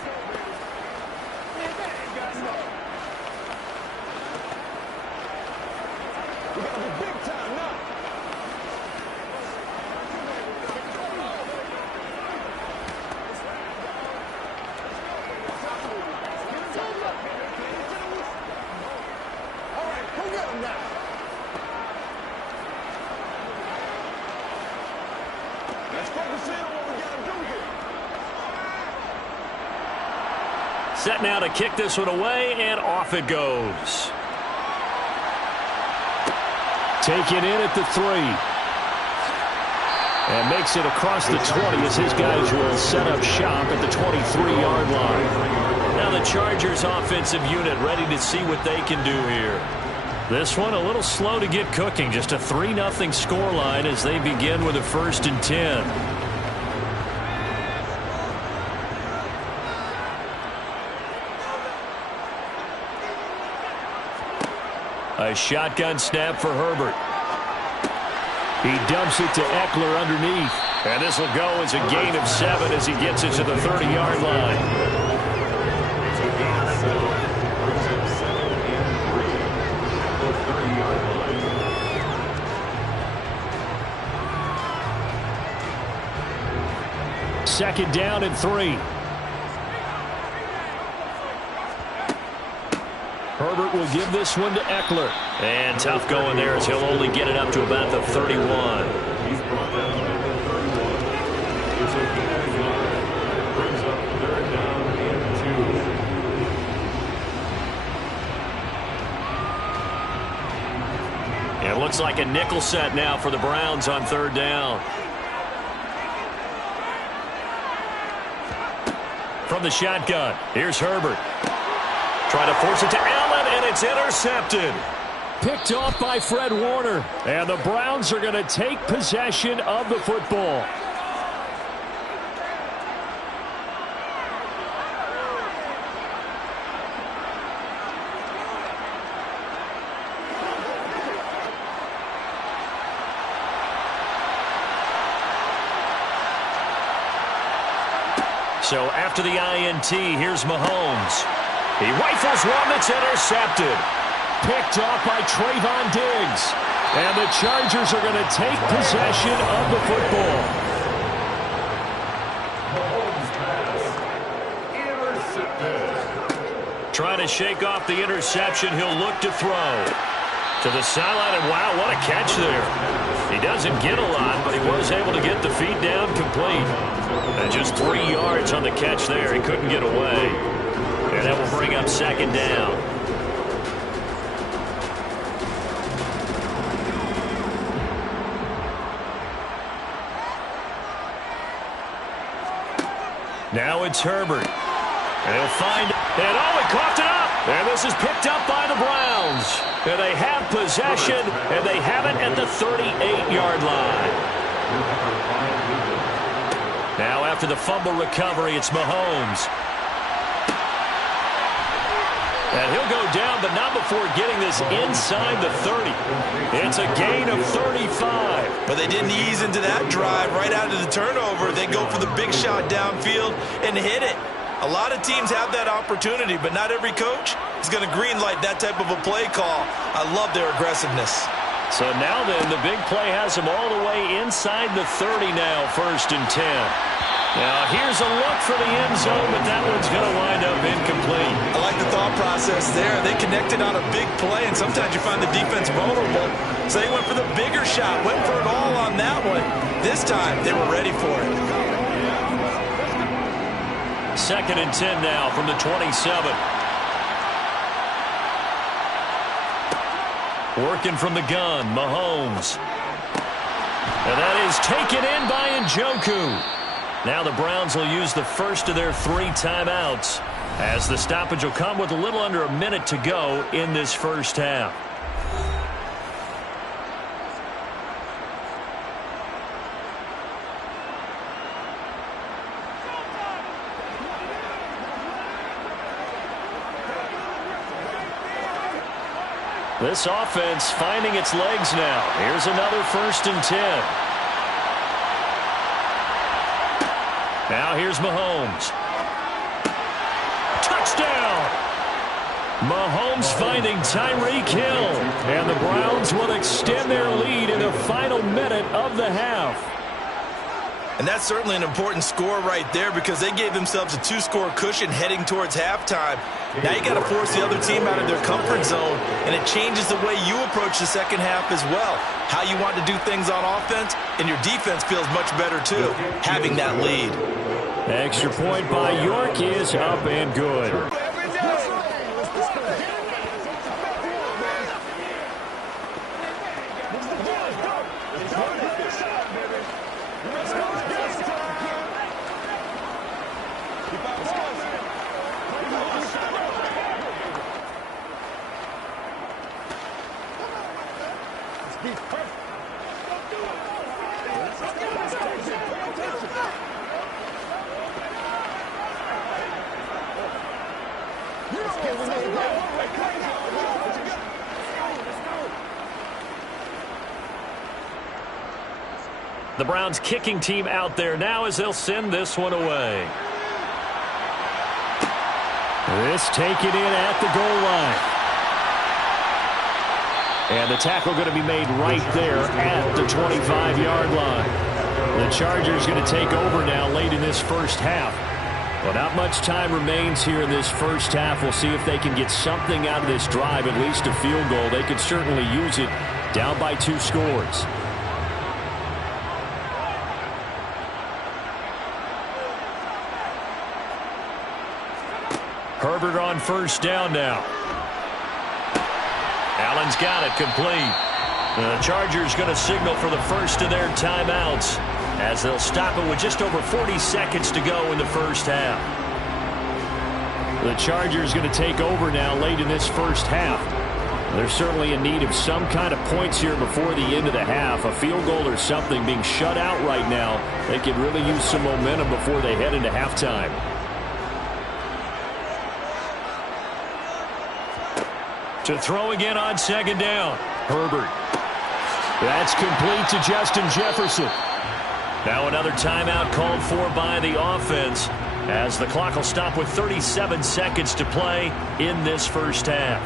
Set now to kick this one away, and off it goes. Taken in at the 3. And makes it across the 20 as his guys will set up shop at the 23-yard line. Now the Chargers offensive unit ready to see what they can do here. This one a little slow to get cooking. Just a 3-0 scoreline as they begin with a 1st and 10. A shotgun snap for Herbert. He dumps it to Eckler underneath. And this will go as a gain of 7 as he gets it to the 30-yard line. Second down and 3. Herbert will give this one to Eckler. And tough going there as he'll only get it up to about the 31. It looks like a nickel set now for the Browns on third down. From the shotgun, here's Herbert. Trying to force it to Allen, and it's intercepted. Picked off by Fred Warner. And the Browns are going to take possession of the football. So after the INT, here's Mahomes. He rifles one that's intercepted. Picked off by Trayvon Diggs. And the Chargers are going to take possession of the football. Trying to shake off the interception. He'll look to throw. To the sideline, and wow, what a catch there. He doesn't get a lot, but he was able to get the feet down complete. And just 3 yards on the catch there. He couldn't get away. And that will bring up second down. Now it's Herbert. And he'll find, and oh, he coughed it up. And this is picked up by the Browns. And they have possession, and they have it at the 38-yard line. Now after the fumble recovery, it's Mahomes. And he'll go down, but not before getting this inside the 30. It's a gain of 35. But they didn't ease into that drive right out of the turnover. They go for the big shot downfield and hit it. A lot of teams have that opportunity, but not every coach is going to greenlight that type of a play call. I love their aggressiveness. So now then, the big play has him all the way inside the 30 now, 1st and 10. Now here's a look for the end zone, but that one's going to wind up incomplete. I like the thought process there. They connected on a big play, and sometimes you find the defense vulnerable. So they went for the bigger shot, went for it all on that one. This time, they were ready for it. 2nd and 10 now from the 27. Working from the gun, Mahomes. And that is taken in by Njoku. Now the Browns will use the first of their 3 timeouts as the stoppage will come with a little under a minute to go in this first half. This offense finding its legs now. Here's another 1st and 10. Now here's Mahomes. Touchdown! Mahomes finding Tyreek Hill. And the Browns will extend their lead in the final minute of the half. And that's certainly an important score right there because they gave themselves a 2-score cushion heading towards halftime. Now you got to force the other team out of their comfort zone, and it changes the way you approach the second half as well. How you want to do things on offense, and your defense feels much better too, having that lead. Extra point by York is up and good. The Browns kicking team out there now as they'll send this one away. This taken in at the goal line. And the tackle going to be made right there at the 25-yard line. The Chargers going to take over now late in this first half. Well, not much time remains here in this first half. We'll see if they can get something out of this drive, at least a field goal. They could certainly use it down by 2 scores. Herbert on 1st down now. Allen's got it complete. The Chargers going to signal for the first of their timeouts as they'll stop it with just over 40 seconds to go in the first half. The Chargers going to take over now late in this first half. They're certainly in need of some kind of points here before the end of the half. A field goal or something, being shut out right now. They could really use some momentum before they head into halftime. To throw again on 2nd down. Herbert. That's complete to Justin Jefferson. Now another timeout called for by the offense as the clock will stop with 37 seconds to play in this first half.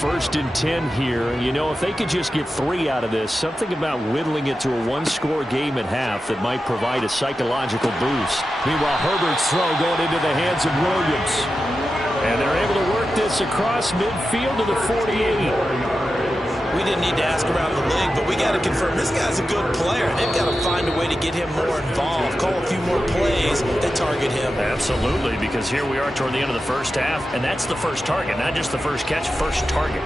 First and 10 here. You know, if they could just get 3 out of this, something about whittling it to a 1-score game at half that might provide a psychological boost. Meanwhile, Herbert's throw going into the hands of Williams. And they're able to work this across midfield to the 48. We didn't need to ask around the league, but we got to confirm this guy's a good player. They've got to find a way to get him more involved, call a few more plays that target him. Absolutely, because here we are toward the end of the first half, and that's the first target, not just the first catch, first target.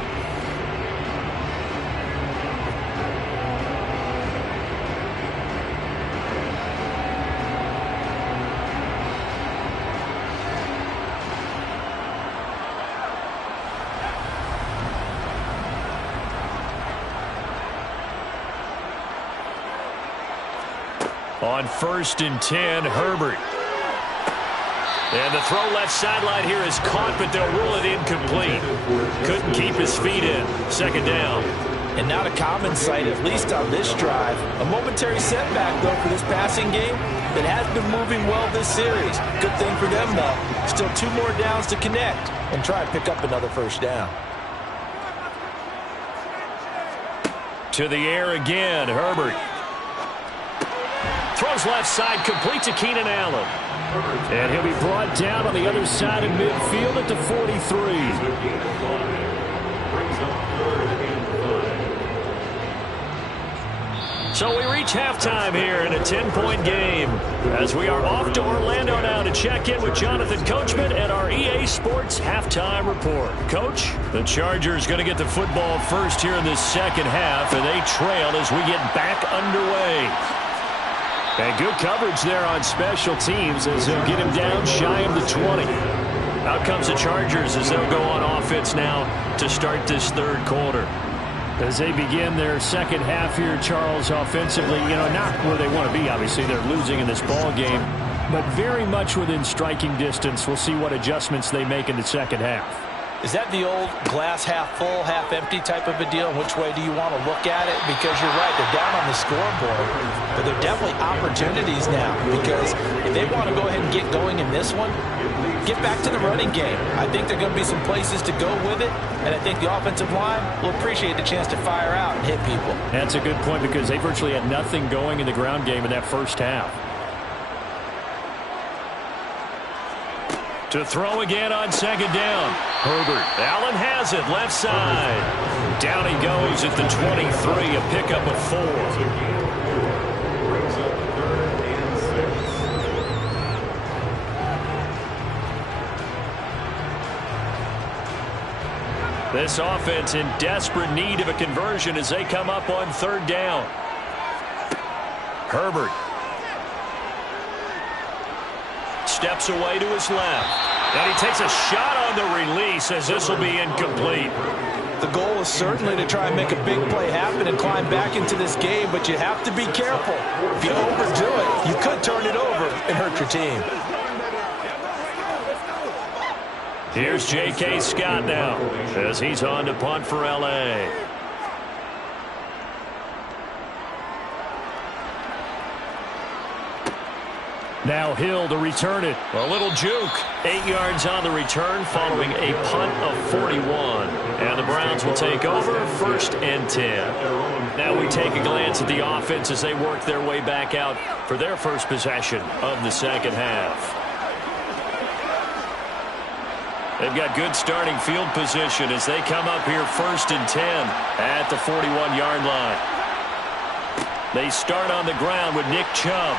On 1st and 10, Herbert. And the throw left sideline here is caught, but they'll rule it incomplete. Couldn't keep his feet in. 2nd down. And not a common sight, at least on this drive. A momentary setback, though, for this passing game that has been moving well this series. Good thing for them, though. Still 2 more downs to connect and try and pick up another first down. To the air again, Herbert. Throws left side, complete to Keenan Allen. And he'll be brought down on the other side of midfield at the 43. So we reach halftime here in a 10-point game as we are off to Orlando now to check in with Jonathan Coachman at our EA Sports Halftime Report. Coach, the Chargers going to get the football first here in this second half, and they trail as we get back underway. And good coverage there on special teams as they'll get him down shy of the 20. Out comes the Chargers as they'll go on offense now to start this third quarter. As they begin their second half here, Charles, offensively, not where they want to be. Obviously, they're losing in this ball game, but very much within striking distance. We'll see what adjustments they make in the second half. Is that the old glass half full, half empty type of a deal? And which way do you want to look at it? Because you're right, they're down on the scoreboard, but they're definitely opportunities now. Because if they want to go ahead and get going in this one, get back to the running game. I think there are going to be some places to go with it, and I think the offensive line will appreciate the chance to fire out and hit people. That's a good point because they virtually had nothing going in the ground game in that first half. To throw again on second down. Herbert. Allen has it left side. Down he goes at the 23, a pickup of 4. This offense in desperate need of a conversion as they come up on third down. Herbert. Steps away to his left. And he takes a shot on the release as this will be incomplete. The goal is certainly to try and make a big play happen and climb back into this game, but you have to be careful. If you overdo it, you could turn it over and hurt your team. Here's J.K. Scott now as he's on to punt for L.A. Now Hill to return it. A little juke. 8 yards on the return following a punt of 41. And the Browns will take over first and 10. Now we take a glance at the offense as they work their way back out for their first possession of the second half. They've got good starting field position as they come up here first and 10 at the 41-yard line. They start on the ground with Nick Chubb.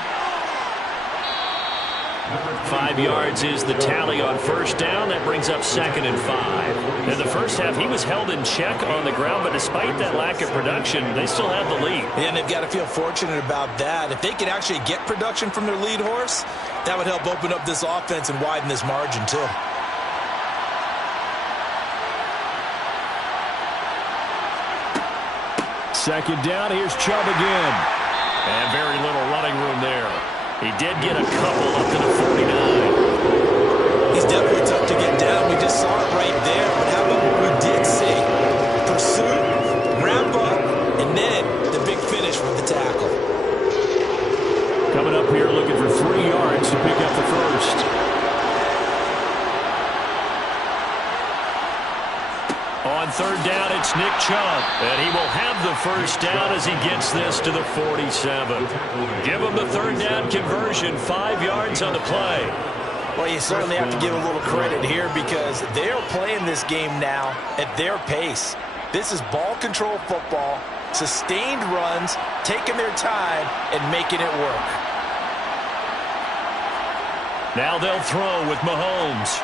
5 yards is the tally on first down. That brings up second and 5. In the first half, he was held in check on the ground, but despite that lack of production, they still have the lead. Yeah, and they've got to feel fortunate about that. If they could actually get production from their lead horse, that would help open up this offense and widen this margin, too. Second down, here's Chubb again. And very little running room there. He did get a couple up to the 49. He's definitely tough to get down. We just saw it right there. But how about what we did see? Pursuit, wrap up, and then the big finish with the tackle. Coming up here looking for 3 yards to pick up the first. On third down, it's Nick Chubb, and he will have the first down as he gets this to the 47. Give him the third down conversion, 5 yards on the play. Well, you certainly have to give a little credit here because they're playing this game now at their pace. This is ball control football, sustained runs, taking their time, and making it work. Now they'll throw with Mahomes.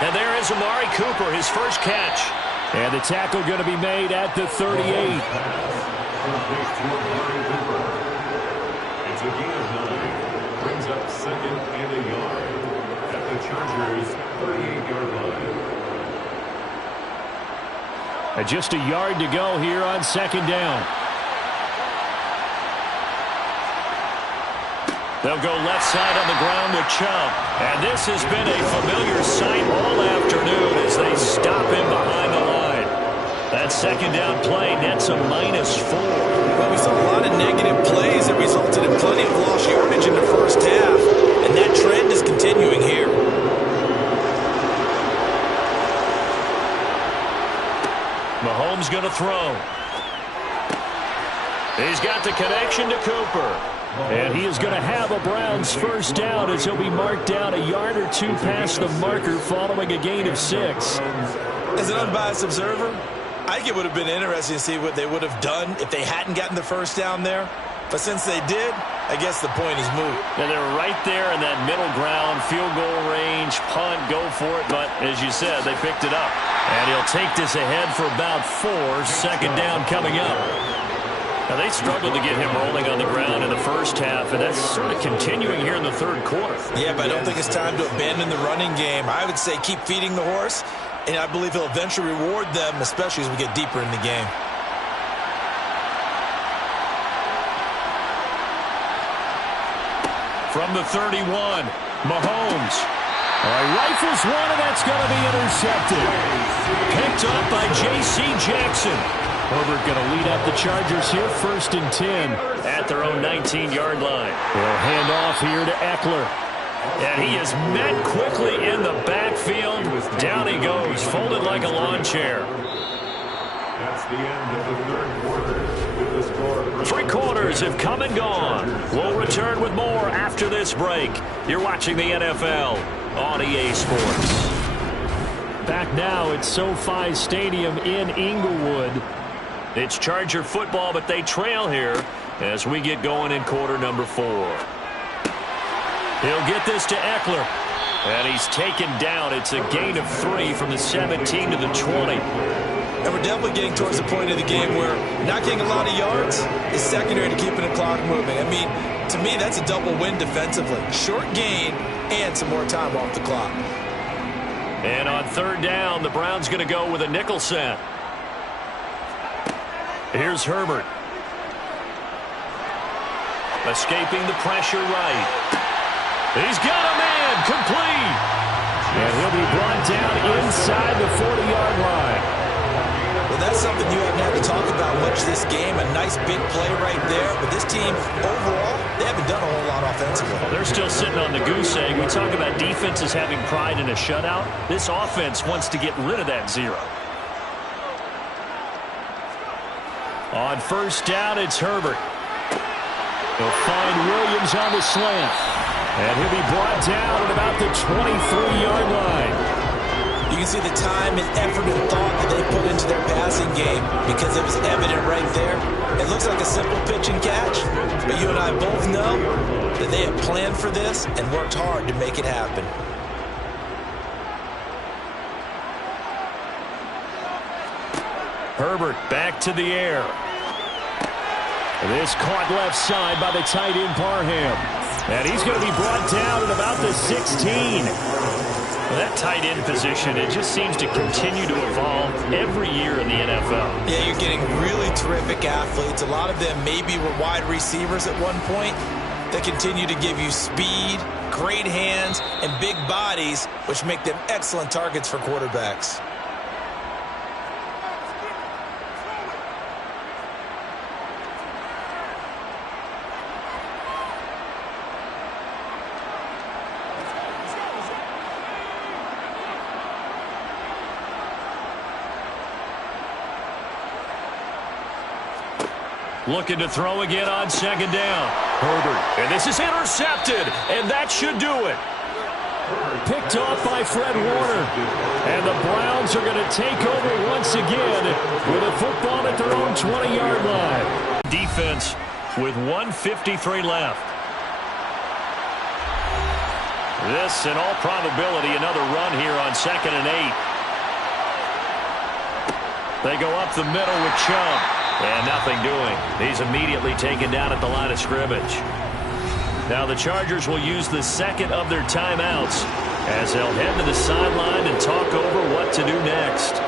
And there is Amari Cooper, his first catch. And the tackle going to be made at the 38. It's a gain of 9. Brings up second and a yard at the Chargers' 38-yard line. And just a yard to go here on second down. They'll go left side on the ground with Chubb. And this has been a familiar sight all afternoon as they stop him behind the line. That second down play nets a -4. Well, we saw a lot of negative plays that resulted in plenty of lost yardage in the first half, and that trend is continuing here. Mahomes going to throw. He's got the connection to Cooper. And he is going to have a Browns first down as he'll be marked down a yard or two past the marker following a gain of 6. As an unbiased observer, I think it would have been interesting to see what they would have done if they hadn't gotten the first down there. But since they did, I guess the point is moot. And they were right there in that middle ground, field goal range, punt, go for it. But as you said, they picked it up. And he'll take this ahead for about 4. Second down coming up. Now, they struggled to get him rolling on the ground in the first half, and that's sort of continuing here in the third quarter. Yeah, but I don't think it's time to abandon the running game. I would say keep feeding the horse, and I believe he'll eventually reward them, especially as we get deeper in the game. From the 31, Mahomes. Rifles one, and that's going to be intercepted. Picked up by J.C. Jackson. Herbert going to lead up the Chargers here, 1st and 10 at their own 19-yard line. They'll hand off here to Eckler. And he is met quickly in the backfield. Down he goes, folded like a lawn chair. That's the end of the third quarter with the score. 3 quarters have come and gone. We'll return with more after this break. You're watching the NFL on EA Sports. Back now at SoFi Stadium in Inglewood. It's Charger football, but they trail here as we get going in quarter number 4. He'll get this to Eckler. And he's taken down. It's a gain of 3 from the 17 to the 20. And we're definitely getting towards the point of the game where not getting a lot of yards is secondary to keeping the clock moving. I mean, to me, that's a double win defensively. Short gain and some more time off the clock. And on third down, the Browns going to go with a nickel set. Here's Herbert. Escaping the pressure right. He's got a man complete. And he'll be brought down inside the 40-yard line. Well, that's something you haven't had to talk about much this game. A nice big play right there. But this team, overall, they haven't done a whole lot offensively. Well, they're still sitting on the goose egg. We talk about defenses having pride in a shutout. This offense wants to get rid of that 0. On first down, it's Herbert. He'll find Williams on the slant. And he'll be brought down at about the 23-yard line. You can see the time and effort and thought that they put into their passing game because it was evident right there. It looks like a simple pitch and catch, but you and I both know that they have planned for this and worked hard to make it happen. Herbert back to the air. This caught left side by the tight end Parham. And he's going to be brought down at about the 16. Well, that tight end position, it just seems to continue to evolve every year in the NFL. Yeah, you're getting really terrific athletes. A lot of them maybe were wide receivers at one point. They continue to give you speed, great hands, and big bodies, which make them excellent targets for quarterbacks. Looking to throw again on second down. Herbert. And this is intercepted. And that should do it. Picked off by Fred Warner. And the Browns are going to take over once again with a football at their own 20-yard line. Defense with 1:53 left. This, in all probability, another run here on 2nd and 8. They go up the middle with Chubb. And nothing doing. He's immediately taken down at the line of scrimmage. Now the Chargers will use the second of their timeouts as they'll head to the sideline and talk over what to do next.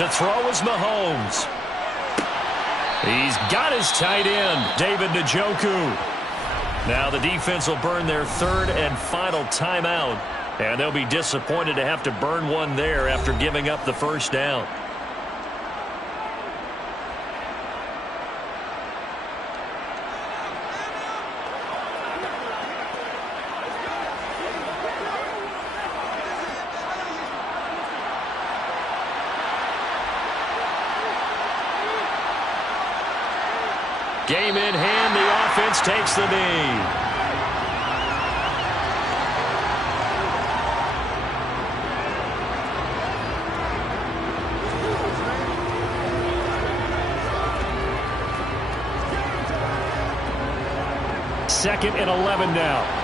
To throw is Mahomes. He's got his tight end, David Njoku. Now the defense will burn their third and final timeout, and they'll be disappointed to have to burn one there after giving up the first down. Game in hand, the offense takes the knee. Second and 11 now.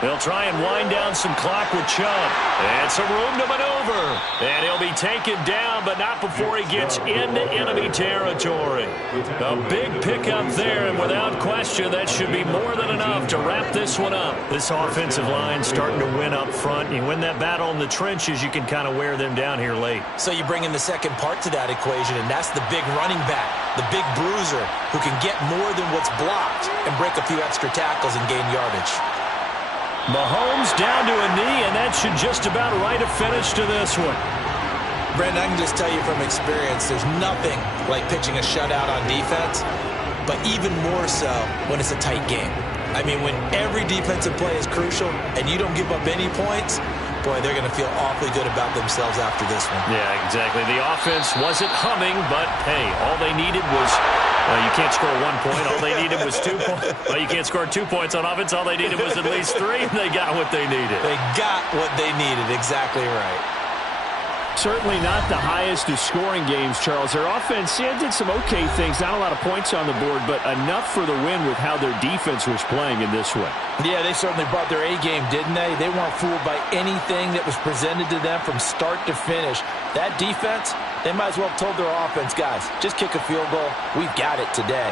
They'll try and wind down some clock with Chubb. And some room to maneuver. And he'll be taken down, but not before he gets into enemy territory. A big pickup there, and without question, that should be more than enough to wrap this one up. This offensive line starting to win up front. You win that battle in the trenches, you can kind of wear them down here late. So you bring in the second part to that equation, and that's the big running back, the big bruiser, who can get more than what's blocked and break a few extra tackles and gain yardage. Mahomes down to a knee, and that should just about write a finish to this one. Brandon, I can just tell you from experience, there's nothing like pitching a shutout on defense, but even more so when it's a tight game. I mean, when every defensive play is crucial and you don't give up any points, boy, they're going to feel awfully good about themselves after this one. Yeah, exactly. The offense wasn't humming, but, hey, all they needed was, well, you can't score 1 point. All they needed was 2 points. Well, you can't score 2 points on offense. All they needed was at least 3, and they got what they needed. They got what they needed. Exactly right. Certainly not the highest of scoring games, Charles. Their offense did some okay things. Not a lot of points on the board, but enough for the win with how their defense was playing in this one. Yeah, they certainly brought their A game, didn't they? They weren't fooled by anything that was presented to them from start to finish. That defense, they might as well have told their offense, guys, just kick a field goal. We've got it today.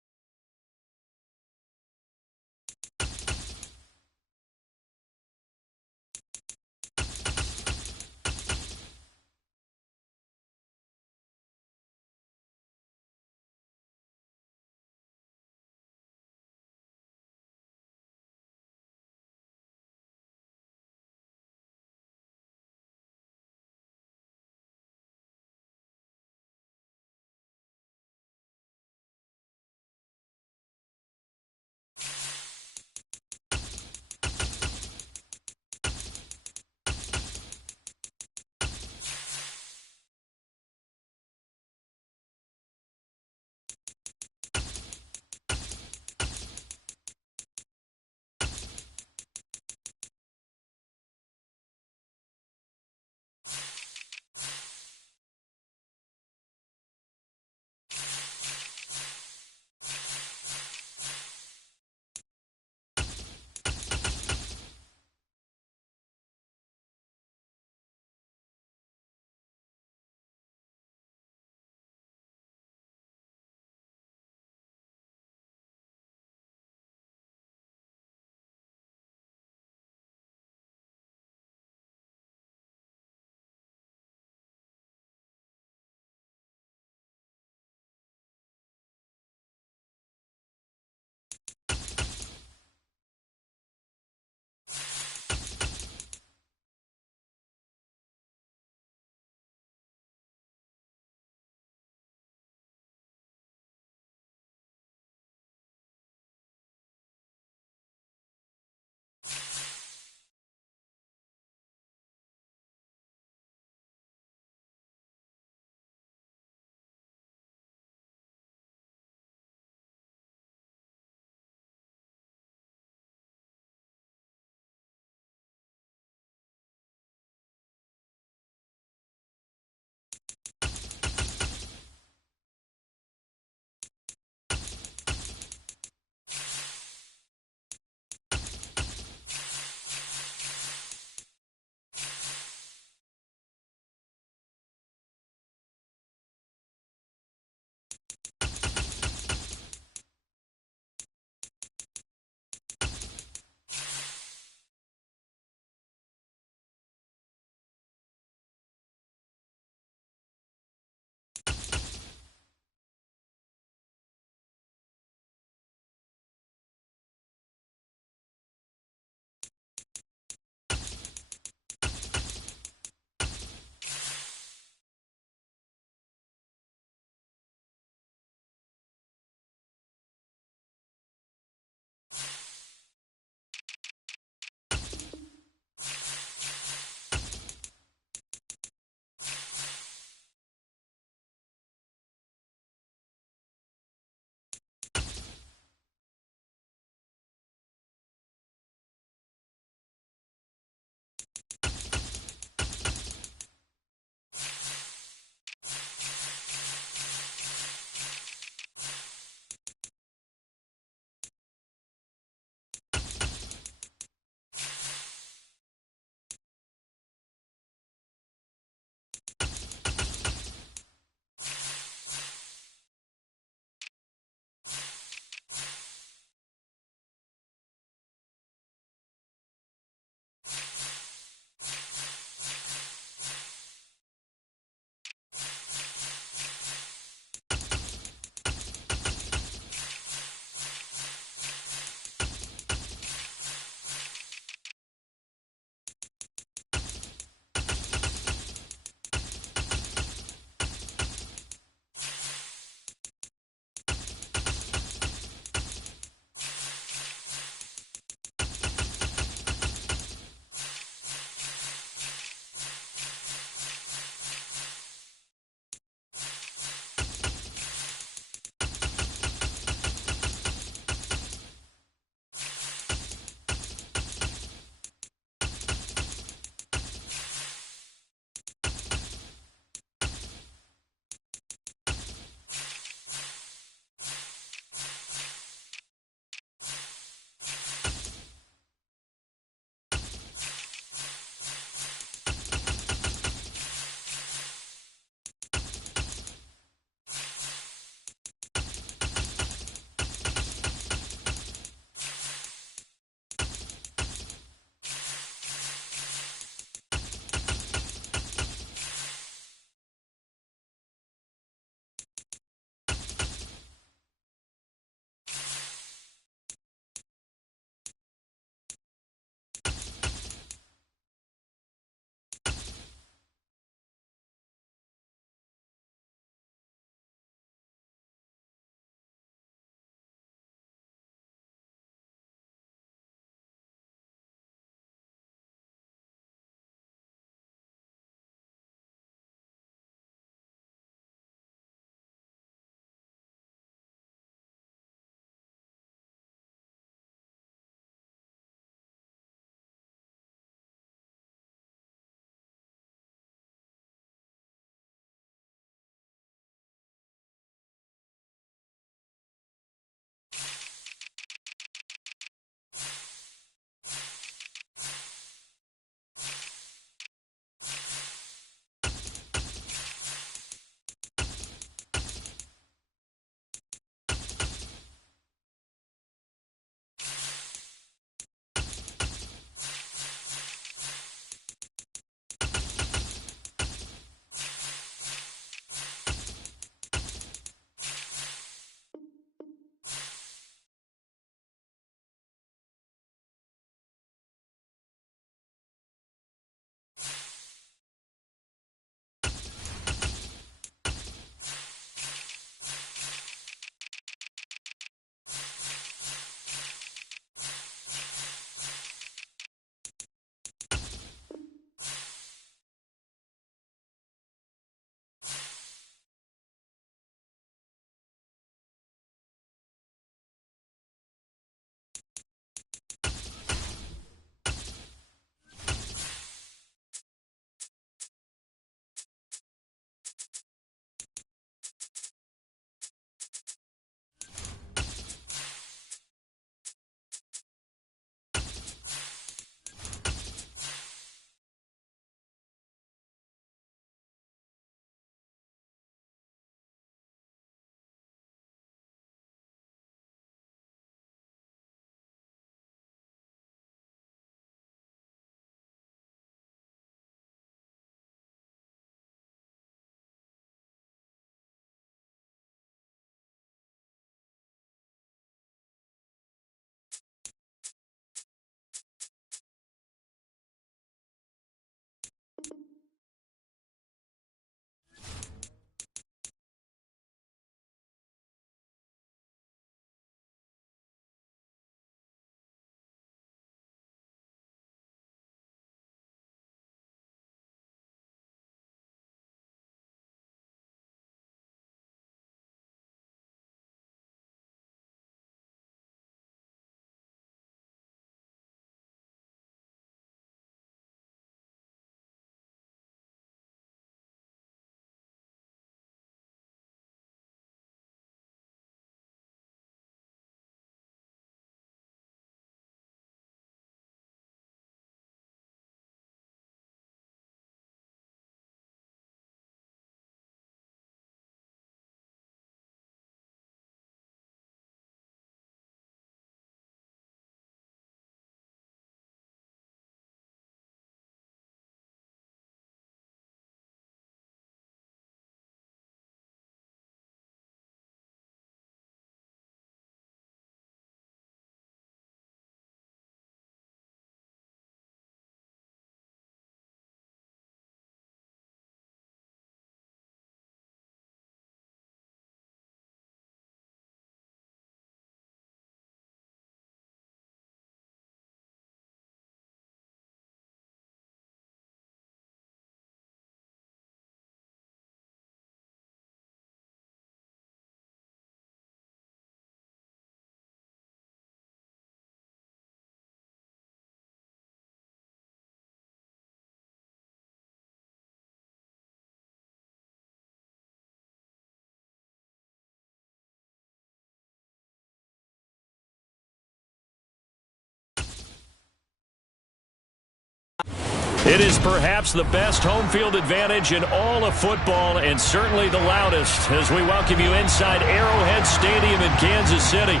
It is perhaps the best home field advantage in all of football, and certainly the loudest, as we welcome you inside Arrowhead Stadium in Kansas City.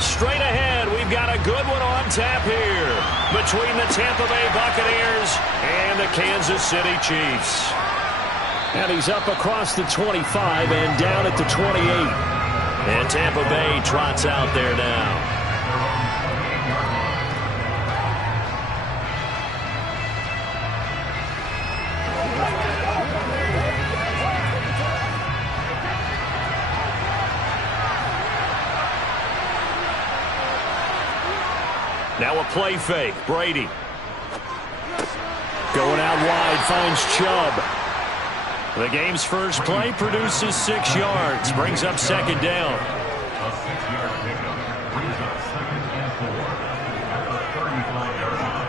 Straight ahead, we've got a good one on tap here between the Tampa Bay Buccaneers and the Kansas City Chiefs. And he's up across the 25 and down at the 28. And Tampa Bay trots out there now. Now a play fake. Brady. Going out wide, finds Chubb. The game's first play produces 6 yards. Brings up second down. A 6-yard pickup brings up 2nd and 4 at the 35-yard line.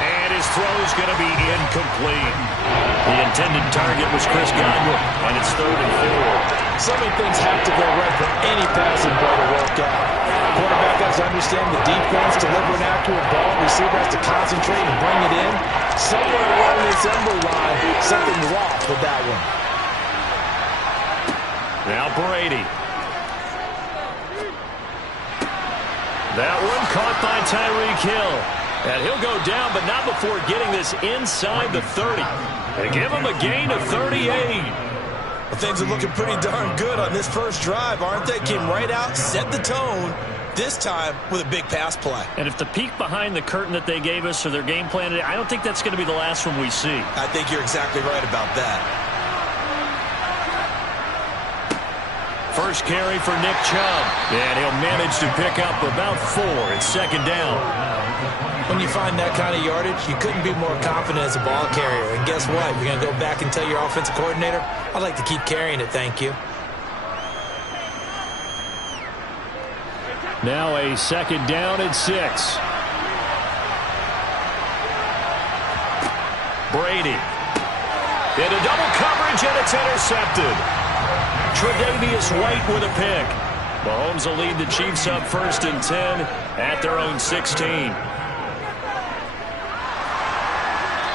And his throw's going to be incomplete. The intended target was Chris Godwin, and it's 3rd and 4. So many things have to go right for any passing play to work out. Quarterback has to understand the defense, deliver an accurate ball. Receiver has to concentrate and bring it in. Somewhere along the assembly line, something's off with that one. Now Brady. That one caught by Tyreek Hill. And he'll go down, but not before getting this inside the 30. They give him a gain of 38. Well, things are looking pretty darn good on this first drive, aren't they? Came right out, set the tone, this time with a big pass play. And if the peek behind the curtain that they gave us or their game plan, I don't think that's going to be the last one we see. I think you're exactly right about that. First carry for Nick Chubb. And he'll manage to pick up about 4. It's second down. When you find that kind of yardage, you couldn't be more confident as a ball carrier. And guess what? You're going to go back and tell your offensive coordinator, I'd like to keep carrying it, thank you. Now a second down and 6. Brady. Into double coverage, and it's intercepted. Tre'Davious White with a pick. Mahomes will lead the Chiefs up 1st and 10 at their own 16.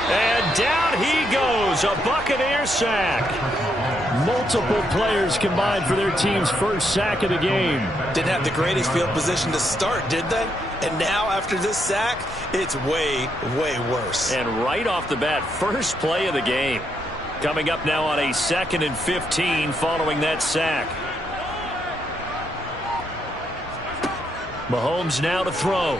And down he goes, a Buccaneer sack. Multiple players combined for their team's first sack of the game. Didn't have the greatest field position to start, did they? And now, after this sack, it's way, way worse. And right off the bat, first play of the game. Coming up now on a 2nd and 15 following that sack. Mahomes now to throw.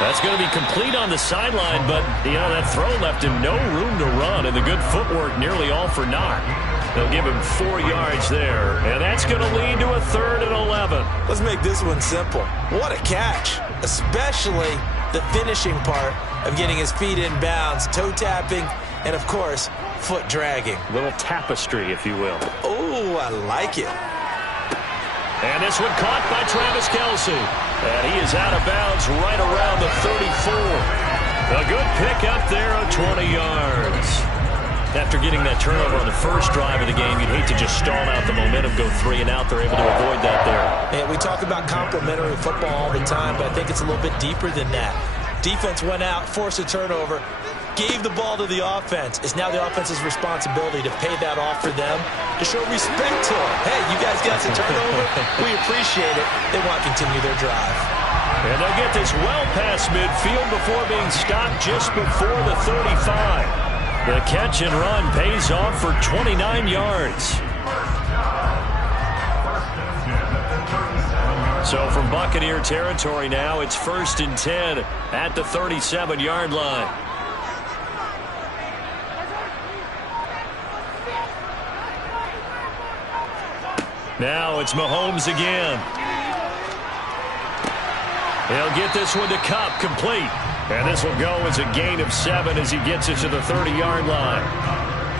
That's going to be complete on the sideline, but, that throw left him no room to run, and the good footwork nearly all for naught. They'll give him 4 yards there, and that's going to lead to a 3rd and 11. Let's make this one simple. What a catch, especially the finishing part of getting his feet in bounds, toe tapping, and, of course, foot dragging. Little tapestry, if you will. Oh, I like it. And this one caught by Travis Kelce. And he is out of bounds right around the 34. A good pickup there of 20 yards. After getting that turnover on the first drive of the game, you'd hate to just stall out the momentum, go 3 and out. They're able to avoid that there. And we talk about complementary football all the time, but I think it's a little bit deeper than that. Defense went out, forced a turnover, gave the ball to the offense. It's now the offense's responsibility to pay that off for them, to show respect to them. Hey, you guys got a turnover. We appreciate it. They want to continue their drive. And they'll get this well past midfield before being stopped just before the 35. The catch and run pays off for 29 yards. So from Buccaneer territory now, it's 1st and 10 at the 37-yard line. Now it's Mahomes again. He'll get this one to Kupp, complete. And this will go as a gain of 7 as he gets it to the 30-yard line.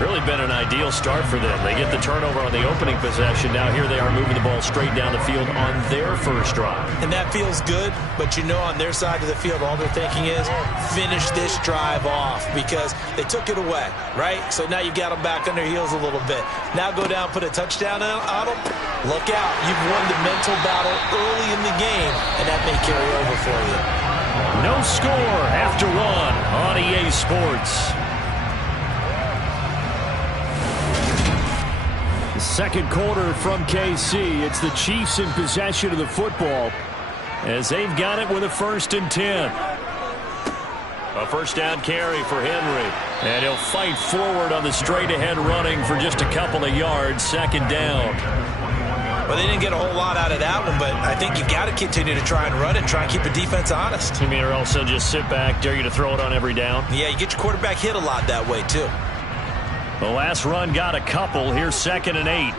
Really been an ideal start for them. They get the turnover on the opening possession. Now here they are moving the ball straight down the field on their first drive. And that feels good, but you know on their side of the field, all they're thinking is finish this drive off because they took it away, right? So now you've got them back on their heels a little bit. Now go down, put a touchdown on them. Look out. You've won the mental battle early in the game, and that may carry over for you. No score after one on EA Sports. Second quarter from KC. It's the Chiefs in possession of the football as they've got it with a 1st and 10. A first down carry for Henry. And he'll fight forward on the straight-ahead running for just a couple of yards. 2nd down. Well, they didn't get a whole lot out of that one, but I think you've got to continue to try and run it and try and keep the defense honest. You mean or else they'll just sit back, dare you to throw it on every down? Yeah, you get your quarterback hit a lot that way, too. The last run got a couple. Here's 2nd and 8.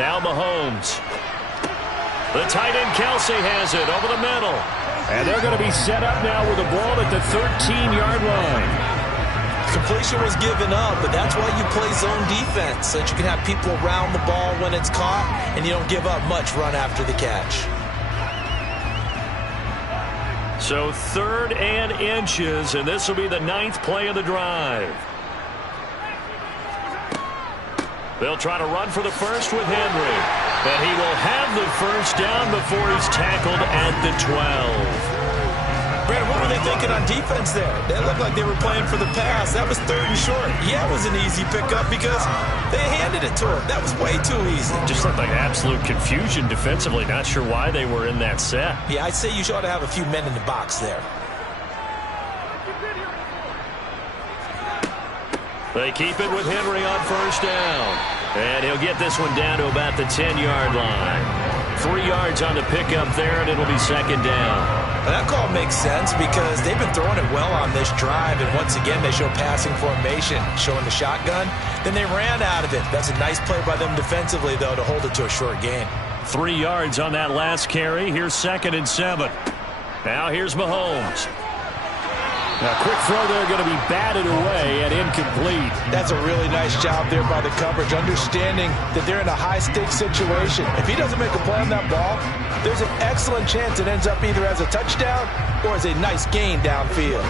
Now Mahomes. The tight end Kelsey has it over the middle. And they're going to be set up now with the ball at the 13-yard line. Completion was given up, but that's why you play zone defense, so that you can have people around the ball when it's caught, and you don't give up much run after the catch. So 3rd and inches, and this will be the 9th play of the drive. They'll try to run for the first with Henry. And he will have the first down before he's tackled at the 12. Brandon, what were they thinking on defense there? They looked like they were playing for the pass. That was 3rd and short. Yeah, it was an easy pickup because they handed it to him. That was way too easy. Just looked like absolute confusion defensively. Not sure why they were in that set. Yeah, I'd say you ought to have a few men in the box there. They keep it with Henry on first down. And he'll get this one down to about the 10-yard line. 3 yards on the pickup there, and it'll be 2nd down. Well, that call makes sense because they've been throwing it well on this drive, and once again they show passing formation, showing the shotgun. Then they ran out of it. That's a nice play by them defensively, though, to hold it to a short gain. 3 yards on that last carry. Here's 2nd and 7. Now here's Mahomes. Now, quick throw there, going to be batted away and incomplete. That's a really nice job there by the coverage, understanding that they're in a high-stakes situation. If he doesn't make a play on that ball, there's an excellent chance it ends up either as a touchdown or as a nice gain downfield.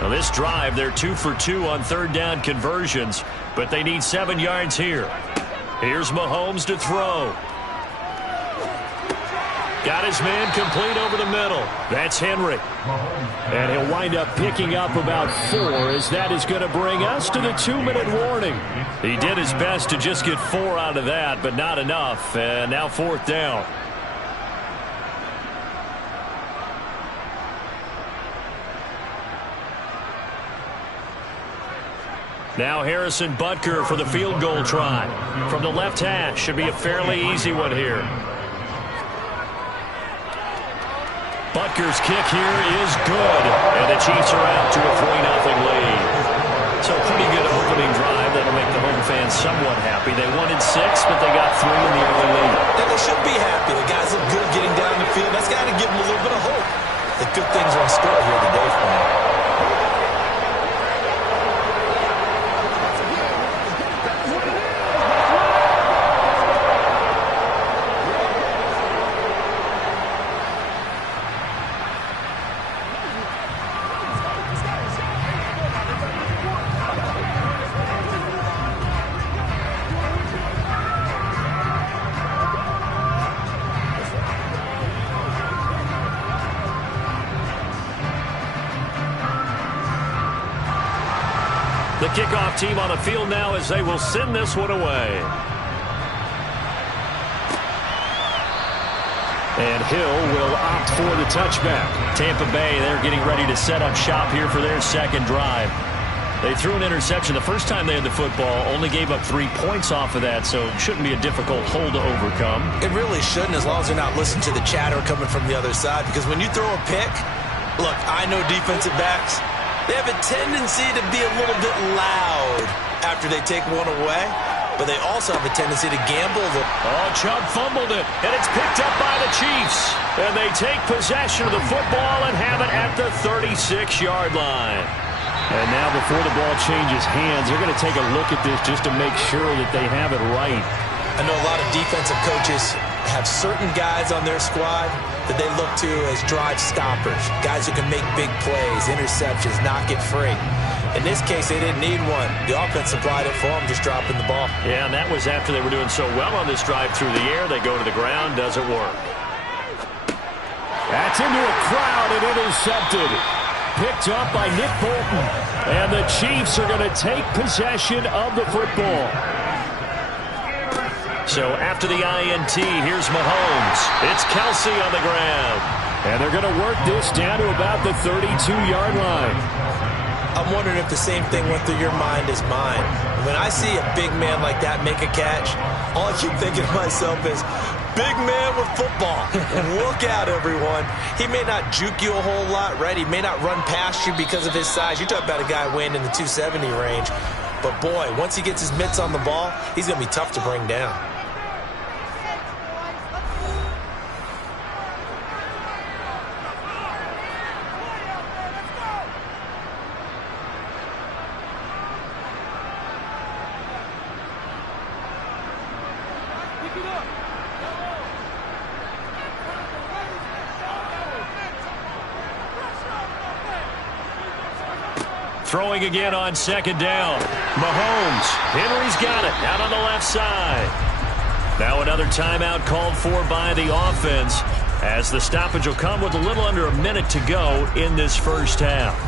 Now, this drive, they're 2 for 2 on 3rd down conversions, but they need 7 yards here. Here's Mahomes to throw. Got his man complete over the middle. That's Henry. And he'll wind up picking up about 4 as that is going to bring us to the 2-minute warning. He did his best to just get 4 out of that, but not enough. And now 4th down. Now Harrison Butker for the field goal try. From the left hash, should be a fairly easy one here. Butker's kick here is good, and the Chiefs are out to a 3-0 lead. So pretty good opening drive. That'll make the home fans somewhat happy. They wanted 6, but they got 3 in the early lead. And they should be happy. The guys look good getting down the field. That's got to give them a little bit of hope. The good things are in store here today for them. The kickoff team on the field now as they will send this one away. And Hill will opt for the touchback. Tampa Bay, they're getting ready to set up shop here for their 2nd drive. They threw an interception the first time they had the football, only gave up 3 points off of that, so it shouldn't be a difficult hole to overcome. It really shouldn't, as long as they're not listening to the chatter coming from the other side, because when you throw a pick, look, I know defensive backs, they have a tendency to be a little bit loud after they take one away. but they also have a tendency to gamble. Oh, Chubb fumbled it, and it's picked up by the Chiefs. And they take possession of the football and have it at the 36-yard line. And now before the ball changes hands, they're going to take a look at this just to make sure that they have it right. I know a lot of defensive coaches have certain guys on their squad that they look to as drive stoppers, guys who can make big plays, interceptions, knock it free. In this case, they didn't need one. The offense supplied it for them, just dropping the ball. Yeah, and that was after they were doing so well on this drive through the air. They go to the ground, doesn't work. That's into a crowd and intercepted. Picked up by Nick Bolton. And the Chiefs are going to take possession of the football. So after the INT, here's Mahomes. It's Kelsey on the ground. And they're going to work this down to about the 32-yard line. I'm wondering if the same thing went through your mind as mine. When I see a big man like that make a catch, all I keep thinking to myself is, big man with football. Look out, everyone. He may not juke you a whole lot, right? He may not run past you because of his size. You're talking about a guy weighing in the 270 range. But, boy, once he gets his mitts on the ball, he's going to be tough to bring down. Throwing again on second down. Mahomes. Henry's got it out on the left side. Now another timeout called for by the offense as the stoppage will come with a little under a minute to go in this first half.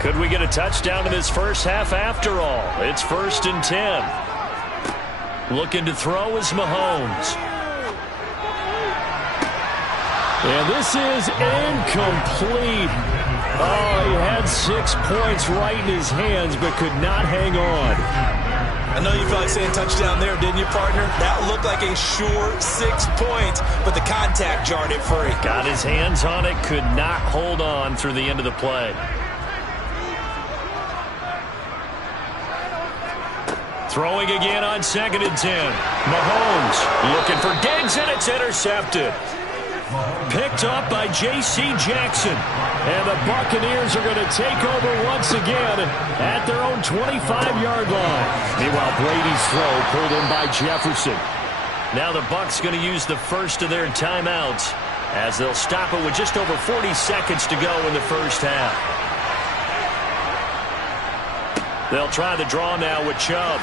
Could we get a touchdown in this first half after all? It's 1st and 10. Looking to throw is Mahomes. And this is incomplete. Oh, he had 6 points right in his hands, but could not hang on. I know you felt like saying touchdown there, didn't you, partner? That looked like a sure 6 points, but the contact jarred it free. Got his hands on it, could not hold on through the end of the play. Throwing again on 2nd and 10. Mahomes looking for Diggs, and it's intercepted. Picked up by J.C. Jackson. And the Buccaneers are going to take over once again at their own 25-yard line. Meanwhile, Brady's throw pulled in by Jefferson. Now the Bucs going to use the first of their timeouts as they'll stop it with just over 40 seconds to go in the first half. They'll try the draw now with Chubb.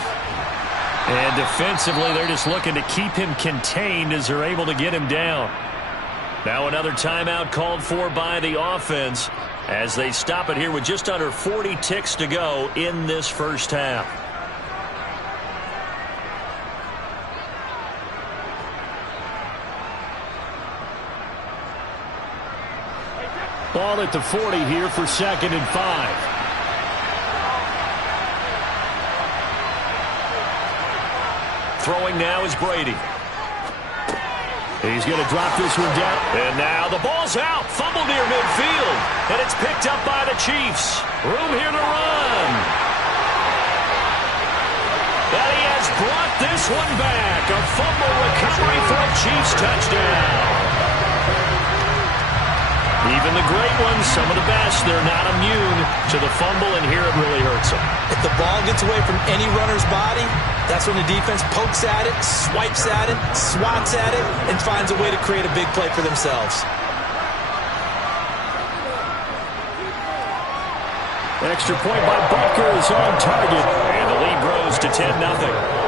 And defensively, they're just looking to keep him contained as they're able to get him down. Now another timeout called for by the offense as they stop it here with just under 40 ticks to go in this first half. Ball at the 40 here for 2nd and 5. Throwing now is Brady. He's going to drop this one down. And now the ball's out. Fumble near midfield. And it's picked up by the Chiefs. Room here to run. And he has brought this one back. A fumble recovery for a Chiefs touchdown. Even the great ones, some of the best, they're not immune to the fumble, and here it really hurts them. If the ball gets away from any runner's body, that's when the defense pokes at it, swipes at it, swats at it, and finds a way to create a big play for themselves. Extra point by Butker is on target. And the lead grows to 10-0.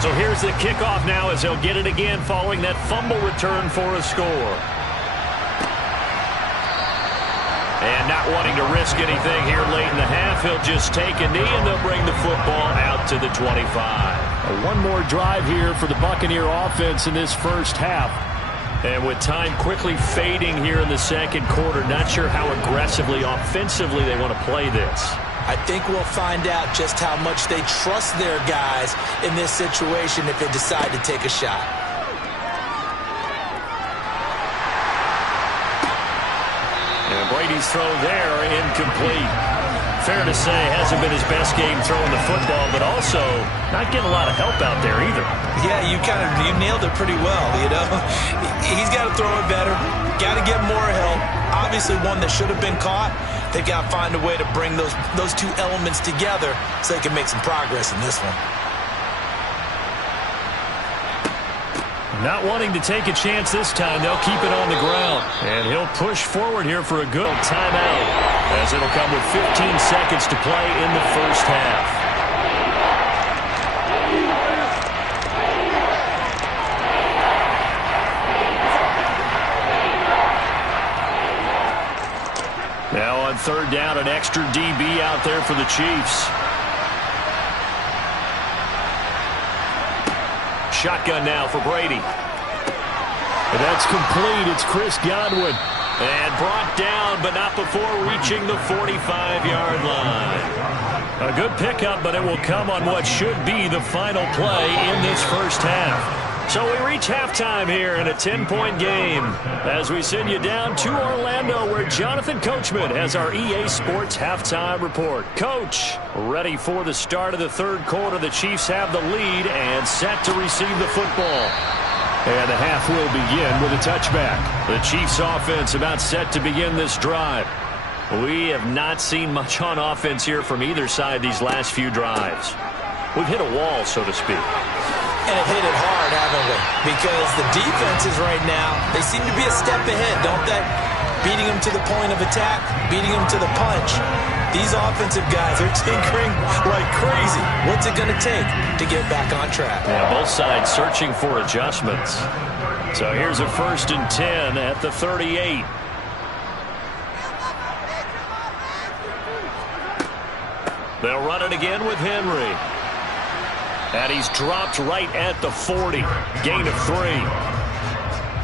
So here's the kickoff now as they'll get it again following that fumble return for a score. And not wanting to risk anything here late in the half, he'll just take a knee and they'll bring the football out to the 25. One more drive here for the Buccaneer offense in this first half. And with time quickly fading here in the second quarter, not sure how aggressively, offensively they want to play this. I think we'll find out just how much they trust their guys in this situation if they decide to take a shot. And Brady's throw there, incomplete. Fair to say, hasn't been his best game throwing the football, but also not getting a lot of help out there either. Yeah, you nailed it pretty well, you know. He's got to throw it better, got to get more help. Obviously one that should have been caught. They've got to find a way to bring those two elements together so they can make some progress in this one. Not wanting to take a chance this time, they'll keep it on the ground. And he'll push forward here for a good timeout, as it'll come with 15 seconds to play in the first half. Now on third down, an extra DB out there for the Chiefs. Shotgun now for Brady. And that's complete. It's Chris Godwin. And brought down, but not before reaching the 45-yard line. A good pickup, but it will come on what should be the final play in this first half. So we reach halftime here in a 10-point game as we send you down to Orlando, where Jonathan Coachman has our EA Sports halftime report. Coach, ready for the start of the third quarter. The Chiefs have the lead and set to receive the football. And the half will begin with a touchback. The Chiefs offense about set to begin this drive. We have not seen much on offense here from either side these last few drives. We've hit a wall, so to speak. And it hit it hard, haven't we? Because the defenses right now, they seem to be a step ahead, don't they? Beating them to the point of attack, beating them to the punch. These offensive guys are tinkering like crazy. What's it going to take to get back on track? Yeah, both sides searching for adjustments. So here's a 1st and 10 at the 38. They'll run it again with Henry. And he's dropped right at the 40. Gain of 3.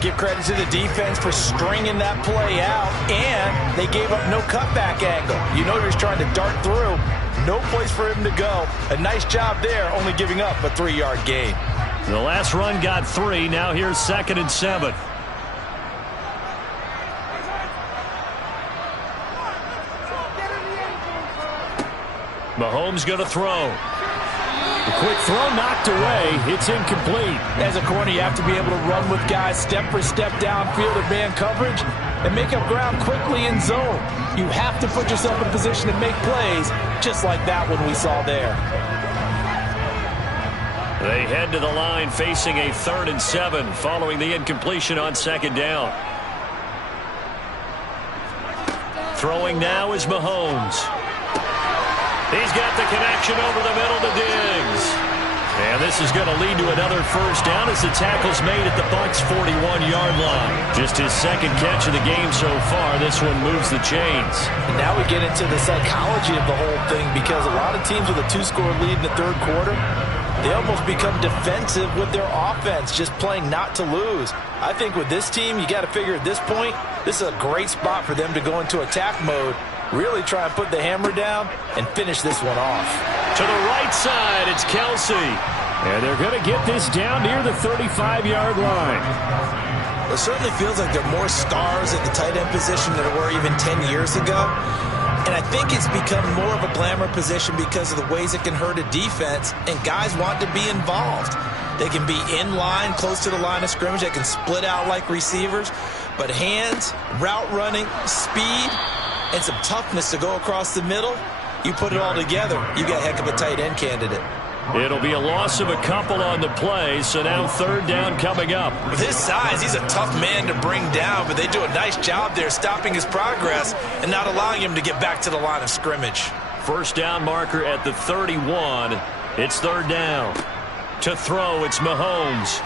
Give credit to the defense for stringing that play out, and they gave up no cutback angle. You know he was trying to dart through. No place for him to go. A nice job there, only giving up a 3-yard gain. The last run got 3. Now here's 2nd and 7. Mahomes going to throw. The quick throw knocked away. It's incomplete. As a corner, you have to be able to run with guys step for step downfield in man coverage and make up ground quickly in zone. You have to put yourself in position to make plays, just like that one we saw there. They head to the line facing a 3rd and 7 following the incompletion on 2nd down. Throwing now is Mahomes. He's got the connection over the middle to Diggs. And this is going to lead to another 1st down as the tackle's made at the Bucs' 41-yard line. Just his 2nd catch of the game so far. This one moves the chains. And now we get into the psychology of the whole thing, because a lot of teams with a 2-score lead in the third quarter, they almost become defensive with their offense, just playing not to lose. I think with this team, you got to figure at this point, this is a great spot for them to go into attack mode, really try and put the hammer down and finish this one off. To the right side, it's Kelsey. And they're going to get this down near the 35-yard line. It certainly feels like there are more stars at the tight end position than there were even 10 years ago. And I think it's become more of a glamour position because of the ways it can hurt a defense, and guys want to be involved. They can be in line, close to the line of scrimmage. They can split out like receivers. But hands, route running, speed, and some toughness to go across the middle, you put it all together, you got a heck of a tight end candidate. It'll be a loss of a couple on the play, so now 3rd down coming up. With his size, he's a tough man to bring down, but they do a nice job there stopping his progress and not allowing him to get back to the line of scrimmage. 1st down marker at the 31. It's 3rd down. To throw, it's Mahomes.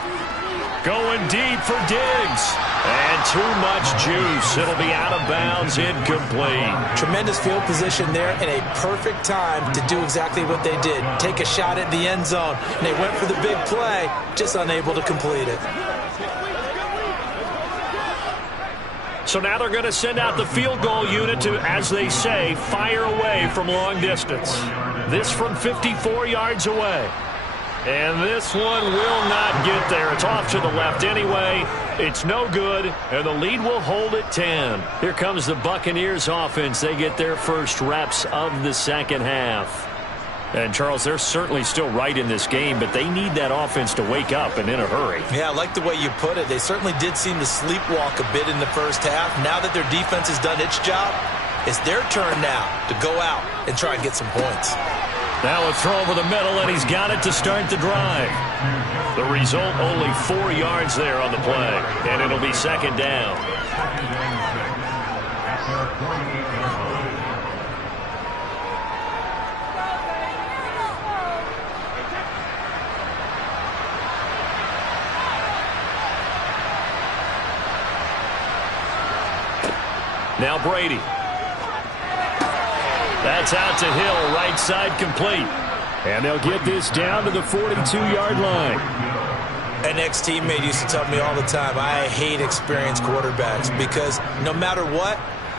Going deep for Diggs. And too much juice. It'll be out of bounds, incomplete. Tremendous field position there and a perfect time to do exactly what they did. Take a shot at the end zone. And they went for the big play, just unable to complete it. So now they're going to send out the field goal unit to, as they say, fire away from long distance. This from 54 yards away. And this one will not get there. It's off to the left anyway. It's no good, and the lead will hold at 10. Here comes the Buccaneers offense. They get their first reps of the second half. And, Charles, they're certainly still right in this game, but they need that offense to wake up and in a hurry. Yeah, I like the way you put it. They certainly did seem to sleepwalk a bit in the first half. Now that their defense has done its job, it's their turn now to go out and try and get some points. Now a throw over the middle, and he's got it to start the drive. The result, only 4 yards there on the play, and it'll be second down. Now Brady. That's out to Hill, right side complete. And they'll get this down to the 42-yard line. An ex-teammate used to tell me all the time, I hate experienced quarterbacks because no matter what,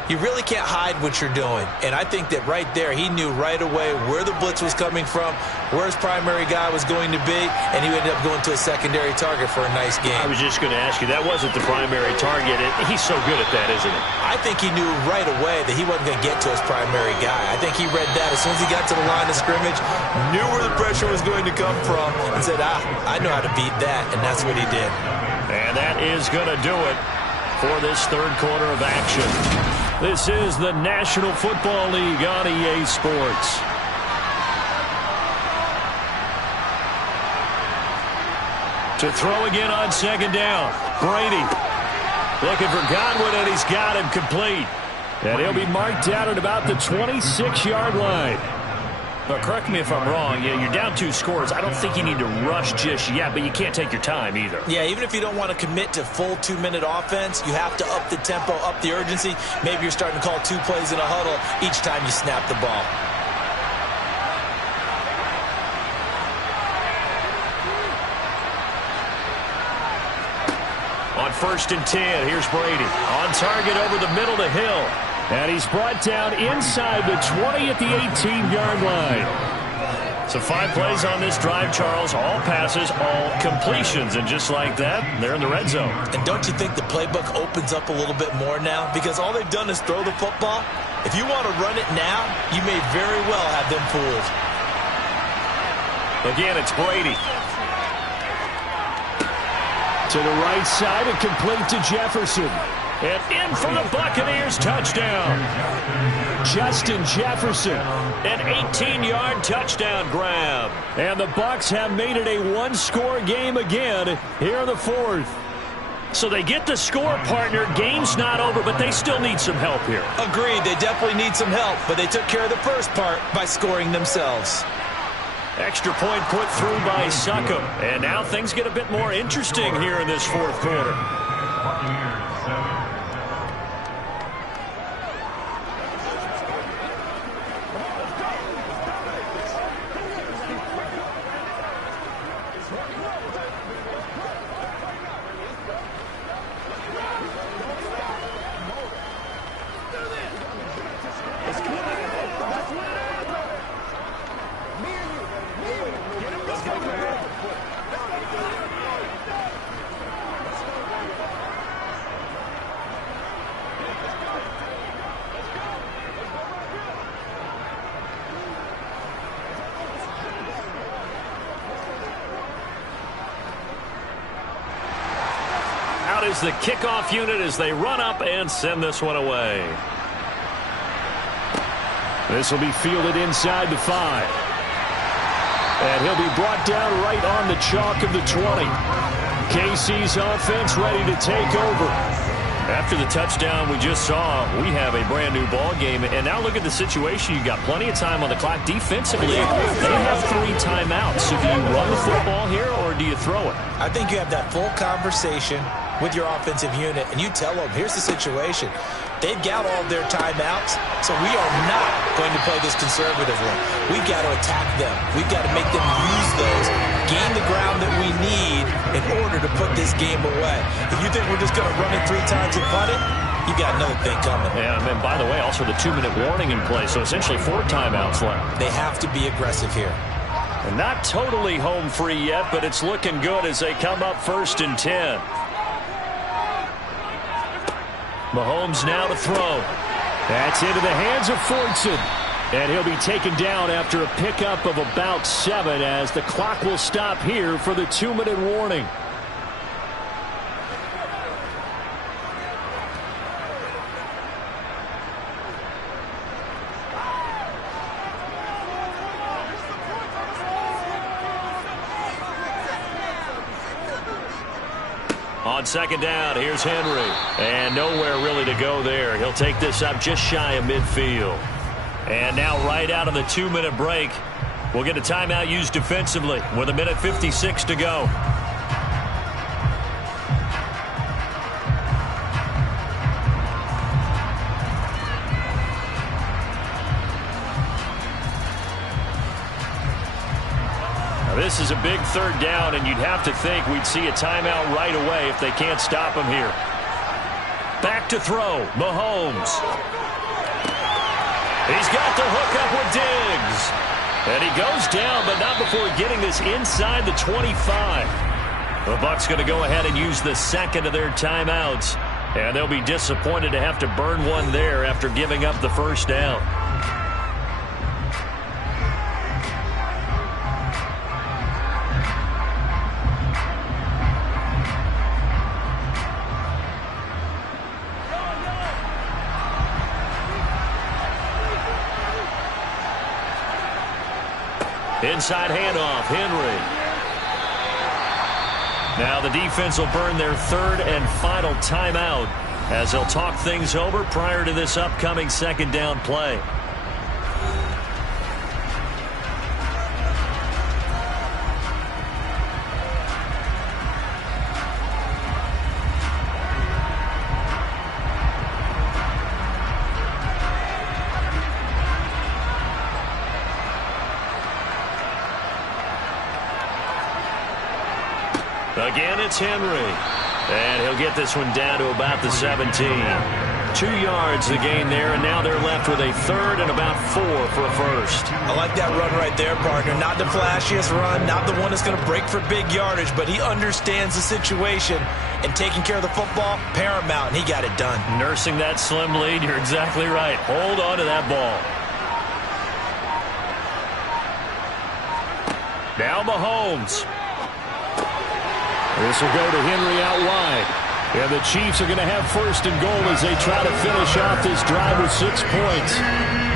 you really can't hide what you're doing. And I think that right there, he knew right away where the blitz was coming from, where his primary guy was going to be, and he ended up going to a secondary target for a nice game. I was just going to ask you, that wasn't the primary target. He's so good at that, isn't he? I think he knew right away that he wasn't going to get to his primary guy. I think he read that as soon as he got to the line of scrimmage, knew where the pressure was going to come from, and said, I know how to beat that, and that's what he did. And that is going to do it for this third quarter of action. This is the National Football League on EA Sports. To throw again on second down. Brady looking for Godwin, and he's got him complete. And he'll be marked down at about the 26-yard line. But correct me if I'm wrong. Yeah, you're down 2 scores. I don't think you need to rush just yet, but you can't take your time either. Yeah, even if you don't want to commit to full 2-minute offense, you have to up the tempo, up the urgency. Maybe you're starting to call 2 plays in a huddle each time you snap the ball. On 1st and 10, here's Brady. On target over the middle to Hill. And he's brought down inside the 20 at the 18-yard line. So 5 plays on this drive, Charles. All passes, all completions. And just like that, they're in the red zone. And don't you think the playbook opens up a little bit more now? Because all they've done is throw the football. If you want to run it now, you may very well have them fooled. Again, it's Brady. To the right side and complete to Jefferson. And in for the Buccaneers touchdown. Justin Jefferson, an 18-yard touchdown grab. And the Bucs have made it a 1-score game again here in the 4th. So they get the score, partner. Game's not over, but they still need some help here. Agreed. They definitely need some help, but they took care of the first part by scoring themselves. Extra point put through by Succop. And now things get a bit more interesting here in this 4th quarter. Is the kickoff unit as they run up and send this one away. This will be fielded inside the 5. And he'll be brought down right on the chalk of the 20. KC's offense ready to take over. After the touchdown we just saw, we have a brand new ball game. And now look at the situation. You've got plenty of time on the clock. Defensively, they have 3 timeouts. So do you run the football here or do you throw it? I think you have that full conversation with your offensive unit, and you tell them, here's the situation. They've got all their timeouts, so we are not going to play this conservatively. We've got to attack them. We've got to make them use those, gain the ground that we need in order to put this game away. If you think we're just going to run it 3 times and punt it, you got another thing coming. Yeah, and by the way, also the 2-minute warning in play, so essentially 4 timeouts left. They have to be aggressive here. And not totally home free yet, but it's looking good as they come up 1st and 10. Mahomes now to throw. That's into the hands of Fortson. And he'll be taken down after a pickup of about 7 as the clock will stop here for the 2-minute warning. On 2nd down, here's Henry. And nowhere really to go there. He'll take this up just shy of midfield. And now right out of the 2-minute break, we'll get a timeout used defensively with 1:56 to go. This is a big 3rd down, and you'd have to think we'd see a timeout right away if they can't stop him here. Back to throw, Mahomes. He's got the hook up with Diggs. And he goes down, but not before getting this inside the 25. The Bucs going to go ahead and use the 2nd of their timeouts. And they'll be disappointed to have to burn one there after giving up the 1st down. Inside handoff, Henry. Now the defense will burn their 3rd and final timeout as they'll talk things over prior to this upcoming 2nd down play. Again, it's Henry. And he'll get this one down to about the 17. 2 yards the gain there, and now they're left with a 3rd and about 4 for a 1st. I like that run right there, partner. Not the flashiest run, not the one that's going to break for big yardage, but he understands the situation, and taking care of the football, paramount, and he got it done. Nursing that slim lead, you're exactly right. Hold on to that ball. Now Mahomes. This will go to Henry out wide. And the Chiefs are going to have 1st and goal as they try to finish off this drive with 6 points.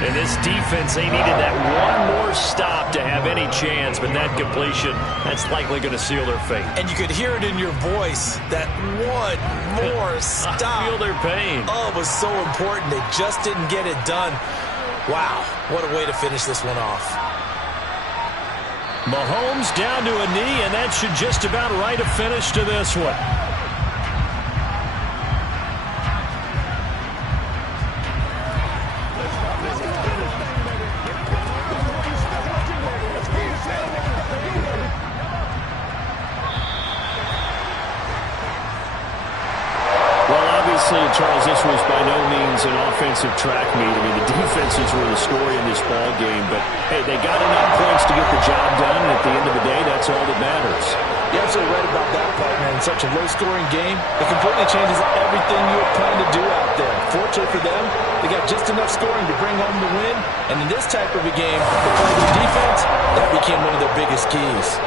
And this defense, they needed that one more stop to have any chance, but that completion, that's likely going to seal their fate. And you could hear it in your voice, that one more stop. I feel their pain. Oh, it was so important. They just didn't get it done. Wow, what a way to finish this one off. Mahomes down to a knee, and that should just about write a finish to this one. Charles, this was by no means an offensive track meet. I mean, the defenses were the story in this ball game, but hey, they got enough points to get the job done, and at the end of the day, that's all that matters. You're absolutely right about that, partner. In such a low-scoring game, it completely changes everything you were planning to do out there. Fortunately for them, they got just enough scoring to bring home the win, and in this type of a game, the play of the defense, that became one of their biggest keys.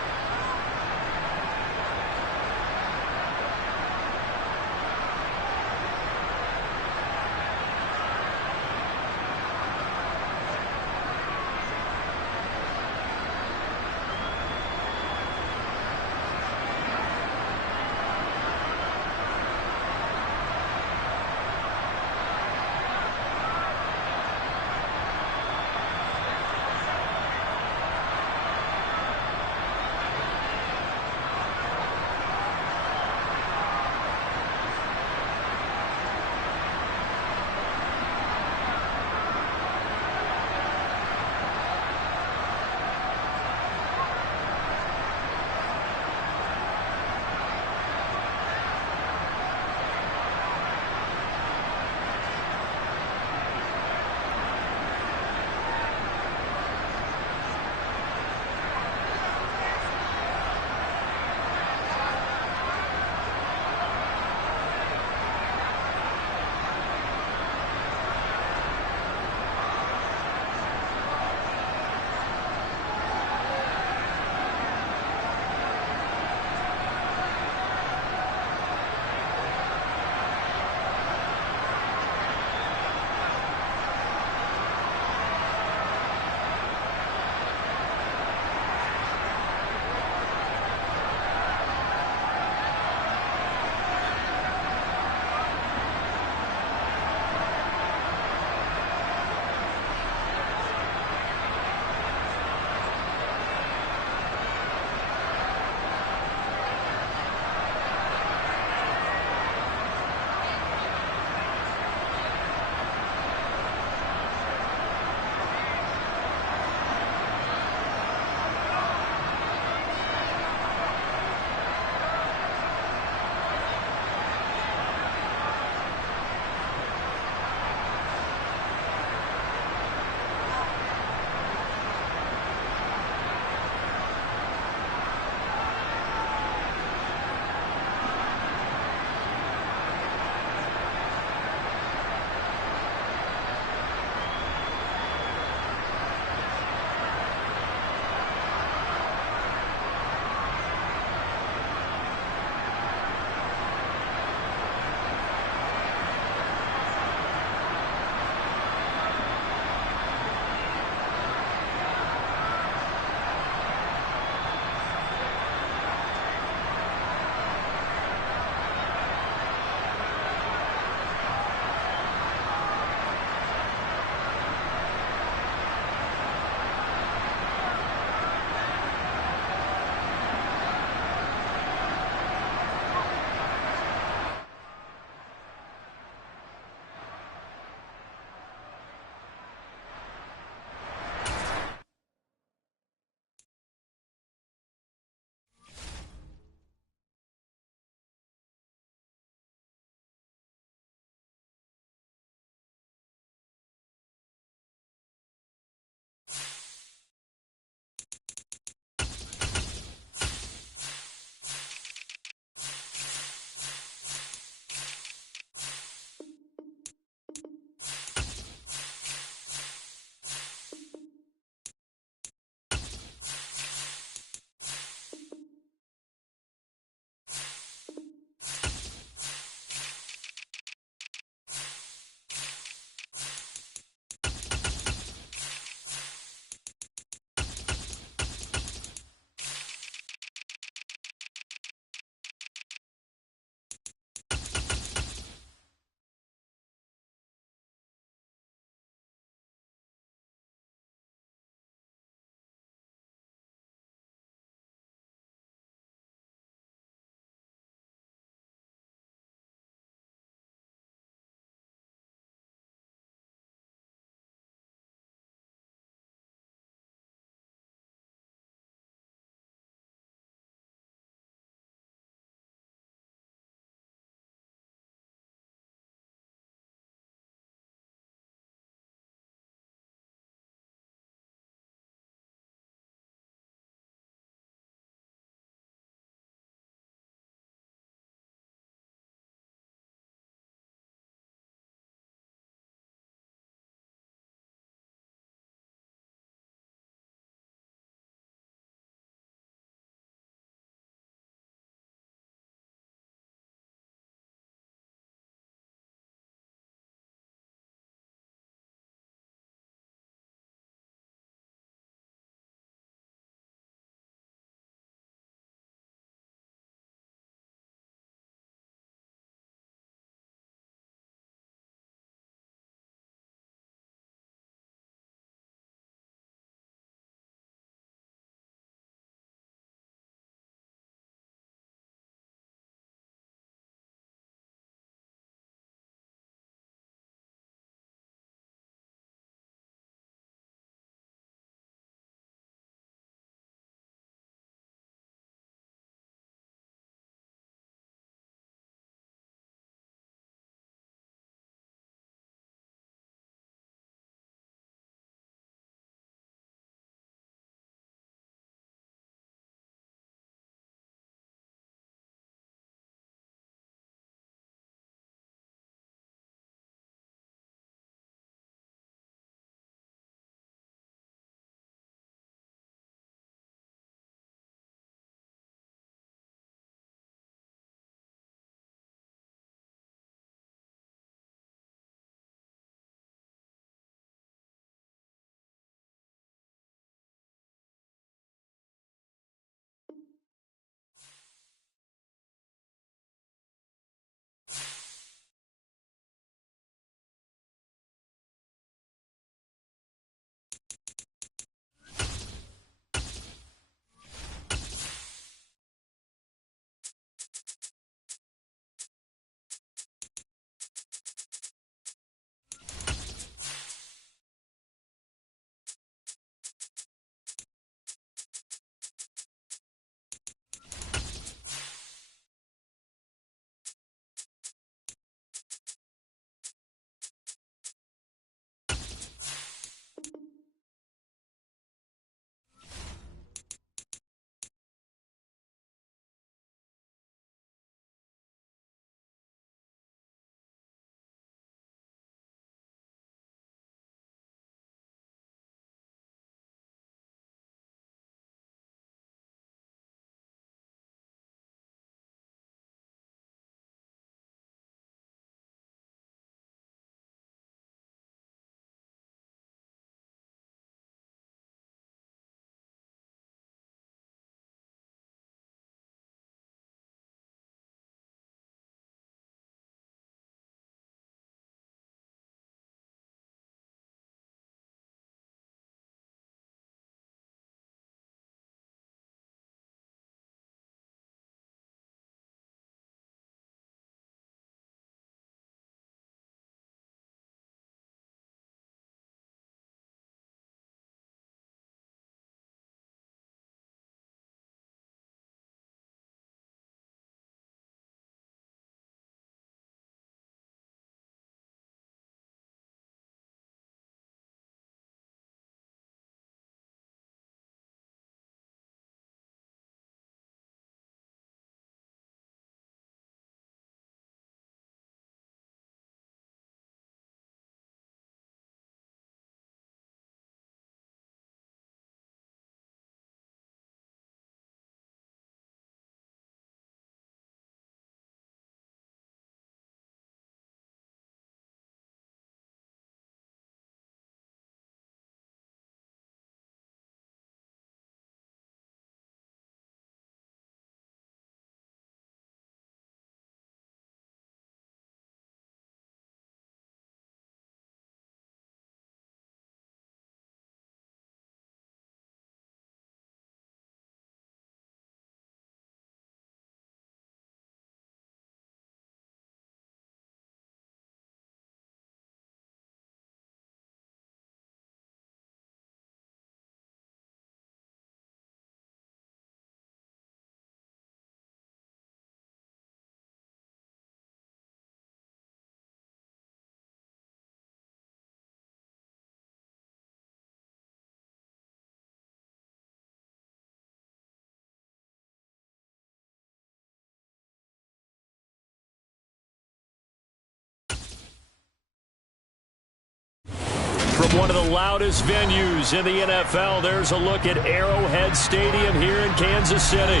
From one of the loudest venues in the NFL, there's a look at Arrowhead Stadium here in Kansas City.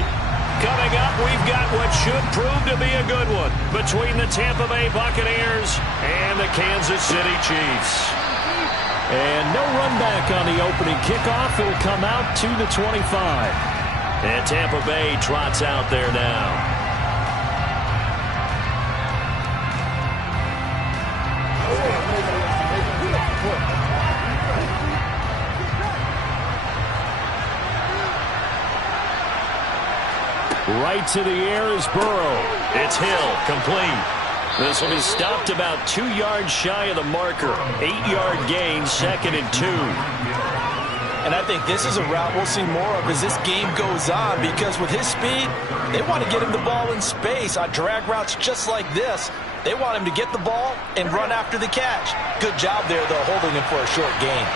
Coming up, we've got what should prove to be a good one between the Tampa Bay Buccaneers and the Kansas City Chiefs. And no run back on the opening kickoff. It'll come out to the 25. And Tampa Bay trots out there now. Right to the air is Burrow. It's Hill, complete. This will be stopped about 2 yards shy of the marker. 8-yard gain, 2nd and 2. And I think this is a route we'll see more of as this game goes on, because with his speed, they want to get him the ball in space on drag routes just like this. They want him to get the ball and run after the catch. Good job there, though, holding him for a short gain.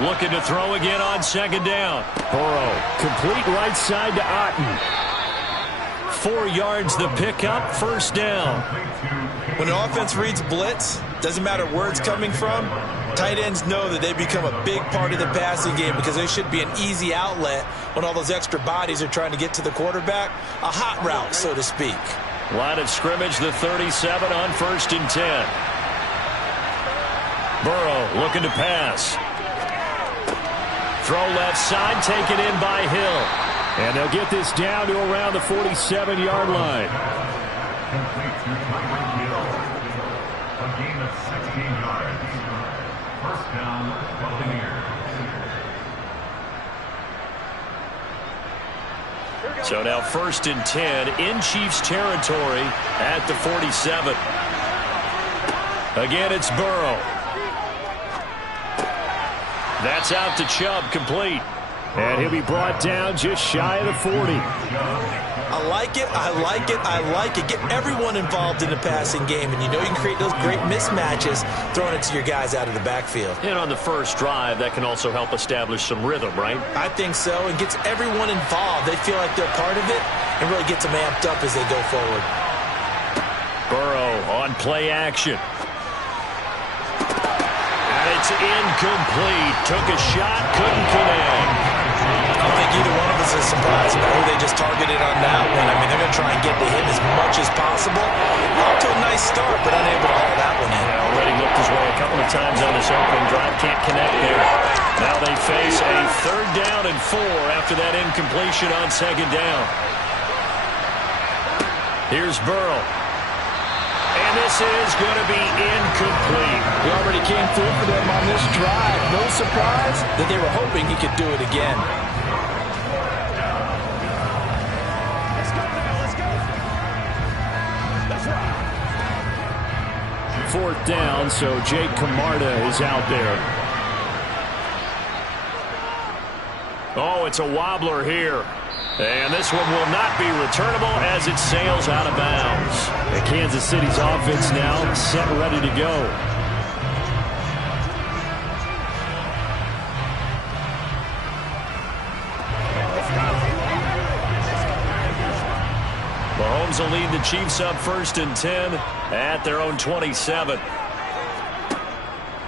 Looking to throw again on 2nd down. Burrow, complete right side to Otten. 4 yards the pickup, 1st down. When an offense reads blitz, doesn't matter where it's coming from, tight ends know that they become a big part of the passing game because they should be an easy outlet when all those extra bodies are trying to get to the quarterback. A hot route, so to speak. Line of scrimmage, the 37 on 1st and 10. Burrow looking to pass. Throw left side, taken in by Hill. And they'll get this down to around the 47-yard line. Complete to Tyreek Hill. A gain of 16 yards. 1st down, Buccaneers. So now 1st and 10 in Chiefs territory at the 47. Again, it's Burrow. That's out to Chubb, complete. And he'll be brought down just shy of the 40. I like it, I like it, I like it. Get everyone involved in the passing game, and you know you can create those great mismatches throwing it to your guys out of the backfield. And on the first drive, that can also help establish some rhythm, right? I think so, and gets everyone involved. They feel like they're part of it and really gets them amped up as they go forward. Burrow on play action. And it's incomplete. Took a shot, couldn't connect. I don't think either one of us is surprised about who they just targeted on that one. I mean, they're going to try and get to him as much as possible. Off to a nice start, but unable to haul that one in. Yeah, already looked his way a couple of times on this opening drive. Can't connect there. Now they face a 3rd down and 4 after that incompletion on 2nd down. Here's Burrow. And this is going to be incomplete. He already came through for them on this drive. No surprise that they were hoping he could do it again. Let's go now, let's go. That's right. 4th down, so Jake Camarda is out there. Oh, it's a wobbler here. And this one will not be returnable as it sails out of bounds. And Kansas City's offense now set ready to go. Mahomes will lead the Chiefs up 1st and 10 at their own 27.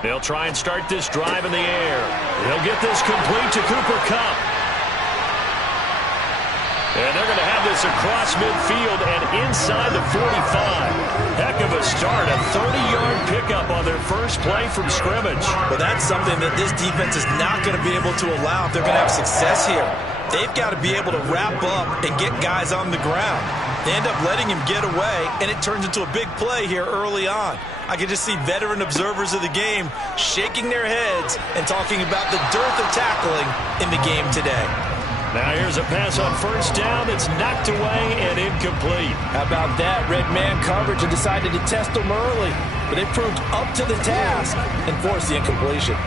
They'll try and start this drive in the air. They'll get this complete to Cooper Kupp. And they're going to have this across midfield and inside the 45. Heck of a start. A 30-yard pickup on their first play from scrimmage. Well, that's something that this defense is not going to be able to allow if they're going to have success here. They've got to be able to wrap up and get guys on the ground. They end up letting him get away, and it turns into a big play here early on. I can just see veteran observers of the game shaking their heads and talking about the dearth of tackling in the game today. Now here's a pass on 1st down that's knocked away and incomplete. How about that? Red man coverage and decided to test them early. But they proved up to the task and forced the incompletion.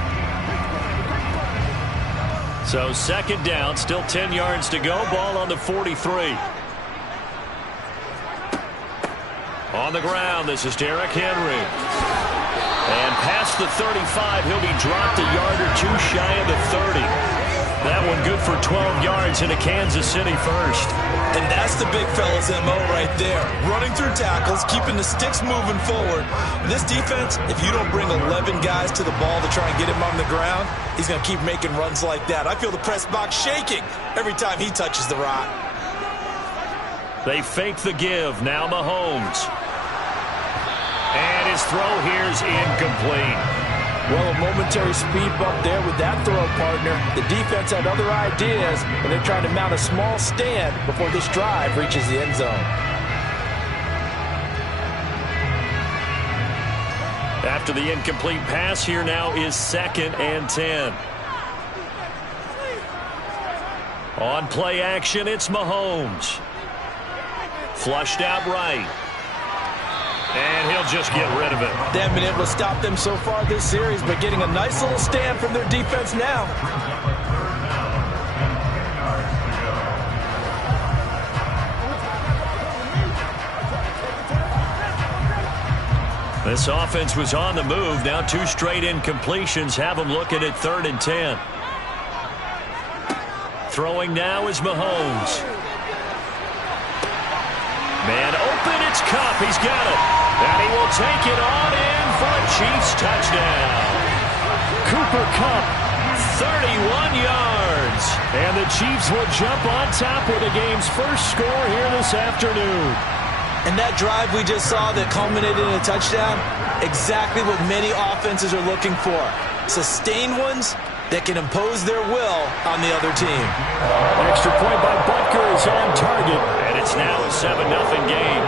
So 2nd down, still 10 yards to go. Ball on the 43. On the ground, this is Derrick Henry. And past the 35, he'll be dropped a yard or two shy of the 30. That one good for 12 yards into Kansas City first. And that's the big fella's MO right there. Running through tackles, keeping the sticks moving forward. This defense, if you don't bring 11 guys to the ball to try and get him on the ground, he's going to keep making runs like that. I feel the press box shaking every time he touches the rock. They fake the give. Now Mahomes. And his throw here's incomplete. Well, a momentary speed bump there with that throw, partner. The defense had other ideas, and they're trying to mount a small stand before this drive reaches the end zone. After the incomplete pass, here now is 2nd and 10. On play action, it's Mahomes. Flushed out right. And he'll just get rid of it. They haven't been able to stop them so far this series, but getting a nice little stand from their defense now. This offense was on the move. Now 2 straight incompletions have them looking at 3rd and 10. Throwing now is Mahomes. Man open, it's Kupp. He's got it. And he will take it on in for a Chiefs touchdown. Cooper Kupp, 31 yards. And the Chiefs will jump on top with the game's first score here this afternoon. And that drive we just saw that culminated in a touchdown, exactly what many offenses are looking for. Sustained ones that can impose their will on the other team. Extra point by Butker is on target. And it's now a 7-0 game.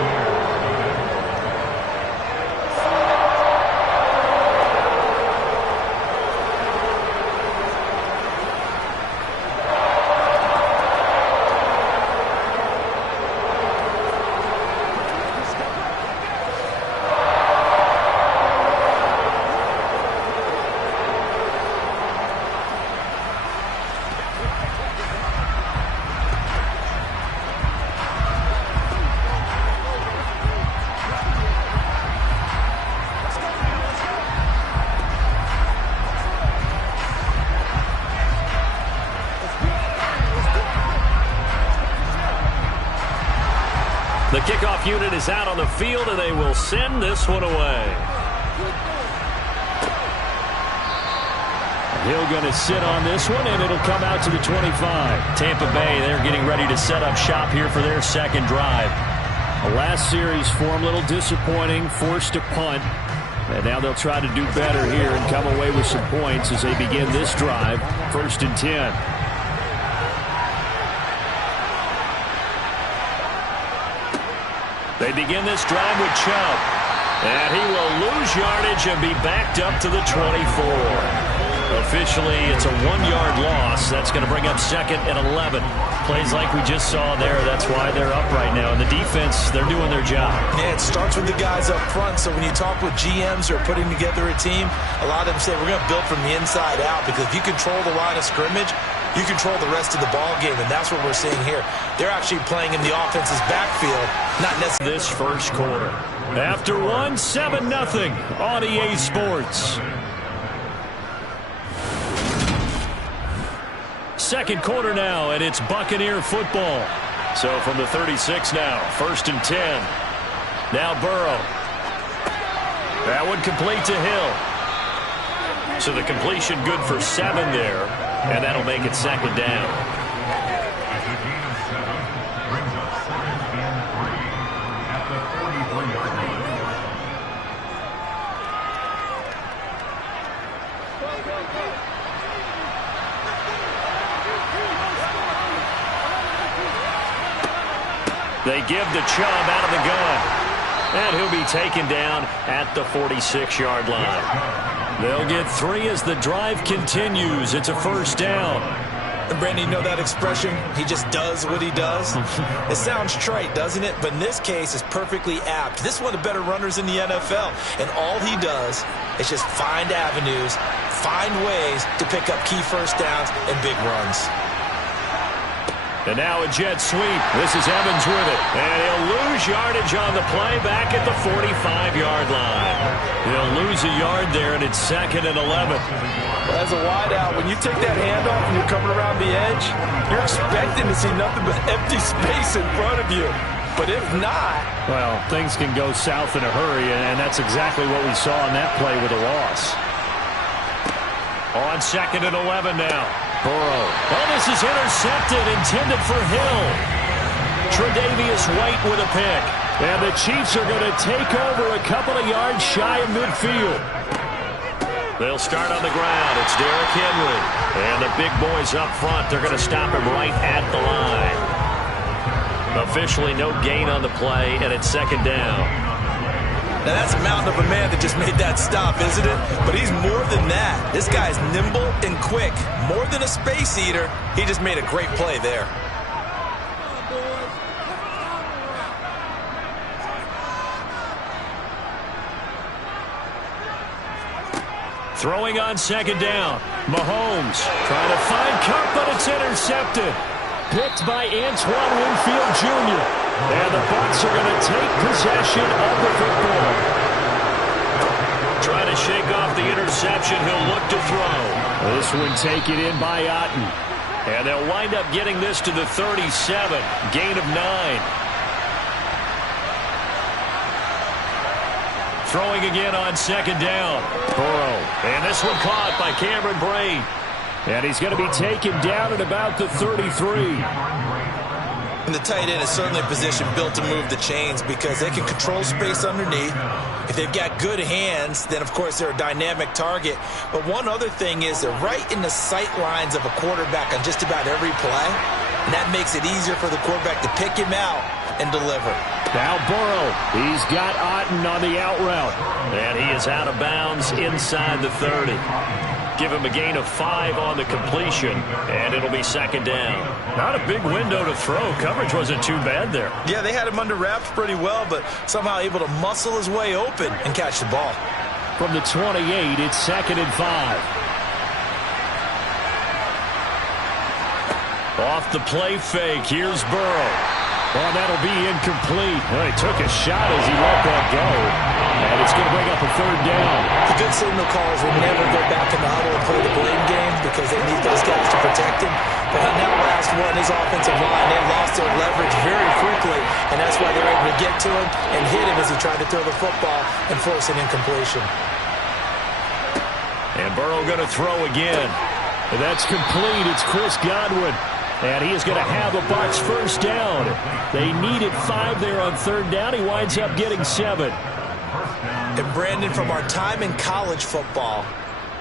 The kickoff unit is out on the field, and they will send this one away. Hill going to sit on this one, and it'll come out to the 25. Tampa Bay, they're getting ready to set up shop here for their second drive. The last series for them, a little disappointing, forced to punt. And now they'll try to do better here and come away with some points as they begin this drive. 1st and 10. They begin this drive with Chubb. And he will lose yardage and be backed up to the 24. Officially, it's a 1-yard loss. That's going to bring up 2nd and 11. Plays like we just saw there. That's why they're up right now. And the defense, they're doing their job. Yeah, it starts with the guys up front. So when you talk with GMs who are putting together a team, a lot of them say we're going to build from the inside out. Because if you control the line of scrimmage, you control the rest of the ball game, and that's what we're seeing here. They're actually playing in the offense's backfield, not necessarily this first quarter. After 7-0 on EA Sports. Second quarter now, and it's Buccaneer football. So from the 36 now, 1st and 10. Now Burrow. That one complete to Hill. So the completion good for 7 there, and that'll make it 2nd down. As a gain of 7 brings up 2nd and 3 at the 43-yard line. They give to Chubb out of the gun. And he'll be taken down at the 46-yard line. They'll get 3 as the drive continues. It's a 1st down. And Brandon, you know that expression, he just does what he does? It sounds trite, doesn't it? But in this case, it's perfectly apt. This is one of the better runners in the NFL. And all he does is just find avenues, find ways to pick up key 1st downs and big runs. And now a jet sweep. This is Evans with it. And he'll lose yardage on the play back at the 45-yard line. He'll lose a yard there, and it's 2nd and 11. Well, as a wideout, when you take that handoff and you're coming around the edge, you're expecting to see nothing but empty space in front of you. But if not... Well, things can go south in a hurry, and that's exactly what we saw on that play with a loss. On 2nd and 11 now. Burrow. Oh, this is intercepted, intended for Hill. Tre'Davious White with a pick. And the Chiefs are going to take over a couple of yards shy of midfield. They'll start on the ground. It's Derrick Henry. And the big boys up front, they're going to stop him right at the line. Officially no gain on the play, and it's 2nd down. Now, that's a mountain of a man that just made that stop, isn't it? But he's more than that. This guy's nimble and quick. More than a space eater, he just made a great play there. Throwing on 2nd down. Mahomes trying to find Kupp, but it's intercepted. Picked by Antoine Winfield Jr. And the Bucs are going to take possession of the football. Trying to shake off the interception. He'll look to throw. This one taken in by Otten. And they'll wind up getting this to the 37. Gain of 9. Throwing again on 2nd down. Burrow. And this one caught by Cameron Brate. And he's going to be taken down at about the 33. And the tight end is certainly a position built to move the chains because they can control space underneath. If they've got good hands, then, of course, they're a dynamic target. But one other thing is they're right in the sight lines of a quarterback on just about every play. And that makes it easier for the quarterback to pick him out and deliver. Now Burrow. He's got Otten on the out route. And he is out of bounds inside the 30. Give him a gain of 5 on the completion, and it'll be 2nd down. Not a big window to throw. Coverage wasn't too bad there. Yeah, they had him under wraps pretty well, but somehow able to muscle his way open and catch the ball. From the 28, it's 2nd and 5. Off the play fake, here's Burrow. Oh, that'll be incomplete. Well, he took a shot as he let that go. And it's going to bring up a 3rd down. The good signal callers will never go back in the huddle and play the blame game because they need those guys to protect him. But on that last one, his offensive line, they lost their leverage very quickly, and that's why they're able to get to him and hit him as he tried to throw the football and force an incompletion. And Burrow going to throw again. And that's complete. It's Chris Godwin. And he is going to have a Bucs 1st down. They needed 5 there on 3rd down. He winds up getting 7. And Brandon, from our time in college football,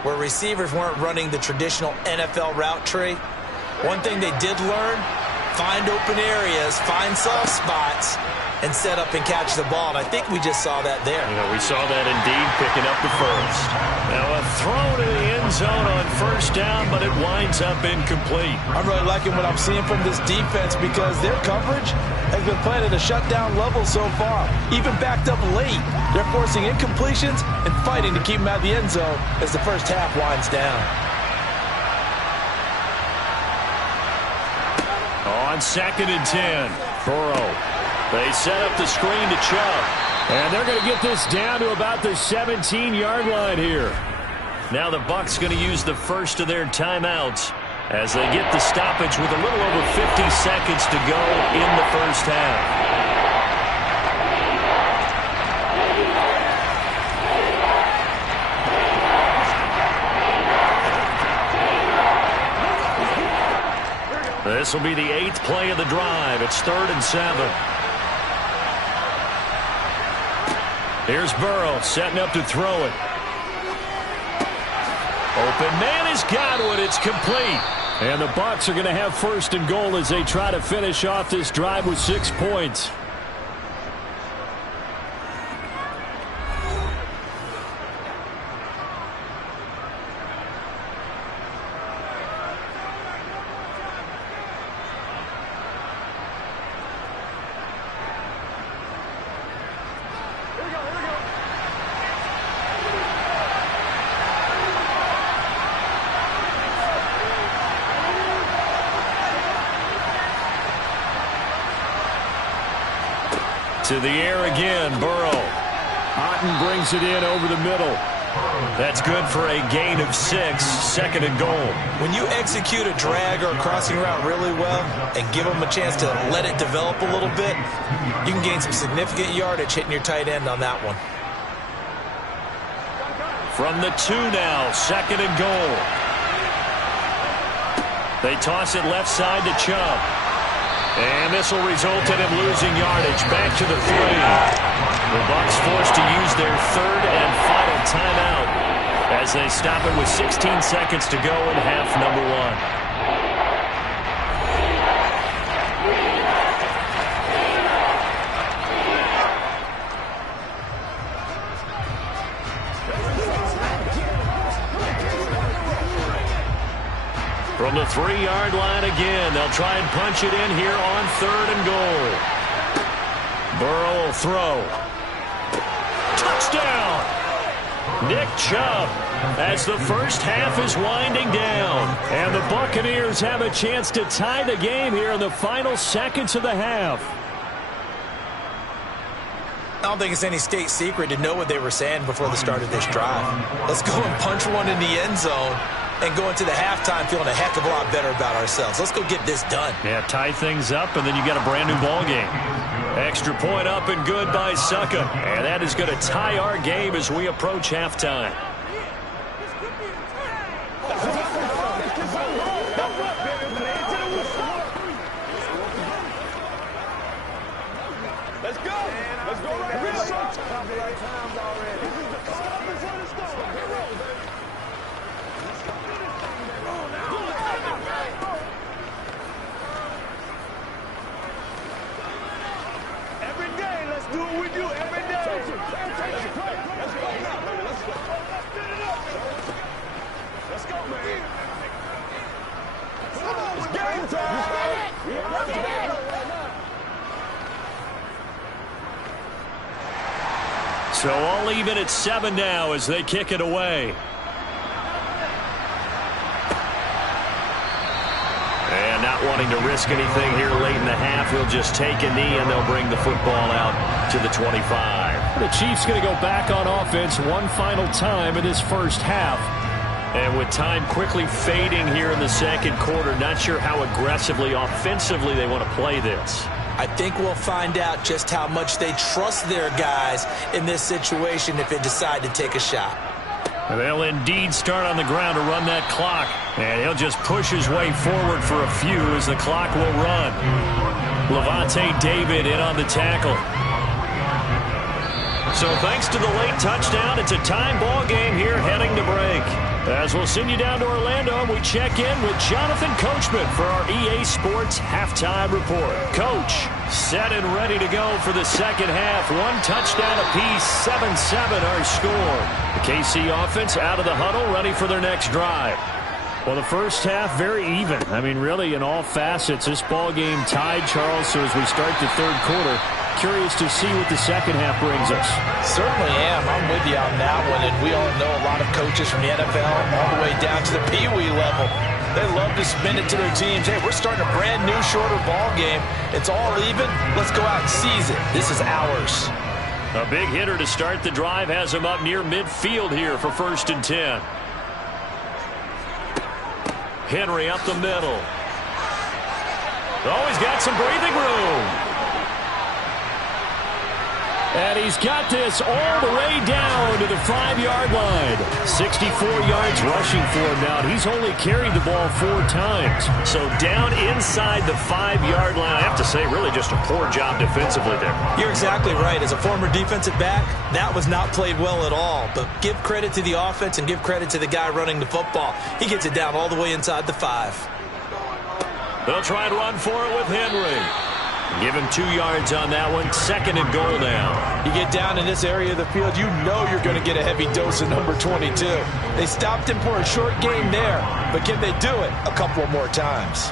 where receivers weren't running the traditional NFL route tree, one thing they did learn, find open areas, find soft spots, and set up and catch the ball. And I think we just saw that there. Yeah, we saw that indeed, picking up the 1st. Now a throw to the end zone on 1st down, but it winds up incomplete. I'm really liking what I'm seeing from this defense because their coverage has been playing at a shutdown level so far. Even backed up late, they're forcing incompletions and fighting to keep them out of the end zone as the first half winds down. On 2nd and 10, Burrow. They set up the screen to Chubb. And they're going to get this down to about the 17-yard line here. Now the Bucs going to use the first of their timeouts as they get the stoppage with a little over 50 seconds to go in the first half. This will be the 8th play of the drive. It's 3rd and 7. Here's Burrow setting up to throw it. Open man is Godwin. It's complete. And the Bucs are going to have 1st and goal as they try to finish off this drive with 6 points. To the air again, Burrow. Otten brings it in over the middle. That's good for a gain of 6, 2nd and goal. When you execute a drag or a crossing route really well and give them a chance to let it develop a little bit, you can gain some significant yardage hitting your tight end on that one. From the 2 now, 2nd and goal. They toss it left side to Chubb. And this will result in him losing yardage. Back to the 3. The Bucs forced to use their 3rd and final timeout as they stop it with 16 seconds to go in half number 1. From the 3-yard line again, they'll try and punch it in here on 3rd and goal. Burrow will throw. Touchdown! Nick Chubb as the first half is winding down. And the Buccaneers have a chance to tie the game here in the final seconds of the half. I don't think it's any state secret to know what they were saying before the start of this drive. Let's go and punch one in the end zone and go into the halftime feeling a heck of a lot better about ourselves. Let's go get this done. Yeah, tie things up, and then you got a brand new ball game. Extra point up and good by Succop. And that is going to tie our game as we approach halftime. Let's go. Let's go right here. Every day, let's do what we do every day. Let's go. Let's go, man. It's game time. So all even at 7 now as they kick it away. And not wanting to risk anything here late in the half, he'll just take a knee and they'll bring the football out to the 25. The Chiefs going to go back on offense one final time in this first half. And with time quickly fading here in the second quarter, not sure how aggressively, offensively they want to play this. I think we'll find out just how much they trust their guys in this situation if they decide to take a shot. They'll indeed start on the ground to run that clock. And he'll just push his way forward for a few as the clock will run. Lavonte David in on the tackle. So thanks to the late touchdown, it's a time ball game here heading to break. As we'll send you down to Orlando, we check in with Jonathan Coachman for our EA Sports Halftime Report. Coach, set and ready to go for the second half. One touchdown apiece, 7-7 our score. The KC offense out of the huddle, ready for their next drive. Well, the first half, very even. I mean, really, in all facets, this ball game tied, Charles. So as we start the third quarter, curious to see what the second half brings us. Certainly am. I'm with you on that one. And we all know a lot of coaches from the NFL all the way down to the Pee-wee level. They love to spin it to their teams. Hey, we're starting a brand new, shorter ball game. It's all even. Let's go out and seize it. This is ours. A big hitter to start the drive has him up near midfield here for 1st and 10. Henry up the middle. Oh, he's got some breathing room. And he's got this all the way down to the 5-yard line. 64 yards rushing for him now. He's only carried the ball 4 times. So down inside the 5-yard line. I have to say, really just a poor job defensively there. You're exactly right. As a former defensive back, that was not played well at all. But give credit to the offense and give credit to the guy running the football. He gets it down all the way inside the 5. They'll try and run for it with Henry. Give him 2 yards on that one. 2nd and goal now. You get down in this area of the field, you know you're going to get a heavy dose of number 22. They stopped him for a short game there, but can they do it a couple more times?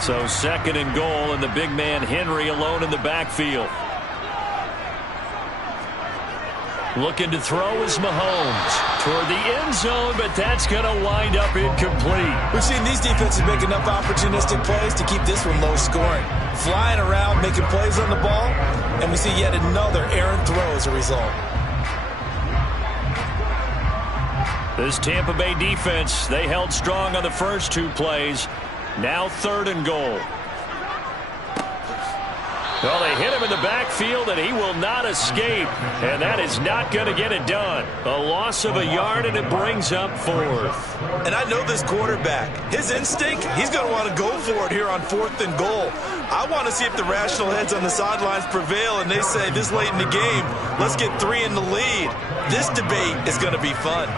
So 2nd and goal, and the big man Henry alone in the backfield. Looking to throw is Mahomes toward the end zone, but that's going to wind up incomplete. We've seen these defenses make enough opportunistic plays to keep this one low scoring. Flying around, making plays on the ball, and we see yet another errant throw as a result. This Tampa Bay defense, they held strong on the first 2 plays. Now 3rd and goal. Well, they hit him in the backfield, and he will not escape. And that is not going to get it done. A loss of a yard, and it brings up 4th. And I know this quarterback. His instinct, he's going to want to go for it here on 4th and goal. I want to see if the rational heads on the sidelines prevail, and they say this late in the game, let's get 3 in the lead. This debate is going to be fun.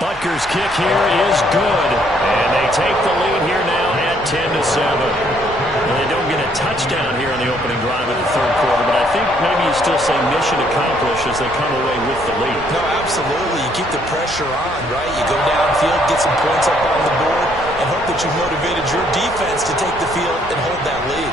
Butker's kick here is good, and they take the lead here now at 10-7. Well, they don't get a touchdown here in the opening drive of the 3rd quarter, but I think maybe you still say mission accomplished as they come away with the lead. No, absolutely. You keep the pressure on, right? You go downfield, get some points up on the board, and hope that you motivated your defense to take the field and hold that lead.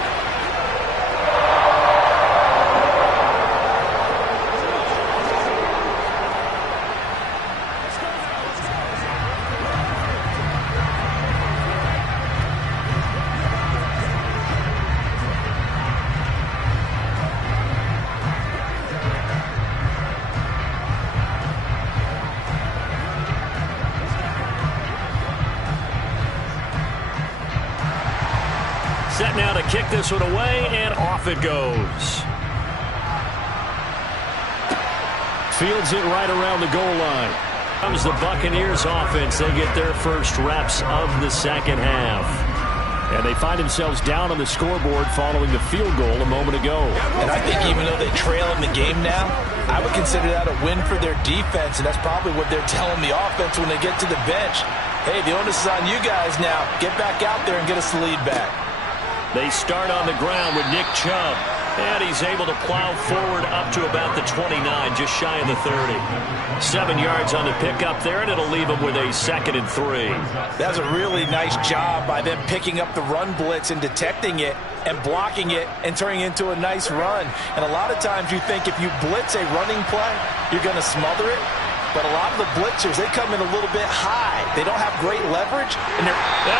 Set now to kick this one away, and off it goes. Fields it right around the goal line. Comes the Buccaneers offense. They get their first reps of the second half. And they find themselves down on the scoreboard following the field goal a moment ago. And I think even though they trail in the game now, I would consider that a win for their defense, and that's probably what they're telling the offense when they get to the bench. Hey, the onus is on you guys now. Get back out there and get us the lead back. They start on the ground with Nick Chubb, and he's able to plow forward up to about the 29, just shy of the 30. 7 yards on the pickup there, and it'll leave him with a 2nd and 3. That was a really nice job by them picking up the run blitz and detecting it and blocking it and turning it into a nice run. And a lot of times you think if you blitz a running play, you're going to smother it. But a lot of the blitzers, they come in a little bit high. They don't have great leverage. And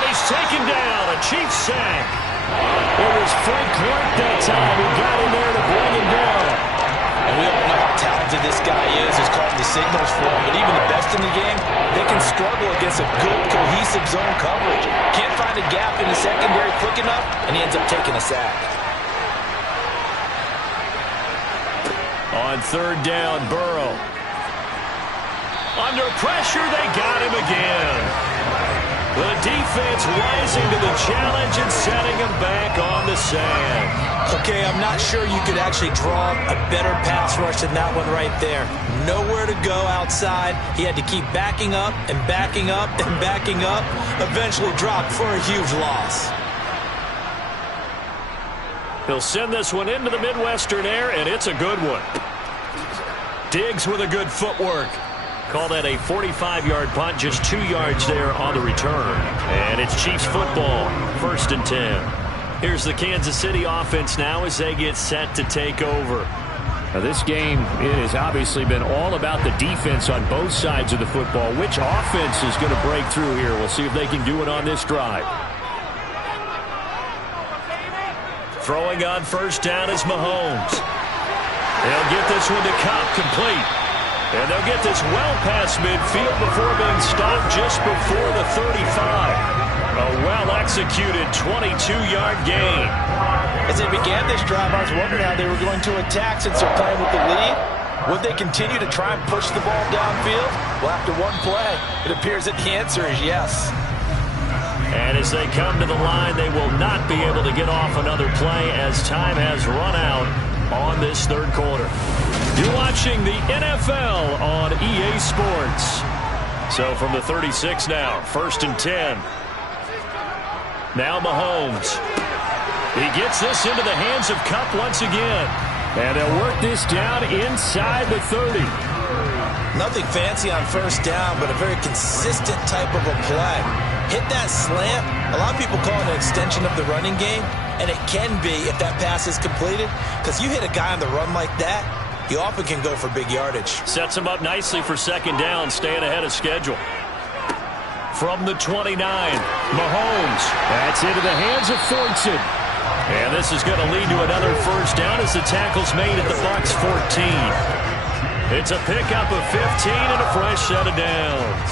he's taken down, a Chiefs sack. It was Frank Clark that time who got in there to bring him down. And we all know how talented this guy is who's calling the signals for him. But even the best in the game, they can struggle against a good, cohesive zone coverage. Can't find a gap in the secondary quick enough, and he ends up taking a sack. On 3rd down, Burrow. Under pressure, they got him again. The defense rising to the challenge and setting him back on the sand. Okay, I'm not sure you could actually draw a better pass rush than that one right there. Nowhere to go outside. He had to keep backing up and backing up and backing up. Eventually dropped for a huge loss. He'll send this one into the Midwestern air, and it's a good one. Diggs with a good footwork. Call that a 45-yard punt, just 2 yards there on the return. And it's Chiefs football, 1st and 10. Here's the Kansas City offense now as they get set to take over. Now this game, it has obviously been all about the defense on both sides of the football. Which offense is going to break through here? We'll see if they can do it on this drive. Throwing on 1st down is Mahomes. They'll get this one to Cobb, complete. And they'll get this well past midfield before being stopped just before the 35. A well-executed 22-yard gain. As they began this drive, I was wondering how they were going to attack since they're playing with the lead. Would they continue to try and push the ball downfield? Well, after one play, it appears that the answer is yes. And as they come to the line, they will not be able to get off another play as time has run out on this 3rd quarter. You're watching the NFL on EA Sports. So from the 36 now, 1st and 10. Now Mahomes. He gets this into the hands of Kupp once again. And they'll work this down inside the 30. Nothing fancy on 1st down, but a very consistent type of a play. Hit that slant. A lot of people call it an extension of the running game, and it can be if that pass is completed, because you hit a guy on the run like that, you often can go for big yardage. Sets him up nicely for second down, staying ahead of schedule. From the 29, Mahomes. That's into the hands of Fortson. And this is going to lead to another first down as the tackle's made at the Bucs 14. It's a pickup of 15 and a fresh set of downs.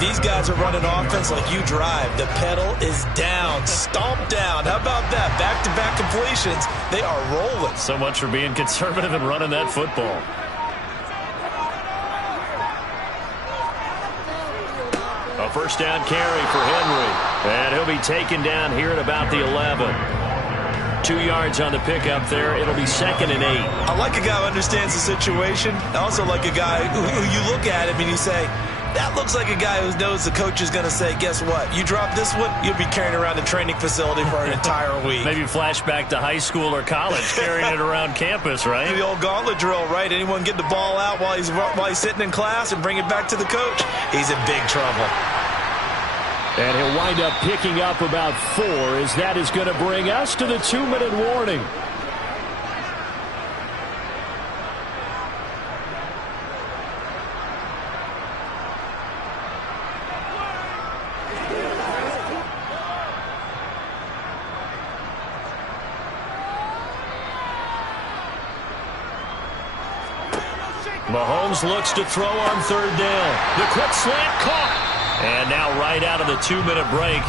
These guys are running offense like you drive. The pedal is down, stomped down. How about that? Back-to-back completions. They are rolling. So much for being conservative and running that football. A first down carry for Henry. And he'll be taken down here at about the 11. 2 yards on the pickup there. It'll be 2nd and 8. I like a guy who understands the situation. I also like a guy who you look at him and you say, that looks like a guy who knows the coach is going to say, guess what? You drop this one, you'll be carrying around the training facility for an entire week. Maybe flashback to high school or college, carrying it around campus, right? The old gauntlet drill, right? Anyone get the ball out while he's sitting in class and bring it back to the coach? He's in big trouble. And he'll wind up picking up about 4 as that is going to bring us to the 2-minute warning. Mahomes looks to throw on third down. The quick slant caught. And now right out of the 2-minute break,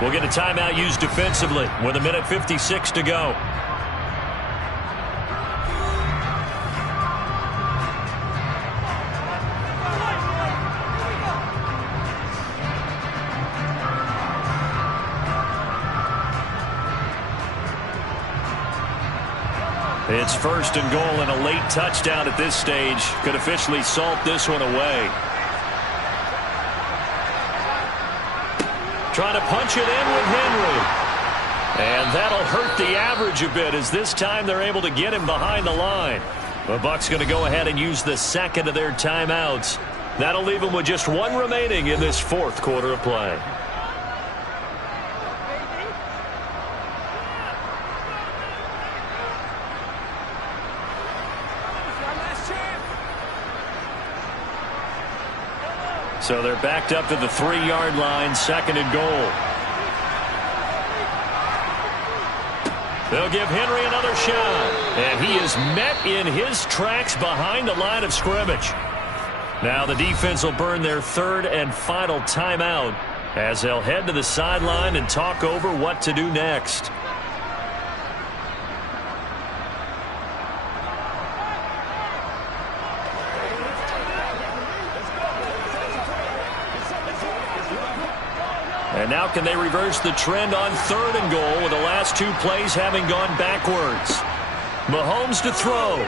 we'll get a timeout used defensively with 1:56 to go. It's 1st and goal, and a late touchdown at this stage could officially salt this one away. Trying to punch it in with Henry. And that'll hurt the average a bit as this time they're able to get him behind the line. The Bucs going to go ahead and use the second of their timeouts. That'll leave them with just 1 remaining in this 4th quarter of play. So they're backed up to the 3-yard line, 2nd and goal. They'll give Henry another shot. And he is met in his tracks behind the line of scrimmage. Now the defense will burn their 3rd and final timeout as they'll head to the sideline and talk over what to do next. And now can they reverse the trend on 3rd and goal with the last 2 plays having gone backwards? Mahomes to throw.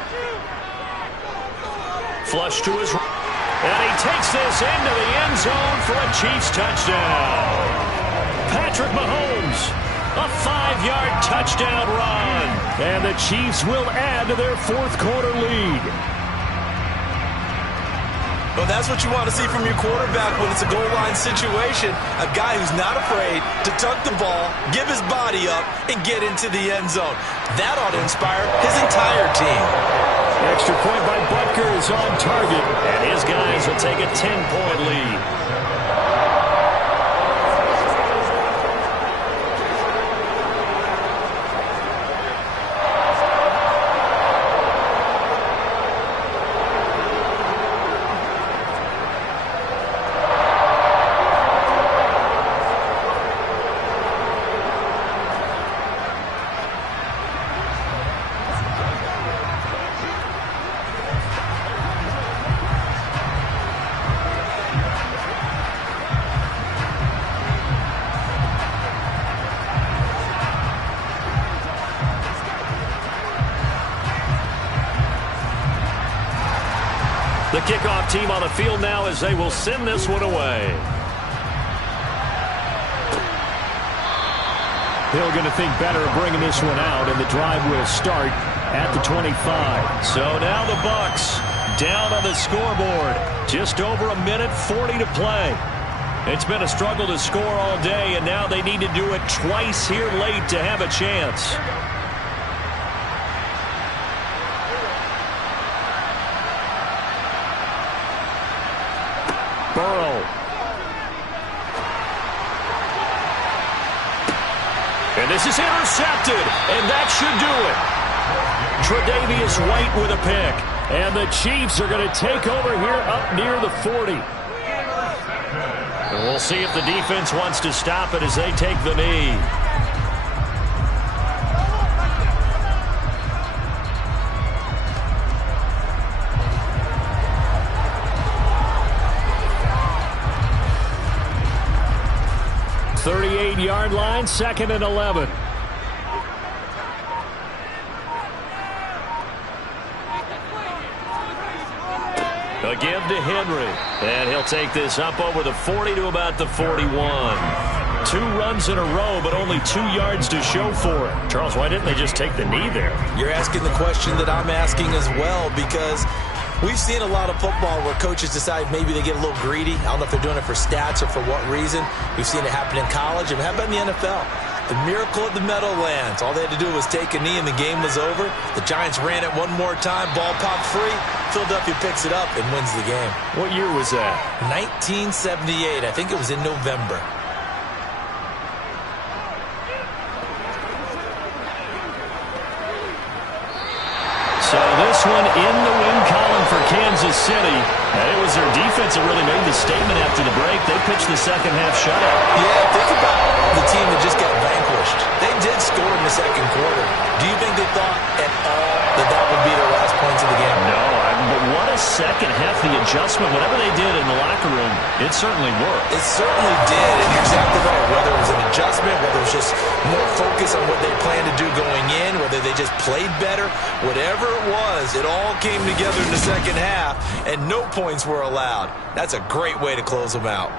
Flush to his right. And he takes this into the end zone for a Chiefs touchdown. Patrick Mahomes, a 5-yard touchdown run. And the Chiefs will add to their 4th quarter lead. Well, that's what you want to see from your quarterback when it's a goal line situation. A guy who's not afraid to tuck the ball, give his body up, and get into the end zone. That ought to inspire his entire team. Extra point by Butker is on target, and his guys will take a 10-point lead. The kickoff team on the field now as they will send this one away. Hill going to think better of bringing this one out, and the drive will start at the 25. So now the Bucs down on the scoreboard. Just over 1:40 to play. It's been a struggle to score all day, and now they need to do it twice here late to have a chance. Burrow. And this is intercepted, and that should do it. Tre'Davious White with a pick. And the Chiefs are going to take over here up near the 40. And we'll see if the defense wants to stop it as they take the knee. Yard line, 2nd and 11. A give to Henry. And he'll take this up over the 40 to about the 41. 2 runs in a row, but only 2 yards to show for it. Charles, why didn't they just take the knee there? You're asking the question that I'm asking as well, because we've seen a lot of football where coaches decide maybe they get a little greedy. I don't know if they're doing it for stats or for what reason. We've seen it happen in college, and how about in the NFL? The miracle of the Meadowlands. All they had to do was take a knee and the game was over. The Giants ran it one more time. Ball popped free. Philadelphia picks it up and wins the game. What year was that? 1978. I think it was in November. So this one in the win column for Kansas City. And it was their defense that really made the statement after the break. They pitched the second half shutout. Yeah, think about the team that just got vanquished. They did score in the second quarter. Do you think they thought at all that that would be their last points of the game? No, but what a second half. The adjustment, whatever they did in the locker room, it certainly worked. It certainly did, and you're exactly right. Whether it was an adjustment, whether it was just more focus on what they planned to do going in, whether they just played better, whatever it was, it all came together in the second half, and no points were allowed. That's a great way to close them out.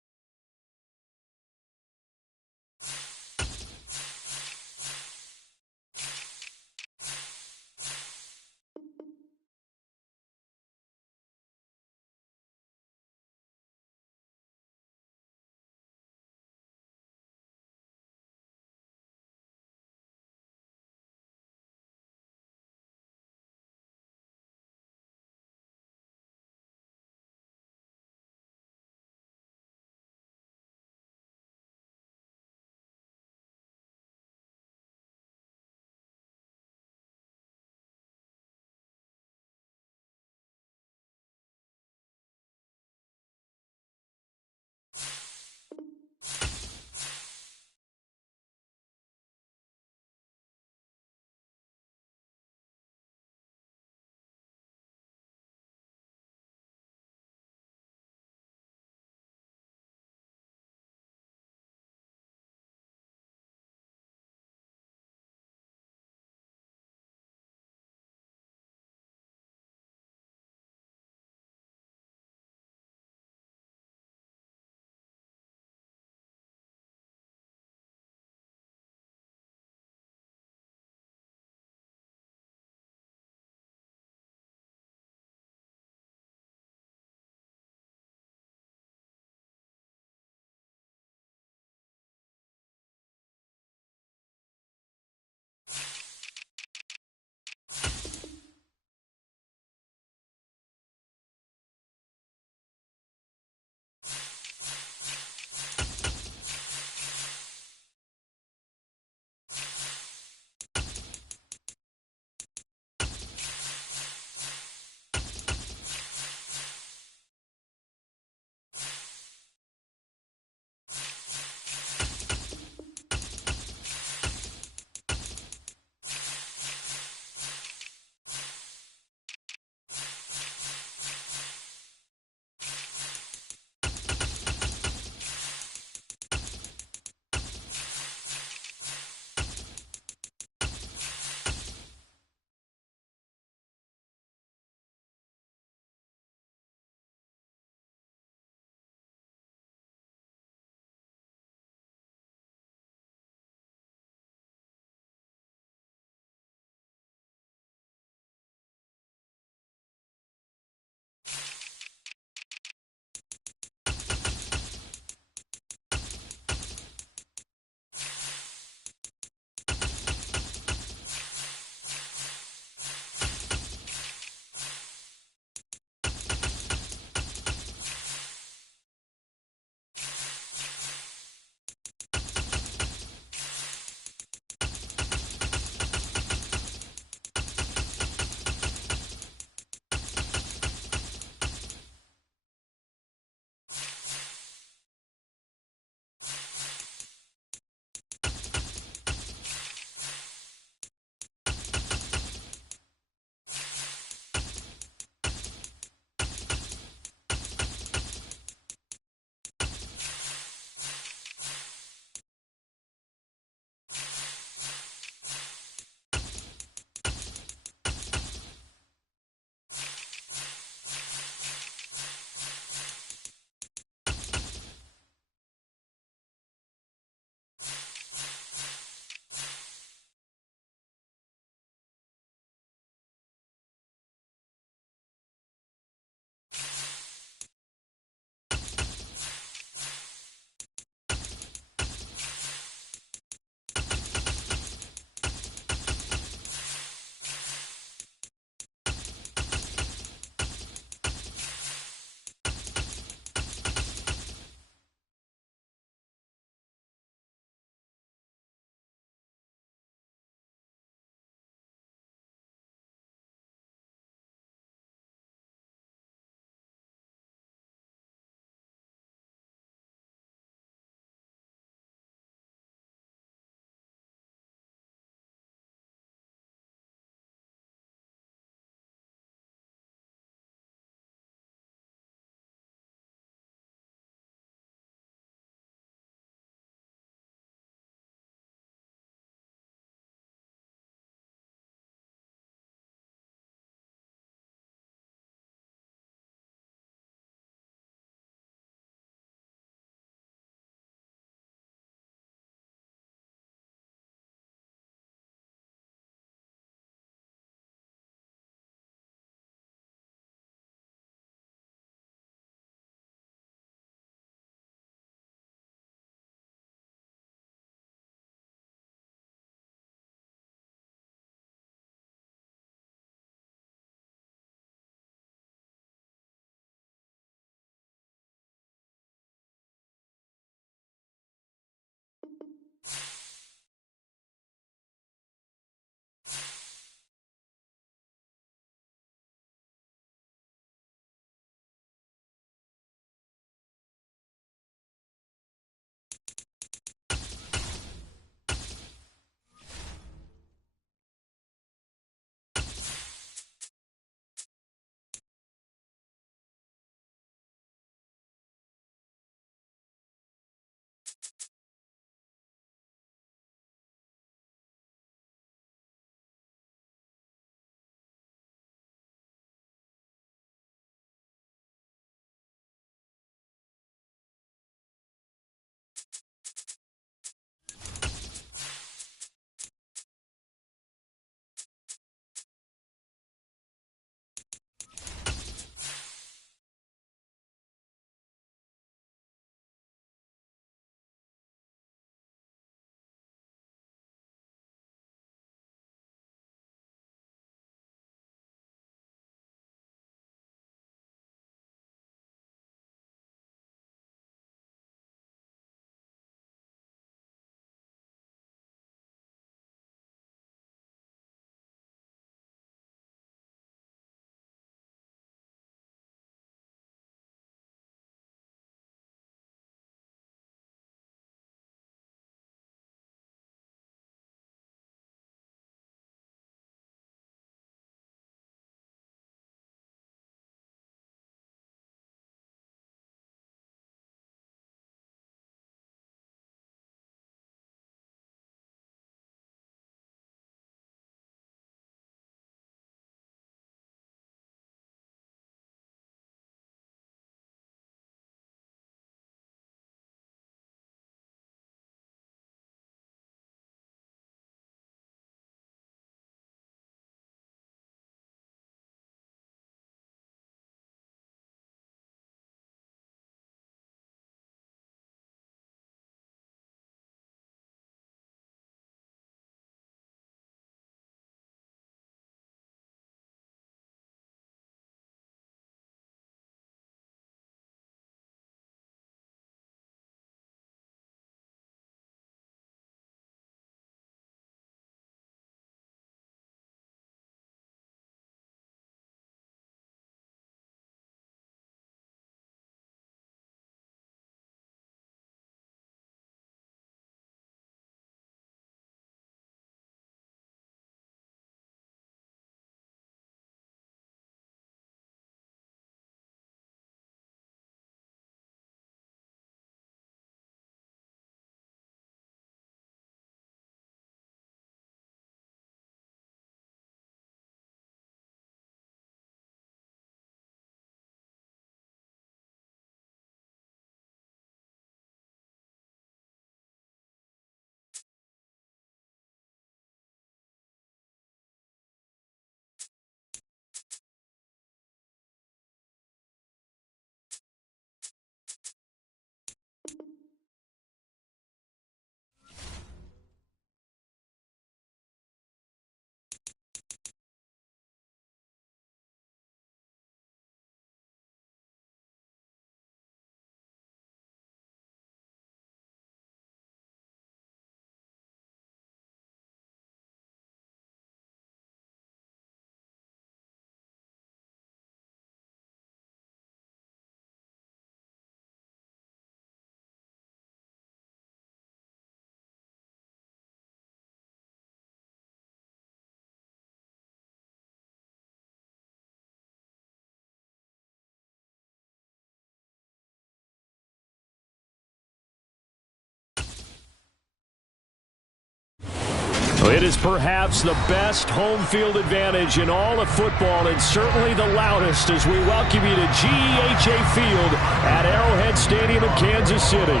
It is perhaps the best home field advantage in all of football, and certainly the loudest, as we welcome you to GEHA Field at Arrowhead Stadium in Kansas City.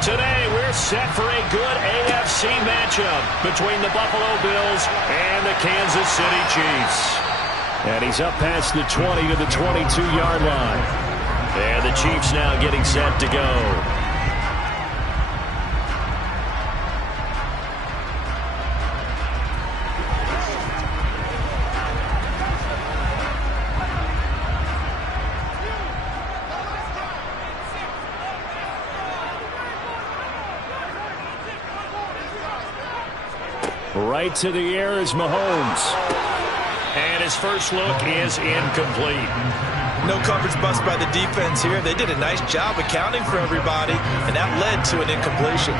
Today, we're set for a good AFC matchup between the Buffalo Bills and the Kansas City Chiefs. And he's up past the 20 to the 22-yard line. And the Chiefs now getting set to go. Right to the air is Mahomes. And his first look is incomplete. No coverage bust by the defense here. They did a nice job accounting for everybody, and that led to an incompletion.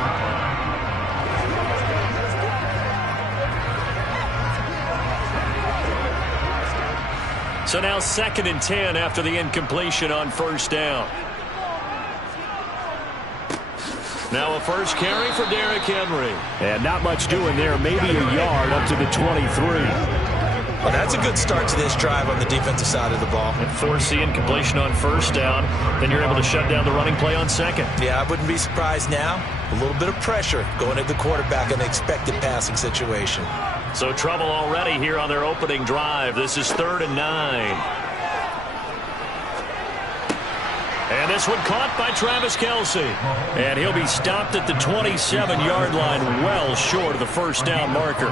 So now 2nd and 10 after the incompletion on first down. Now a first carry for Derrick Henry. And not much doing there. Maybe a yard up to the 23. Well, that's a good start to this drive on the defensive side of the ball. And force the incompletion on first down. Then you're able to shut down the running play on second. Yeah, I wouldn't be surprised now. A little bit of pressure going at the quarterback in an expected passing situation. So trouble already here on their opening drive. This is 3rd and 9. And this one caught by Travis Kelce. And he'll be stopped at the 27-yard line, well short of the first down marker.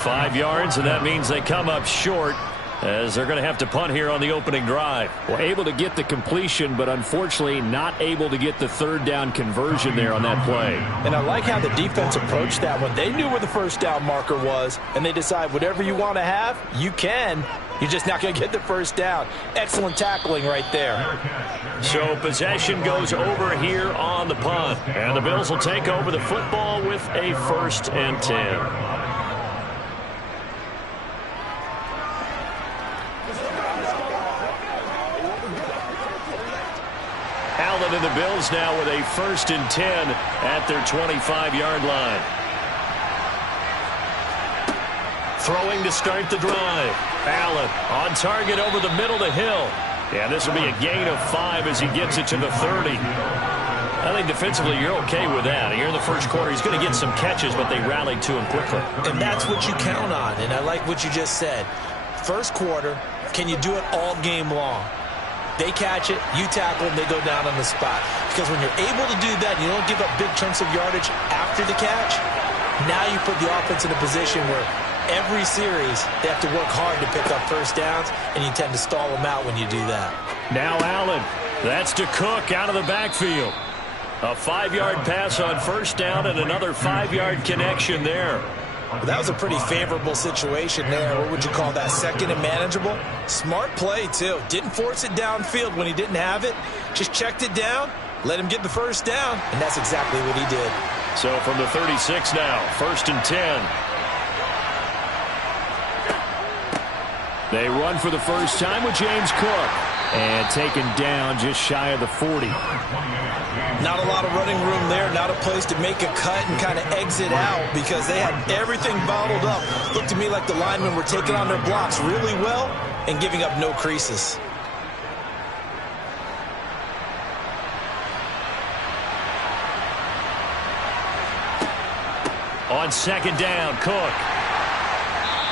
5 yards, and that means they come up short as they're going to have to punt here on the opening drive. Well, able to get the completion, but unfortunately not able to get the 3rd down conversion there on that play. And I like how the defense approached that one. They knew where the first down marker was, and they decide whatever you want to have, you can. You're just not going to get the first down. Excellent tackling right there. So possession goes over here on the punt. And the Bills will take over the football with a 1st and 10. Allen and the Bills now with a 1st and 10 at their 25-yard line. Throwing to start the drive. Allen on target over the middle to Hill. Yeah, this will be a gain of 5 as he gets it to the 30. I think defensively you're okay with that. Here in the first quarter, he's going to get some catches, but they rallied to him quickly. And that's what you count on, and I like what you just said. First quarter, can you do it all game long? They catch it, you tackle them, they go down on the spot. Because when you're able to do that, and you don't give up big chunks of yardage after the catch, now you put the offense in a position where every series they have to work hard to pick up first downs, and you tend to stall them out when you do that. Now Allen. That's to Cook out of the backfield. A 5-yard pass on first down and another 5-yard connection there. Well, that was a pretty favorable situation there. What would you call that? 2nd and manageable? Smart play, too. Didn't force it downfield when he didn't have it. Just checked it down, let him get the first down, and that's exactly what he did. So from the 36 now, 1st and 10. They run for the first time with James Cook. And taken down just shy of the 40. Not a lot of running room there. Not a place to make a cut and kind of exit out because they had everything bottled up. Looked to me like the linemen were taking on their blocks really well and giving up no creases. On 2nd down, Cook.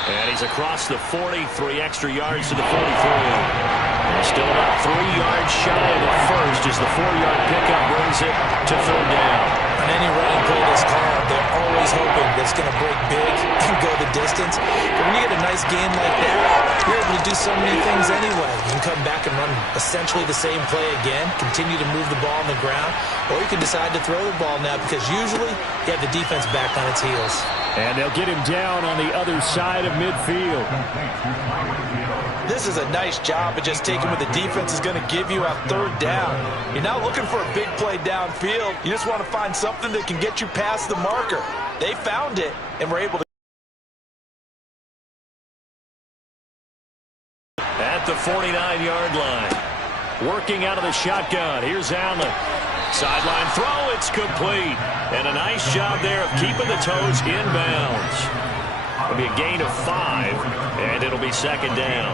And he's across the 40, 3 extra yards to the 43. Still about 3 yards shy of the first as the 4-yard pickup brings it to 3rd down. On any running play that's called, they're always hoping that it's going to break big and go the distance. But when you get a nice game like that, you're able to do so many things anyway. You can come back and run essentially the same play again, continue to move the ball on the ground, or you can decide to throw the ball now because usually you have the defense back on its heels. And they'll get him down on the other side of midfield. This is a nice job of just taking what the defense is going to give you on 3rd down. You're not looking for a big play downfield. You just want to find something that can get you past the marker. They found it and were able to. At the 49-yard line. Working out of the shotgun. Here's Allen. Sideline throw. It's complete. And a nice job there of keeping the toes inbounds. It'll be a gain of 5, and it'll be second down.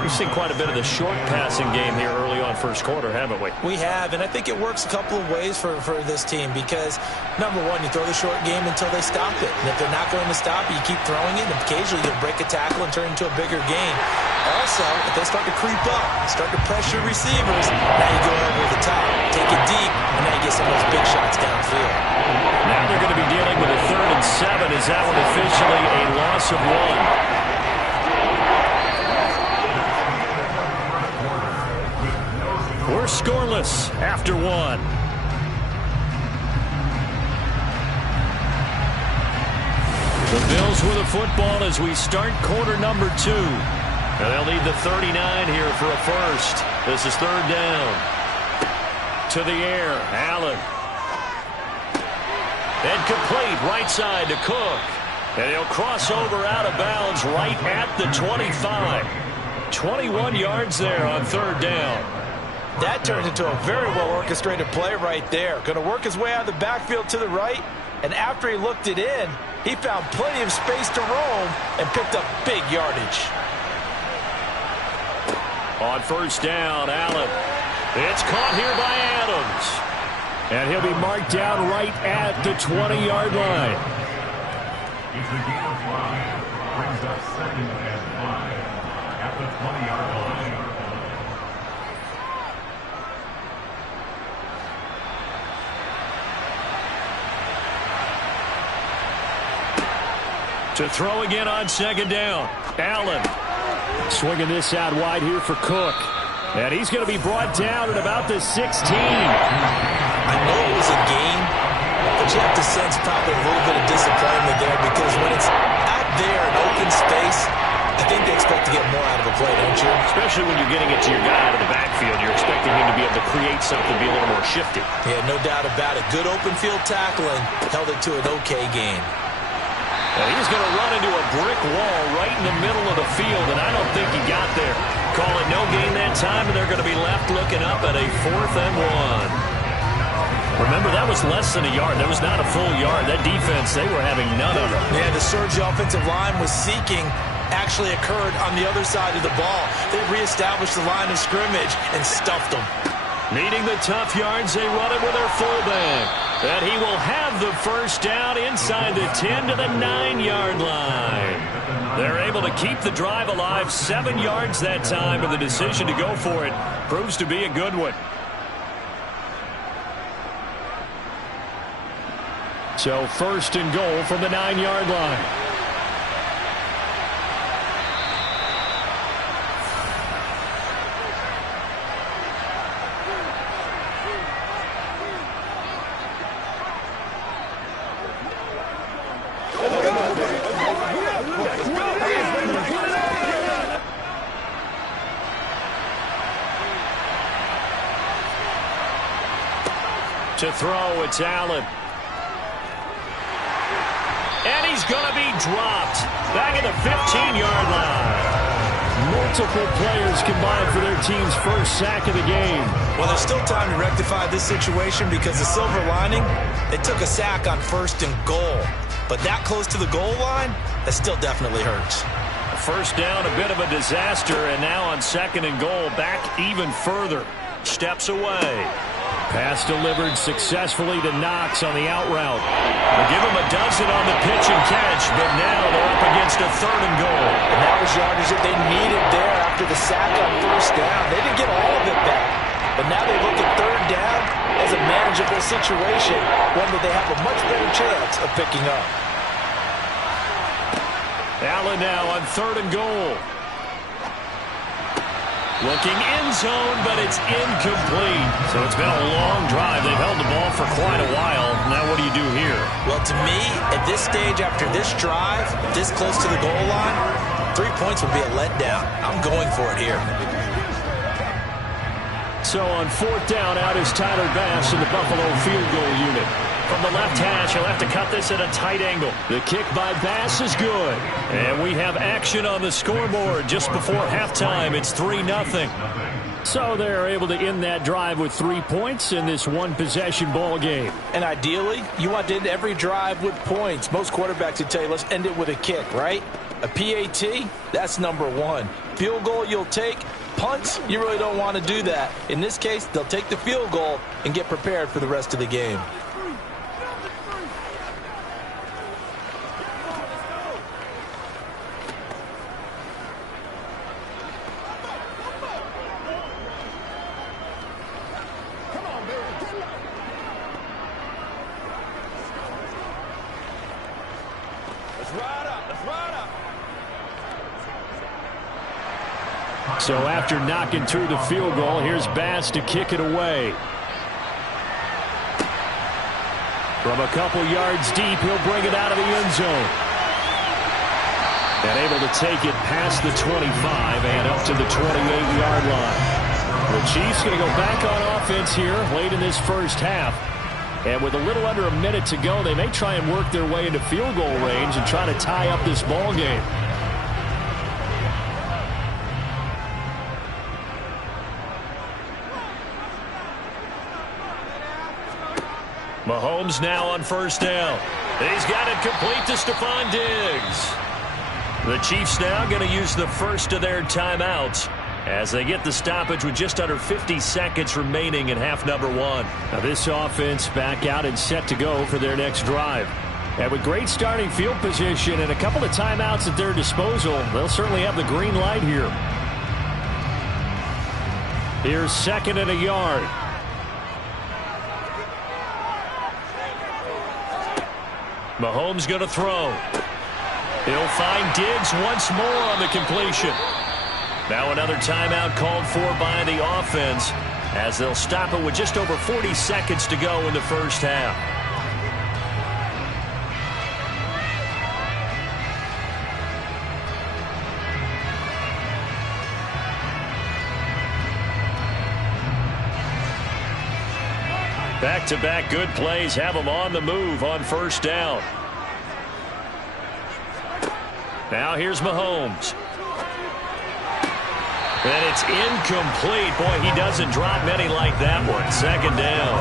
We've seen quite a bit of the short passing game here early on first quarter, haven't we? We have, and I think it works a couple of ways for this team because, number one, you throw the short game until they stop it. And if they're not going to stop it, you keep throwing it, and occasionally you'll break a tackle and turn it into a bigger gain. Also, if they start to creep up, start to pressure receivers, now you go over the top, take it deep, and now you get some of those big shots downfield. Now they're going to be dealing with a 3rd and 7. Is that one officially a loss of 1? We're scoreless after 1. The Bills with a football as we start quarter number 2. And they'll need the 39 here for a first. This is 3rd down. To the air, Allen. And complete right side to Cook. And he'll cross over out of bounds right at the 25. 21 yards there on 3rd down. That turns into a very well-orchestrated play right there. Going to work his way out of the backfield to the right, and after he looked it in, he found plenty of space to roam and picked up big yardage. On 1st down, Allen. It's caught here by Adams. And he'll be marked down right at the 20-yard line. It's a gain of 5. Brings up 2nd and 5 at the 20-yard line. To throw again on 2nd down. Allen swinging this out wide here for Cook. And he's going to be brought down at about the 16. I know it was a game, but you have to sense probably a little bit of disappointment there because when it's out there in open space, I think they expect to get more out of a play, don't you? Especially when you're getting it to your guy out of the backfield. You're expecting him to be able to create something, be a little more shifty. Yeah, no doubt about it. Good open field tackling held it to an okay game. And he's going to run into a brick wall right in the middle of the field, and I don't think he got there. Call it no gain that time, and they're going to be left looking up at a 4th and 1. Remember, that was less than a yard. That was not a full yard. That defense, they were having none of it. Yeah, the surge the offensive line was seeking actually occurred on the other side of the ball. They reestablished the line of scrimmage and stuffed them. Needing the tough yards, they run it with their fullback. And he will have the 1st down inside the 10 to the 9-yard line. They're able to keep the drive alive, 7 yards that time, and the decision to go for it proves to be a good one. So 1st and goal from the 9-yard line. To throw, it's Allen. And he's going to be dropped back at the 15-yard line. Multiple players combined for their team's 1st sack of the game. Well, there's still time to rectify this situation because the silver lining, they took a sack on 1st and goal. But that close to the goal line, that still definitely hurts. 1st down, a bit of a disaster, and now on 2nd and goal, back even further. Steps away. Pass delivered successfully to Knox on the out route. They'll give him a dozen on the pitch and catch, but now they're up against a 3rd and goal. And that was yardage that they needed there after the sack on 1st down. They didn't get all of it back. But now they look at 3rd down as a manageable situation, one that they have a much better chance of picking up. Allen now on 3rd and goal. Looking in zone, but it's incomplete. So it's been a long drive. They've held the ball for quite a while. Now what do you do here? Well, to me, at this stage, after this drive, this close to the goal line, 3 points would be a letdown. I'm going for it here. So on 4th down, out is Tyler Bass in the Buffalo field goal unit. From the left hash, he'll have to cut this at a tight angle. The kick by Bass is good. And we have action on the scoreboard just before halftime. It's 3-0. So they're able to end that drive with 3 points in this one-possession ball game. And ideally, you want to end every drive with points. Most quarterbacks would tell you, let's end it with a kick, right? A PAT, that's number one. Field goal you'll take. Punts, you really don't want to do that. In this case, they'll take the field goal and get prepared for the rest of the game. So after knocking through the field goal, here's Bass to kick it away. From a couple yards deep, he'll bring it out of the end zone. And able to take it past the 25 and up to the 28-yard line. The Chiefs going to go back on offense here late in this first half. And with a little under a minute to go, they may try and work their way into field goal range and try to tie up this ball game. Mahomes now on first down. He's got it complete to Stephon Diggs. The Chiefs now going to use the first of their timeouts as they get the stoppage with just under 50 seconds remaining in half number one. Now this offense back out and set to go for their next drive. And with great starting field position and a couple of timeouts at their disposal, they'll certainly have the green light here. Here's second and a yard. Mahomes going to throw. He'll find Diggs once more on the completion. Now another timeout called for by the offense as they'll stop it with just over 40 seconds to go in the first half. Back-to-back good plays have them on the move on first down. Now here's Mahomes. And it's incomplete. Boy, he doesn't drop many like that one. Second down.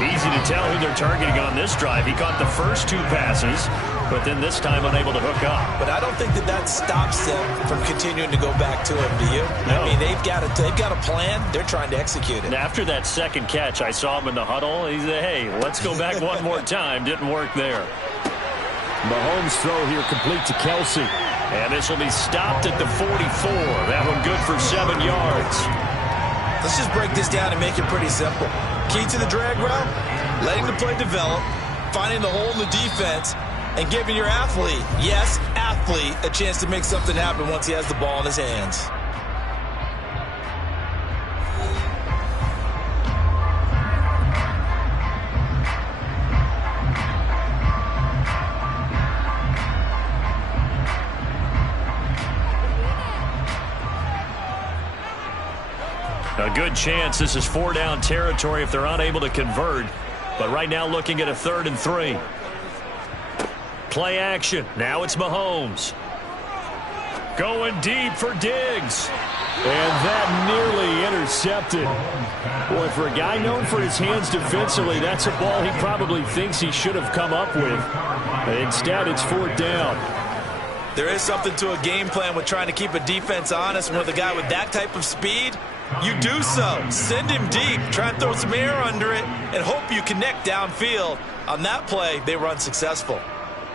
Easy to tell who they're targeting on this drive. He caught the first two passes, but then this time unable to hook up. But I don't think that stops them from continuing to go back to him, do you? No. I mean, they've got a plan. They're trying to execute it. And after that second catch, I saw him in the huddle. He said, hey, let's go back one more time. Didn't work there. Mahomes' throw here complete to Kelsey. And this will be stopped at the 44. That one good for 7 yards. Let's just break this down and make it pretty simple. Key to the drag route, letting the play develop, finding the hole in the defense, and giving your athlete, yes, athlete, a chance to make something happen once he has the ball in his hands. A good chance this is 4-down territory if they're unable to convert. But right now looking at a 3rd and 3. Play action. Now it's Mahomes. Going deep for Diggs. And that nearly intercepted. Boy, for a guy known for his hands defensively, that's a ball he probably thinks he should have come up with. Instead, it's 4th down. There is something to a game plan with trying to keep a defense honest. With a guy with that type of speed, you do so. Send him deep. Try and throw some air under it and hope you connect downfield. On that play, they run successful.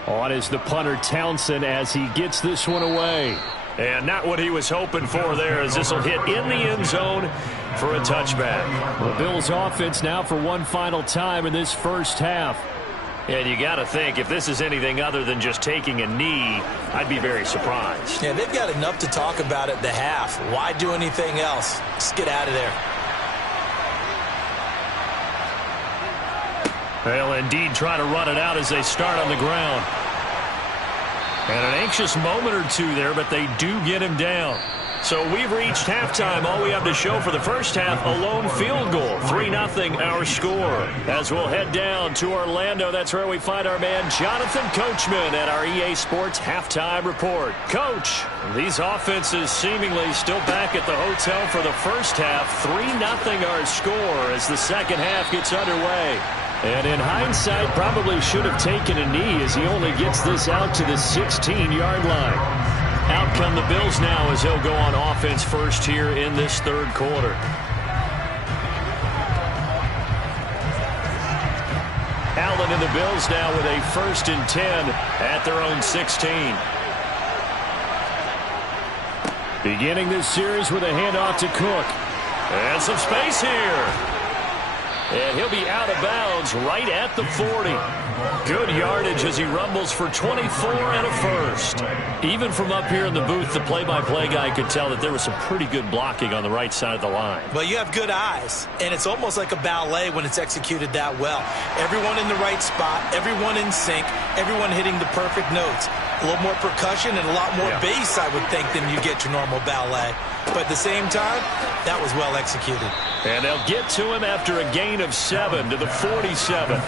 On is the punter Townsend as he gets this one away. And not what he was hoping for there, as this will hit in the end zone for a touchback. The Bills offense now for one final time in this first half. And you got to think, if this is anything other than just taking a knee, I'd be very surprised. Yeah, they've got enough to talk about at the half. Why do anything else? Just get out of there. They'll indeed try to run it out as they start on the ground. And an anxious moment or two there, but they do get him down. So we've reached halftime. All we have to show for the first half, a lone field goal. 3-0 our score. As we'll head down to Orlando, that's where we find our man Jonathan Coachman at our EA Sports Halftime Report. Coach, these offenses seemingly still back at the hotel for the first half. 3-0 our score as the second half gets underway. And in hindsight, probably should have taken a knee as he only gets this out to the 16-yard line. Out come the Bills now as they'll go on offense first here in this third quarter. Allen and the Bills now with a 1st and 10 at their own 16. Beginning this series with a handoff to Cook. And some space here. And he'll be out of bounds right at the 40. Good yardage as he rumbles for 24 and a first. Even from up here in the booth, the play-by-play guy could tell that there was some pretty good blocking on the right side of the line. Well, you have good eyes, and it's almost like a ballet when it's executed that well. Everyone in the right spot, everyone in sync, everyone hitting the perfect notes. A little more percussion and a lot more bass, I would think, than you get your normal ballet. But at the same time, that was well executed. And they'll get to him after a gain of 7 to the 47.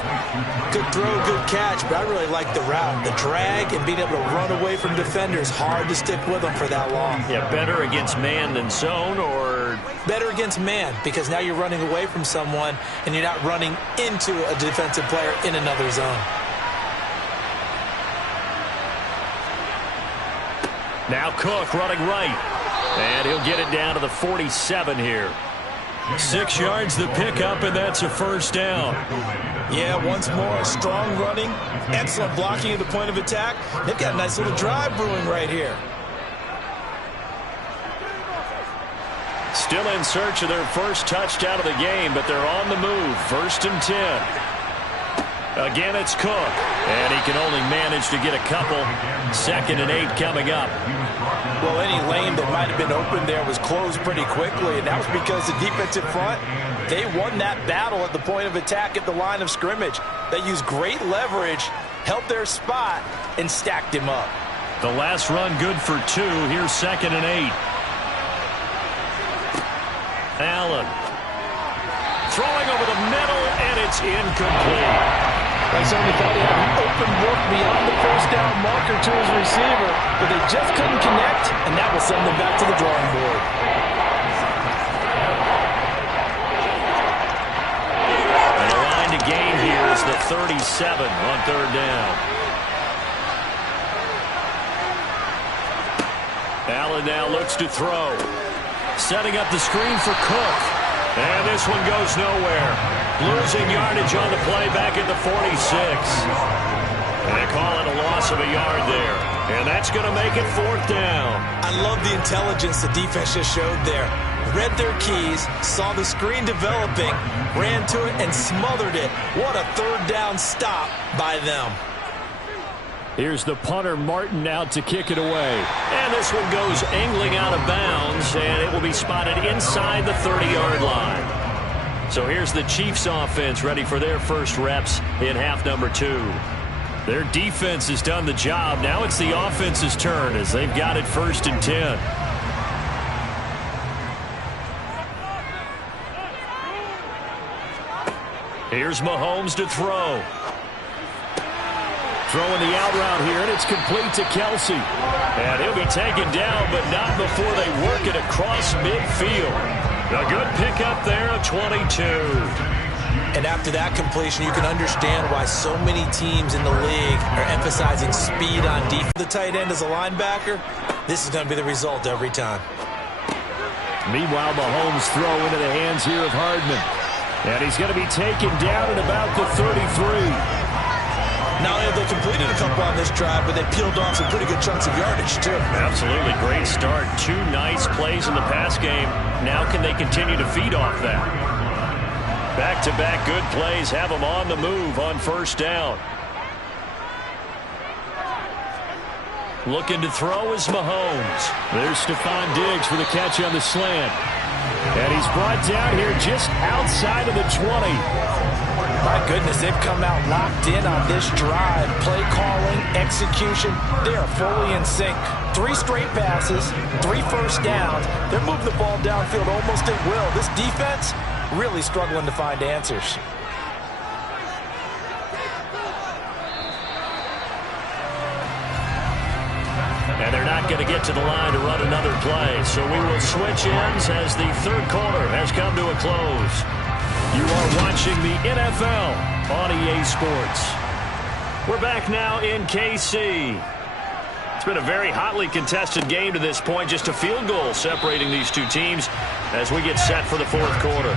Good throw, good catch, but I really like the route. The drag and being able to run away from defenders, hard to stick with them for that long. Yeah, better against man than zone, or? Better against man, because now you're running away from someone and you're not running into a defensive player in another zone. Now Cook running right. And he'll get it down to the 47 here. 6 yards the pickup, and that's a first down. Yeah, once more, strong running, excellent blocking at the point of attack. They've got a nice little drive brewing right here. Still in search of their first touchdown of the game, but they're on the move. 1st and 10. Again, it's Cook, and he can only manage to get a couple. 2nd and 8 coming up. Well, any lane that might have been open there was closed pretty quickly, and that was because the defensive front, they won that battle at the point of attack at the line of scrimmage. They used great leverage, held their spot, and stacked him up. The last run good for 2. Here's 2nd and 8. Allen throwing over the middle, and it's incomplete. They certainly thought he had an open look beyond the first down marker to his receiver, but they just couldn't connect, and that will send them back to the drawing board. And the line to gain here is the 37 on 3rd down. Allen now looks to throw. Setting up the screen for Cook. And this one goes nowhere. Losing yardage on the play back at the 46. And they call it a loss of a yard there. And that's going to make it 4th down. I love the intelligence the defense just showed there. Read their keys, saw the screen developing, ran to it, and smothered it. What a 3rd down stop by them. Here's the punter, Martin, out to kick it away. And this one goes angling out of bounds, and it will be spotted inside the 30-yard line. So here's the Chiefs offense ready for their first reps in half number 2. Their defense has done the job. Now it's the offense's turn as they've got it 1st and 10. Here's Mahomes to throw. Throwing the out route here, and it's complete to Kelsey. And he'll be taken down, but not before they work it across midfield. A good pickup there, a 22. And after that completion, you can understand why so many teams in the league are emphasizing speed on defense. The tight end as a linebacker, this is going to be the result every time. Meanwhile, Mahomes throw into the hands here of Hardman. And he's going to be taken down at about the 33. Not only have they completed a couple on this drive, but they peeled off some pretty good chunks of yardage, too. Absolutely. Great start. 2 nice plays in the pass game. Now can they continue to feed off that? Back-to-back good plays have them on the move on 1st down. Looking to throw is Mahomes. There's Stephon Diggs for the catch on the slant. And he's brought down here just outside of the 20. My goodness, they've come out locked in on this drive. Play calling, execution, they are fully in sync. 3 straight passes, 3 first downs. They're moving the ball downfield almost at will. This defense really struggling to find answers. And they're not going to get to the line to run another play. So we will switch ends as the third quarter has come to a close. You are watching the NFL on EA Sports. We're back now in KC. It's been a very hotly contested game to this point. Just a field goal separating these two teams as we get set for the fourth quarter.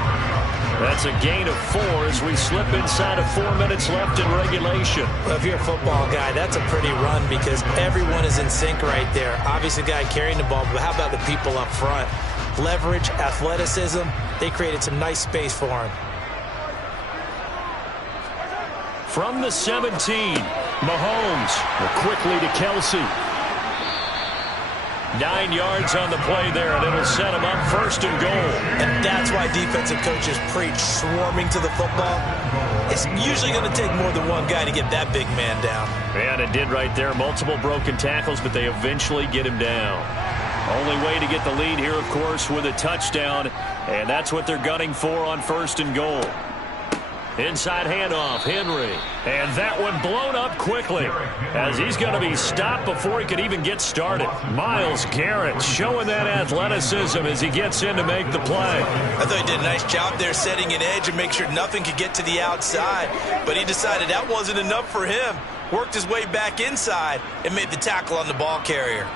That's a gain of 4 as we slip inside of 4 minutes left in regulation. Well, if you're a football guy, that's a pretty run because everyone is in sync right there. Obviously, the guy carrying the ball, but how about the people up front? Leverage, athleticism, they created some nice space for him. From the 17, Mahomes quickly to Kelsey. 9 yards on the play there, and it'll set him up 1st and goal. And that's why defensive coaches preach swarming to the football. It's usually going to take more than one guy to get that big man down. And it did right there. Multiple broken tackles, but they eventually get him down. Only way to get the lead here, of course, with a touchdown, and that's what they're gunning for on 1st and goal. Inside handoff, Henry. And that one blown up quickly as he's going to be stopped before he could even get started. Myles Garrett showing that athleticism as he gets in to make the play. I thought he did a nice job there setting an edge and make sure nothing could get to the outside. But he decided that wasn't enough for him. Worked his way back inside and made the tackle on the ball carrier.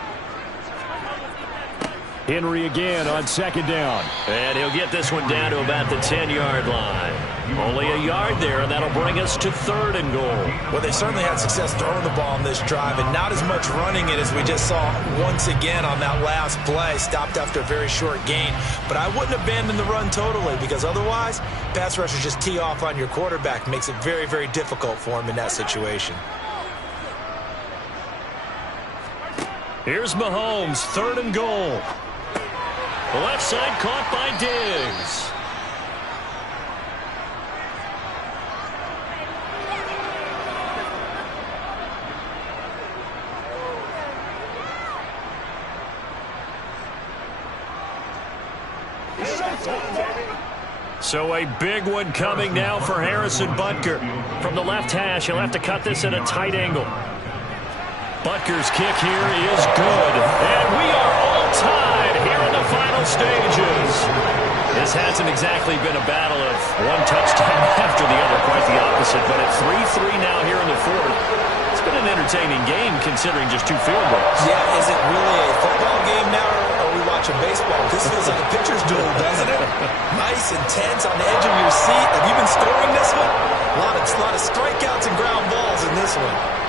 Henry again on 2nd down. And he'll get this one down to about the 10-yard line. Only a yard there, and that'll bring us to 3rd and goal. Well, they certainly had success throwing the ball on this drive, and not as much running it as we just saw once again on that last play. Stopped after a very short gain. But I wouldn't abandon the run totally, because otherwise, pass rushers just tee off on your quarterback. Makes it very, very difficult for him in that situation. Here's Mahomes, 3rd and goal. The left side caught by Diggs. So a big one coming now for Harrison Butker. From the left hash, he'll have to cut this at a tight angle. Butker's kick here is good. And we are all tied here in the final stages. This hasn't exactly been a battle of one touchdown after the other, quite the opposite. But at 3-3 now here in the fourth, it's been an entertaining game considering just 2 field goals. Yeah, is it really a football game now, or are we watching baseball? This feels like a pitcher's duel, doesn't it? Nice, intense, on the edge of your seat. Have you been scoring this one? A lot of strikeouts and ground balls in this one.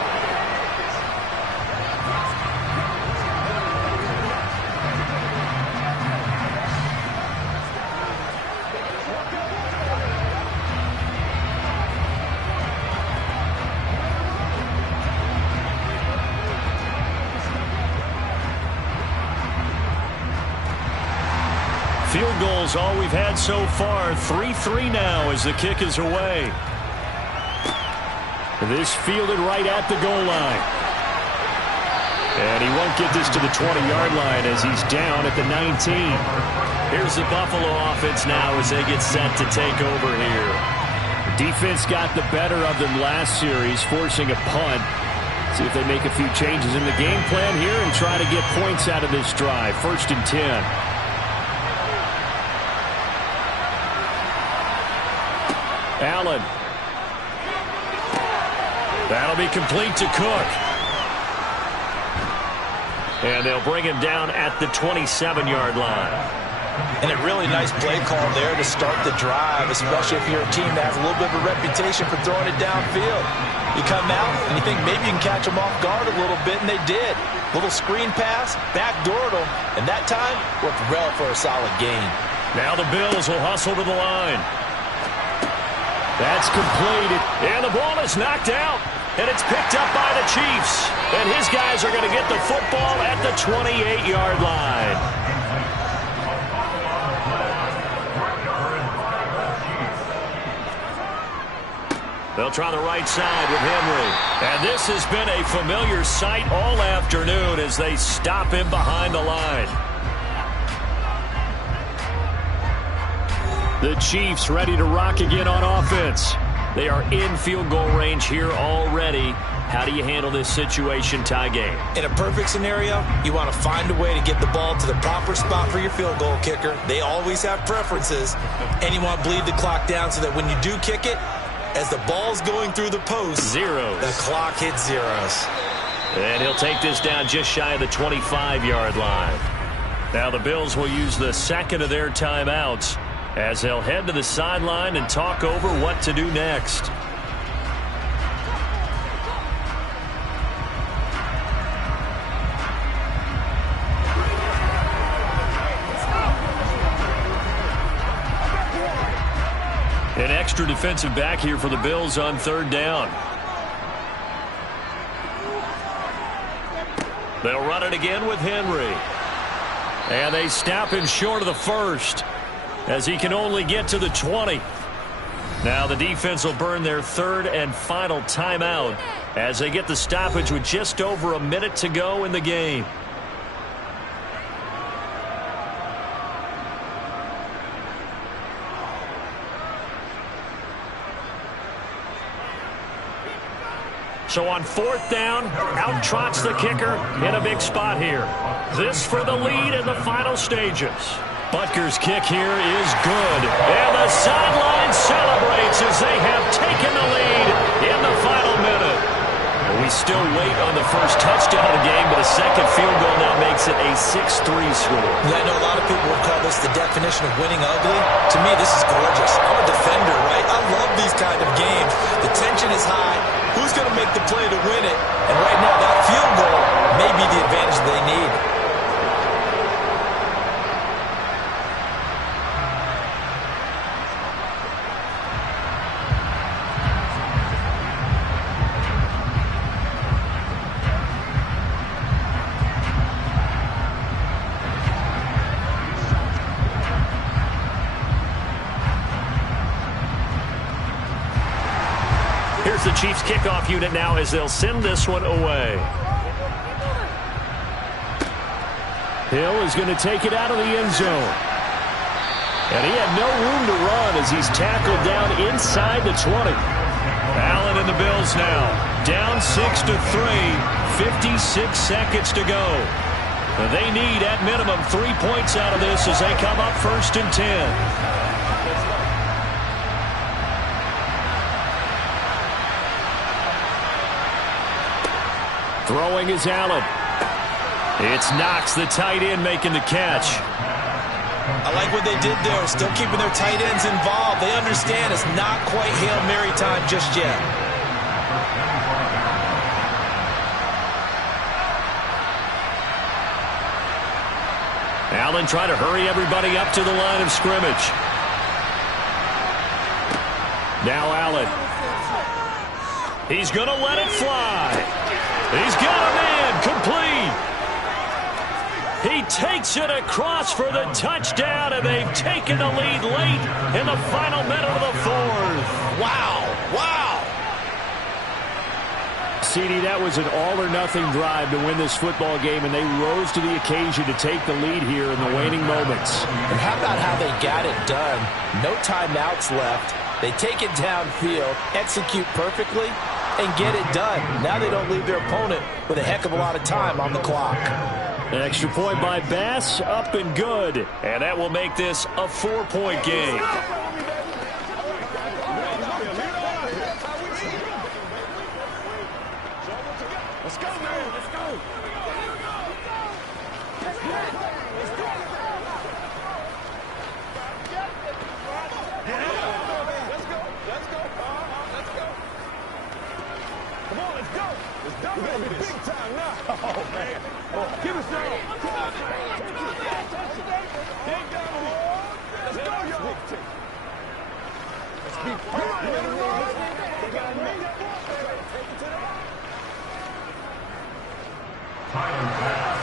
Field goals all we've had so far. 3-3 now as the kick is away. This fielded right at the goal line. And he won't get this to the 20-yard line as he's down at the 19. Here's the Buffalo offense now as they get set to take over here. The defense got the better of them last series, forcing a punt. See if they make a few changes in the game plan here and try to get points out of this drive. 1st and 10. Allen. That'll be complete to Cook. And they'll bring him down at the 27-yard line. And a really nice play call there to start the drive, especially if you're a team that has a little bit of a reputation for throwing it downfield. You come out and you think maybe you can catch them off guard a little bit, and they did. Little screen pass, backdoored them, and that time worked well for a solid gain. Now the Bills will hustle to the line. That's completed. And the ball is knocked out. And it's picked up by the Chiefs. And his guys are going to get the football at the 28-yard line. They'll try the right side with Henry. And this has been a familiar sight all afternoon as they stop him behind the line. The Chiefs ready to rock again on offense. They are in field goal range here already. How do you handle this situation, tie game? In a perfect scenario, you want to find a way to get the ball to the proper spot for your field goal kicker. They always have preferences, and you want to bleed the clock down so that when you do kick it, as the ball's going through the post, zeros. The clock hits zeros. And he'll take this down just shy of the 25-yard line. Now the Bills will use the second of their timeouts as they'll head to the sideline and talk over what to do next. An extra defensive back here for the Bills on third down. They'll run it again with Henry. And they stop him short of the first as he can only get to the 20. Now the defense will burn their third and final timeout as they get the stoppage with just over a minute to go in the game. So on fourth down, out trots the kicker in a big spot here. This for the lead in the final stages. Butker's kick here is good. And the sideline celebrates as they have taken the lead in the final minute. And we still wait on the first touchdown of the game, but a second field goal now makes it a 6-3 score. I know a lot of people would call this the definition of winning ugly. To me, this is gorgeous. I'm a defender, right? I love these kind of games. The tension is high. Who's going to make the play to win it? And right now, that field goal may be the advantage they need. Here's the Chiefs kickoff unit now as they'll send this one away. Hill is going to take it out of the end zone. And he had no room to run as he's tackled down inside the 20. Allen and the Bills now down 6-3, 56 seconds to go. They need at minimum 3 points out of this as they come up 1st and 10. Throwing is Allen. It's Knox, the tight end, making the catch. I like what they did there, still keeping their tight ends involved. They understand it's not quite Hail Mary time just yet. Allen trying to hurry everybody up to the line of scrimmage. Now Allen. He's going to let it fly. He's got a man complete. He takes it across for the touchdown, and they've taken the lead late in the final minute of the fourth. Wow. Wow. CD, that was an all-or-nothing drive to win this football game, and they rose to the occasion to take the lead here in the waning moments. And how about how they got it done? No timeouts left. They take it downfield, execute perfectly, and get it done. Now they don't leave their opponent with a heck of a lot of time on the clock. An extra point by Bass, up and good. And that will make this a 4-point game. Let's go, man. Let's go. Big time now. Oh, man. Oh, give us some. Let's go, y'all. Let's be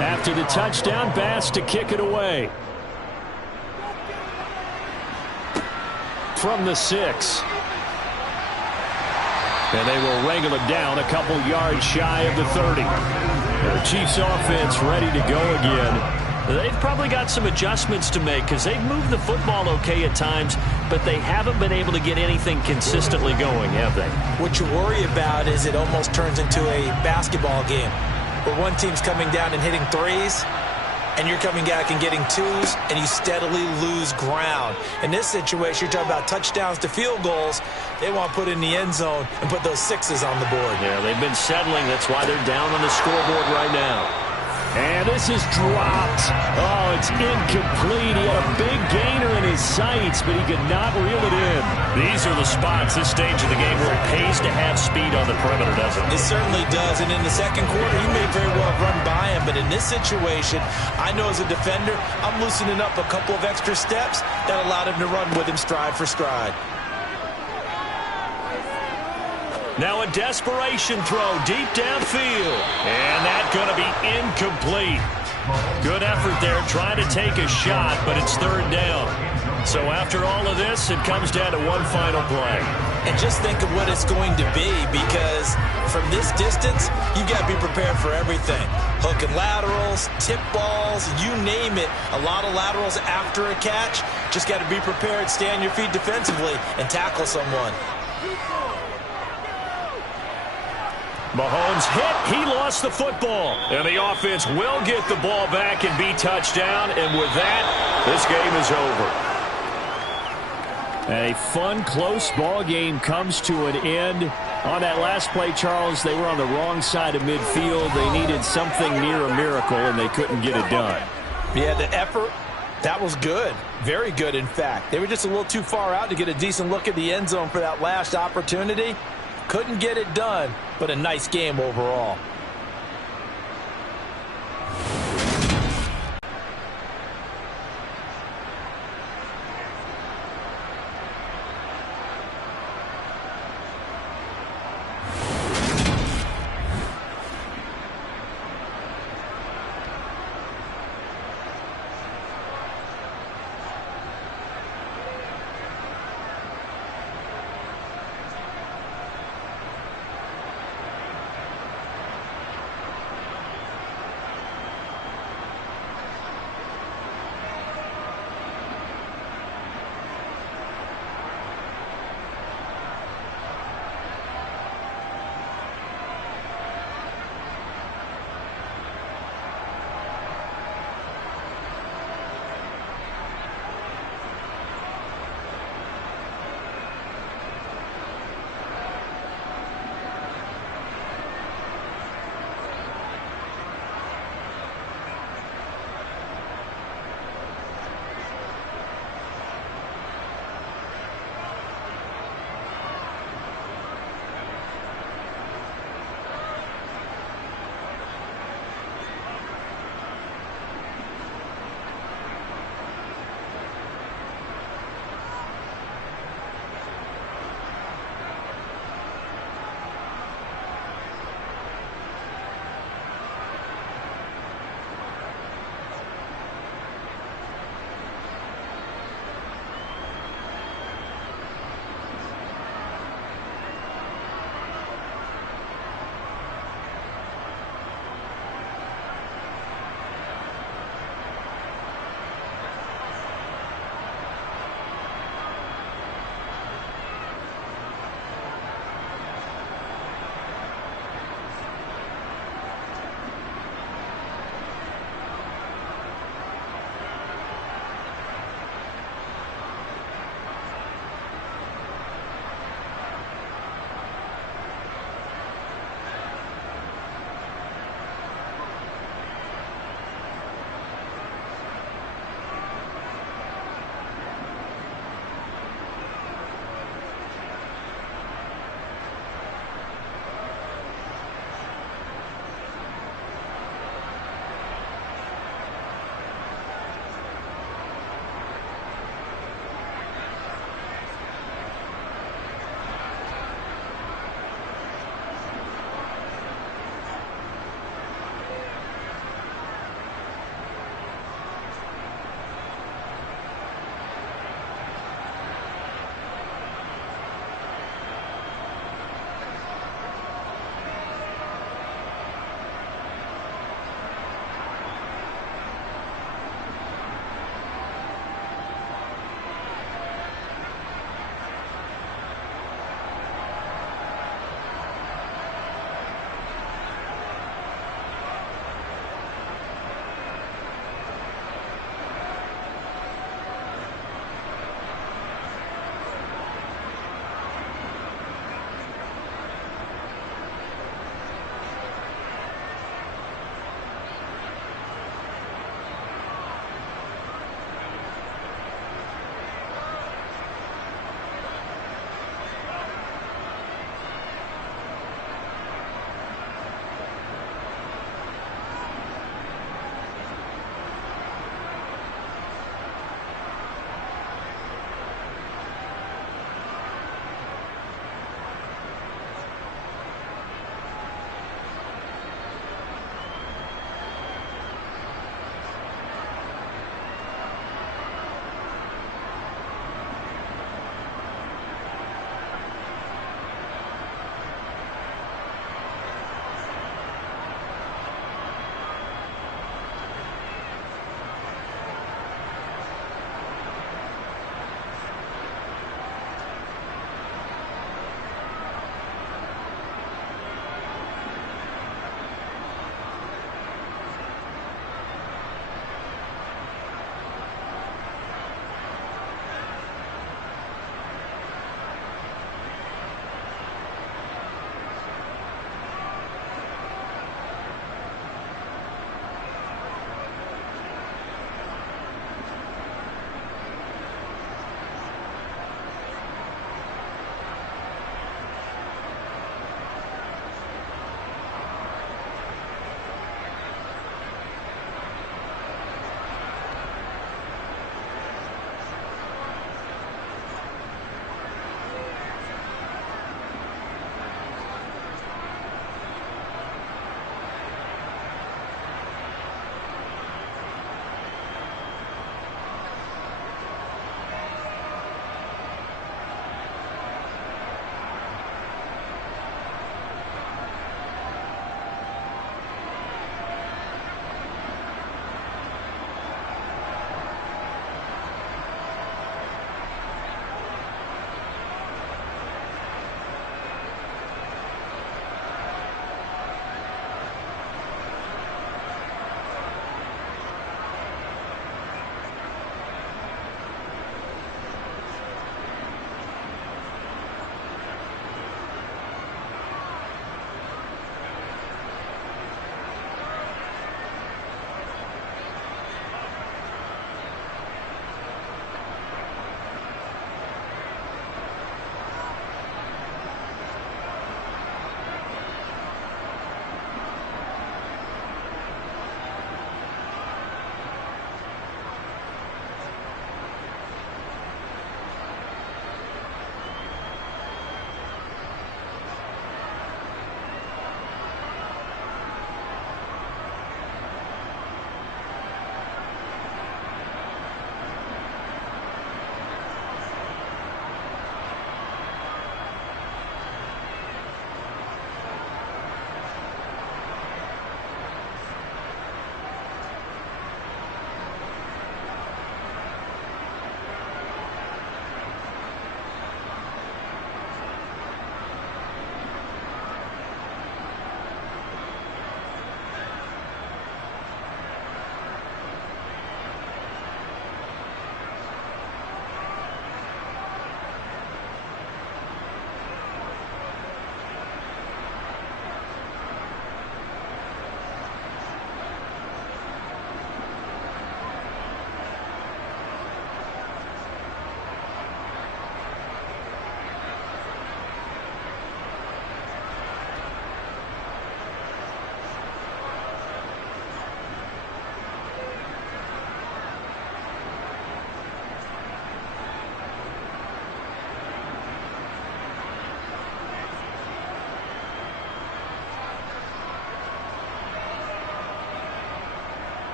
After the touchdown, Bass to kick it away. From the 6. And they will wrangle it down a couple yards shy of the 30. The Chiefs offense ready to go again. They've probably got some adjustments to make because they've moved the football okay at times, but they haven't been able to get anything consistently going, have they? What you worry about is it almost turns into a basketball game where one team's coming down and hitting threes, and you're coming back and getting twos, and you steadily lose ground. In this situation, you're talking about touchdowns to field goals. They want to put in the end zone and put those sixes on the board. Yeah, they've been settling. That's why they're down on the scoreboard right now. And this is dropped. Oh, it's incomplete. He had a big gainer in his sights, but he could not reel it in. These are the spots, this stage of the game, where it pays to have speed on the perimeter, doesn't it? It certainly does. And in the second quarter, he may very well have run by him. But in this situation, I know as a defender, I'm loosening up a couple of extra steps that allowed him to run with him stride for stride. Now a desperation throw deep downfield. And that's going to be incomplete. Good effort there trying to take a shot, but it's third down. So after all of this, it comes down to one final play. And just think of what it's going to be, because from this distance, you've got to be prepared for everything. Hook and laterals, tip balls, you name it. A lot of laterals after a catch. Just got to be prepared, stay on your feet defensively, and tackle someone. Mahomes hit. He lost the football. And the offense will get the ball back and be touchdown. And with that, this game is over. And a fun, close ball game comes to an end. On that last play, Charles, they were on the wrong side of midfield. They needed something near a miracle, and they couldn't get it done. Yeah, the effort, that was good. Very good, in fact. They were just a little too far out to get a decent look at the end zone for that last opportunity. Couldn't get it done, but a nice game overall.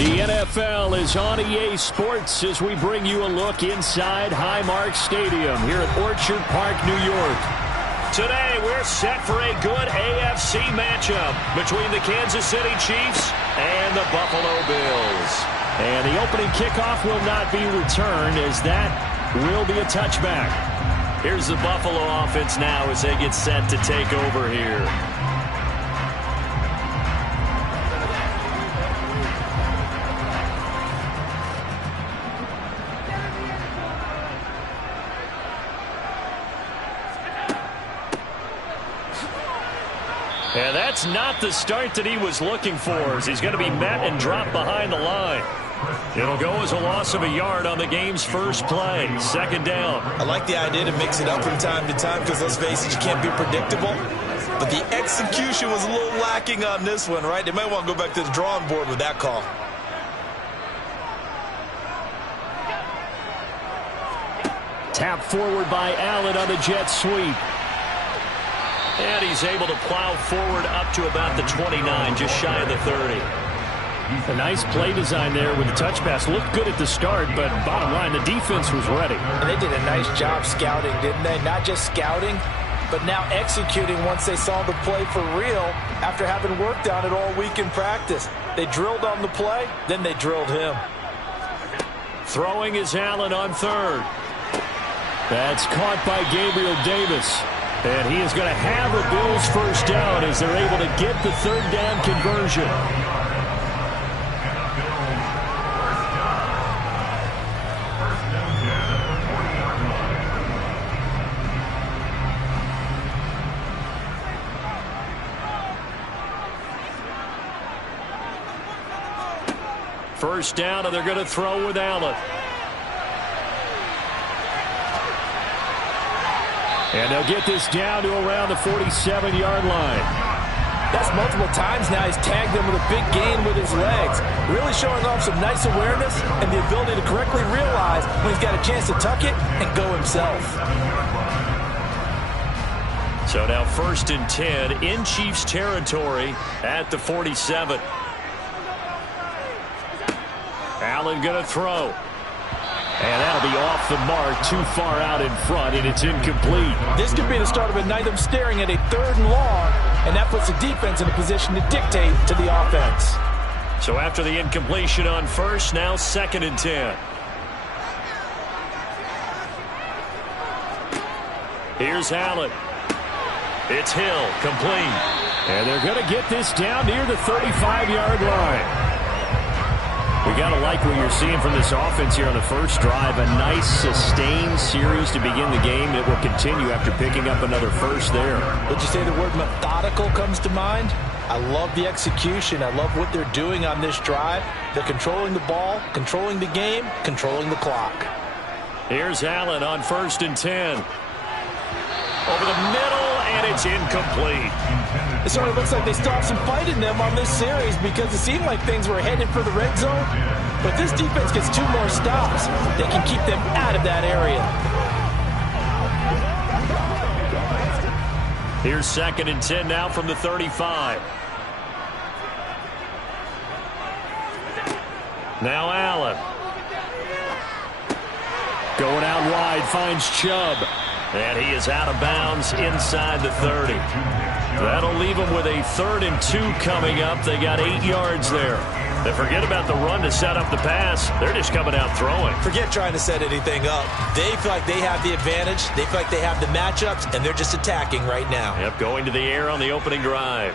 The NFL is on EA Sports as we bring you a look inside Highmark Stadium here at Orchard Park, New York. Today, we're set for a good AFC matchup between the Kansas City Chiefs and the Buffalo Bills. And the opening kickoff will not be returned as that will be a touchback. Here's the Buffalo offense now as they get set to take over here. And that's not the start that he was looking for, as he's going to be met and dropped behind the line. It'll go as a loss of a yard on the game's first play. Second down. I like the idea to mix it up from time to time because, let's face it, you can't be predictable. But the execution was a little lacking on this one, right? They might want to go back to the drawing board with that call. Tap forward by Allen on the jet sweep. And he's able to plow forward up to about the 29, just shy of the 30. A nice play design there with the touch pass. Looked good at the start, but bottom line, the defense was ready. And they did a nice job scouting, didn't they? Not just scouting, but now executing once they saw the play for real after having worked on it all week in practice. They drilled on the play, then they drilled him. Throwing is Allen on third. That's caught by Gabriel Davis. And he is going to have a Bills first down as they're able to get the third down conversion. First down, and they're going to throw with Allen. And they'll get this down to around the 47-yard line. That's multiple times now he's tagged them with a big gain with his legs. Really showing off some nice awareness and the ability to correctly realize when he's got a chance to tuck it and go himself. So now 1st and 10 in Chiefs territory at the 47. Allen going to throw. And that'll be off the mark, too far out in front, and it's incomplete. This could be the start of a night of staring at a 3rd and long, and that puts the defense in a position to dictate to the offense. So after the incompletion on 1st, now 2nd and 10. Here's Allen. It's Hill, complete. And they're going to get this down near the 35-yard line. We got to like what you're seeing from this offense here on the first drive. A nice, sustained series to begin the game. It will continue after picking up another first there. Would you say the word methodical comes to mind? I love the execution. I love what they're doing on this drive. They're controlling the ball, controlling the game, controlling the clock. Here's Allen on 1st and 10. Over the middle, and it's incomplete. It sort of looks like they stopped some fight in them on this series because it seemed like things were headed for the red zone. But this defense gets 2 more stops. They can keep them out of that area. Here's 2nd and 10 now from the 35. Now Allen. Going out wide, finds Chubb. And he is out of bounds inside the 30. That'll leave them with a 3rd and 2 coming up. They got 8 yards there. And forget about the run to set up the pass. They're just coming out throwing. Forget trying to set anything up. They feel like they have the advantage. They feel like they have the matchups, and they're just attacking right now. Yep, going to the air on the opening drive.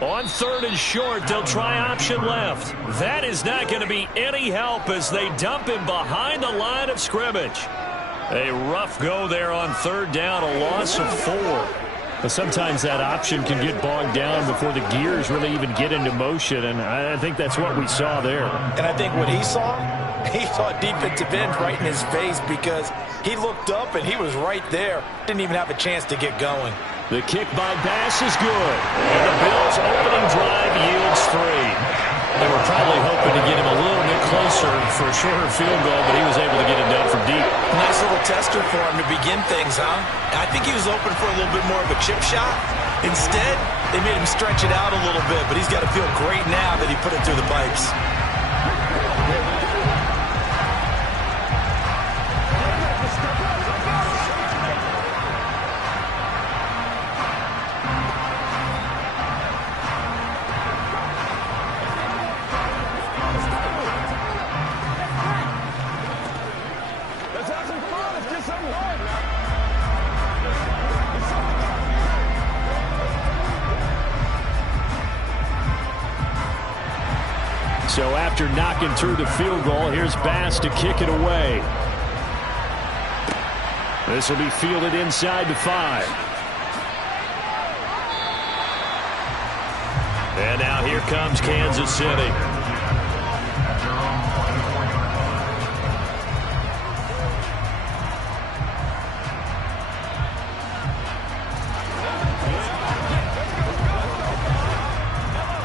On 3rd and short, they'll try option left. That is not going to be any help as they dump him behind the line of scrimmage. A rough go there on 3rd down, a loss of 4. But sometimes that option can get bogged down before the gears really even get into motion, and I think that's what we saw there. And I think what he saw defensive end right in his face because he looked up and he was right there. Didn't even have a chance to get going. The kick by Bass is good. And the Bills' opening drive yields 3. They were probably hoping to get him a little bit closer for a shorter field goal, but he was able to get it down from deep. Nice little tester for him to begin things, huh? I think he was open for a little bit more of a chip shot, Instead, they made him stretch it out a little bit, but he's got to feel great now that he put it through the pipes. Let's have some fun. Let's get something going now. So after knocking through the field goal, here's Bass to kick it away. This will be fielded inside the 5. And now here comes Kansas City.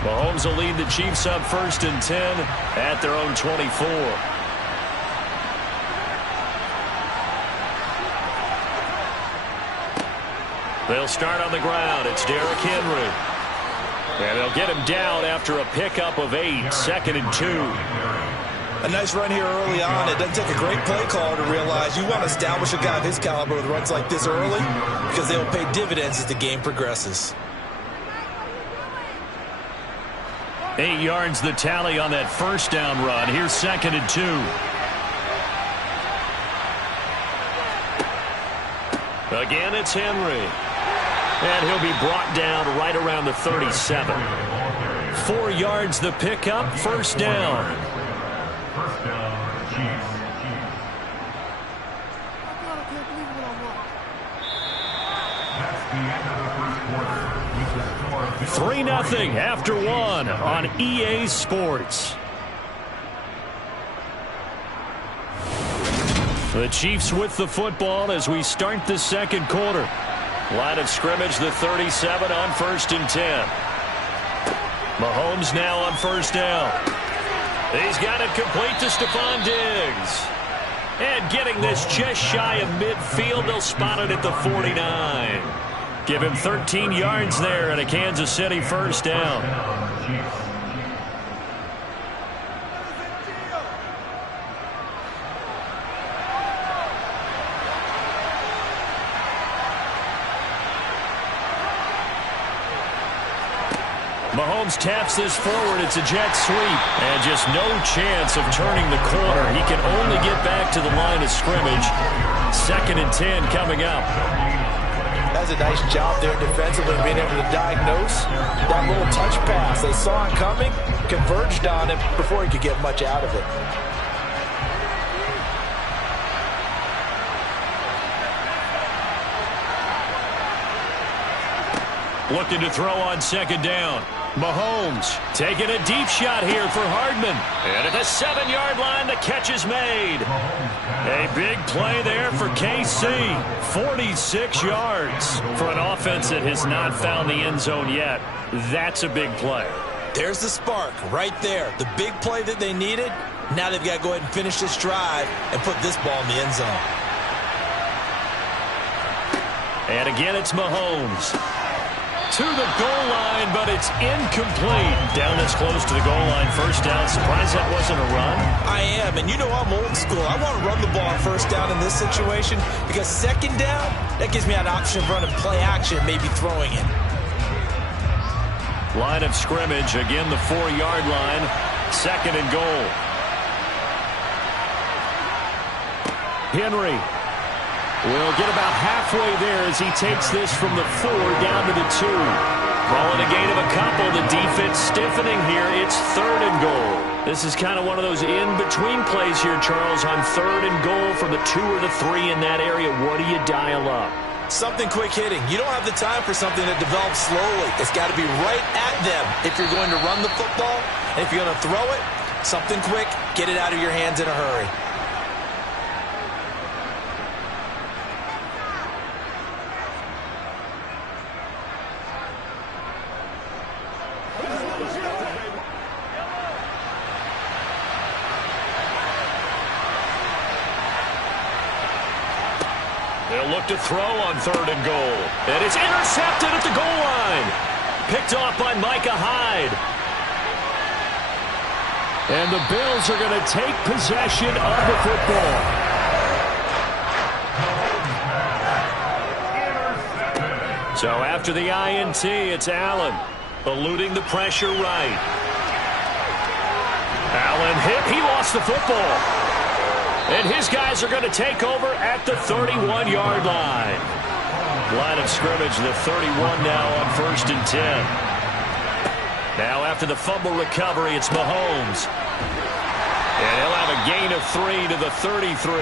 Mahomes will lead the Chiefs up 1st and 10 at their own 24. They'll start on the ground. It's Derrick Henry. And they'll get him down after a pickup of 8, 2nd and 2. A nice run here early on. It doesn't take a great play caller to realize you want to establish a guy of his caliber with runs like this early because they will pay dividends as the game progresses. 8 yards the tally on that 1st down run. Here's 2nd and 2. Again, it's Henry. And he'll be brought down right around the 37. 4 yards the pickup, 1st down. First down, Chiefs. That's the end of the first quarter. With the score 3-0 after 1 on EA Sports. The Chiefs with the football as we start the 2nd quarter. Line of scrimmage, the 37 on 1st and 10. Mahomes now on 1st down. He's got it complete to Stephon Diggs. And getting this just shy of midfield, they'll spot it at the 49. Give him 13 yards there and a Kansas City 1st down. Mahomes taps this forward. It's a jet sweep. And just no chance of turning the corner. He can only get back to the line of scrimmage. 2nd and 10 coming up. That's a nice job there defensively, being able to diagnose that little touch pass. They saw it coming, converged on it before he could get much out of it. Looking to throw on 2nd down. Mahomes taking a deep shot here for Hardman. And at the 7-yard line, the catch is made. A big play there for KC. 46 yards for an offense that has not found the end zone yet. That's a big play. There's the spark right there. The big play that they needed. Now they've got to go ahead and finish this drive and put this ball in the end zone. And again, it's Mahomes. To the goal line, but it's incomplete. Down this close to the goal line, 1st down. Surprised that wasn't a run? I am, and you know I'm old school. I want to run the ball on 1st down in this situation because 2nd down, that gives me an option of running play action, maybe throwing it. Line of scrimmage, again the 4-yard line. 2nd and goal. Henry will get about halfway there as he takes this from the 4 down to the 2. Calling a gain of a couple. The defense stiffening here. It's 3rd and goal. This is kind of one of those in-between plays here, Charles, on 3rd and goal from the 2 or the 3 in that area. What do you dial up? Something quick hitting. You don't have the time for something that develops slowly. It's got to be right at them if you're going to run the football. And if you're going to throw it, something quick, get it out of your hands in a hurry. They'll look to throw on 3rd and goal. And it's intercepted at the goal line. Picked off by Micah Hyde. And the Bills are going to take possession of the football. So after the INT, it's Allen eluding the pressure right. Allen hit. He lost the football. And his guys are going to take over at the 31-yard line. Line of scrimmage, the 31 now on 1st and 10. Now after the fumble recovery, it's Mahomes. And he'll have a gain of 3 to the 33.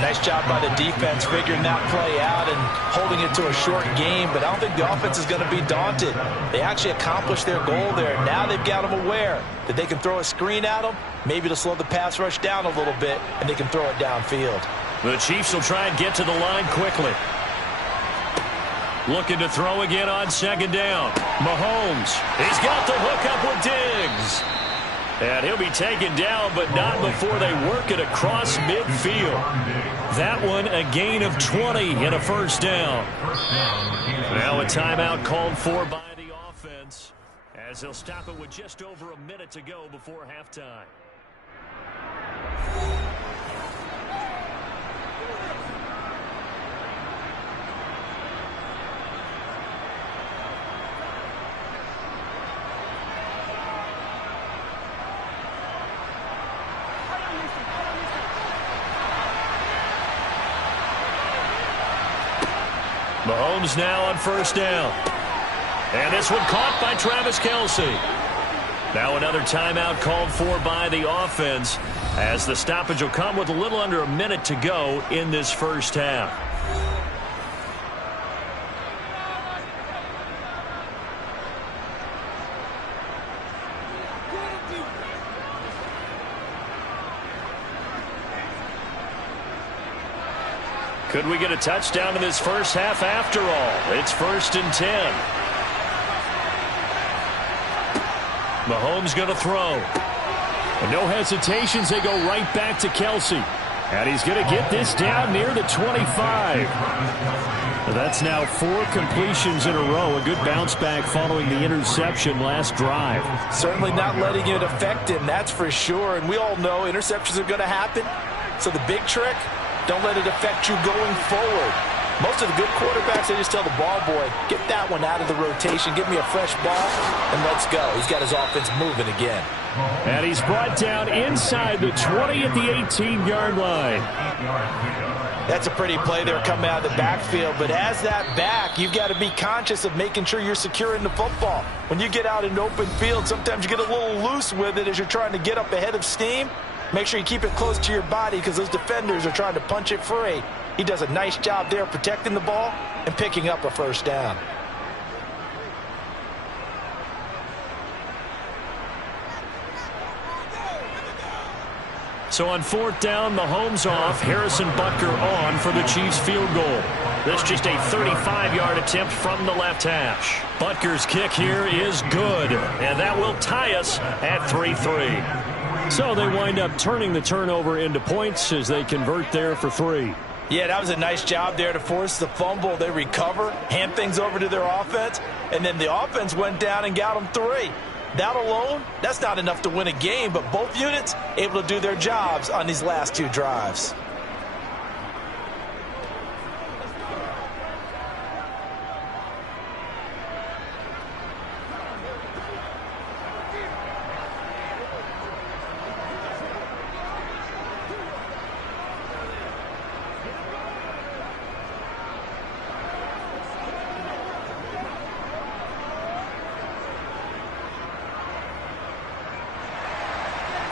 Nice job by the defense figuring that play out and holding it to a short game, but I don't think the offense is going to be daunted. They actually accomplished their goal there. Now they've got them aware that they can throw a screen at them, maybe to slow the pass rush down a little bit, and they can throw it downfield. The Chiefs will try and get to the line quickly. Looking to throw again on 2nd down. Mahomes. He's got the hook up with Diggs. And he'll be taken down, but not before they work it across midfield. That one, a gain of 20 and a 1st down. Now a timeout called for by the offense, as they'll stop it with just over a minute to go before halftime. Mahomes now on 1st down. And this one caught by Travis Kelce. Now another timeout called for by the offense, as the stoppage will come with a little under a minute to go in this 1st half. Could we get a touchdown in this 1st half after all? It's 1st and 10. Mahomes going to throw. And no hesitations. They go right back to Kelce. And he's going to get this down near the 25. That's now 4 completions in a row. A good bounce back following the interception last drive. Certainly not letting it affect him, that's for sure. And we all know interceptions are going to happen. So the big trick, don't let it affect you going forward. Most of the good quarterbacks, they just tell the ball boy, get that one out of the rotation, give me a fresh ball, and let's go. He's got his offense moving again. And he's brought down inside the 20 at the 18-yard line. That's a pretty play there coming out of the backfield, but as that back, you've got to be conscious of making sure you're securing the football. When you get out in open field, sometimes you get a little loose with it as you're trying to get up ahead of steam. Make sure you keep it close to your body because those defenders are trying to punch it free. He does a nice job there protecting the ball and picking up a 1st down. So on 4th down, Mahomes off, Harrison Butker on for the Chiefs field goal. This just a 35-yard attempt from the left hash. Butker's kick here is good, and that will tie us at 3-3. So they wind up turning the turnover into points as they convert there for 3. Yeah, that was a nice job there to force the fumble. They recover, hand things over to their offense, and then the offense went down and got them 3. That alone, that's not enough to win a game, but both units able to do their jobs on these last 2 drives.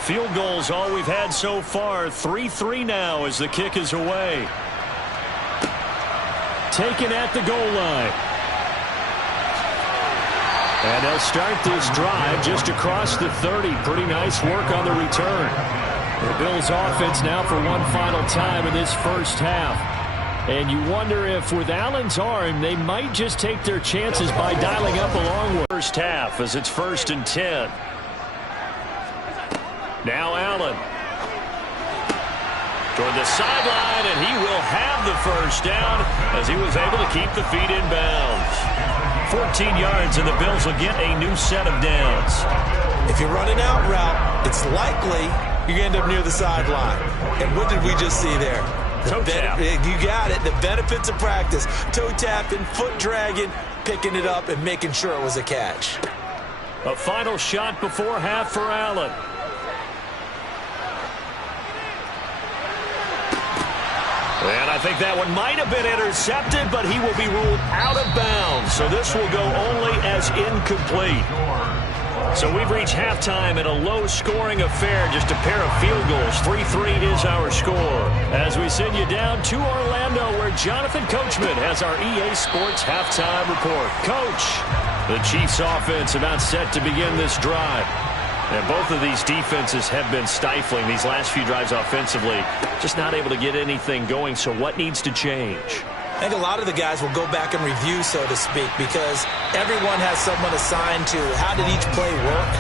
Field goals all we've had so far. 3-3 now as the kick is away. Taken at the goal line. And they'll start this drive just across the 30. Pretty nice work on the return. The Bills offense now for one final time in this 1st half. And you wonder if with Allen's arm, they might just take their chances by dialing up along with 1st half as it's 1st and 10. Now Allen. toward the sideline, and he will have the first down as he was able to keep the feet in bounds. 14 yards, and the Bills will get a new set of downs. If you're running out route, it's likely you're going to end up near the sideline. And what did we just see there? Toe tap. You got it. The benefits of practice. Toe tapping, foot dragging, picking it up, and making sure it was a catch. A final shot before half for Allen. And I think that one might have been intercepted, but he will be ruled out of bounds. So this will go only as incomplete. So we've reached halftime in a low-scoring affair, just a pair of field goals. 3-3 is our score. As we send you down to Orlando, where Jonathan Coachman has our EA Sports halftime report. Coach, the Chiefs offense about set to begin this drive. And both of these defenses have been stifling these last few drives offensively. Just not able to get anything going, so what needs to change? I think a lot of the guys will go back and review, so to speak, because everyone has someone assigned to how did each play work.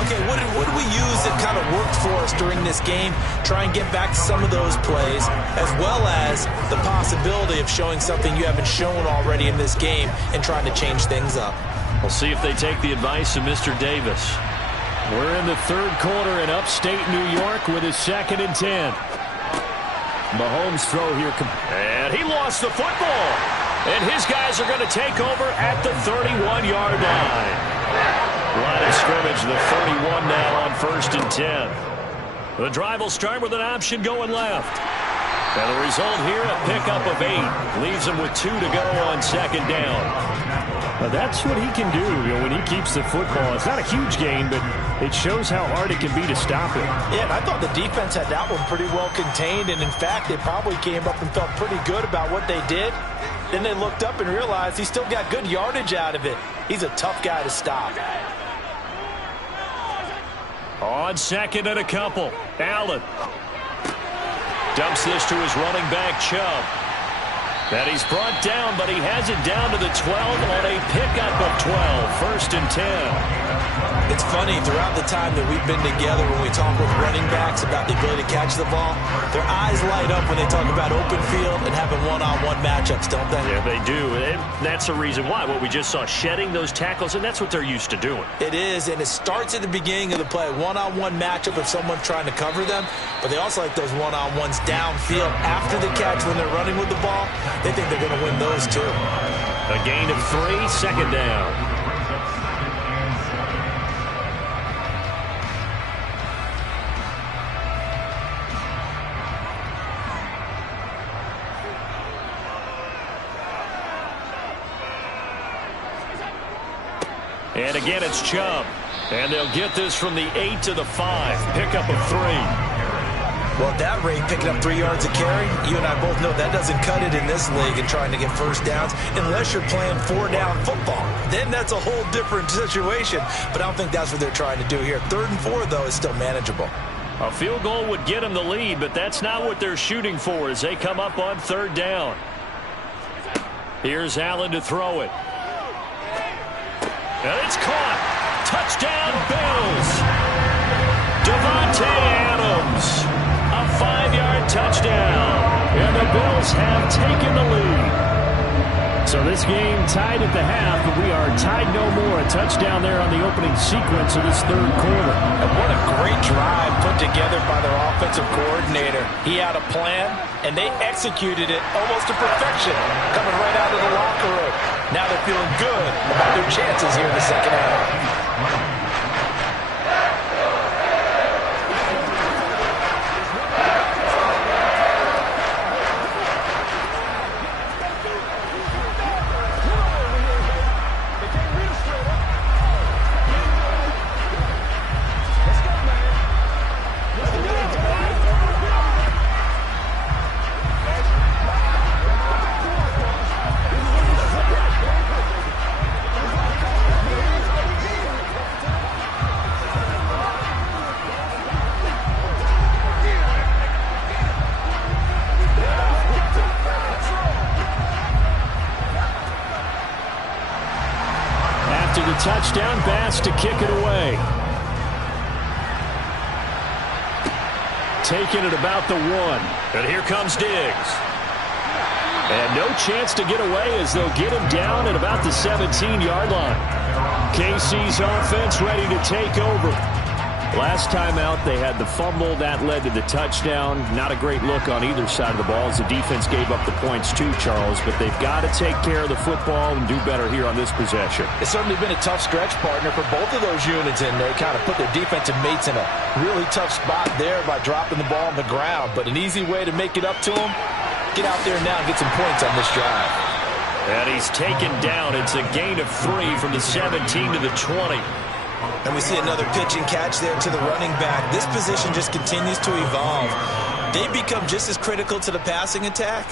Okay, what did we use that kind of worked for us during this game? Try and get back to some of those plays, as well as the possibility of showing something you haven't shown already in this game and trying to change things up. We'll see if they take the advice of Mr. Davis. We're in the third quarter in upstate New York with a 2nd and 10. Mahomes throw here. And he lost the football. And his guys are going to take over at the 31-yard line. Line of scrimmage, the 31 now on 1st and 10. The drive will start with an option going left. And the result here, a pickup of 8. Leaves him with 2 to go on 2nd down. That's what he can do, when he keeps the football. It's not a huge gain, but it shows how hard it can be to stop it. Yeah, and I thought the defense had that one pretty well contained, and in fact, they probably came up and felt pretty good about what they did. Then they looked up and realized he still got good yardage out of it. He's a tough guy to stop. On 2nd and a couple, Allen dumps this to his running back, Chubb. And he's brought down, but he has it down to the 12 on a pickup of 12. 1st and 10. It's funny, throughout the time that we've been together, when we talk with running backs about the ability to catch the ball, their eyes light up when they talk about open field and having one-on-one matchups, don't they? Yeah, they do. And that's the reason why. What we just saw, shedding those tackles, and that's what they're used to doing. It is, and it starts at the beginning of the play. One-on-one matchup if someone's trying to cover them, but they also like those one-on-ones downfield after the catch when they're running with the ball. They think they're going to win those, too. A gain of 3, 2nd down. And again, it's Chubb. And they'll get this from the 8 to the 5. Pickup of 3. Well, at that rate, picking up 3 yards a carry, you and I both know that doesn't cut it in this league and trying to get first downs unless you're playing 4-down football. Then that's a whole different situation. But I don't think that's what they're trying to do here. 3rd and 4, though, is still manageable. A field goal would get them the lead, but that's not what they're shooting for as they come up on 3rd down. Here's Allen to throw it. And it's caught. Touchdown, Bills. Davante Adams. A 5-yard touchdown. And the Bills have taken the lead. So this game tied at the half, but we are tied no more. A touchdown there on the opening sequence of this 3rd quarter. And what a great drive put together by their offensive coordinator. He had a plan, and they executed it almost to perfection, coming right out of the locker room. Now they're feeling good about their chances here in the 2nd half. Touchdown, Bass to kick it away. Taking it about the 1. And here comes Diggs. And no chance to get away as they'll get him down at about the 17-yard line. KC's offense ready to take over. Last time out, they had the fumble. That led to the touchdown. Not a great look on either side of the ball as the defense gave up the points too, Charles. But they've got to take care of the football and do better here on this possession. It's certainly been a tough stretch, partner, for both of those units, and they kind of put their defensive mates in a really tough spot there by dropping the ball on the ground. But an easy way to make it up to them, get out there now and get some points on this drive. And he's taken down. It's a gain of 3 from the 17 to the 20. And we see another pitch and catch there to the running back. This position just continues to evolve. They become just as critical to the passing attack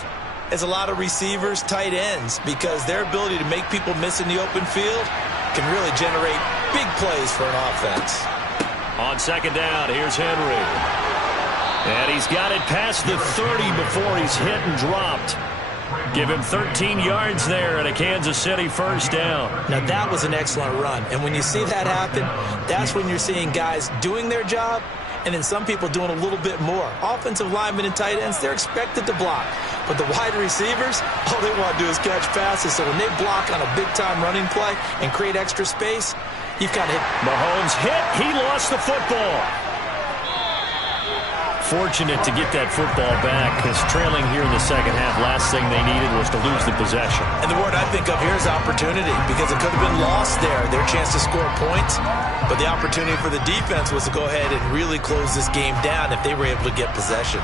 as a lot of receivers, tight ends, because their ability to make people miss in the open field can really generate big plays for an offense. On second down, here's Henry. And he's got it past the 30 before he's hit and dropped. Give him 13 yards there and a Kansas City first down. Now that was an excellent run. And when you see that happen, that's when you're seeing guys doing their job and then some people doing a little bit more. Offensive linemen and tight ends, they're expected to block. But the wide receivers, all they want to do is catch passes. So when they block on a big-time running play and create extra space, you've got to hit. Mahomes hit. He lost the football. Fortunate to get that football back because trailing here in the second half, last thing they needed was to lose the possession. And the word I think of here is opportunity because it could have been lost there, their chance to score points. But the opportunity for the defense was to go ahead and really close this game down if they were able to get possession.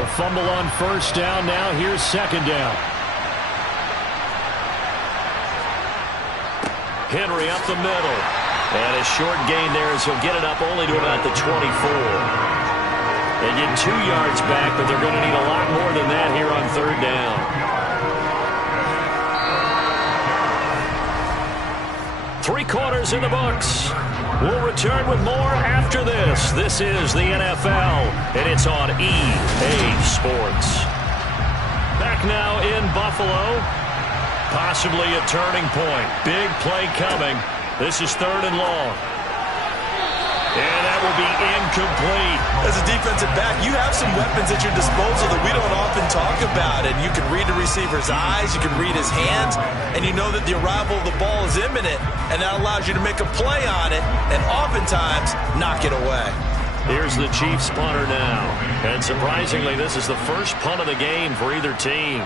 The fumble on first down now. Here's second down. Henry up the middle. And a short gain there as he'll get it up only to about the 24. They get 2 yards back, but they're going to need a lot more than that here on third down. 3 quarters in the books. We'll return with more after this. This is the NFL, and it's on EA Sports. Back now in Buffalo. Possibly a turning point. Big play coming. This is 3rd and long. And that will be incomplete. As a defensive back, you have some weapons at your disposal that we don't often talk about. And you can read the receiver's eyes, you can read his hands, and you know that the arrival of the ball is imminent. And that allows you to make a play on it and oftentimes knock it away. Here's the Chiefs punter now. And surprisingly, this is the first punt of the game for either team.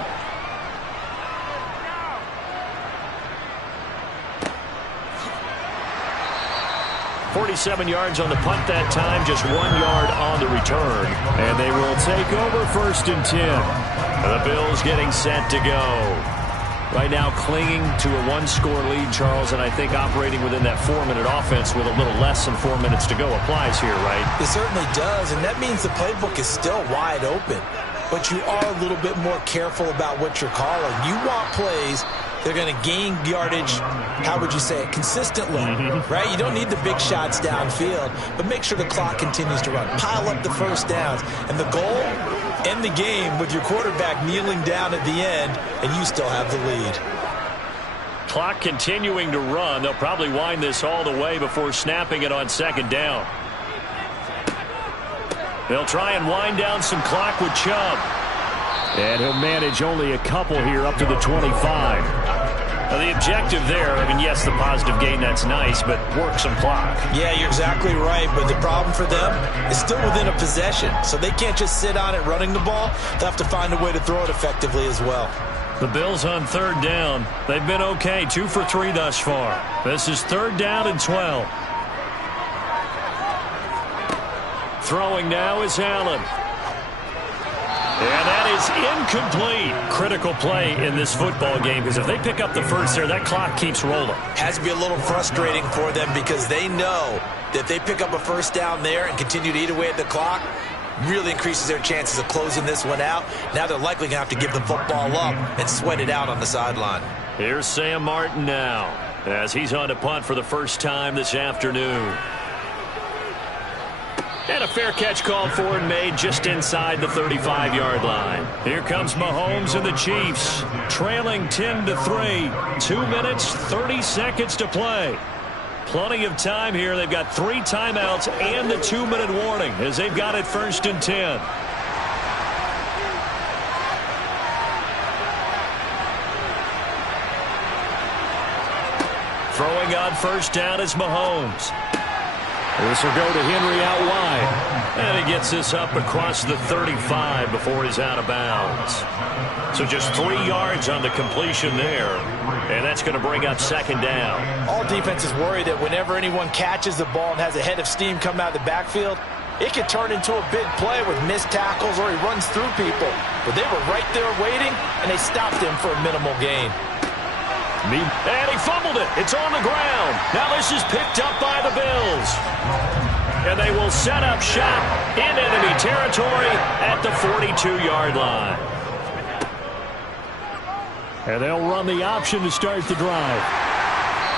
47 yards on the punt that time, just 1 yard on the return. And they will take over 1st and 10. The Bills getting set to go. Right now clinging to a 1-score lead, Charles, and I think operating within that 4-minute offense with a little less than 4 minutes to go applies here, right? It certainly does, and that means the playbook is still wide open. But you are a little bit more careful about what you're calling. You want plays they're going to gain yardage, how would you say it, consistently, right? You don't need the big shots downfield, but make sure the clock continues to run. Pile up the first downs. And the goal, end the game with your quarterback kneeling down at the end, and you still have the lead. Clock continuing to run. They'll probably wind this all the way before snapping it on 2nd down. They'll try and wind down some clock with Chubb. And he'll manage only a couple here up to the 25. Now the objective there, I mean, yes, the positive gain, that's nice, but work some clock. Yeah, you're exactly right, but the problem for them is still within a possession. So they can't just sit on it running the ball. They'll have to find a way to throw it effectively as well. The Bills on 3rd down. They've been okay, 2 for 3 thus far. This is 3rd down and 12. Throwing now is Allen. And that is incomplete. Critical play in this football game because if they pick up the first there, that clock keeps rolling. Has to be a little frustrating for them because they know that if they pick up a first down there and continue to eat away at the clock, really increases their chances of closing this one out. Now they're likely going to have to give the football up and sweat it out on the sideline. Here's Sam Martin now as he's on to punt for the first time this afternoon. And a fair catch called for and made just inside the 35-yard line. Here comes Mahomes and the Chiefs, trailing 10-3. 2 minutes, 30 seconds to play. Plenty of time here. They've got 3 timeouts and the 2-minute warning as they've got it 1st and 10. Throwing on first down is Mahomes. This will go to Henry out wide. And he gets this up across the 35 before he's out of bounds. So just 3 yards on the completion there. And that's going to bring up second down. All defenses worry that whenever anyone catches the ball and has a head of steam come out of the backfield, it could turn into a big play with missed tackles or he runs through people. But they were right there waiting, and they stopped him for a minimal gain. And he fumbled it. It's on the ground. Now this is picked up by the Bills. And they will set up shop in enemy territory at the 42-yard line. And they'll run the option to start the drive.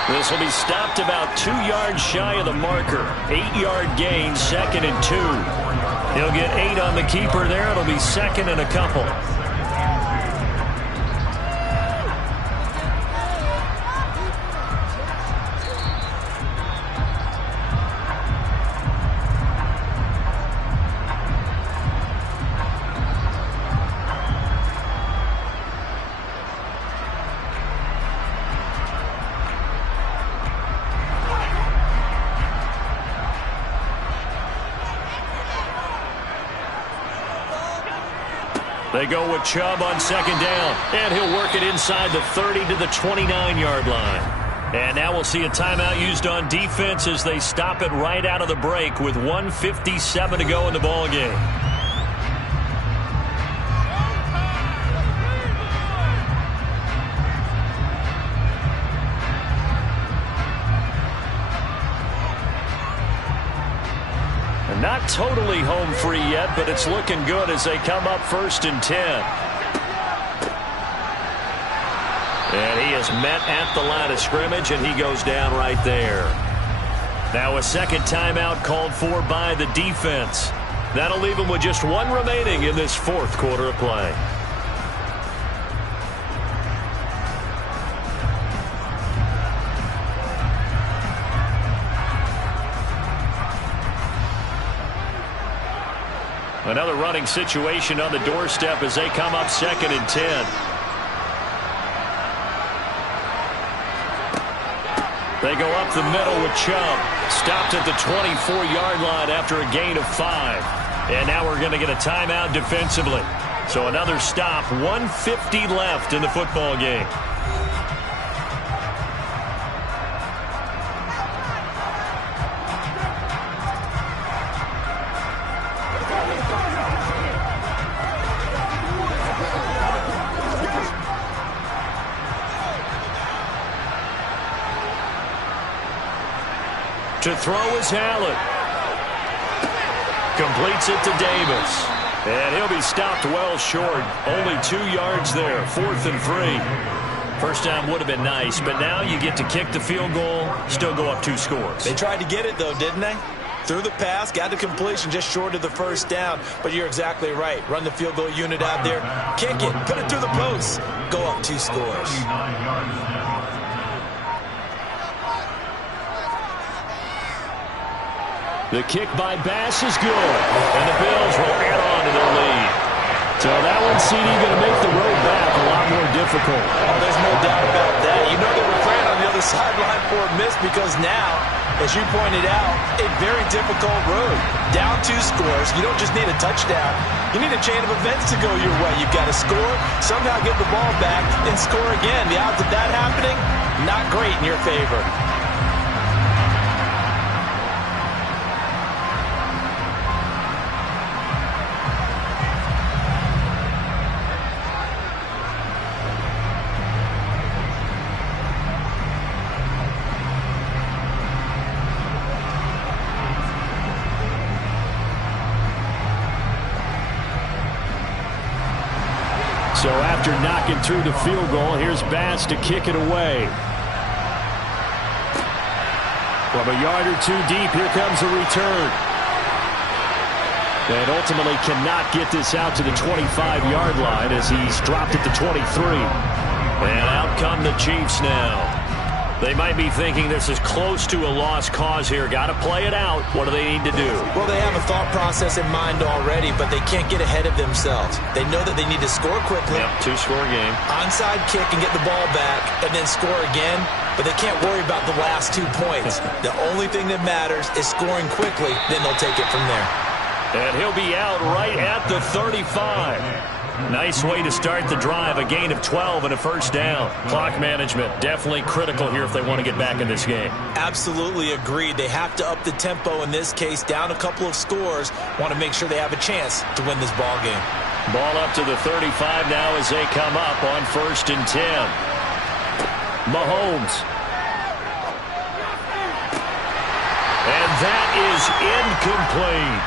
This will be stopped about 2 yards shy of the marker. 8-yard gain, 2nd and 2. He'll get 8 on the keeper there. It'll be 2nd and a couple. They go with Chubb on second down, and he'll work it inside the 30 to the 29-yard line. And now we'll see a timeout used on defense as they stop it right out of the break with 1:57 to go in the ball game. Not totally home free yet, but it's looking good as they come up 1st and 10. And he is met at the line of scrimmage, and he goes down right there. Now a second timeout called for by the defense. That'll leave him with just 1 remaining in this 4th quarter of play. Another running situation on the doorstep as they come up 2nd and 10. They go up the middle with Chubb. Stopped at the 24-yard line after a gain of 5. And now we're going to get a timeout defensively. So another stop, 1:50 left in the football game. To throw is Allen. Completes it to Davis. And he'll be stopped well short. Only 2 yards there. 4th and 3. First down would have been nice, but now you get to kick the field goal, still go up 2 scores. They tried to get it, though, didn't they? Threw the pass, got the completion just short of the first down. But you're exactly right. Run the field goal unit out there. Kick it. Put it through the post. Go up 2 scores. The kick by Bass is good, and the Bills will add on to their lead. So that one, CD, going to make the road back a lot more difficult. Oh, there's no doubt about that. You know they were praying on the other sideline for a miss because now, as you pointed out, a very difficult road. Down 2 scores. You don't just need a touchdown. You need a chain of events to go your way. You've got to score, somehow get the ball back, and score again. The odds of that happening, not great in your favor. So after knocking through the field goal, here's Bass to kick it away. From a yard or 2 deep, here comes a return. And ultimately cannot get this out to the 25-yard line as he's dropped it to 23. And out come the Chiefs now. They might be thinking this is close to a lost cause here. Got to play it out. What do they need to do? Well, they have a thought process in mind already, but they can't get ahead of themselves. They know that they need to score quickly. Yep, 2-score game. Onside kick and get the ball back, and then score again. but they can't worry about the last 2 points. The only thing that matters is scoring quickly, then they'll take it from there. And he'll be out right at the 35. Nice way to start the drive, a gain of 12 and a first down. Clock management, definitely critical here if they want to get back in this game. Absolutely agreed. They have to up the tempo in this case, down a couple of scores. Want to make sure they have a chance to win this ball game. Ball up to the 35 now as they come up on 1st and 10. Mahomes. And that is incomplete.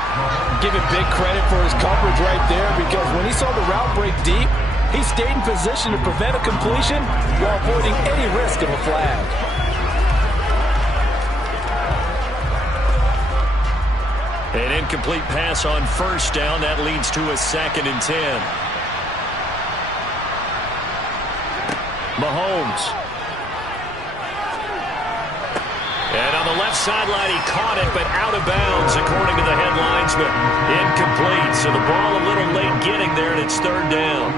Give him big credit for his coverage right there, because when he saw the route break deep, he stayed in position to prevent a completion while avoiding any risk of a flag. An incomplete pass on 1st down. That leads to a 2nd and 10. Mahomes. And on the left sideline, he caught it, but out of bounds, according to the headlinesman. Incomplete, so the ball a little late getting there, and it's 3rd down.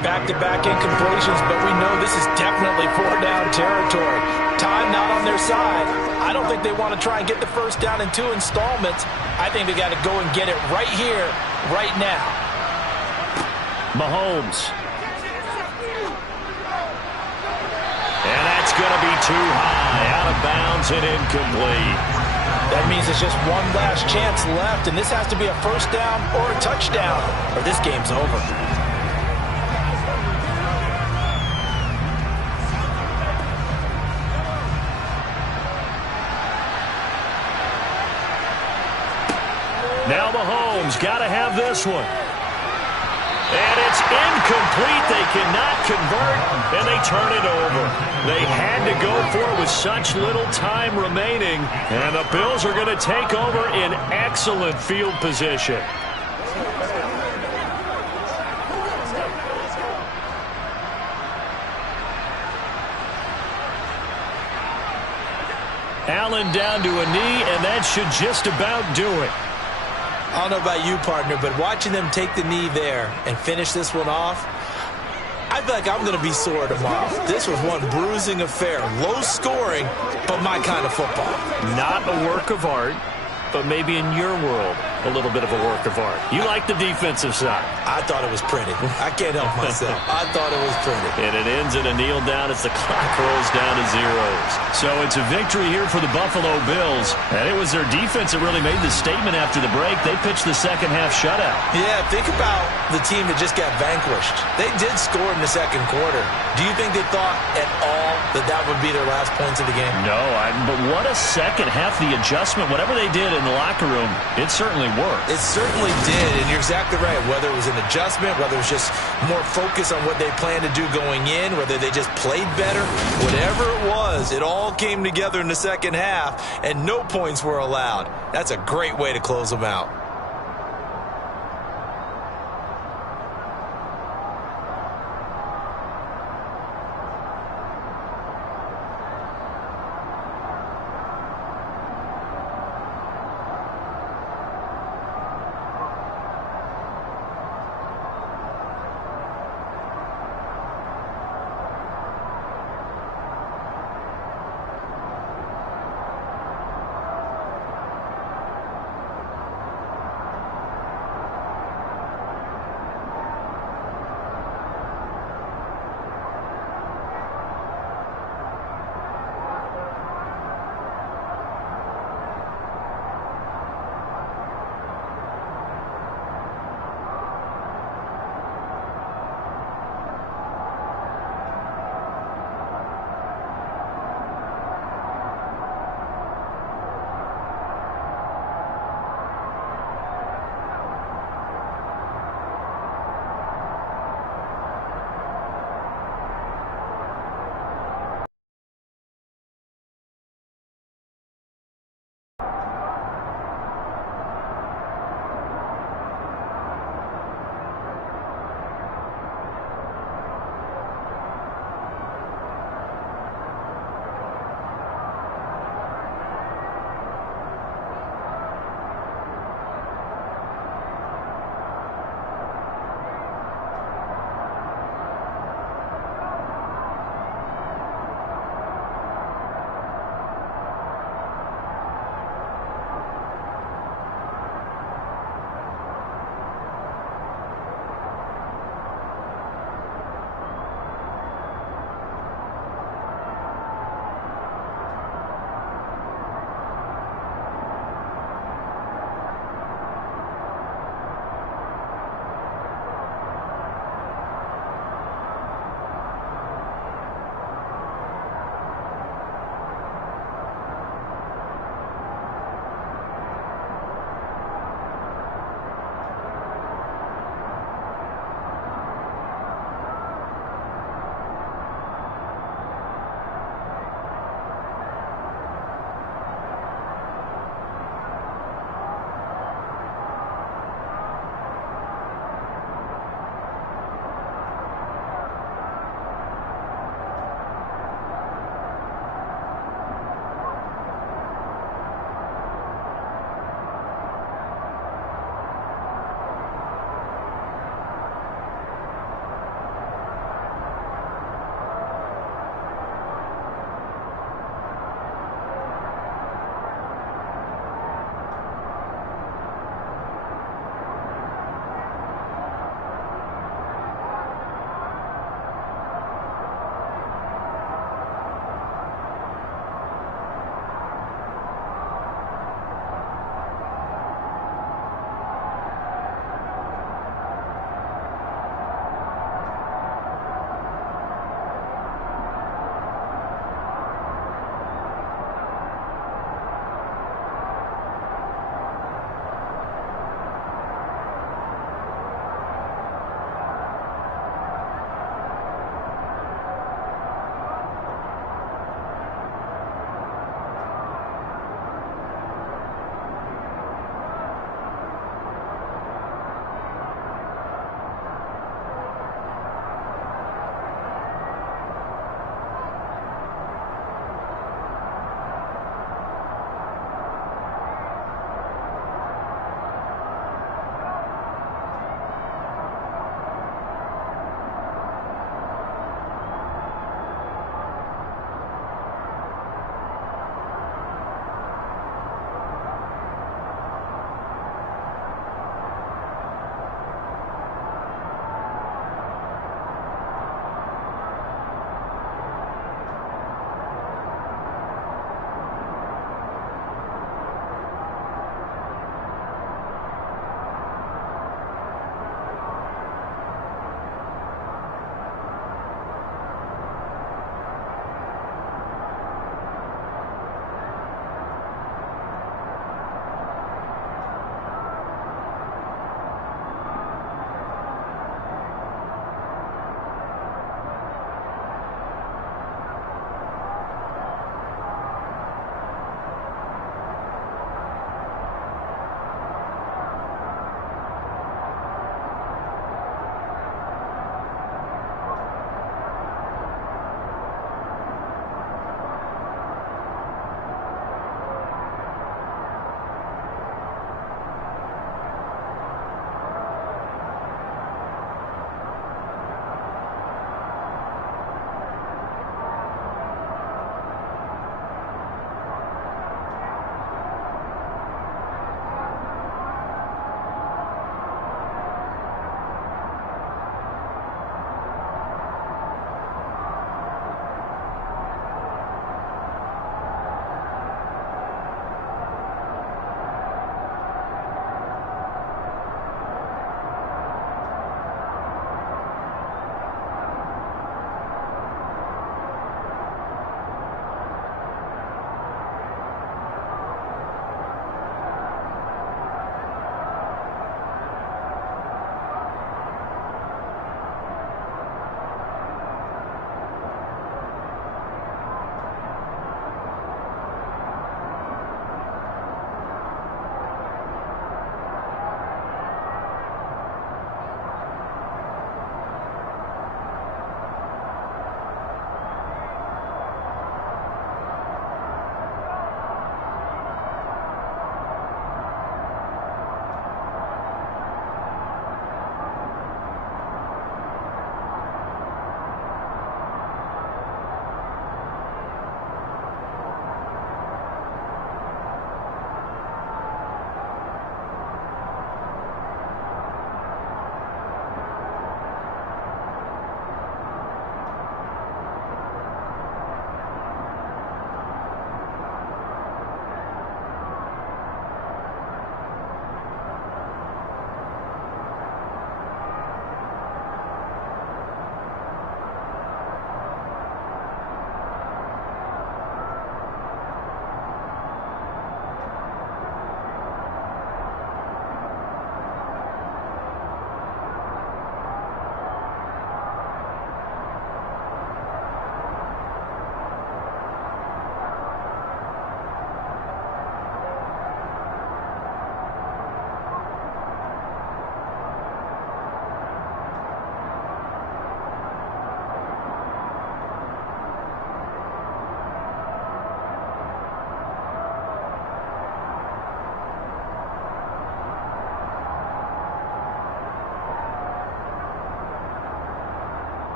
Back-to-back incompletions, but we know this is definitely 4-down territory. Time not on their side. I don't think they want to try and get the first down in 2 installments. I think they got to go and get it right here, right now. Mahomes. And that's going to be too high, out of bounds and incomplete. That means it's just one last chance left, and this has to be a first down or a touchdown, or this game's over. Now Mahomes got to have this one. And it's incomplete. They cannot convert, and they turn it over. They had to go for it with such little time remaining, and the Bills are going to take over in excellent field position. Allen down to a knee, and that should just about do it. I don't know about you, partner, but watching them take the knee there and finish this one off, I feel like I'm going to be sore tomorrow. This was one bruising affair. Low scoring, but my kind of football. Not a work of art, but maybe in your world, a little bit of a work of art. You like the defensive side. I thought it was pretty. I can't help myself. I thought it was pretty. And it ends in a kneel down as the clock rolls down to zeros. So it's a victory here for the Buffalo Bills. And it was their defense that really made the statement after the break. They pitched the second half shutout. Yeah, think about the team that just got vanquished. They did score in the second quarter. Do you think they thought at all that that would be their last points of the game? No, but what a second half. The adjustment, whatever they did in the locker room, it certainly worked. It certainly did, and you're exactly right. Whether it was an adjustment, whether it was just more focus on what they planned to do going in, whether they just played better, whatever it was, it all came together in the second half, and no points were allowed. That's a great way to close them out.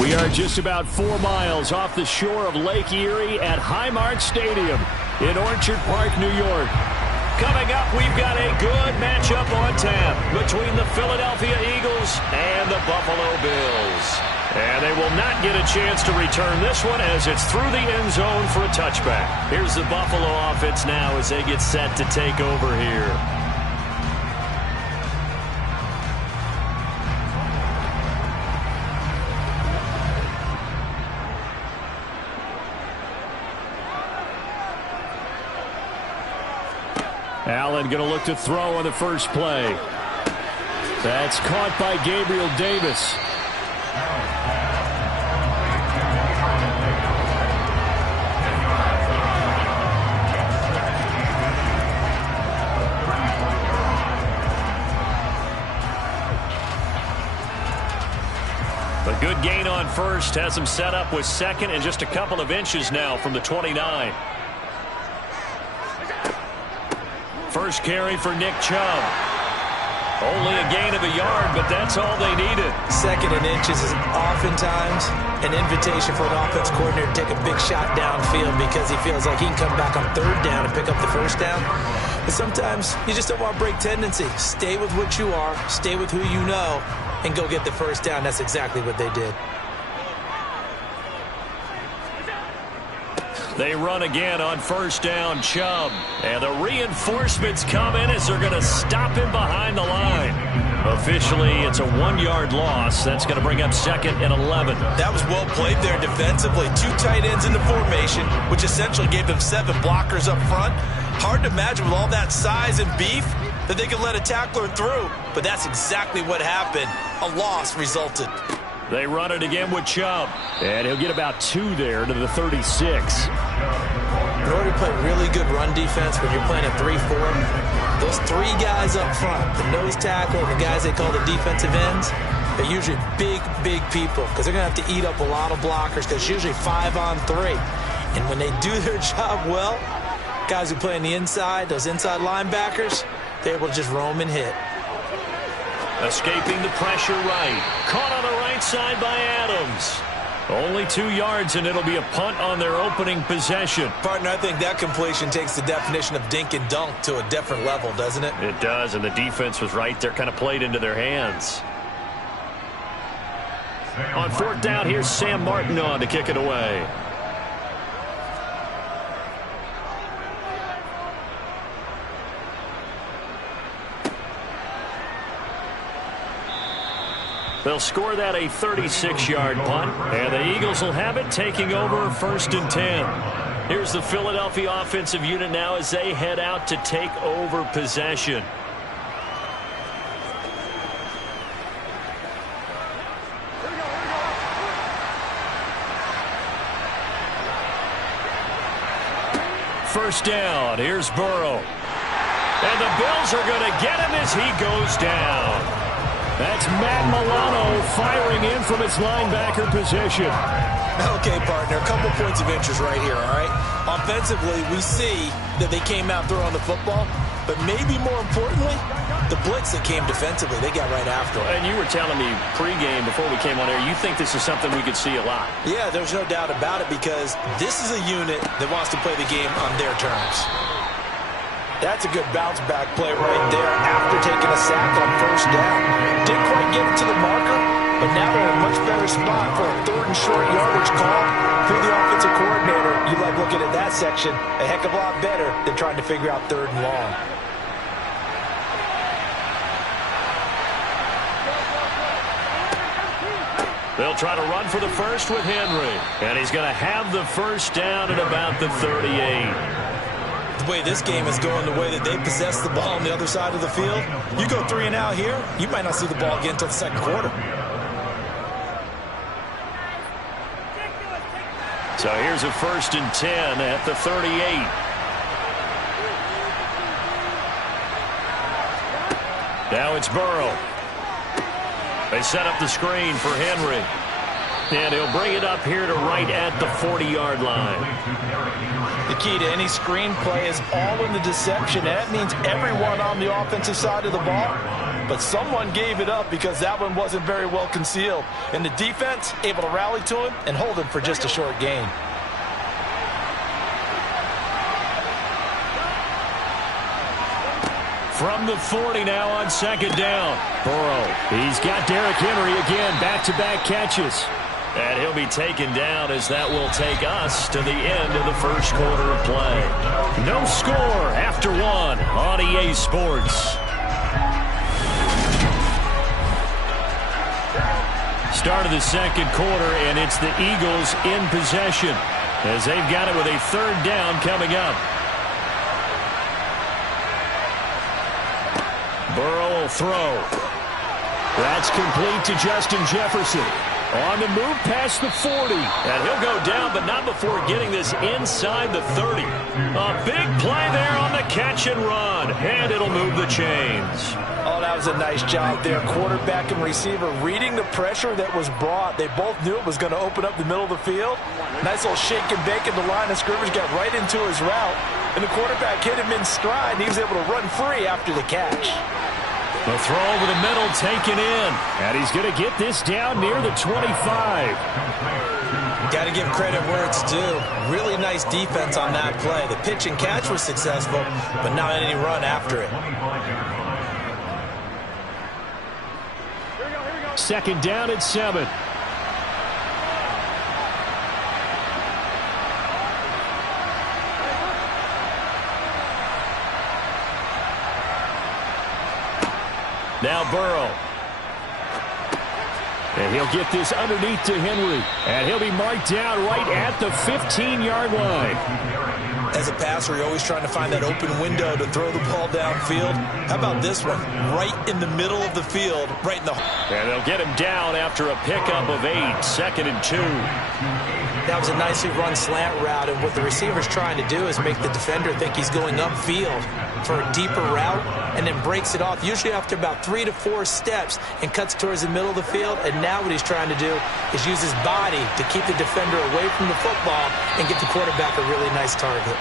We are just about 4 miles off the shore of Lake Erie at Highmark Stadium in Orchard Park, New York. Coming up, we've got a good matchup on tap between the Philadelphia Eagles and the Buffalo Bills. And they will not get a chance to return this one as it's through the end zone for a touchback. Here's the Buffalo offense now as they get set to take over here. Allen going to look to throw on the first play. That's caught by Gabriel Davis. A good gain on first has him set up with second and just a couple of inches now from the 29. First carry for Nick Chubb. Only a gain of a yard, but that's all they needed. Second and inches is oftentimes an invitation for an offense coordinator to take a big shot downfield because he feels like he can come back on third down and pick up the first down. But sometimes you just don't want to break tendency. Stay with what you are, stay with who you know, and go get the first down. That's exactly what they did. They run again on first down, Chubb. And the reinforcements come in as they're going to stop him behind the line. Officially, it's a 1-yard loss. That's going to bring up second and 11. That was well played there defensively. 2 tight ends in the formation, which essentially gave them 7 blockers up front. Hard to imagine with all that size and beef that they could let a tackler through. But that's exactly what happened. A loss resulted. They run it again with Chubb. And he'll get about 2 there to the 36. In order to play really good run defense when you're playing a 3-4, those 3 guys up front, the nose tackle and the guys they call the defensive ends, they're usually big, big people because they're going to have to eat up a lot of blockers because it's usually 5 on 3. And when they do their job well, guys who play on the inside, those inside linebackers, they're able to just roam and hit. Escaping the pressure right. Caught on the right side by Adams. Only 2 yards, and it'll be a punt on their opening possession. Partner, I think that completion takes the definition of dink and dunk to a different level, doesn't it? It does, and the defense was right there, kind of played into their hands. On fourth down, here's Sam Martin on to kick it away. They'll score that a 36-yard punt, and the Eagles will have it taking over first and 10. Here's the Philadelphia offensive unit now as they head out to take over possession. First down, here's Burrow. And the Bills are going to get him as he goes down. That's Matt Milano firing in from its linebacker position. Okay, partner, a couple points of interest right here, all right? Offensively, we see that they came out throwing the football, but maybe more importantly, the blitz that came defensively, they got right after it. And you were telling me pregame before we came on air, you think this is something we could see a lot. Yeah, there's no doubt about it because this is a unit that wants to play the game on their terms. That's a good bounce back play right there after taking a sack on first down. Didn't quite get it to the marker, but now they're in a much better spot for a 3rd and short yardage call. Through the offensive coordinator, you like looking at that section a heck of a lot better than trying to figure out 3rd and long. They'll try to run for the first with Henry. And he's going to have the first down at about the 38. The way this game is going, the way that they possess the ball on the other side of the field, you go 3 and out here, you might not see the ball again until the second quarter. So here's a first and 10 at the 38. Now it's Burrow. They set up the screen for Henry. And he'll bring it up here to right at the 40-yard line. The key to any screen play is all in the deception. And that means everyone on the offensive side of the ball but someone gave it up because that one wasn't very well concealed. And the defense able to rally to him and hold him for just a short gain. From the 40 now on second down. Burrow. He's got Derrick Henry again. Back-to-back catches. And he'll be taken down as that will take us to the end of the first quarter of play. No score after one on EA Sports. Start of the second quarter, and it's the Eagles in possession as they've got it with a third down coming up. Burrow will throw. That's complete to Justin Jefferson. On the move past the 40. And he'll go down, but not before getting this inside the 30. A big play there on the catch and run. And it'll move the chains. Oh, that was a nice job there. Quarterback and receiver reading the pressure that was brought. They both knew it was going to open up the middle of the field. Nice little shake and bake in the line of scrimmage. Got right into his route. And the quarterback hit him in stride. And he was able to run free after the catch. The throw over the middle taken in. And he's going to get this down near the 25. Got to give credit where it's due. Really nice defense on that play. The pitch and catch was successful, but not any run after it. Second down at 7. Now Burrow. And he'll get this underneath to Henry. And he'll be marked down right at the 15-yard line. As a passer, you're always trying to find that open window to throw the ball downfield. How about this one? Right in the middle of the field, right in the... And they'll get him down after a pickup of 8, 2nd and 2. That was a nicely run slant route, and what the receiver's trying to do is make the defender think he's going upfield for a deeper route, and then breaks it off, usually after about 3 to 4 steps, and cuts towards the middle of the field. And now what he's trying to do is use his body to keep the defender away from the football and get the quarterback a really nice target.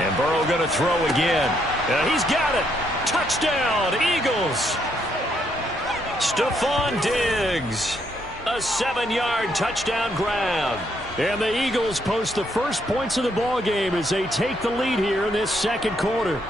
And Burrow going to throw again. He's got it. Touchdown, Eagles. Stephon Diggs. A 7-yard touchdown grab. And the Eagles post the first points of the ball game as they take the lead here in this second quarter.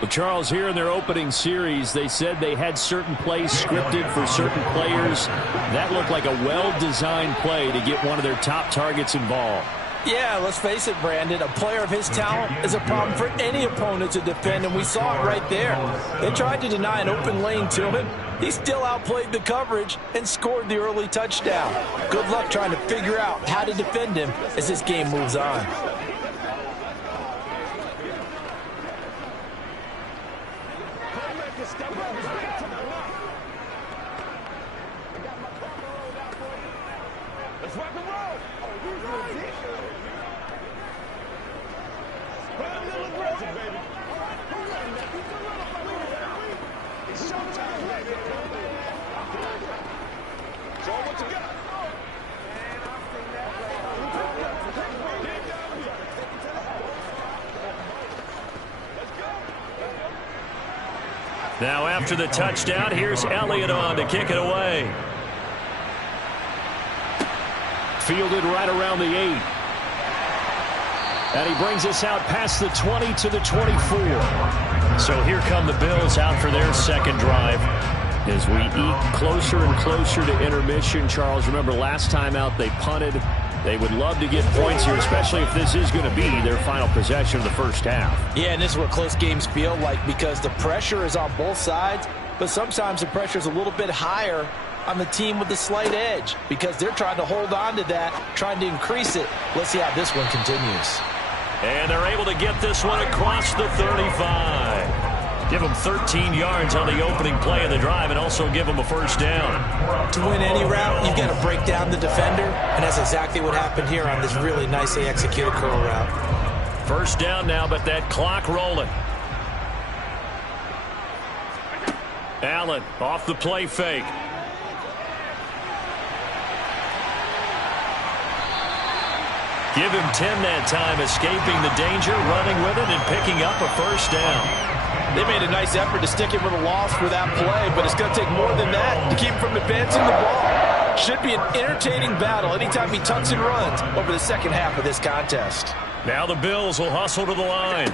Well, Charles, here in their opening series, they said they had certain plays scripted for certain players. That looked like a well-designed play to get one of their top targets involved. Yeah, let's face it, Brandon. A player of his talent is a problem for any opponent to defend, and we saw it right there. They tried to deny an open lane to him. He still outplayed the coverage and scored the early touchdown. Good luck trying to figure out how to defend him as this game moves on. Let's rock and roll. It's showtime, baby. Show what you got. Now after the touchdown, here's Elliott on to kick it away. Fielded right around the 8. And he brings us out past the 20 to the 24. So here come the Bills out for their second drive. As we eke closer and closer to intermission, Charles, remember last time out they punted. They would love to get points here, especially if this is going to be their final possession of the first half. Yeah, and this is what close games feel like because the pressure is on both sides, but sometimes the pressure is a little bit higher on the team with the slight edge because they're trying to hold on to that, trying to increase it. Let's see how this one continues. And they're able to get this one across the 35. Give them 13 yards on the opening play of the drive and also give them a first down. To win any route, you've got to break down the defender, and that's exactly what happened here on this really nicely executed curl route. First down now, but that clock rolling. Allen off the play fake. Give him 10 that time, escaping the danger, running with it, and picking up a first down. They made a nice effort to stick him with a loss for that play, but it's going to take more than that to keep him from advancing the ball. Should be an entertaining battle anytime he tucks and runs over the second half of this contest. Now the Bills will hustle to the line.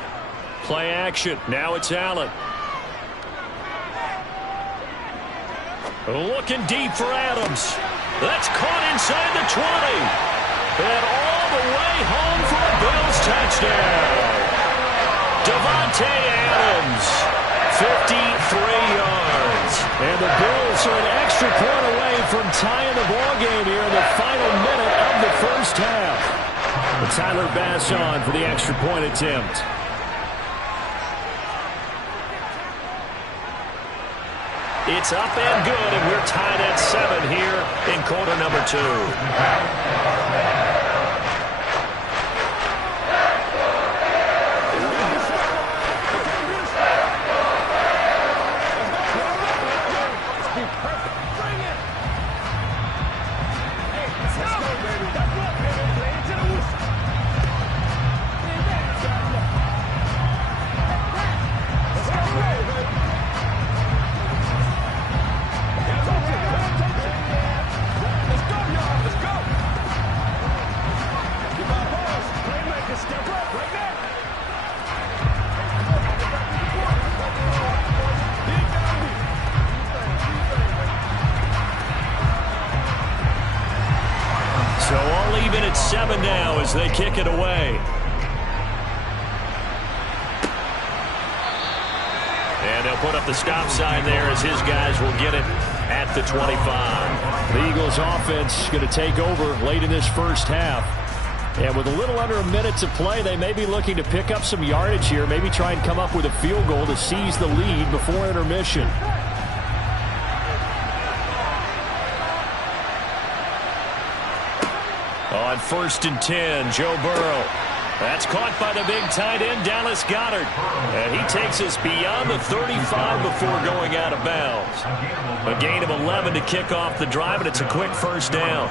Play action. Now it's Allen. Looking deep for Adams. That's caught inside the 20. And all the way home for a Bills touchdown. Davante Adams, 53 yards. And the Bills are an extra point away from tying the ballgame here in the final minute of the first half. But Tyler Bass on for the extra point attempt. It's up and good, and we're tied at 7 here in quarter number 2. So all even at 7 now as they kick it away. And they'll put up the stop sign there as his guys will get it at the 25. The Eagles offense going to take over late in this first half. And with a little under a minute to play, they may be looking to pick up some yardage here, maybe try and come up with a field goal to seize the lead before intermission. On 1st and 10, Joe Burrow. That's caught by the big tight end, Dallas Goedert. And he takes us beyond the 35 before going out of bounds. A gain of 11 to kick off the drive, and it's a quick first down.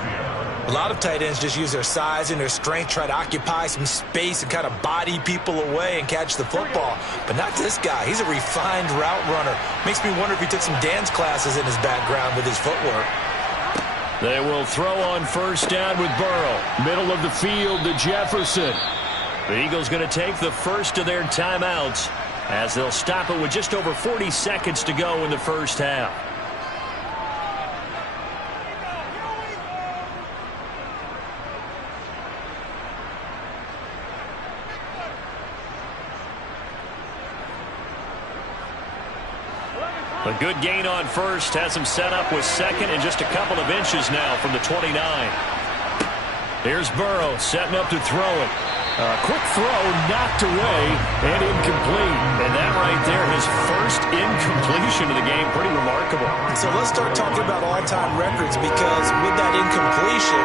A lot of tight ends just use their size and their strength, try to occupy some space and kind of body people away and catch the football. But not this guy. He's a refined route runner. Makes me wonder if he took some dance classes in his background with his footwork. They will throw on first down with Burrow. Middle of the field to Jefferson. The Eagles going to take the first of their timeouts as they'll stop it with just over 40 seconds to go in the first half. A good gain on first has him set up with second and just a couple of inches now from the 29. Here's Burrow setting up to throw it. Quick throw knocked away and incomplete. And that right there, his first incompletion of the game, pretty remarkable. So let's start talking about all-time records, because with that incompletion,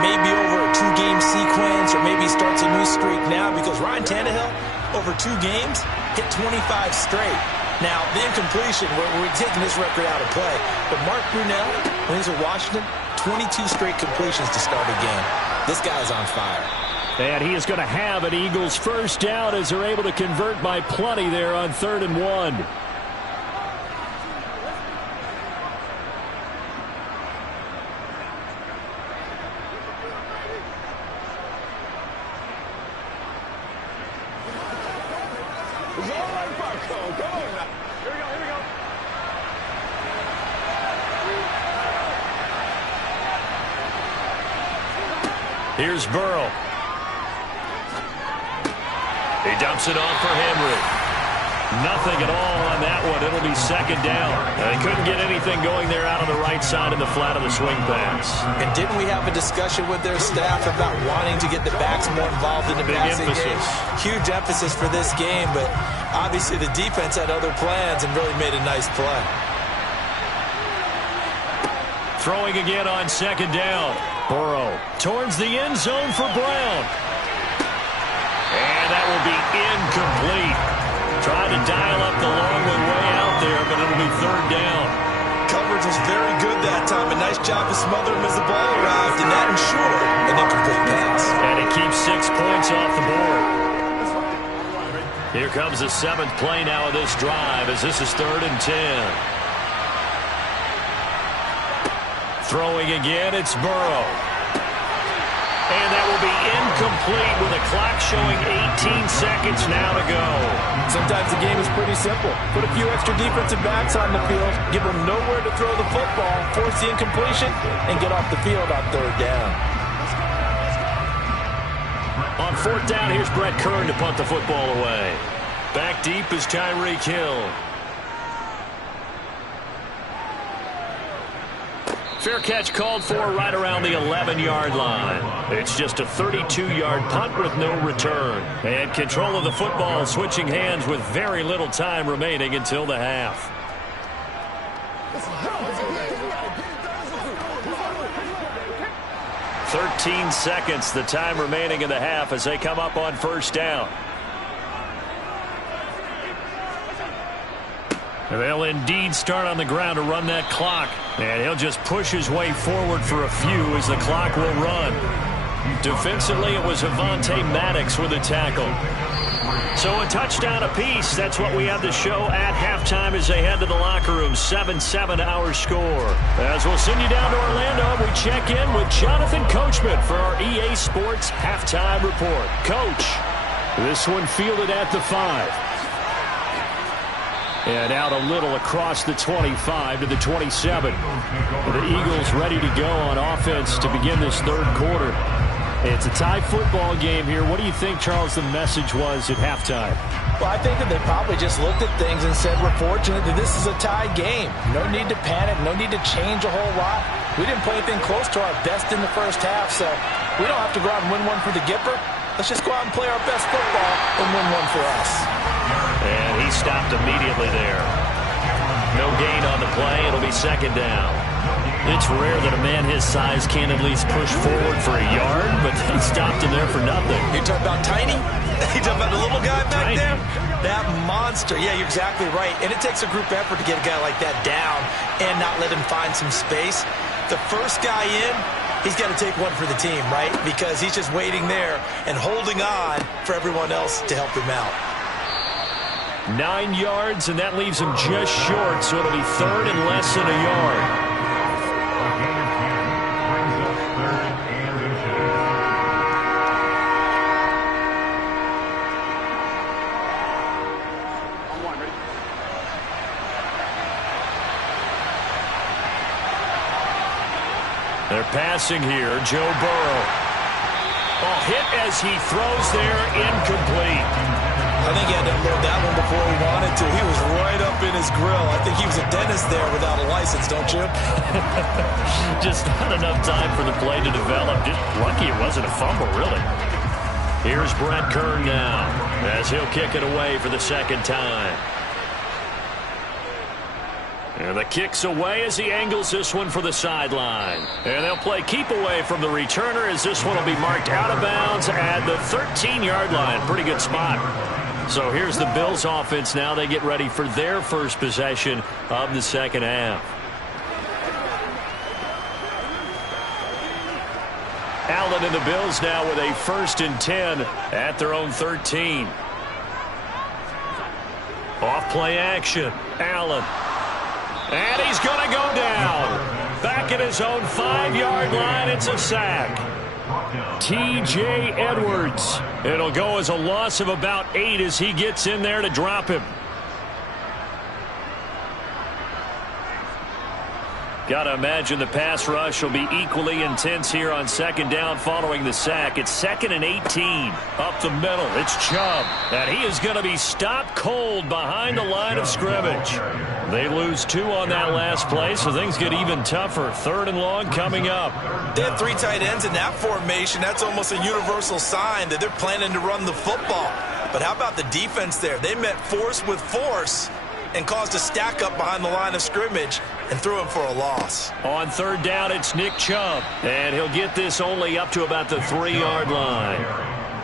maybe over a 2-game sequence, or maybe starts a new streak now, because Ryan Tannehill, over 2 games, hit 25 straight. Now, the incompletion, we're taking this record out of play. But Mark Brunell, when he's at Washington, 22 straight completions to start a game. This guy's on fire. And he is going to have an Eagles first down as they're able to convert by plenty there on 3rd and 1. Here's Burrow. He dumps it off for Henry. Nothing at all on that one. It'll be second down. They couldn't get anything going there out on the right side in the flat of the swing pass. And didn't we have a discussion with their staff about wanting to get the backs more involved in the passing game? Huge emphasis for this game, but obviously the defense had other plans and really made a nice play. Throwing again on second down. Burrow towards the end zone for Brown. And that will be incomplete. Trying to dial up the long one way out there, but it'll be third down. Coverage was very good that time. A nice job to smother him as the ball arrived, and that ensured an incomplete pass. And it keeps 6 points off the board. Here comes the 7th play now of this drive as this is 3rd and 10. Throwing again, it's Burrow. And that will be incomplete with a clock showing 18 seconds now to go. Sometimes the game is pretty simple. Put a few extra defensive backs on the field, give them nowhere to throw the football, force the incompletion, and get off the field on third down. On 4th down, here's Brett Kern to punt the football away. Back deep is Tyreek Hill. Fair catch called for right around the 11-yard line. It's just a 32-yard punt with no return. And control of the football switching hands with very little time remaining until the half. 13 seconds, the time remaining in the half as they come up on 1st down. They'll indeed start on the ground to run that clock. And he'll just push his way forward for a few as the clock will run. Defensively, it was Avonte Maddox with a tackle. So a touchdown apiece. That's what we have to show at halftime as they head to the locker room. 7-7 our score. As we'll send you down to Orlando, we check in with Jonathan Coachman for our EA Sports Halftime Report. Coach, this one fielded at the 5. And out a little across the 25 to the 27. The Eagles ready to go on offense to begin this 3rd quarter. It's a tie football game here. What do you think, Charles, the message was at halftime? Well, I think that they probably just looked at things and said, we're fortunate that this is a tie game. No need to panic, no need to change a whole lot. We didn't play anything close to our best in the first half, so we don't have to go out and win one for the Gipper. Let's just go out and play our best football and win one for us. And he stopped immediately there. No gain on the play. It'll be 2nd down. It's rare that a man his size can't at least push forward for a yard, but they stopped him there for nothing. You're talking about tiny? You're talking about the little guy back there? That monster. Yeah, you're exactly right. And it takes a group effort to get a guy like that down and not let him find some space. The first guy in, he's got to take one for the team, right? Because he's just waiting there and holding on for everyone else to help him out. 9 yards, and that leaves him just short, so it'll be 3rd and less than a yard. They're passing here. Joe Burrow. Oh, hit as he throws there, incomplete. I think he had to unload that one before he wanted to. He was right up in his grill. I think he was a dentist there without a license, don't you? Just not enough time for the play to develop. Just lucky it wasn't a fumble, really. Here's Brett Kern now as he'll kick it away for the 2nd time. And the kick's away as he angles this one for the sideline. And they'll play keep away from the returner as this one will be marked out of bounds at the 13-yard line. Pretty good spot. So here's the Bills offense now. They get ready for their first possession of the 2nd half. Allen and the Bills now with a 1st and 10 at their own 13. Off play action. Allen. And he's going to go down. Back at his own 5-yard line. It's a sack. T.J. Edwards. It'll go as a loss of about 8 as he gets in there to drop him. Got to imagine the pass rush will be equally intense here on second down following the sack. It's 2nd and 18. Up the middle, it's Chubb. And he is going to be stopped cold behind the line of scrimmage. They lose 2 on that last play, so things get even tougher. 3rd and long coming up. They have 3 tight ends in that formation. That's almost a universal sign that they're planning to run the football. But how about the defense there? They met force with force and caused a stack up behind the line of scrimmage and threw him for a loss. On 3rd down, it's Nick Chubb. And he'll get this only up to about the 3-yard line.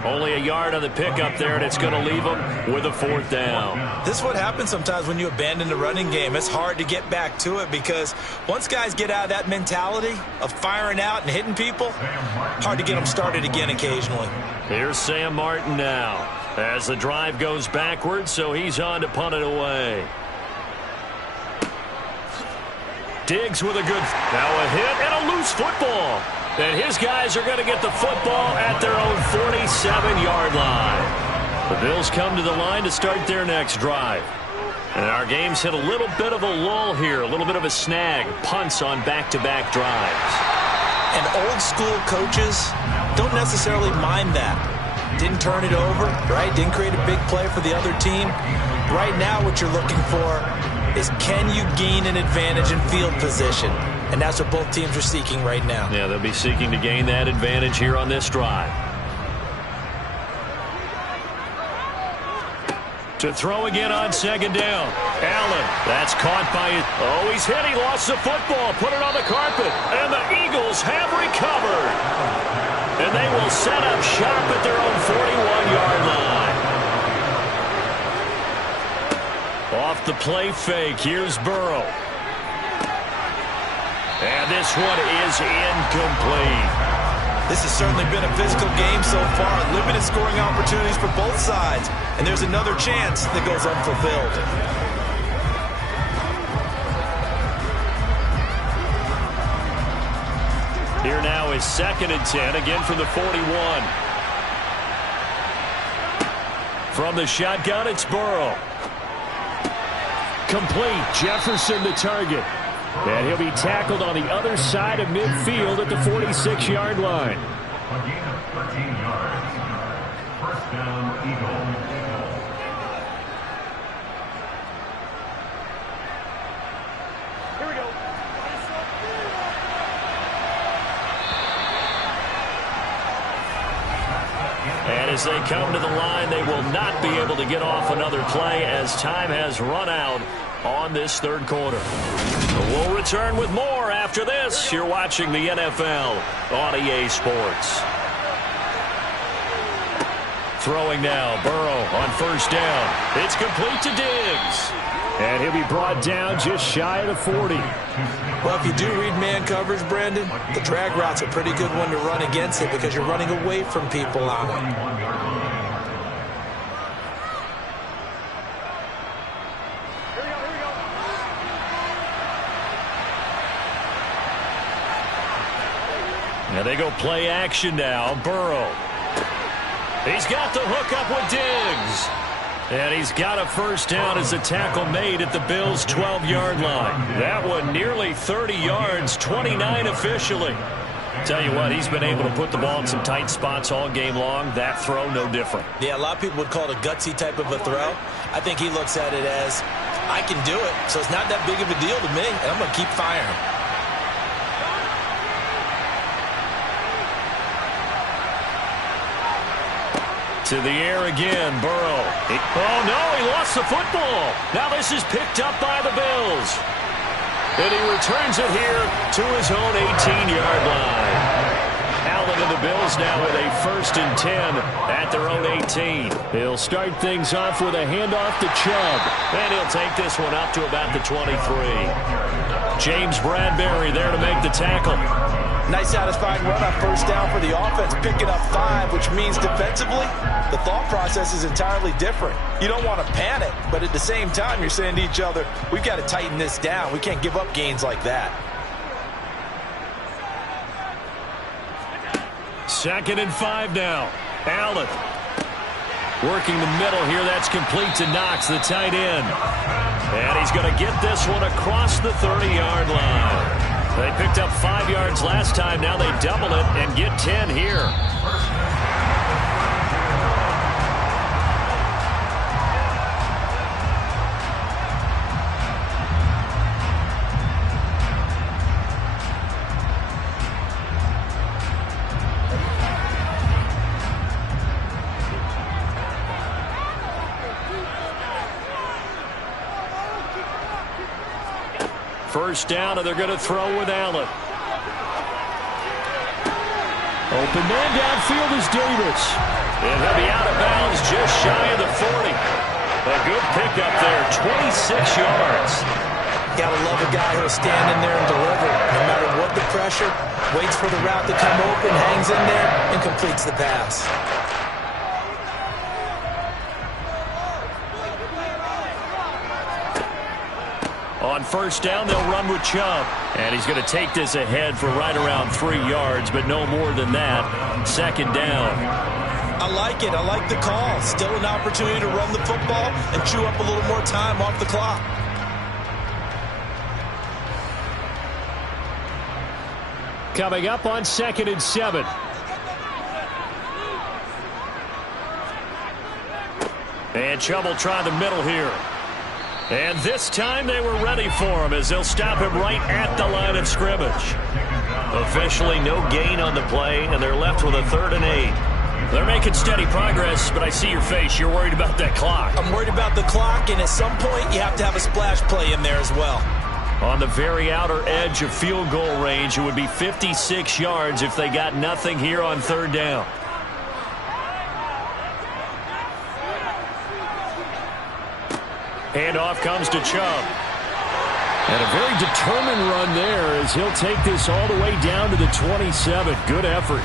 Only a yard on the pickup there, and it's going to leave him with a 4th down. This is what happens sometimes when you abandon the running game. It's hard to get back to it because once guys get out of that mentality of firing out and hitting people, hard to get them started again occasionally. Here's Sam Martin now as the drive goes backwards, so he's on to punt it away. Diggs with a good, now a hit and a loose football. And his guys are going to get the football at their own 47-yard line. The Bills come to the line to start their next drive. And our game's hit a little bit of a lull here, a little bit of a snag. Punts on back-to-back drives. And old school coaches don't necessarily mind that. Didn't turn it over, right? Didn't create a big play for the other team. Right now what you're looking for is can you gain an advantage in field position? And that's what both teams are seeking right now. Yeah, they'll be seeking to gain that advantage here on this drive. To throw again on 2nd down. Allen, that's caught by it. Oh, he's hit. He lost the football. Put it on the carpet. And the Eagles have recovered. And they will set up shop at their own 41-yard line. Off the play fake, here's Burrow. And this one is incomplete. This has certainly been a physical game so far. Limited scoring opportunities for both sides. And there's another chance that goes unfulfilled. Here now is 2nd and 10, again from the 41. From the shotgun, it's Burrow. Complete. Jefferson the target. And he'll be tackled on the other side of midfield at the 46-yard line. A gain of 13 yards. 1st down, Eagles. Here we go. And as they come to the line, they will not be able to get off another play as time has run out on this 3rd quarter. We'll return with more after this. You're watching the NFL on EA Sports. Throwing now, Burrow on 1st down. It's complete to Diggs. And he'll be brought down just shy of the 40. Well, if you do read man coverage, Brandon, the drag route's a pretty good one to run against it because you're running away from people on it. And they go play action now. Burrow. He's got the hook up with Diggs. And he's got a 1st down as a tackle made at the Bills' 12-yard line. That one nearly 30 yards, 29 officially. Tell you what, he's been able to put the ball in some tight spots all game long. That throw, no different. Yeah, a lot of people would call it a gutsy type of a throw. I think he looks at it as, I can do it, so it's not that big of a deal to me, and I'm going to keep firing. To the air again, Burrow. Oh, no, he lost the football. Now this is picked up by the Bills. And he returns it here to his own 18-yard line. Allen and the Bills now with a 1st and 10 at their own 18. He'll start things off with a handoff to Chubb. And he'll take this one up to about the 23. James Bradbury there to make the tackle. Nice satisfying run on 1st down for the offense, picking up 5, which means defensively, the thought process is entirely different. You don't want to panic, but at the same time, you're saying to each other, we've got to tighten this down. We can't give up gains like that. 2nd and 5 now. Allen working the middle here. That's complete to Knox, the tight end. And he's going to get this one across the 30-yard line. They picked up 5 yards last time. Now they double it and get 10 here. First down, and they're going to throw with Allen. Open man downfield is Davis. And he'll be out of bounds just shy of the 40. A good pickup there, 26 yards. Gotta love a guy who'll stand in there and deliver. No matter what the pressure, waits for the route to come open, hangs in there, and completes the pass. On first down, they'll run with Chubb. And he's going to take this ahead for right around 3 yards, but no more than that. Second down. I like it. I like the call. Still an opportunity to run the football and chew up a little more time off the clock. Coming up on 2nd and 7. And Chubb will try the middle here. And this time they were ready for him as they'll stop him right at the line of scrimmage. Officially no gain on the play, and they're left with a 3rd and 8. They're making steady progress, but I see your face. You're worried about that clock. I'm worried about the clock, and at some point you have to have a splash play in there as well. On the very outer edge of field goal range, it would be 56 yards if they got nothing here on 3rd down. Handoff comes to Chubb. And a very determined run there as he'll take this all the way down to the 27. Good effort.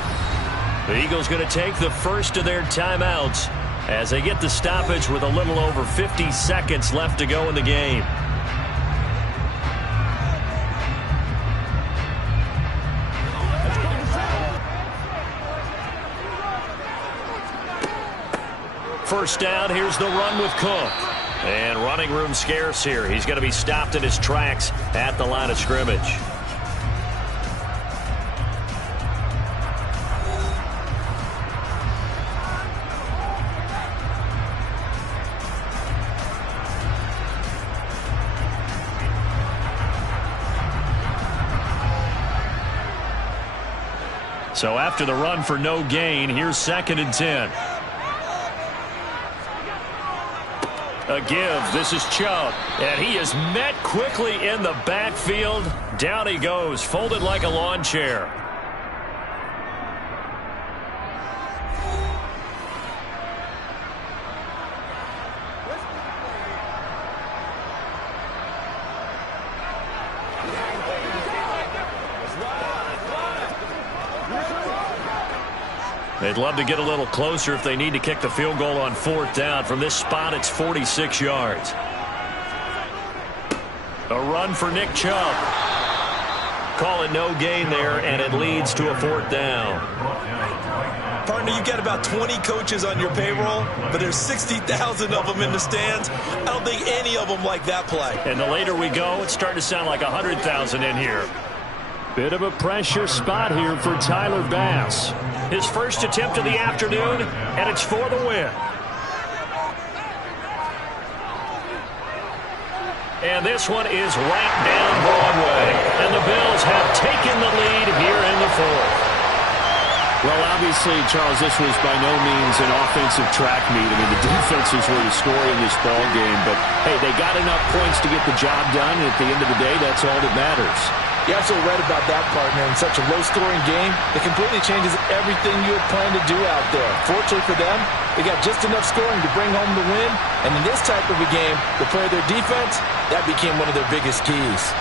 The Eagles going to take the first of their timeouts as they get the stoppage with a little over 50 seconds left to go in the game. First down, here's the run with Cook. And running room scarce here. He's going to be stopped in his tracks at the line of scrimmage. So after the run for no gain, here's 2nd and 10. A give. This is Chubb. And he is met quickly in the backfield. Down he goes, folded like a lawn chair. They'd love to get a little closer if they need to kick the field goal on 4th down. From this spot, it's 46 yards. A run for Nick Chubb. Call it no gain there, and it leads to a 4th down. Partner, you got about 20 coaches on your payroll, but there's 60,000 of them in the stands. I don't think any of them like that play. And the later we go, it's starting to sound like 100,000 in here. Bit of a pressure spot here for Tyler Bass. His first attempt of the afternoon, and it's for the win. And this one is right down Broadway. And the Bills have taken the lead here in the 4th. Well, obviously, Charles, this was by no means an offensive track meet. I mean, the defenses were the story in this ball game. But, hey, they got enough points to get the job done. And at the end of the day, that's all that matters. You're absolutely right about that, partner. In such a low-scoring game, it completely changes everything you had planned to do out there. Fortunately for them, they got just enough scoring to bring home the win. And in this type of a game, to play their defense, that became one of their biggest keys.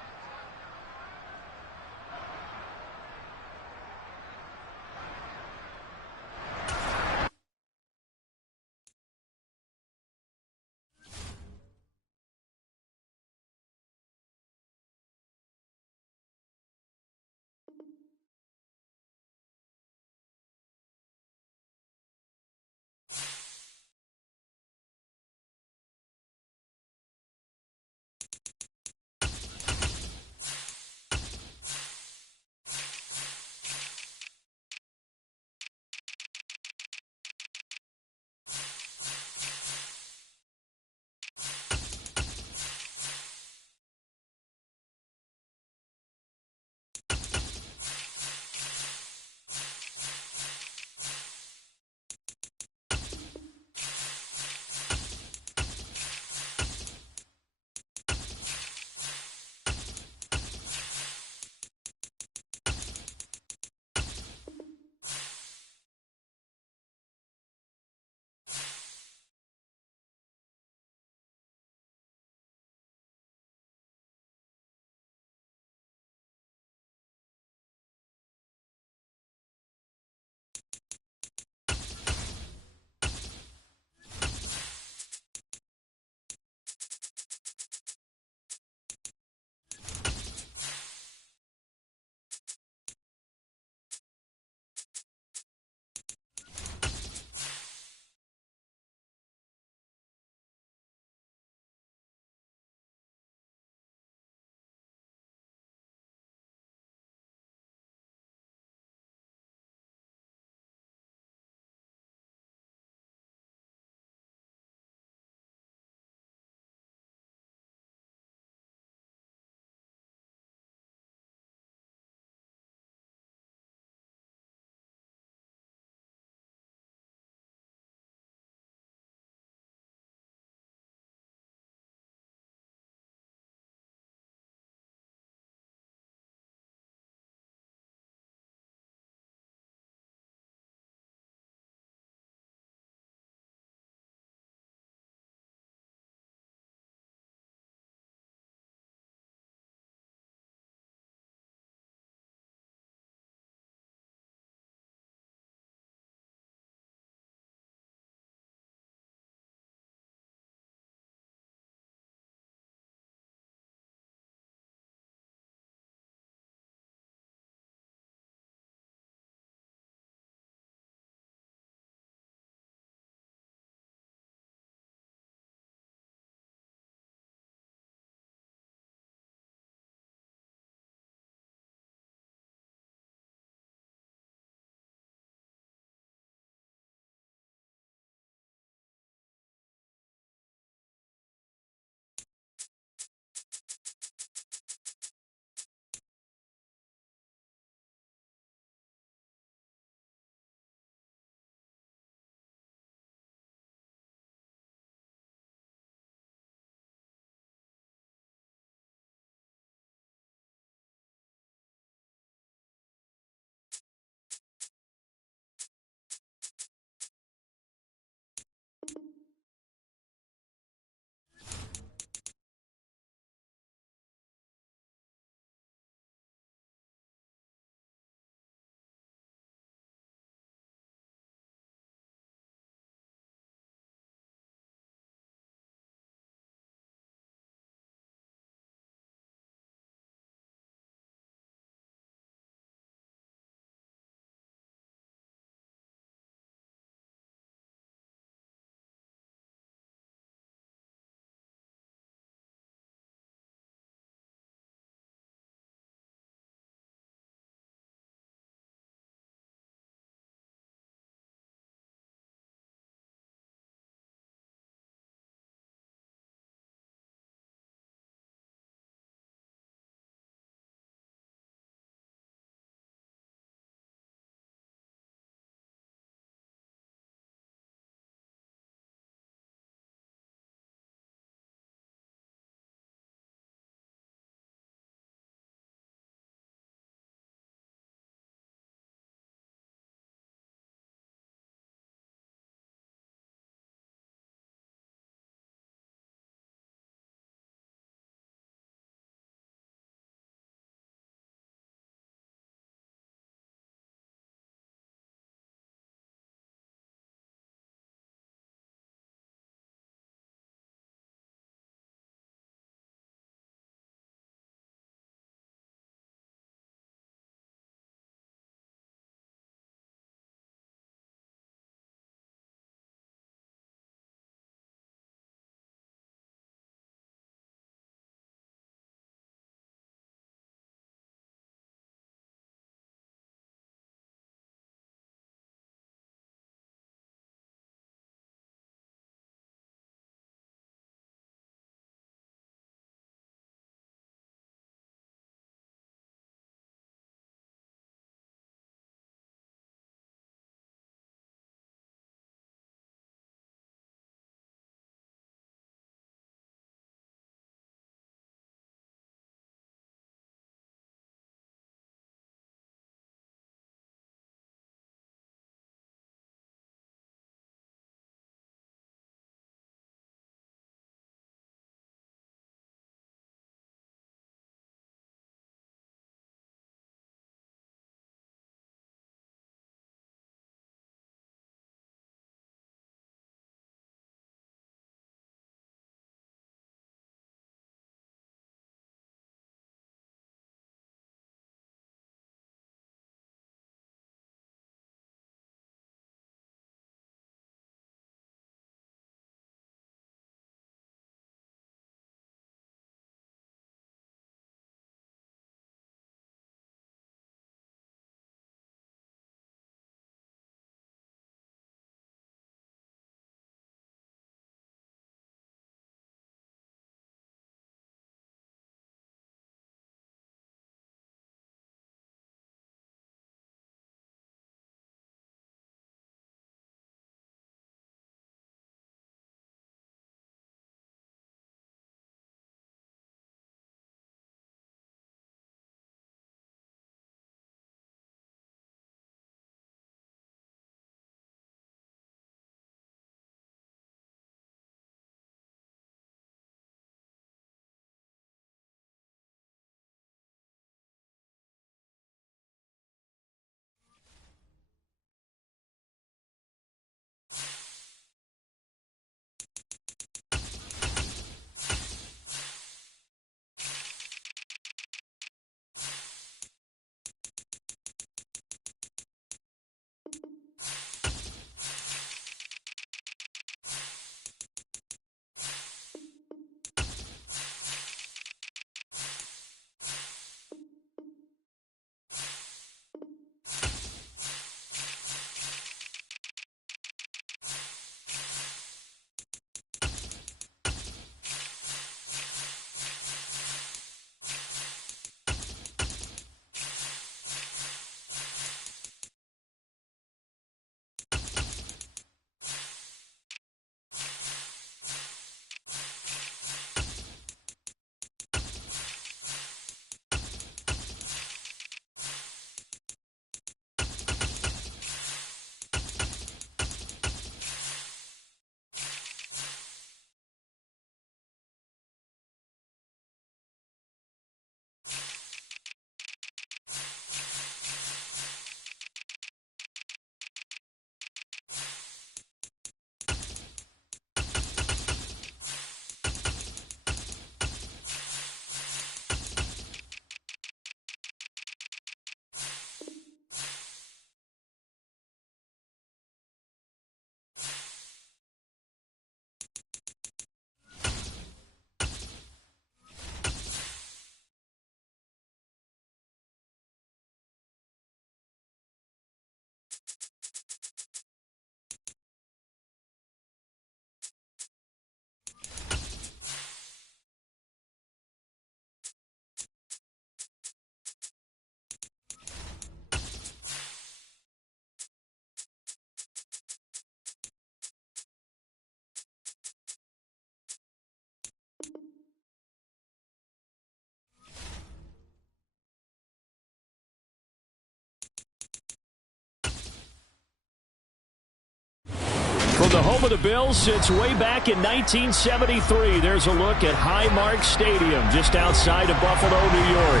From the home of the Bills since way back in 1973, there's a look at Highmark Stadium just outside of Buffalo, New York.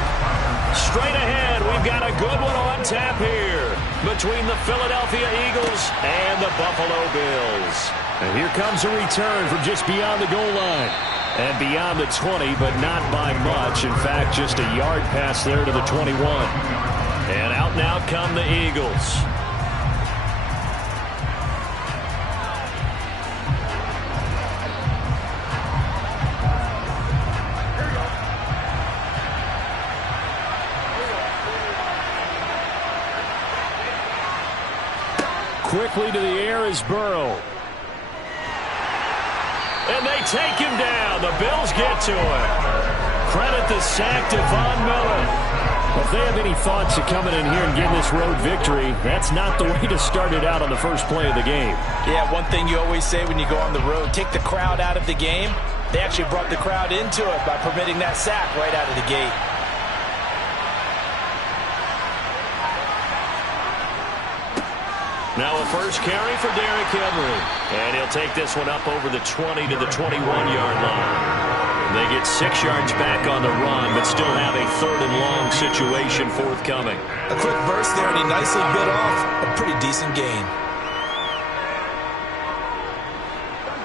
Straight ahead, we've got a good one on tap here between the Philadelphia Eagles and the Buffalo Bills. And here comes a return from just beyond the goal line. And beyond the 20, but not by much. In fact, just a yard pass there to the 21. And out come the Eagles. Quickly to the air is Burrow. And they take him down. The Bills get to him. Credit the sack to Von Miller. Well, if they have any thoughts of coming in here and getting this road victory, that's not the way to start it out on the first play of the game. Yeah, one thing you always say when you go on the road, take the crowd out of the game. They actually brought the crowd into it by permitting that sack right out of the gate. Now a first carry for Derrick Henry. And he'll take this one up over the 20 to the 21-yard line. They get 6 yards back on the run, but still have a 3rd and long situation forthcoming. A quick burst there, and he nicely bit off a pretty decent gain.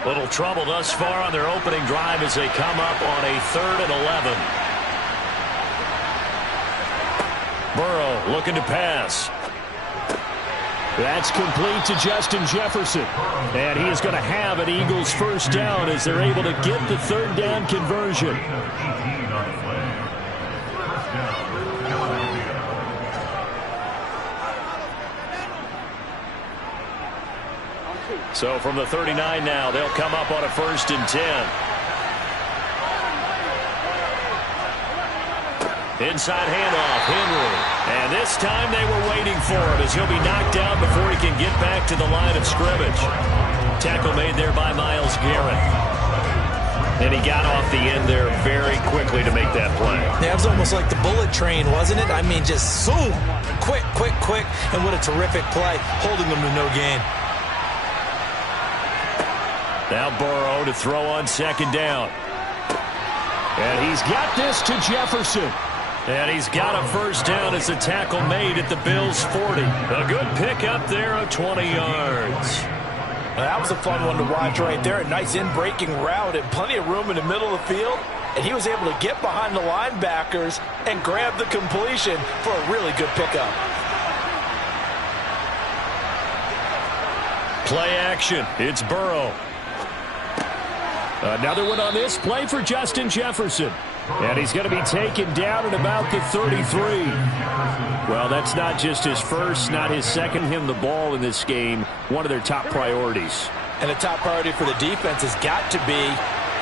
Little trouble thus far on their opening drive as they come up on a 3rd and 11. Burrow looking to pass. That's complete to Justin Jefferson. And he is going to have an Eagles first down as they're able to get the 3rd down conversion. So from the 39 now, they'll come up on a 1st and 10. Inside handoff, Henry. And this time they were waiting for him as he'll be knocked down before he can get back to the line of scrimmage. Tackle made there by Myles Garrett. And he got off the end there very quickly to make that play. Yeah, it was almost like the bullet train, wasn't it? I mean, just zoom. Quick. And what a terrific play, holding them to no gain. Now Burrow to throw on 2nd down. And he's got this to Jefferson. And he's got a first down as the tackle made at the Bills' 40. A good pickup there of 20 yards. Well, that was a fun one to watch right there. A nice in-breaking route and plenty of room in the middle of the field. And he was able to get behind the linebackers and grab the completion for a really good pickup. Play action. It's Burrow. Another one on this play for Justin Jefferson. And he's going to be taken down at about the 33. Well, that's not just his first, not his second him the ball in this game. One of their top priorities. And the top priority for the defense has got to be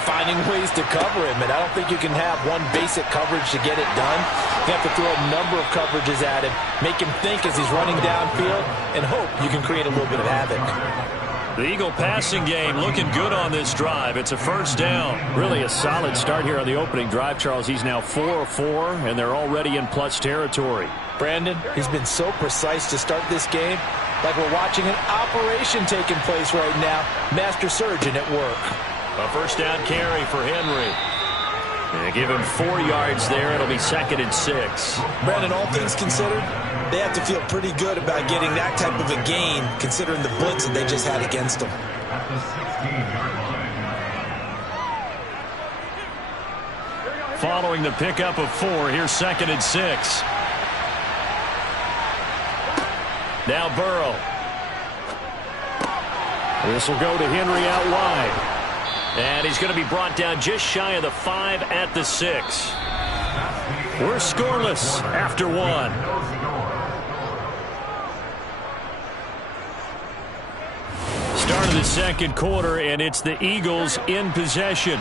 finding ways to cover him. And I don't think you can have one basic coverage to get it done. You have to throw a number of coverages at him, make him think as he's running downfield, and hope you can create a little bit of havoc. The Eagle passing game looking good on this drive. It's a first down. Really a solid start here on the opening drive, Charles. He's now 4 of 4, and they're already in plus territory. Brandon, he's been so precise to start this game. Like we're watching an operation taking place right now. Master surgeon at work. A first down carry for Henry. And give him 4 yards there. It'll be 2nd and 6. Brandon, all things considered, they have to feel pretty good about getting that type of a gain, considering the blitz that they just had against them. At the 16-yard line. Following the pickup of 4, here's 2nd and 6. Now Burrow. This will go to Henry out wide. And he's going to be brought down just shy of the 5 at the 6. We're scoreless after 1. Start of the second quarter, and it's the Eagles in possession.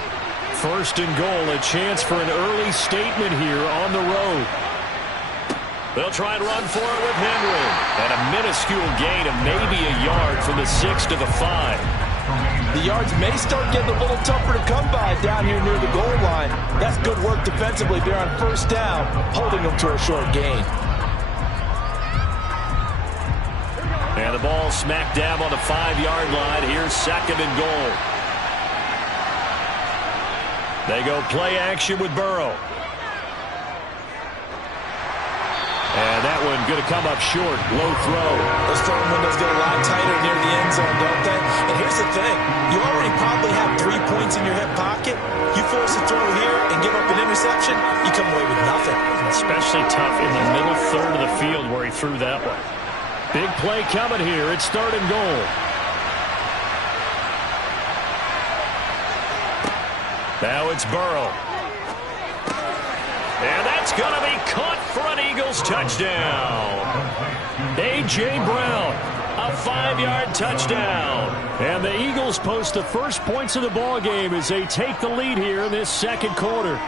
1st and goal, a chance for an early statement here on the road. They'll try and run for it with Henry. And a minuscule gain of maybe a yard from the 6 to the 5. The yards may start getting a little tougher to come by down here near the goal line. That's good work defensively there on 1st down, holding them to a short gain. And the ball smack dab on the 5-yard line. Here's 2nd and goal. They go play action with Burrow. And that one going to come up short. Low throw. Those throwing windows get a lot tighter near the end zone, don't they? And here's the thing. You already probably have 3 points in your hip pocket. You force a throw here and give up an interception, you come away with nothing. Especially tough in the middle third of the field where he threw that one. Big play coming here. It's 3rd and goal. Now it's Burrow. And that's going to be caught for an Eagles touchdown. A.J. Brown, a 5-yard touchdown. And the Eagles post the first points of the ball game as they take the lead here in this 2nd quarter.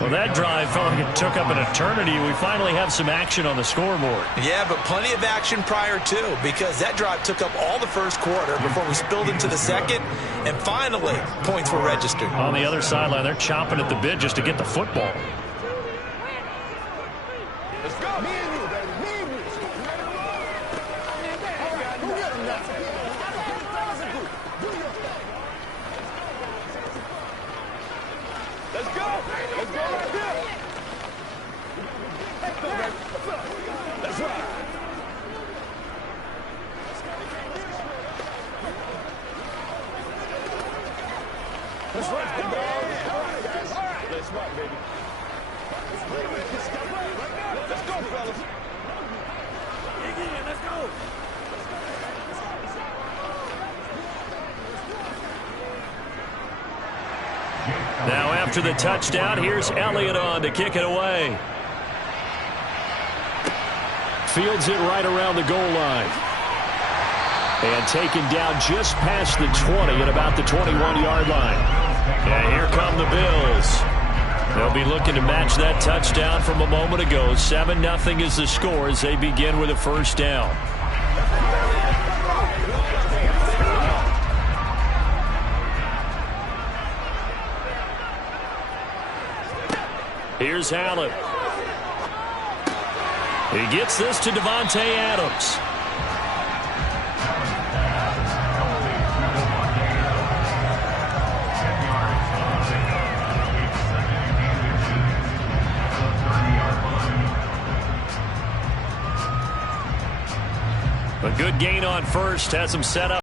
Well, that drive felt like it took up an eternity. We finally have some action on the scoreboard. Yeah, but plenty of action prior to, because that drive took up all the first quarter before we spilled into the 2nd, and finally, points were registered. On the other sideline, they're chomping at the bit just to get the football. Let's go. Me and you, baby. Me and you. Go get him now. Let's go. Let's go right here. Let's go, baby. That's right. That's right, dog. All right, guys. All right. Let's rock, baby. Let's go, fellas. Let's go. Now after the touchdown, here's Elliott on to kick it away. Fields it right around the goal line. And taken down just past the 20 at about the 21-yard line. And here come the Bills. They'll be looking to match that touchdown from a moment ago. 7-0 is the score as they begin with a first down. Here's Allen. He gets this to Davante Adams. A good gain on first, has him set up.